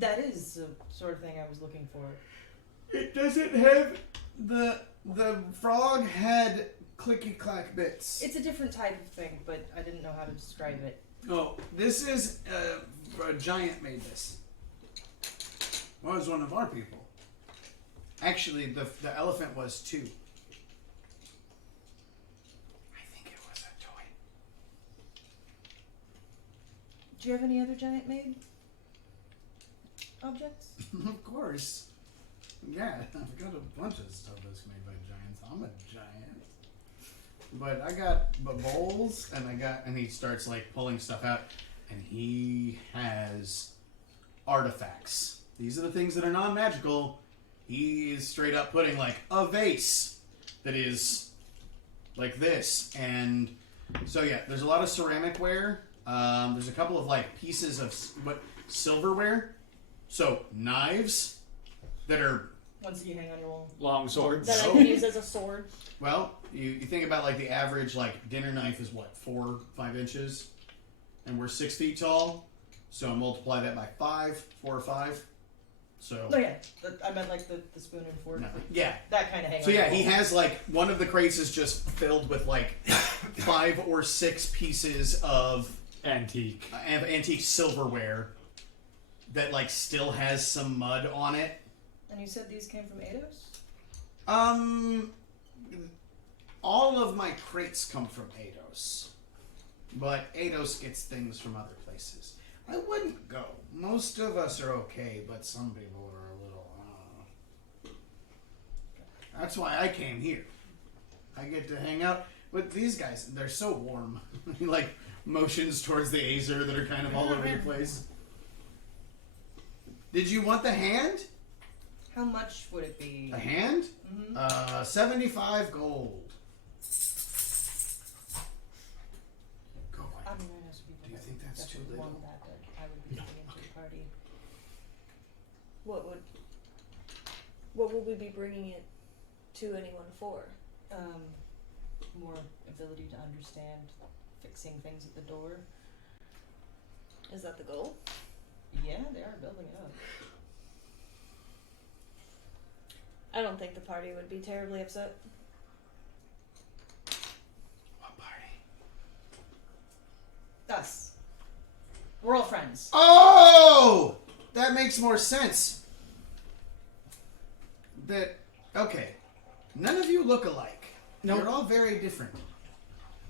That is the sort of thing I was looking for. It doesn't have the frog had clicky clack bits. It's a different type of thing, but I didn't know how to describe it. Oh, this is a giant made this. Was one of our people. Actually, the elephant was too. I think it was a toy. Do you have any other giant made objects? Of course. Yeah, I've got a bunch of stuff that's made by giants. I'm a giant. But I got bowls, and and he starts like pulling stuff out. and he has artifacts. These are the things that are non-magical. He is straight up putting like a vase that is like this, and so yeah, there's a lot of ceramic ware. There's a couple of like pieces of silverware, so knives that are Ones that you hang on your wall. Long swords. That I can use as a sword. well. You think about like the average like dinner knife is what 4-5 inches, and we're 6 feet tall, so multiply that by 5, 4 or 5. So No, yeah. I meant like the spoon and fork. no, yeah. That kind of hang So on yeah, your he wall. has like one of the crates is just filled with like 5 or 6 pieces of Antique. antique silverware that like still has some mud on it. And you said these came from Eidos? All of my crates come from Eidos, but Eidos gets things from other places. I wouldn't go. Most of us are okay, but some people are a little. That's why I came here. I get to hang out with these guys. They're so warm. He like motions towards the Azer that are kind of all over the place. Did you want the hand? How much would it be? A hand? Mm-hmm. 75 gold. Go away. I mean, I know some people Do you that think that's too definitely little? want that, but I would be bringing to the party. What would we be bringing it to anyone for? More ability to understand fixing things at the door. Is that the goal? Yeah, they are building it up. I don't think the party would be terribly upset. What party? Us. We're all friends. Oh! That makes more sense. Okay. None of you look alike. Nope. You're all very different.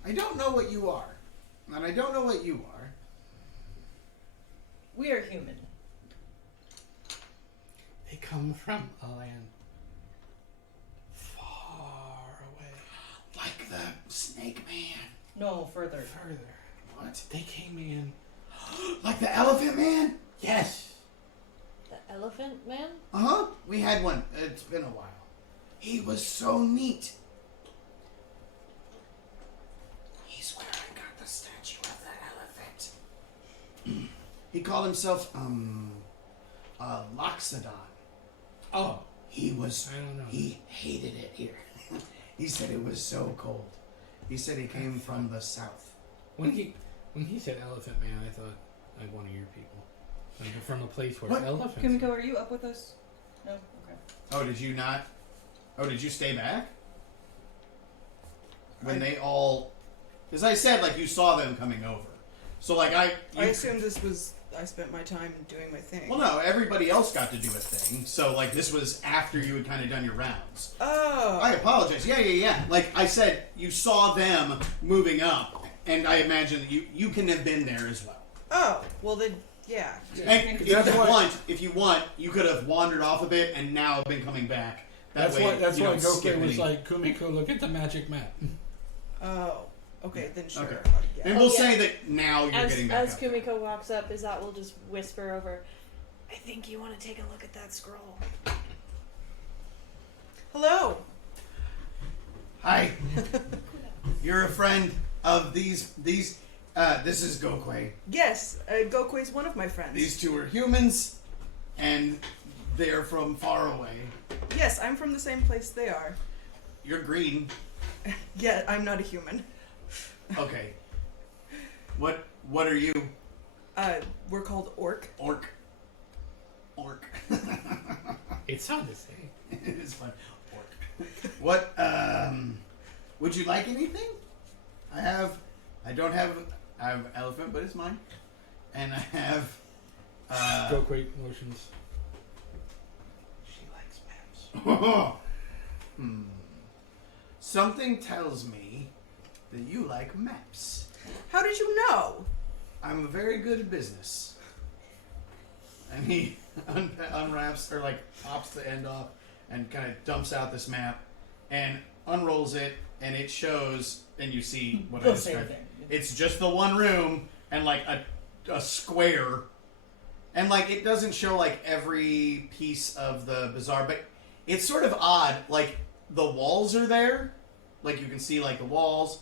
I don't know what you are. And I don't know what you are. We are human. They come from a land far away. Like the snake man. No, further. Further. What? They came in. Like the elephant man? Yes. The elephant man? Uh-huh. We had one. It's been a while. He was so neat. He's where I got the statue of that elephant. He called himself, Loxodon. Oh, He was, I don't know. he hated it here. He said it was so cold. He said he came from the south. When he said elephant man, I thought like one of your people. Like from a place where What? elephants. Kimiko, are you up with us? No? Okay. Oh, did you not? Oh, did you stay back? When they all... Because I said, like, you saw them coming over. So, like, I assumed this was. I spent my time doing my thing. Well, no, everybody else got to do a thing. So, like, this was after you had kind of done your rounds. Oh. I apologize. Yeah. Like I said, you saw them moving up, and I imagine that you can have been there as well. Oh. Well then, yeah. And That's if you want, you could have wandered off a bit and now have been coming back. That That's way, why. That's you why don't skip Goku was any- like, "Kumiko, look at the magic map." Oh. Okay, then sure. Okay. Yeah. And we'll Oh, yeah. say that now you're getting back As up. Kumiko walks up, Izat will just whisper over, I think you want to take a look at that scroll. Hello. Hi. You're a friend of these. This is Gokwe. Yes, Goku is one of my friends. These two are humans, and they're from far away. Yes, I'm from the same place they are. You're green. Yeah, I'm not a human. Okay. What are you? We're called Orc. Orc. It sounded the same. It is fun. Orc. What? Would you like anything? I have elephant, but it's mine. And I have. Goku motions. She likes maps. Something tells me that you like maps. How did you know? I'm very good at business. And he unwraps or like pops the end off and kind of dumps out this map and unrolls it, and it shows, and you see what I The same described. thing. It's just the one room and like a square. And, like, it doesn't show, like, every piece of the bazaar, but it's sort of odd. Like, the walls are there. Like, you can see, like, the walls.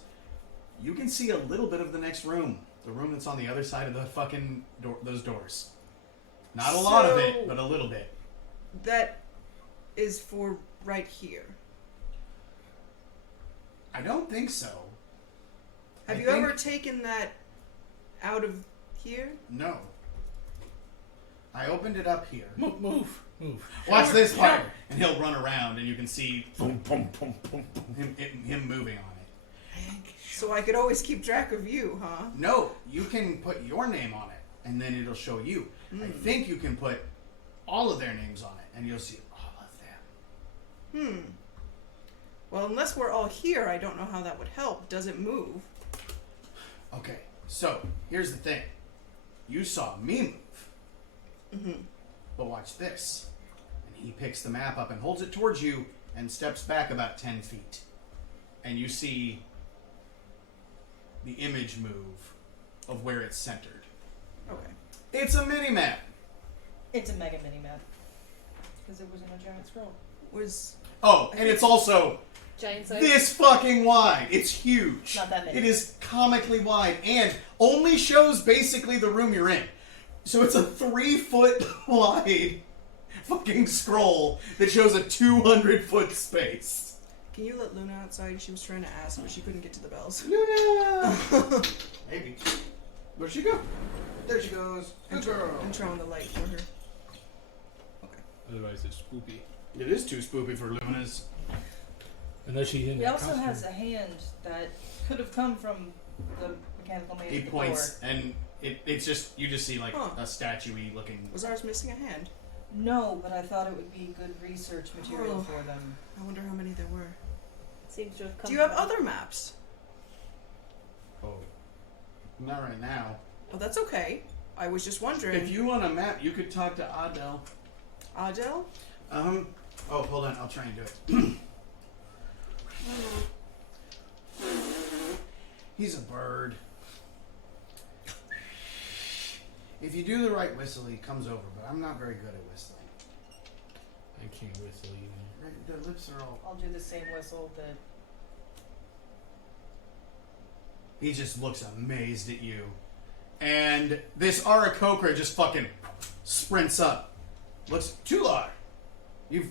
You can see a little bit of the next room. The room that's on the other side of the fucking door, those doors. Not a lot of it, but a little bit. That is for right here. I don't think so. Have you ever taken that out of here? No. I opened it up here. Move. Watch this part, and he'll run around, and you can see boom, boom, boom, boom, boom, him moving on it. So I could always keep track of you, huh? No, you can put your name on it, and then it'll show you. I think you can put all of their names on it, and you'll see all of them. Well, unless we're all here, I don't know how that would help. Does it move? Okay, so here's the thing. You saw me move. But watch this. And he picks the map up and holds it towards you and steps back about 10 feet. And you see the image move of where it's centered. Okay. It's a mini-map. It's a mega mini map. Because it was in a giant scroll. Oh, and it's also Giant size. this fucking wide. It's huge. Not that big. It is comically wide and only shows basically the room you're in. So it's a 3-foot wide fucking scroll that shows a 200-foot space. Can you let Luna outside? She was trying to ask, but she couldn't get to the bells. Luna! Maybe. Where'd she go? There she goes. Good girl. And turn on the light for her. Otherwise, it's spoopy. It is too spoopy for Luna's. Unless she's in He that also costume. has a hand that could have come from the mechanical man He at the points, door. and it's just, you just see like Huh. a statue-y looking. Was ours missing a hand? No, but I thought it would be good research material Oh. for them. I wonder how many there were. Seems to have come Do you have from- other maps? Oh. Not right now. Oh, that's okay. I was just wondering. If you want a map, you could talk to Adele. Adele? Oh, hold on. I'll try and do it. He's a bird. If you do the right whistle, he comes over, but I'm not very good at whistling. I can't whistle either. Right, the lips are all... I'll do the same whistle that... He just looks amazed at you. And this Arakokra just fucking sprints up. Looks, Tular, you've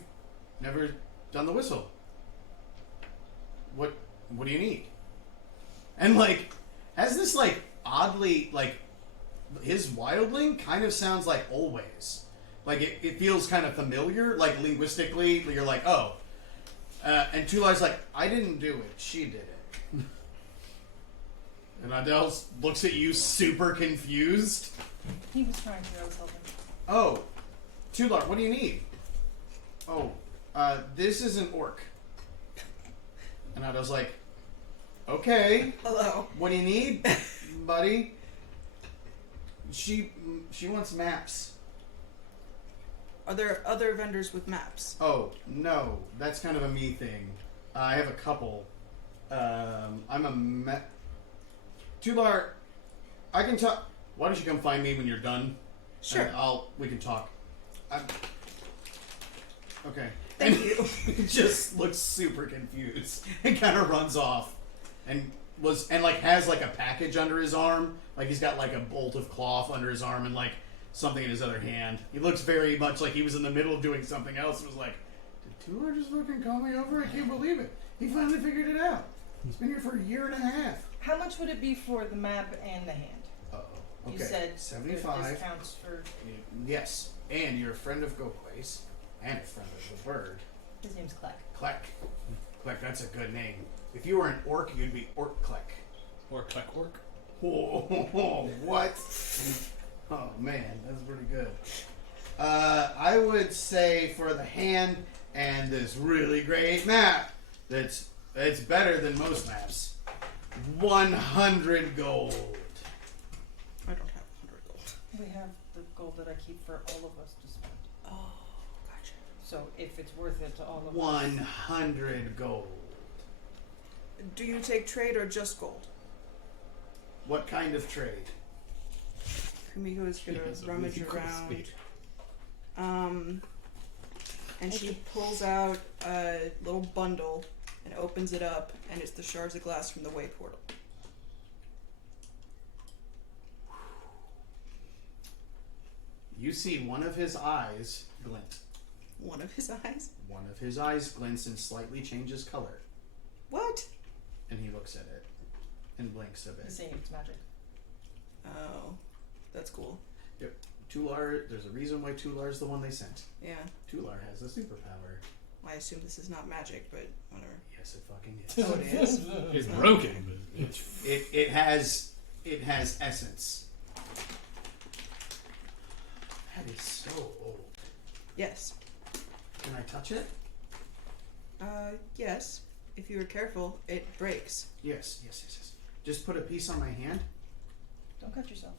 never done the whistle. What do you need? And like, has this like oddly, like, his wildling kind of sounds like always. Like it feels kind of familiar, like linguistically, you're like, oh. And Tular's like, I didn't do it, she did it. And Adele looks at you super confused. He was trying to, I was helping. Oh, Tular, what do you need? Oh, this is an orc. And Adele's like, okay, Hello. what do you need, buddy? She wants maps. Are there other vendors with maps? Oh, no, that's kind of a me thing. I have a couple. I'm a Tular, I can talk. Why don't you come find me when you're done? Sure. And we can talk. Okay. Thank And you. He just looks super confused and kind of runs off, and like has like a package under his arm, like he's got like a bolt of cloth under his arm and like something in his other hand. He looks very much like he was in the middle of doing something else. And was like, did Tular just fucking call me over? I can't believe it. He finally figured it out. He's been here for a year and a half. How much would it be for the map and the hand? Uh-oh. You Okay. said 75. discounts for... Yes, and you're a friend of Gokwe's and a friend of the bird. His name's Kleck. Kleck. Kleck, that's a good name. If you were an orc, you'd be Orc Kleck. Or Kleck Orc. Whoa, what? Oh man, that's pretty good. I would say for the hand and this really great map, it's better than most maps. 100 gold. I don't have 100 gold. We have the gold that I keep for all of us to spend. Oh, gotcha. So if it's worth it to all of us... 100 gold. Do you take trade or just gold? What kind of trade? Kumiko's gonna She has a rummage really quick around. speed. And she pulls out a little bundle and opens it up, and it's the shards of glass from the way portal. You see one of his eyes glint. One of his eyes? One of his eyes glints and slightly changes color. What? And he looks at it and blinks a bit. He's saying it's magic. Oh, that's cool. Tular, there's a reason why Tular's the one they sent. Yeah. Tular has a superpower. I assume this is not magic, but whatever. Yes, it fucking is. Oh, it is? It's broken. But It has essence. That is so old. Yes. Can I touch it? Yes. If you were careful, it breaks. Yes. Just put a piece on my hand, Don't cut yourself.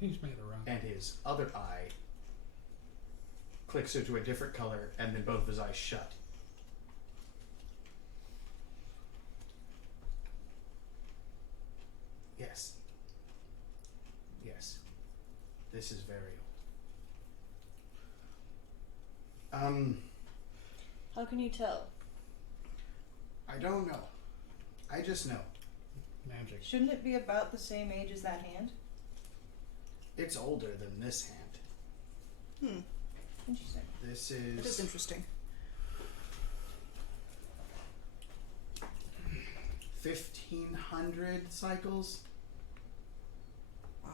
He's made around. and his other eye clicks into a different color, and then both of his eyes shut. Yes. This is very old. How can you tell? I don't know. I just know. Magic. Shouldn't it be about the same age as that hand? It's older than this hand. Interesting. This That is is interesting. 1,500 cycles Wow.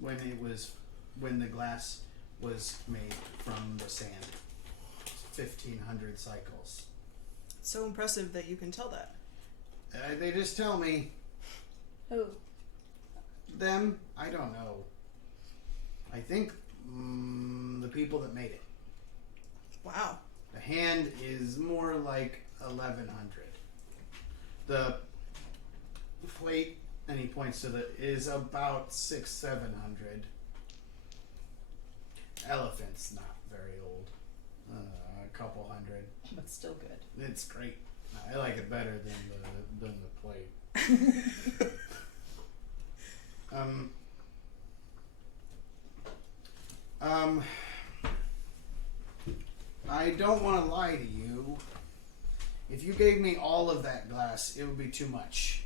when the glass was made from the sand. 1,500 cycles. It's so impressive that you can tell that. They just tell me. Who? Them, I don't know. I think the people that made it. Wow. The hand is more like 1,100. The plate, and he points to is about 600-700. Elephant's not very old. A couple hundred. But still good. It's great. I like it better than the plate. I don't want to lie to you. If you gave me all of that glass, it would be too much.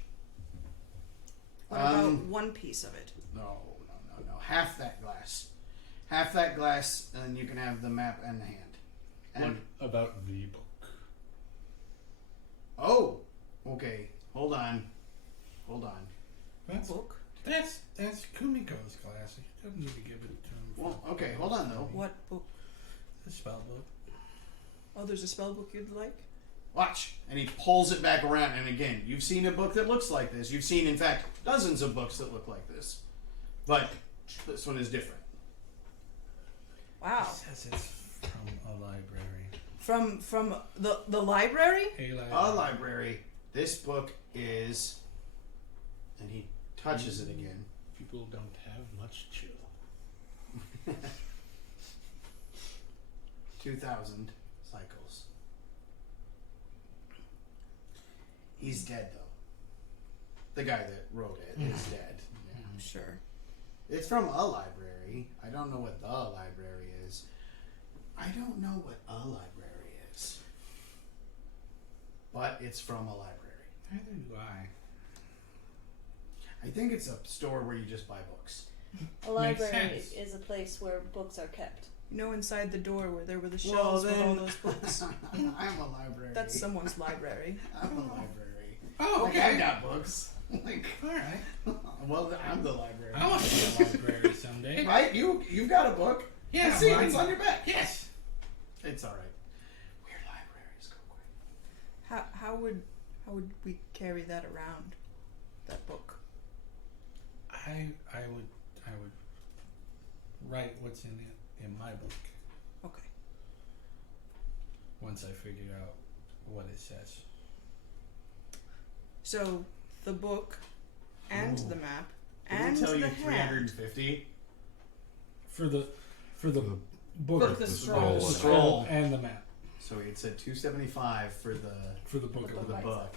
What about one piece of it? No. Half that glass. Half that glass, and you can have the map and the hand. And what about the book? oh, okay. Hold on. That's Book? that's Kumiko's class. You don't need to give it to him. Well, okay. Hold on though. What book? The spell book. Oh, there's a spell book you'd like? Watch. And he pulls it back around. And again, you've seen a book that looks like this. You've seen, in fact, dozens of books that look like this. But this one is different. Wow. It says it's from a library. From the library? A library. This book is... And he touches it again. People don't have much chill. 2,000 cycles. He's dead, though. The guy that wrote it is dead. Yeah. Sure. It's from a library. I don't know what the library is. I don't know what a library is. But it's from a library. Neither do I. I think it's a store where you just buy books. A library sense. is a place where books are kept. You know, inside the door where there were the shelves with all those books? I'm a library. That's someone's library. I'm a library. Oh, Like, okay. I got books. Like, All right. well, I'm the library. I want to be a library someday. Right? You've got a book. Yeah, I see it. mine- It's on your back. Yes. It's all right. Weird libraries go quick. How would we carry that around? That book. I would write what's in it in my book Okay. once I figure out what it says. So the book and the map Did and he tell the you hand. 350? For the book, Book, the scroll. Scroll. and the map So he had said 275 for the for the book. for of the life. book.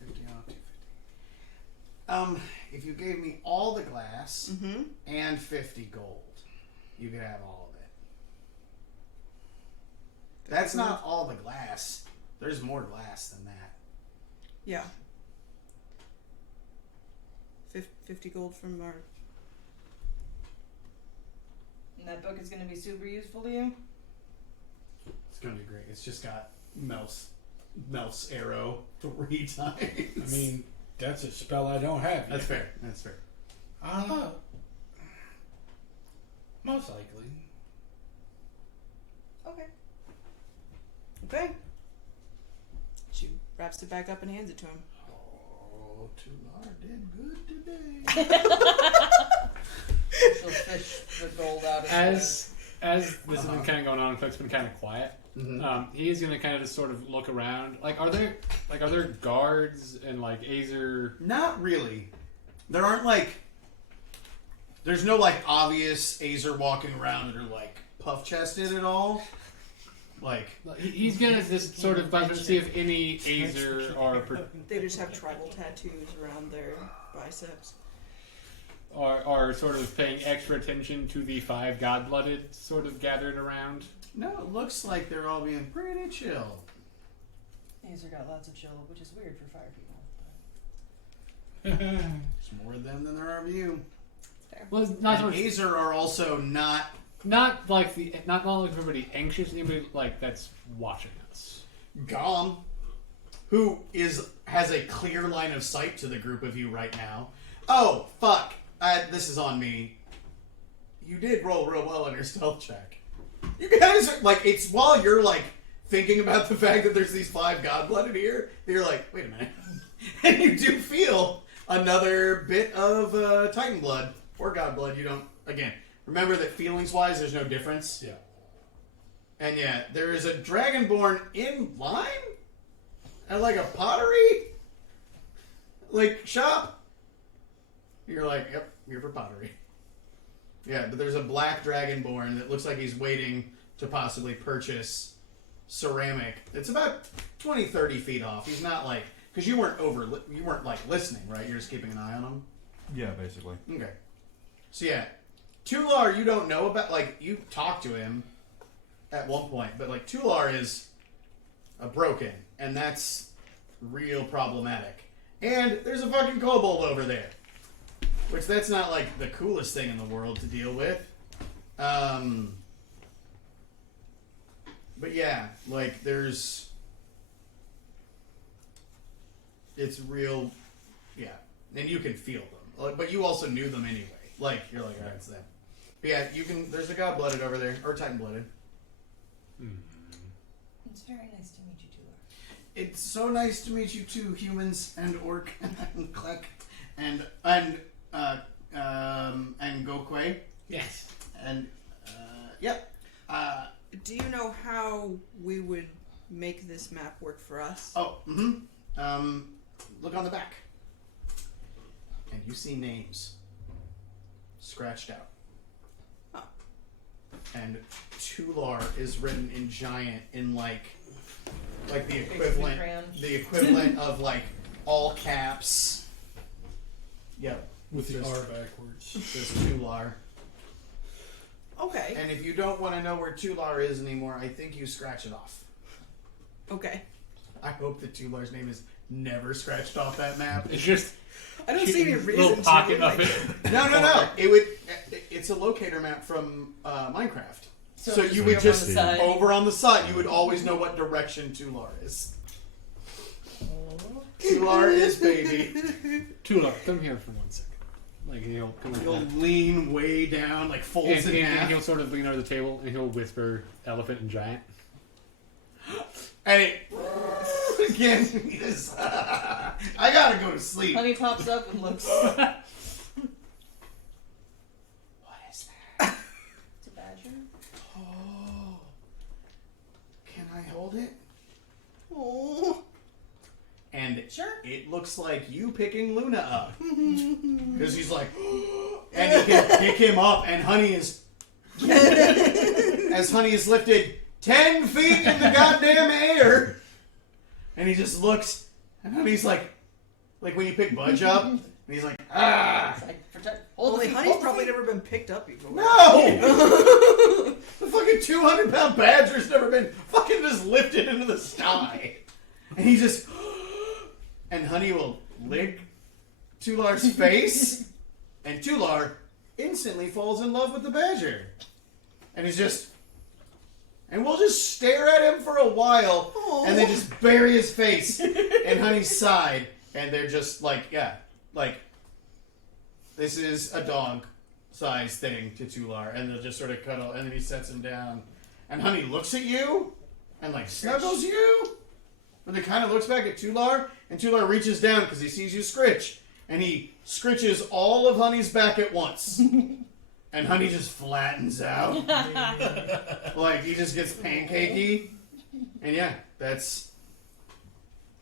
50 off 250. if you gave me all the glass Mm-hmm. and 50 gold, you could have all of it. That's not all the glass. There's more glass than that. Yeah. 50 gold from our. And that book is going to be super useful to you? It's gonna be great. It's just got Melf's arrow 3 times. I mean, that's a spell I don't have yet. That's fair. That's fair. Most likely. Okay. Okay. She wraps it back up and hands it to him. Oh, Tular did good today. She'll fish the gold out of As this has been kind of going on, and folks been kind of quiet. Mm-hmm. He's gonna kind of just sort of look around. Like, are there guards and like Azer? Not really. There aren't there's no obvious Azer walking around that are puff chested at all. He's gonna just sort of buzz and see if any Azer are They just have tribal tattoos around their biceps. are sort of paying extra attention to the 5 god-blooded sort of gathered around. No, it looks like they're all being pretty chill. Azer got lots of chill, which is weird for fire people. There's more of them than there are of you. Well, it's not so And much, Azer are also not. not everybody anxious, anybody that's watching us. Gom, who has a clear line of sight to the group of you right now. Oh, fuck. This is on me. You did roll real well on your stealth check. You guys are, it's while you're, thinking about the fact that there's these 5 god-blooded here, that you're like, wait a minute. And you do feel another bit of Titan blood, or god blood. You don't, again, remember that feelings-wise, there's no difference. Yeah. And yeah, there is a dragonborn in line at a pottery shop. You're like, yep, here for pottery. Yeah, but there's a black dragonborn that looks like he's waiting to possibly purchase ceramic. It's about 20, 30 feet off. He's not because you weren't listening, right? You're just keeping an eye on him. Yeah, basically. Okay. So yeah, Tular, you don't know about. You talked to him at one point, but Tular is a broken, and that's real problematic. And there's a fucking kobold over there, which that's not the coolest thing in the world to deal with. But yeah, there's, it's real, yeah, and you can feel them. But you also knew them anyway. You're like, alright, it's them. But yeah, you can. There's a god-blooded over there, or Titan-blooded. It's very nice to meet you, Tular. It's so nice to meet you too, humans and orc and Klek and Gokwe. Yes. And yep. Do you know how we would make this map work for us? Oh, look on the back, and you see names scratched out. Oh. And Tular is written in giant in the equivalent of all caps. Yep. With the Just- R backwards. Just Tular. Okay. And if you don't want to know where Tular is anymore, I think you scratch it off. Okay. I hope that Tular's name is never scratched off that map. It's just I don't see any reason little pocket to. of it. No. It's a locator map from Minecraft. So you would just on the side. over on the side, you would always know what direction Tular is. Tular is baby. Tular, come here for 1 second. He'll come He'll over. lean way down, folds in And half, he'll sort of lean over the table and he'll whisper elephant and giant. and it again. He just, I gotta go to sleep. Honey pops up and looks. What is that? It's a badger. Oh, can I hold it? Oh. And Sure. it looks like you picking Luna up. Because he's like, and you can pick him up, and Honey is, as Honey is lifted 10 feet in the goddamn air. And he just looks, and Honey's like when you pick Budge up, and he's like, It's like, hold Only the honey's feet, probably hold the never been picked up before. No! The fucking 200-pound badger's never been fucking just lifted into the sky. And he just... And Honey will lick Tular's face, and Tular instantly falls in love with the badger. And he's just... And we'll just stare at him for a while, and they just bury his face in Honey's side, and they're just like, yeah, like, this is a dog-sized thing to Tular, and they'll just sort of cuddle, and then he sets him down. And Honey looks at you, and like snuggles you, but then kind of looks back at Tular, and Tular reaches down because he sees you scritch, and he scritches all of Honey's back at once. And Honey just flattens out. Like, he just gets pancakey. And yeah, that's...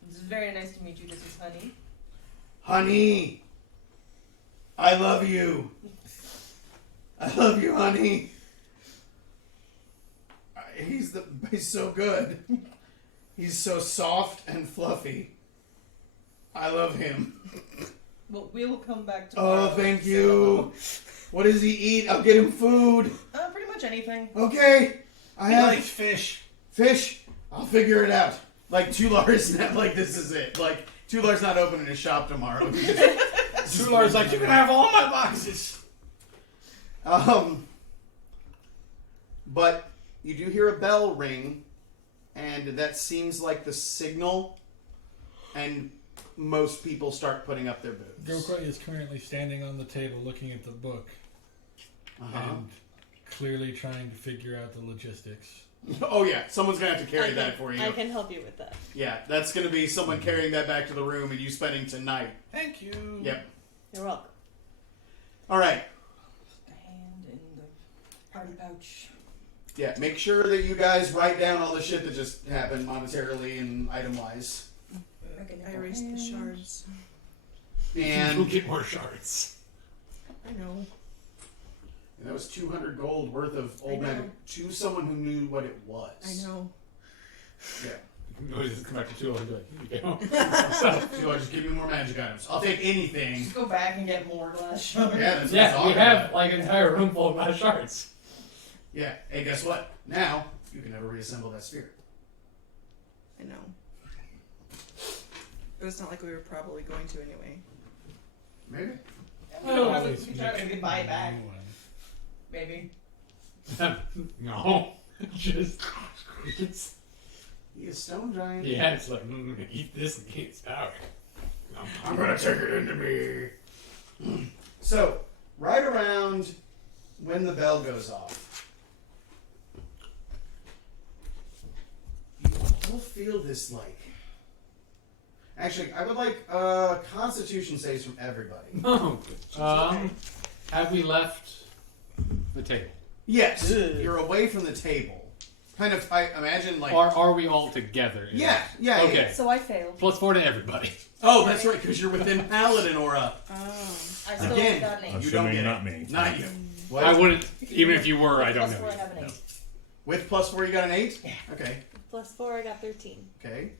It's very nice to meet you. This is Honey. Honey! I love you. I love you, Honey. He's so good. He's so soft and fluffy. I love him. Well, we'll come back tomorrow. Oh, thank you. What does he eat? I'll get him food. Pretty much anything. Okay. I have likes fish. fish. I'll figure it out. Like, Tular is not like, this is it. Like, Tular's not opening his shop tomorrow. Tular's like, you can have all my boxes. But you do hear a bell ring, and that seems like the signal, and most people start putting up their booths. Gokoi is currently standing on the table looking at the book and clearly trying to figure out the logistics. Oh yeah, someone's gonna have to carry that for you. I can help you with that. Yeah, that's gonna be someone carrying that back to the room and you spending tonight. Thank you. Yep. You're welcome. All right. Hand in the party pouch. Yeah, make sure that you guys write down all the shit that just happened monetarily and item-wise. I erased the shards. We'll And get more shards. I know. that was 200 gold worth of old I know. magic to someone who knew what it was. I know. Yeah. No, just come back to 2 and be like, here you go. So just give me more magic items. I'll take anything. Just go back and get more glass shards. Yeah, that's what I'm Yeah, we talking have about. like an entire room full of glass shards. Yeah. Hey, guess what? Now you can never reassemble that sphere. I know. But it's not like we were probably going to anyway. Maybe. We don't have to try to buy it back. Maybe. No, just it's He is stone giant. yeah. It's like eat this and gain its power. I'm gonna take it into me. So, right around when the bell goes off, you all feel this like. Actually, I would like Constitution saves from everybody. Oh, have we left the table? Yes, you're away from the table. Kind of, I imagine like. Are we all together? Yeah, yeah. Okay. yeah. So I failed. +4 to everybody. Oh, that's right, because you're within Paladin aura. Oh. I still Again. got an 8. You don't Assuming get not it. me. Not you. What? I wouldn't, even if you were, I don't Plus know. 4, I have an 8. With +4, you got an 8? Yeah. Okay. +4, I got 13. Okay.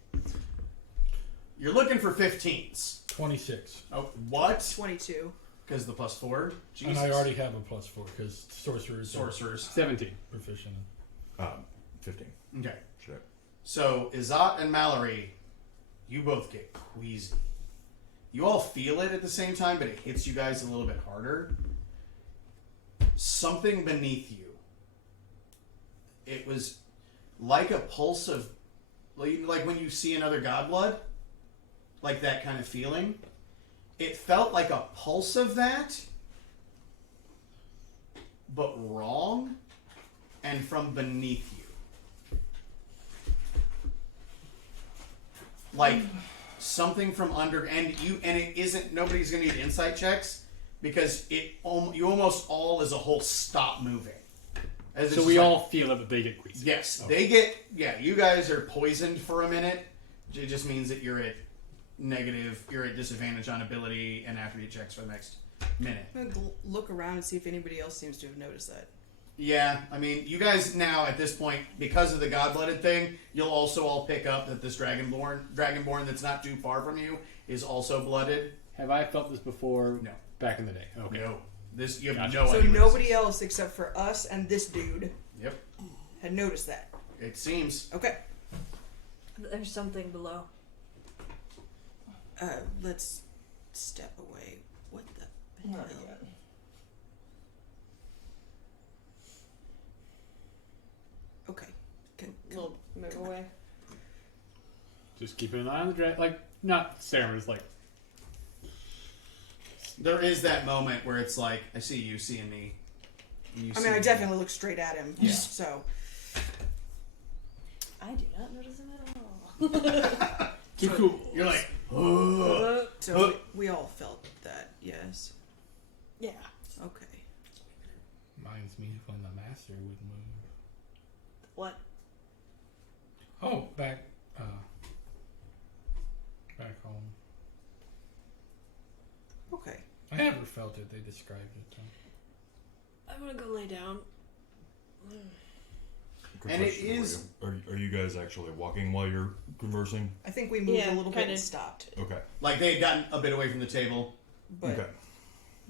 You're looking for 15s. 26. Oh, what? 22. Because the +4? Jesus. And I already have a +4 because sorcerers are Sorcerers. 17. proficient. 15. Okay. Shit. So, Izat and Mallory, you both get queasy. You all feel it at the same time, but it hits you guys a little bit harder. Something beneath you. It was like a pulse of... Like when you see another godblood. Like that kind of feeling. It felt like a pulse of that. But wrong. And from beneath you. Like something from under, and it isn't. Nobody's gonna need insight checks because you almost all as a whole stop moving. As So it's we just all feel it, but they get queasy. yes, Okay. they get you guys are poisoned for a minute. It just means that you're at negative. You're at disadvantage on ability and attribute checks for the next minute. I'm gonna look around and see if anybody else seems to have noticed that. Yeah, I mean, you guys now at this point, because of the God-blooded thing, you'll also all pick up that this Dragonborn that's not too far from you is also blooded, Have I felt this before? No. Back in the day. Okay. No. This you have Gotcha. no So idea. what nobody this is. else except for us and this dude Yep. had noticed that. It seems. Okay. There's something below. Let's step away. What the hell? Not again. Okay. We'll move away. Just keeping an eye on the dragon. Like, not staring, just like. There is that moment where it's like, I see you seeing me. and you I see mean, I me. definitely look straight at him. Yeah. So I do not notice him at all. Too cool. You're like, oh. so we all felt that. Yes. Yeah. Okay. Reminds me of when the master would move. What? Oh, back home. Okay. I never felt it. They described it. I'm gonna go lay down. Good And it question for is- you. Are you guys actually walking while you're conversing? I think we moved Yeah, a little bit kinda. and stopped. Okay. Like they had gotten a bit away from the table. But Okay.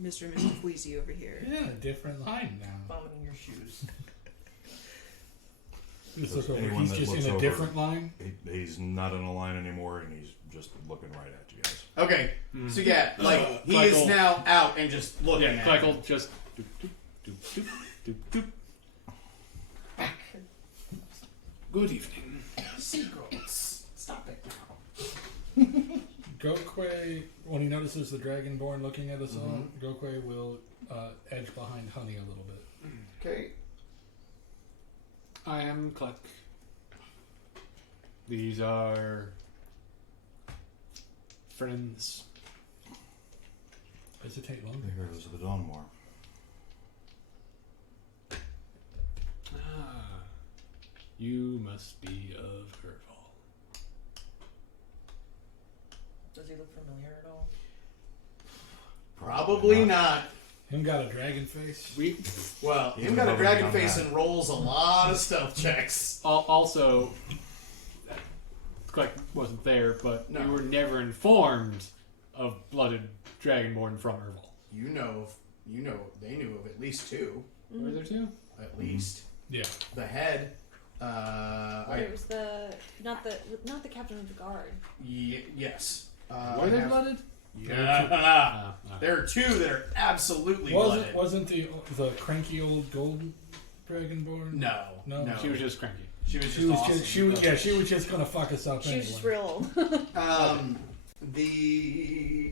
Mr. and Mrs. Queasy over here. He's in a different line now. Vomiting your shoes. This Just is over. anyone He's that just looks in a over. different line. He's not in a line anymore, and he's just looking right at you guys. Okay. So yeah, like he Michael. is now out and just looking Yeah, at Michael him. just. Doop, doop, doop, doop, doop, doop. Good evening. Secrets. Stop it now. Gokwe, when he notices the Dragonborn looking at us all, Gokwe will edge behind Honey a little bit. Okay. I am Cluck. These are friends. Hesitate longer. The heroes of the Dawn War. Ah, you must be of Herval. Does he look familiar at all? Probably not. Him got a dragon face. Well, He's him got a above dragon and face beyond and rolls a lot of stealth checks. Also, Cluck wasn't there, but No. we were never informed of blooded Dragonborn from Herval. You know, they knew of at least two. Were there two? At least Yeah. the head. It was not the captain of the guard. Yes. Were they blooded? Yeah. Ah. There are two that are absolutely Wasn't blooded. the cranky old gold Dragonborn? No. No. She was just cranky. She was just She was awesome. she was just gonna fuck us up She anyway. was just real.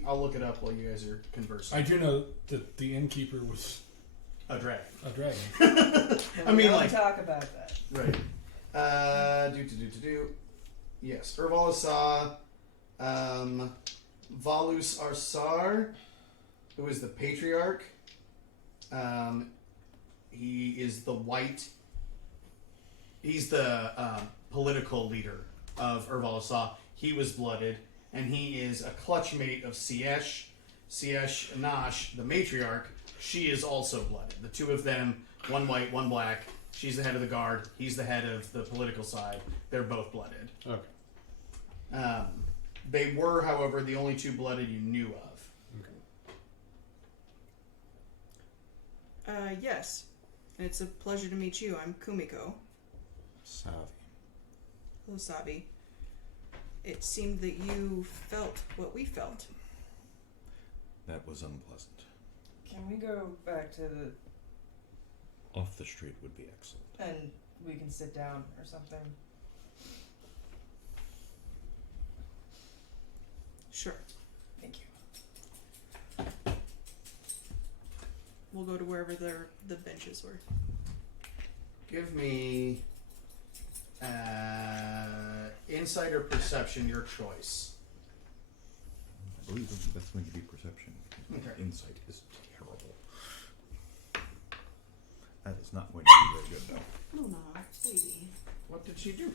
I'll look it up while you guys are conversing. I do know that the innkeeper was A dragon. a dragon. I mean, Don't like- talk about that. Right. Yes. Herval saw Valus Arsar, who is the patriarch. He is the white. He's the political leader of Herval Asa. He was blooded, and he is a clutch mate of Siesh. Siesh Nash, the matriarch, she is also blooded. The two of them, one white, one black. She's the head of the guard. He's the head of the political side. They're both blooded. Okay. They were, however, the only two blooded you knew of. Yes. It's a pleasure to meet you. I'm Kumiko. Savi. Hello, Sabi. It seemed that you felt what we felt. That was unpleasant. Can we go back to the Off the street would be excellent. and we can sit down or something? Sure. Thank you. We'll go to wherever the benches were. Give me insight or perception, your choice. I believe that's going to be perception. Okay. Insight is terrible. That is not going to be very good, though. Luna, sweetie. What did she do?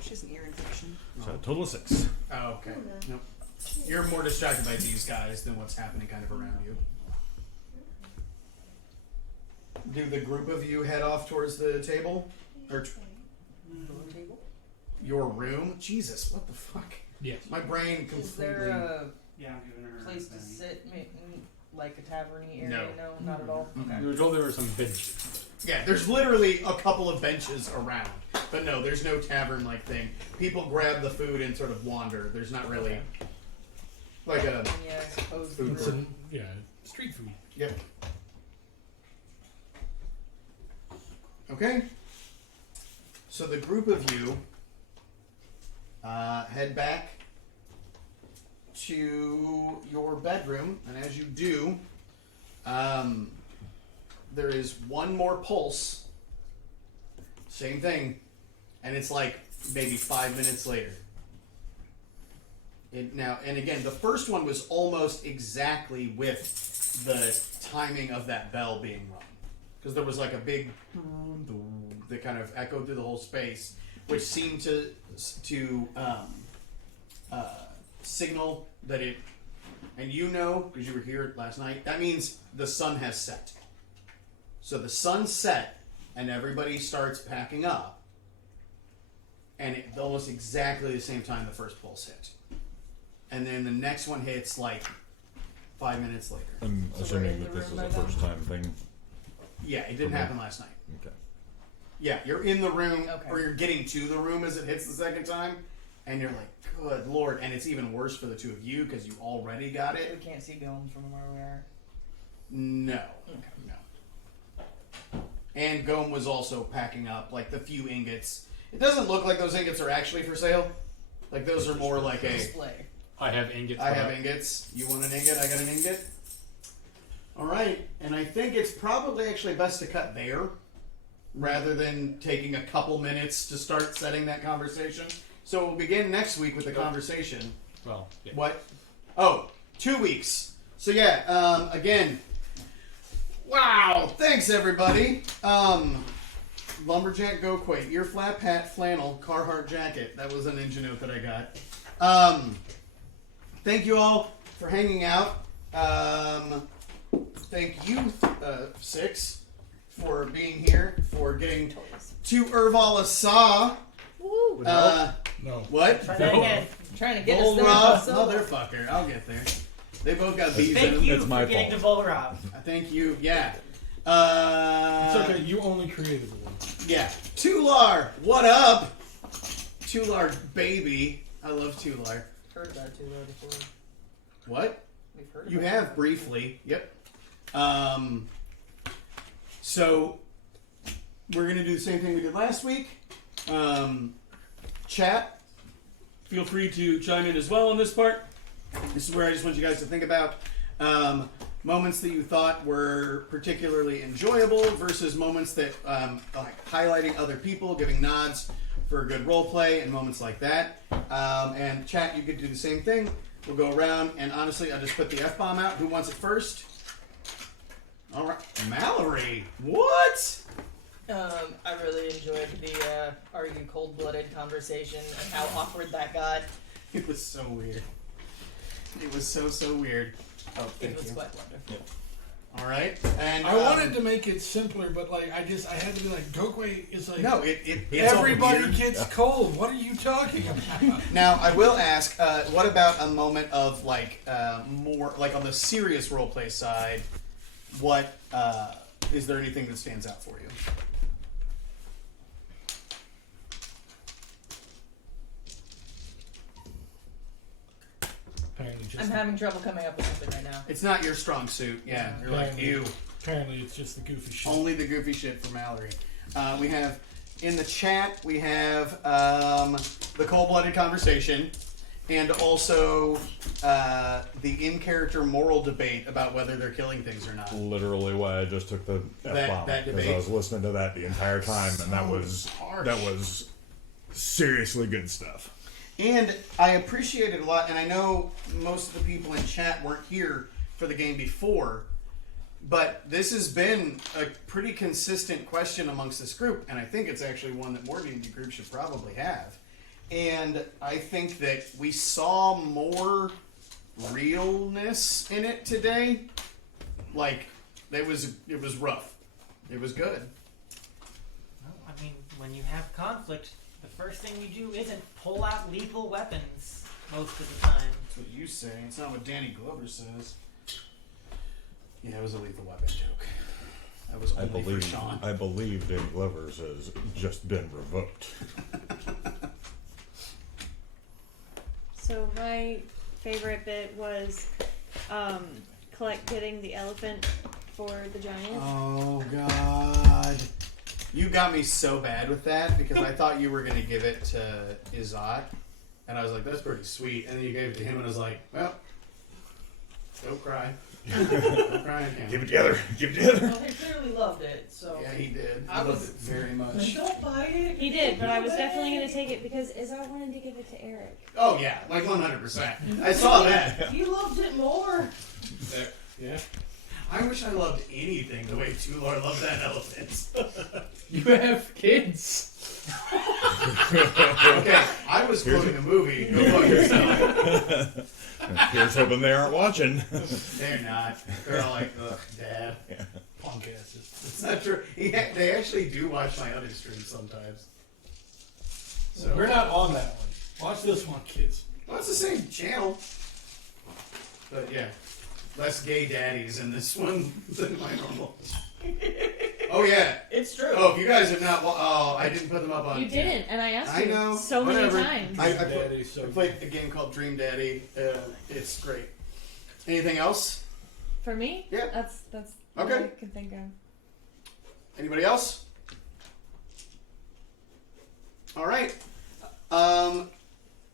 She has an ear infection. So a total of 6. Oh, okay. Nope. You're more distracted by these guys than what's happening kind of around you. Do the group of you head off towards the table? Or your room? Jesus, what the fuck? Yes. My brain Is completely... there a Yeah, I'm giving her place to sit, like a tavern-y area? No. No, not at all. Okay. You were told there were some benches. Yeah, there's literally a couple of benches around. But no, there's no tavern-like thing. People grab the food and sort of wander. There's not really like a... Yeah, I suppose. Food It's court. street food. Yep. Okay. So the group of you head back to your bedroom, and as you do, there is one more pulse. Same thing, and it's like maybe 5 minutes later. And again, the first one was almost exactly with the timing of that bell being rung, because there was like a big that kind of echoed through the whole space, which seemed to signal that it, and you know, because you were here last night, that means the sun has set. So the sun set, and everybody starts packing up, and it almost exactly the same time the first pulse hit. And then the next one hits like 5 minutes later. I'm So we're assuming in that the this is room a right now? first time thing. Yeah, it didn't happen last night. Okay. Yeah, you're in the room, Okay. or you're getting to the room as it hits the second time, and you're like, good lord. And it's even worse for the two of you, because you already got We it. can't see Gome from where we are. No. Okay. No. And Gome was also packing up, like, the few ingots. It doesn't look like those ingots are actually for sale. Like, those are more like a, Display. I have ingots. I have ingots. You want an ingot? I got an ingot. All right. And I think it's probably actually best to cut there rather than taking a couple minutes to start setting that conversation. So we'll begin next week with the conversation. Well, yeah. What? Oh, 2 weeks. So yeah, again, wow, thanks everybody. Lumberjack Goquay, ear flap hat, flannel, Carhartt jacket. That was a ninja note that I got. Thank you all for hanging out. Thank you, Six, for being here, for getting to Erval Asa. Woo! No. What? Try that again. I'm trying to get us there. Vulrav, So- motherfucker. I'll get there. They both got bees in Thank them. you It's for my getting to fault. Vulrav. Thank you. Yeah. It's okay. You only created the one. Yeah. Tular, what up? Tular, baby. I love Tular. Heard that too before. What? We've heard. You about have that. briefly. Yep. So we're gonna do the same thing we did last week. Chat. Feel free to chime in as well on this part. This is where I just want you guys to think about moments that you thought were particularly enjoyable versus moments that like highlighting other people, giving nods for good role play, and moments like that. And chat, you could do the same thing. We'll go around, and honestly, I'll just put the F-bomb out. Who wants it first? All right, Mallory. What? I really enjoyed the "Are you cold-blooded?" conversation and how awkward that got. It was so weird. It was so weird. Oh, It thank was you. quite wonderful. All right, and I wanted to make it simpler, but like I had to be like Goquay is like No, it's all everybody weird. gets cold. What are you talking about? Now, I will ask, what about a moment of like more like on the serious roleplay side? What is there anything that stands out for you? Apparently, just I'm having trouble coming up with something right now. It's not your strong suit. Yeah, you're like Apparently. ew. apparently it's just the goofy shit. Only the goofy shit for Mallory. We have in the chat. We have the cold-blooded conversation, and also the in-character moral debate about whether they're killing things or not. Literally why I just took the F-bomb. that Because debate. I was listening to that the entire time, and that So was harsh. seriously good stuff. And I appreciate it a lot, and I know most of the people in chat weren't here for the game before, but this has been a pretty consistent question amongst this group, and I think it's actually one that more D&D groups should probably have. And I think that we saw more realness in it today. Like, it was rough. It was good. Well, I mean, when you have conflict, the first thing you do isn't pull out lethal weapons most of the time. That's what you say. It's not what Danny Glover says. Yeah, it was a lethal weapon joke. That was only for Sean. I believe Danny Glover's has just been revoked. So my favorite bit was getting the elephant for the giant. Oh God! You got me so bad with that because I thought you were gonna give it to Izat, and I was like, "That's pretty sweet." And then you gave it to him, and I was like, "Well, don't cry, don't cry again." Give it together. Give it together. Well, he clearly loved it, so. Yeah, he did. I He loved was- it very much. Don't buy it. He did, but I was definitely going to take it because Izzard wanted to give it to Eric. Oh yeah, like 100%. I saw that. He loved it more. Yeah. I wish I loved anything the way Tular loved that elephant. You have kids. Okay, I was quoting a movie. Go fuck yourself. Here's hoping they aren't watching. They're not. They're all like, ugh, Dad. Punk asses. It's not true. They actually do watch my other streams sometimes. So We're not on that one. Watch this one, kids. Well, it's the same channel. But yeah, less gay daddies in this one than my normal. Oh yeah. It's true. Oh, if you guys have not, I didn't put them up on. You didn't, and I asked I you know. so Whatever. many times. I Daddy's so played a game called Dream Daddy. It's great. Anything else? For me? Yeah. That's Okay. all I can think of. Anybody else? All right.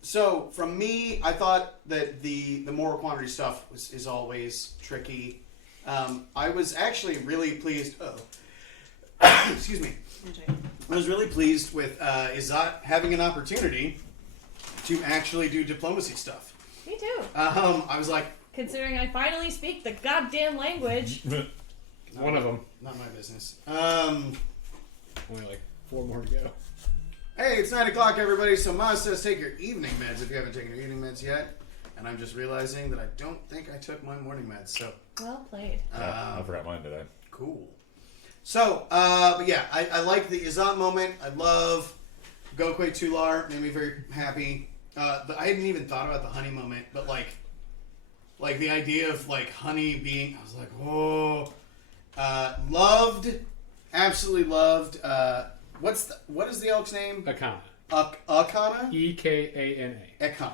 So from me, I thought that the moral quantity stuff is always tricky. I was actually really pleased. Excuse me. I was really pleased with Izat having an opportunity to actually do diplomacy stuff. Me too. I was like, Considering I finally speak the goddamn language. One of them. not my business. Only like 4 more to go. Hey, it's 9 o'clock, everybody. So Ma says take your evening meds if you haven't taken your evening meds yet. And I'm just realizing that I don't think I took my morning meds. So, Well played. I forgot mine today. cool. So, but yeah, I like the Izat moment. I love Gokwe Tular. Made me very happy. But I hadn't even thought about the honey moment. But like the idea of like honey being, I was like, whoa. Loved, absolutely loved. What is the elk's name? Akana. Akana? E-K-A-N-A. Ekana.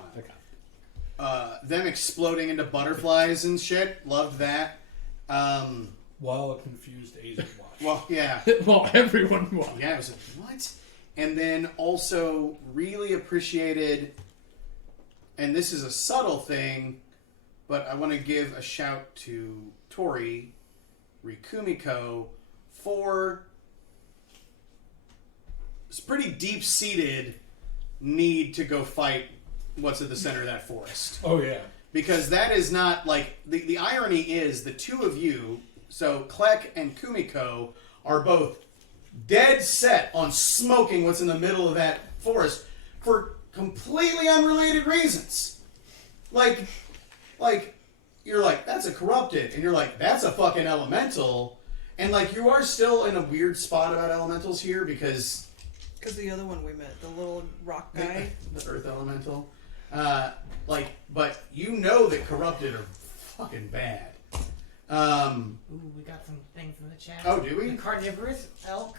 Akana. Them exploding into butterflies and shit. Loved that. While a confused Azer watched. Well, yeah. Well, everyone was. Yeah, I was like, what? And then also really appreciated, and this is a subtle thing, but I want to give a shout to Tori Rikumiko for this pretty deep-seated need to go fight what's at the center of that forest. Oh, yeah. Because that is not, like, the irony is the two of you, so Klek and Kumiko, are both dead set on smoking what's in the middle of that forest for completely unrelated reasons. Like, you're like, that's a corrupted, and you're like, that's a fucking elemental, and, like, you are still in a weird spot about elementals here, because the other one we met, the little rock guy. the earth elemental. But you know that corrupted are fucking bad. Ooh, we got some things in the chat. Oh, do we? The carnivorous elk,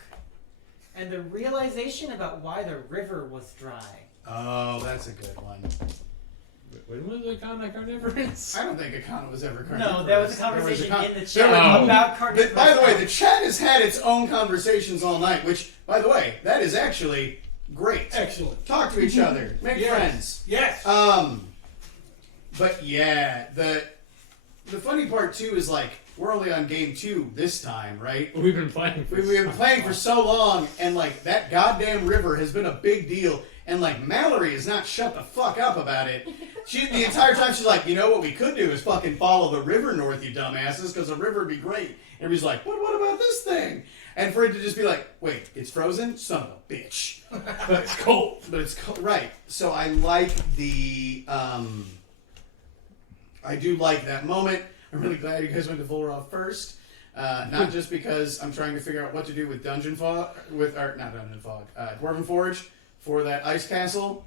and the realization about why the river was dry. Oh, that's a good one. When was Akana carnivorous? I don't think Akana was ever carnivorous. No, there was a conversation in the there chat was- about carnivorous. By the way, the elk. chat has had its own conversations all night, which, by the way, that is actually great. Excellent. Talk to each other. Make Yes. friends. Yes. But yeah, the funny part too is like we're only on game 2 this time, right? We've been playing for We've been playing for so long, and like that goddamn river has been a big deal, and like Mallory has not shut the fuck up about it. The entire time she's like, you know what we could do is fucking follow the river north, you dumbasses, because the river would be great. And everybody's like, what about this thing? And for it to just be like, wait, it's frozen? Son of a bitch. But it's cold. But it's cold, right. So I like the, I do like that moment. I'm really glad you guys went to Vulrav first. Not just because I'm trying to figure out what to do with not Dungeon Fog, Dwarven Forge for that ice castle.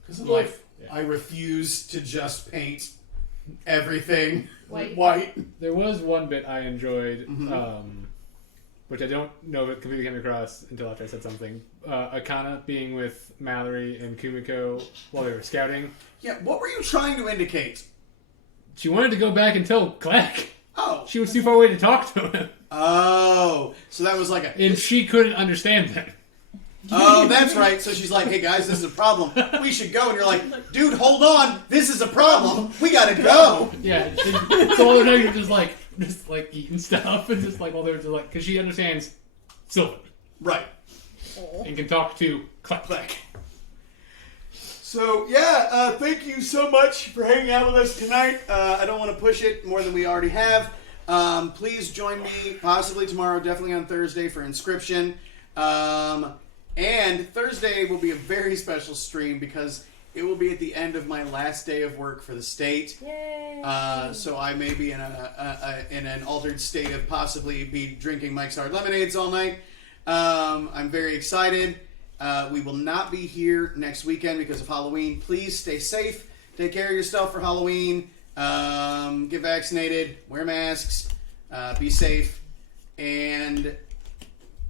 Because I'm like, Yeah. I refuse to just paint everything White. white. There was one bit I enjoyed, Mhm. which I don't know if it completely came across until after I said something. Akana being with Mallory and Kumiko while they were scouting. Yeah, what were you trying to indicate? She wanted to go back and tell Clack. Oh. She was too far away to talk to him. Oh. So that was like a... And she couldn't understand them. Oh, that's right. So she's like, hey guys, this is a problem. We should go. And you're like, dude, hold on. This is a problem. We gotta go. Yeah. So all they're just like eating stuff and just like while they're just like, because she understands Sylvan Right. and can talk to Clack. Click. So, yeah, thank you so much for hanging out with us tonight. I don't want to push it more than we already have. Please join me possibly tomorrow, definitely on Thursday for Inscription. And Thursday will be a very special stream because it will be at the end of my last day of work for the state. Yay! So I may be in an altered state of possibly be drinking Mike's Hard Lemonades all night. I'm very excited. We will not be here next weekend because of Halloween. Please stay safe. Take care of yourself for Halloween. Get vaccinated. Wear masks. Be safe. And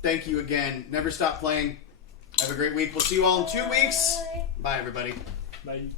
thank you again. Never stop playing. Have a great week. We'll see you all in 2 weeks. Bye, everybody. Bye.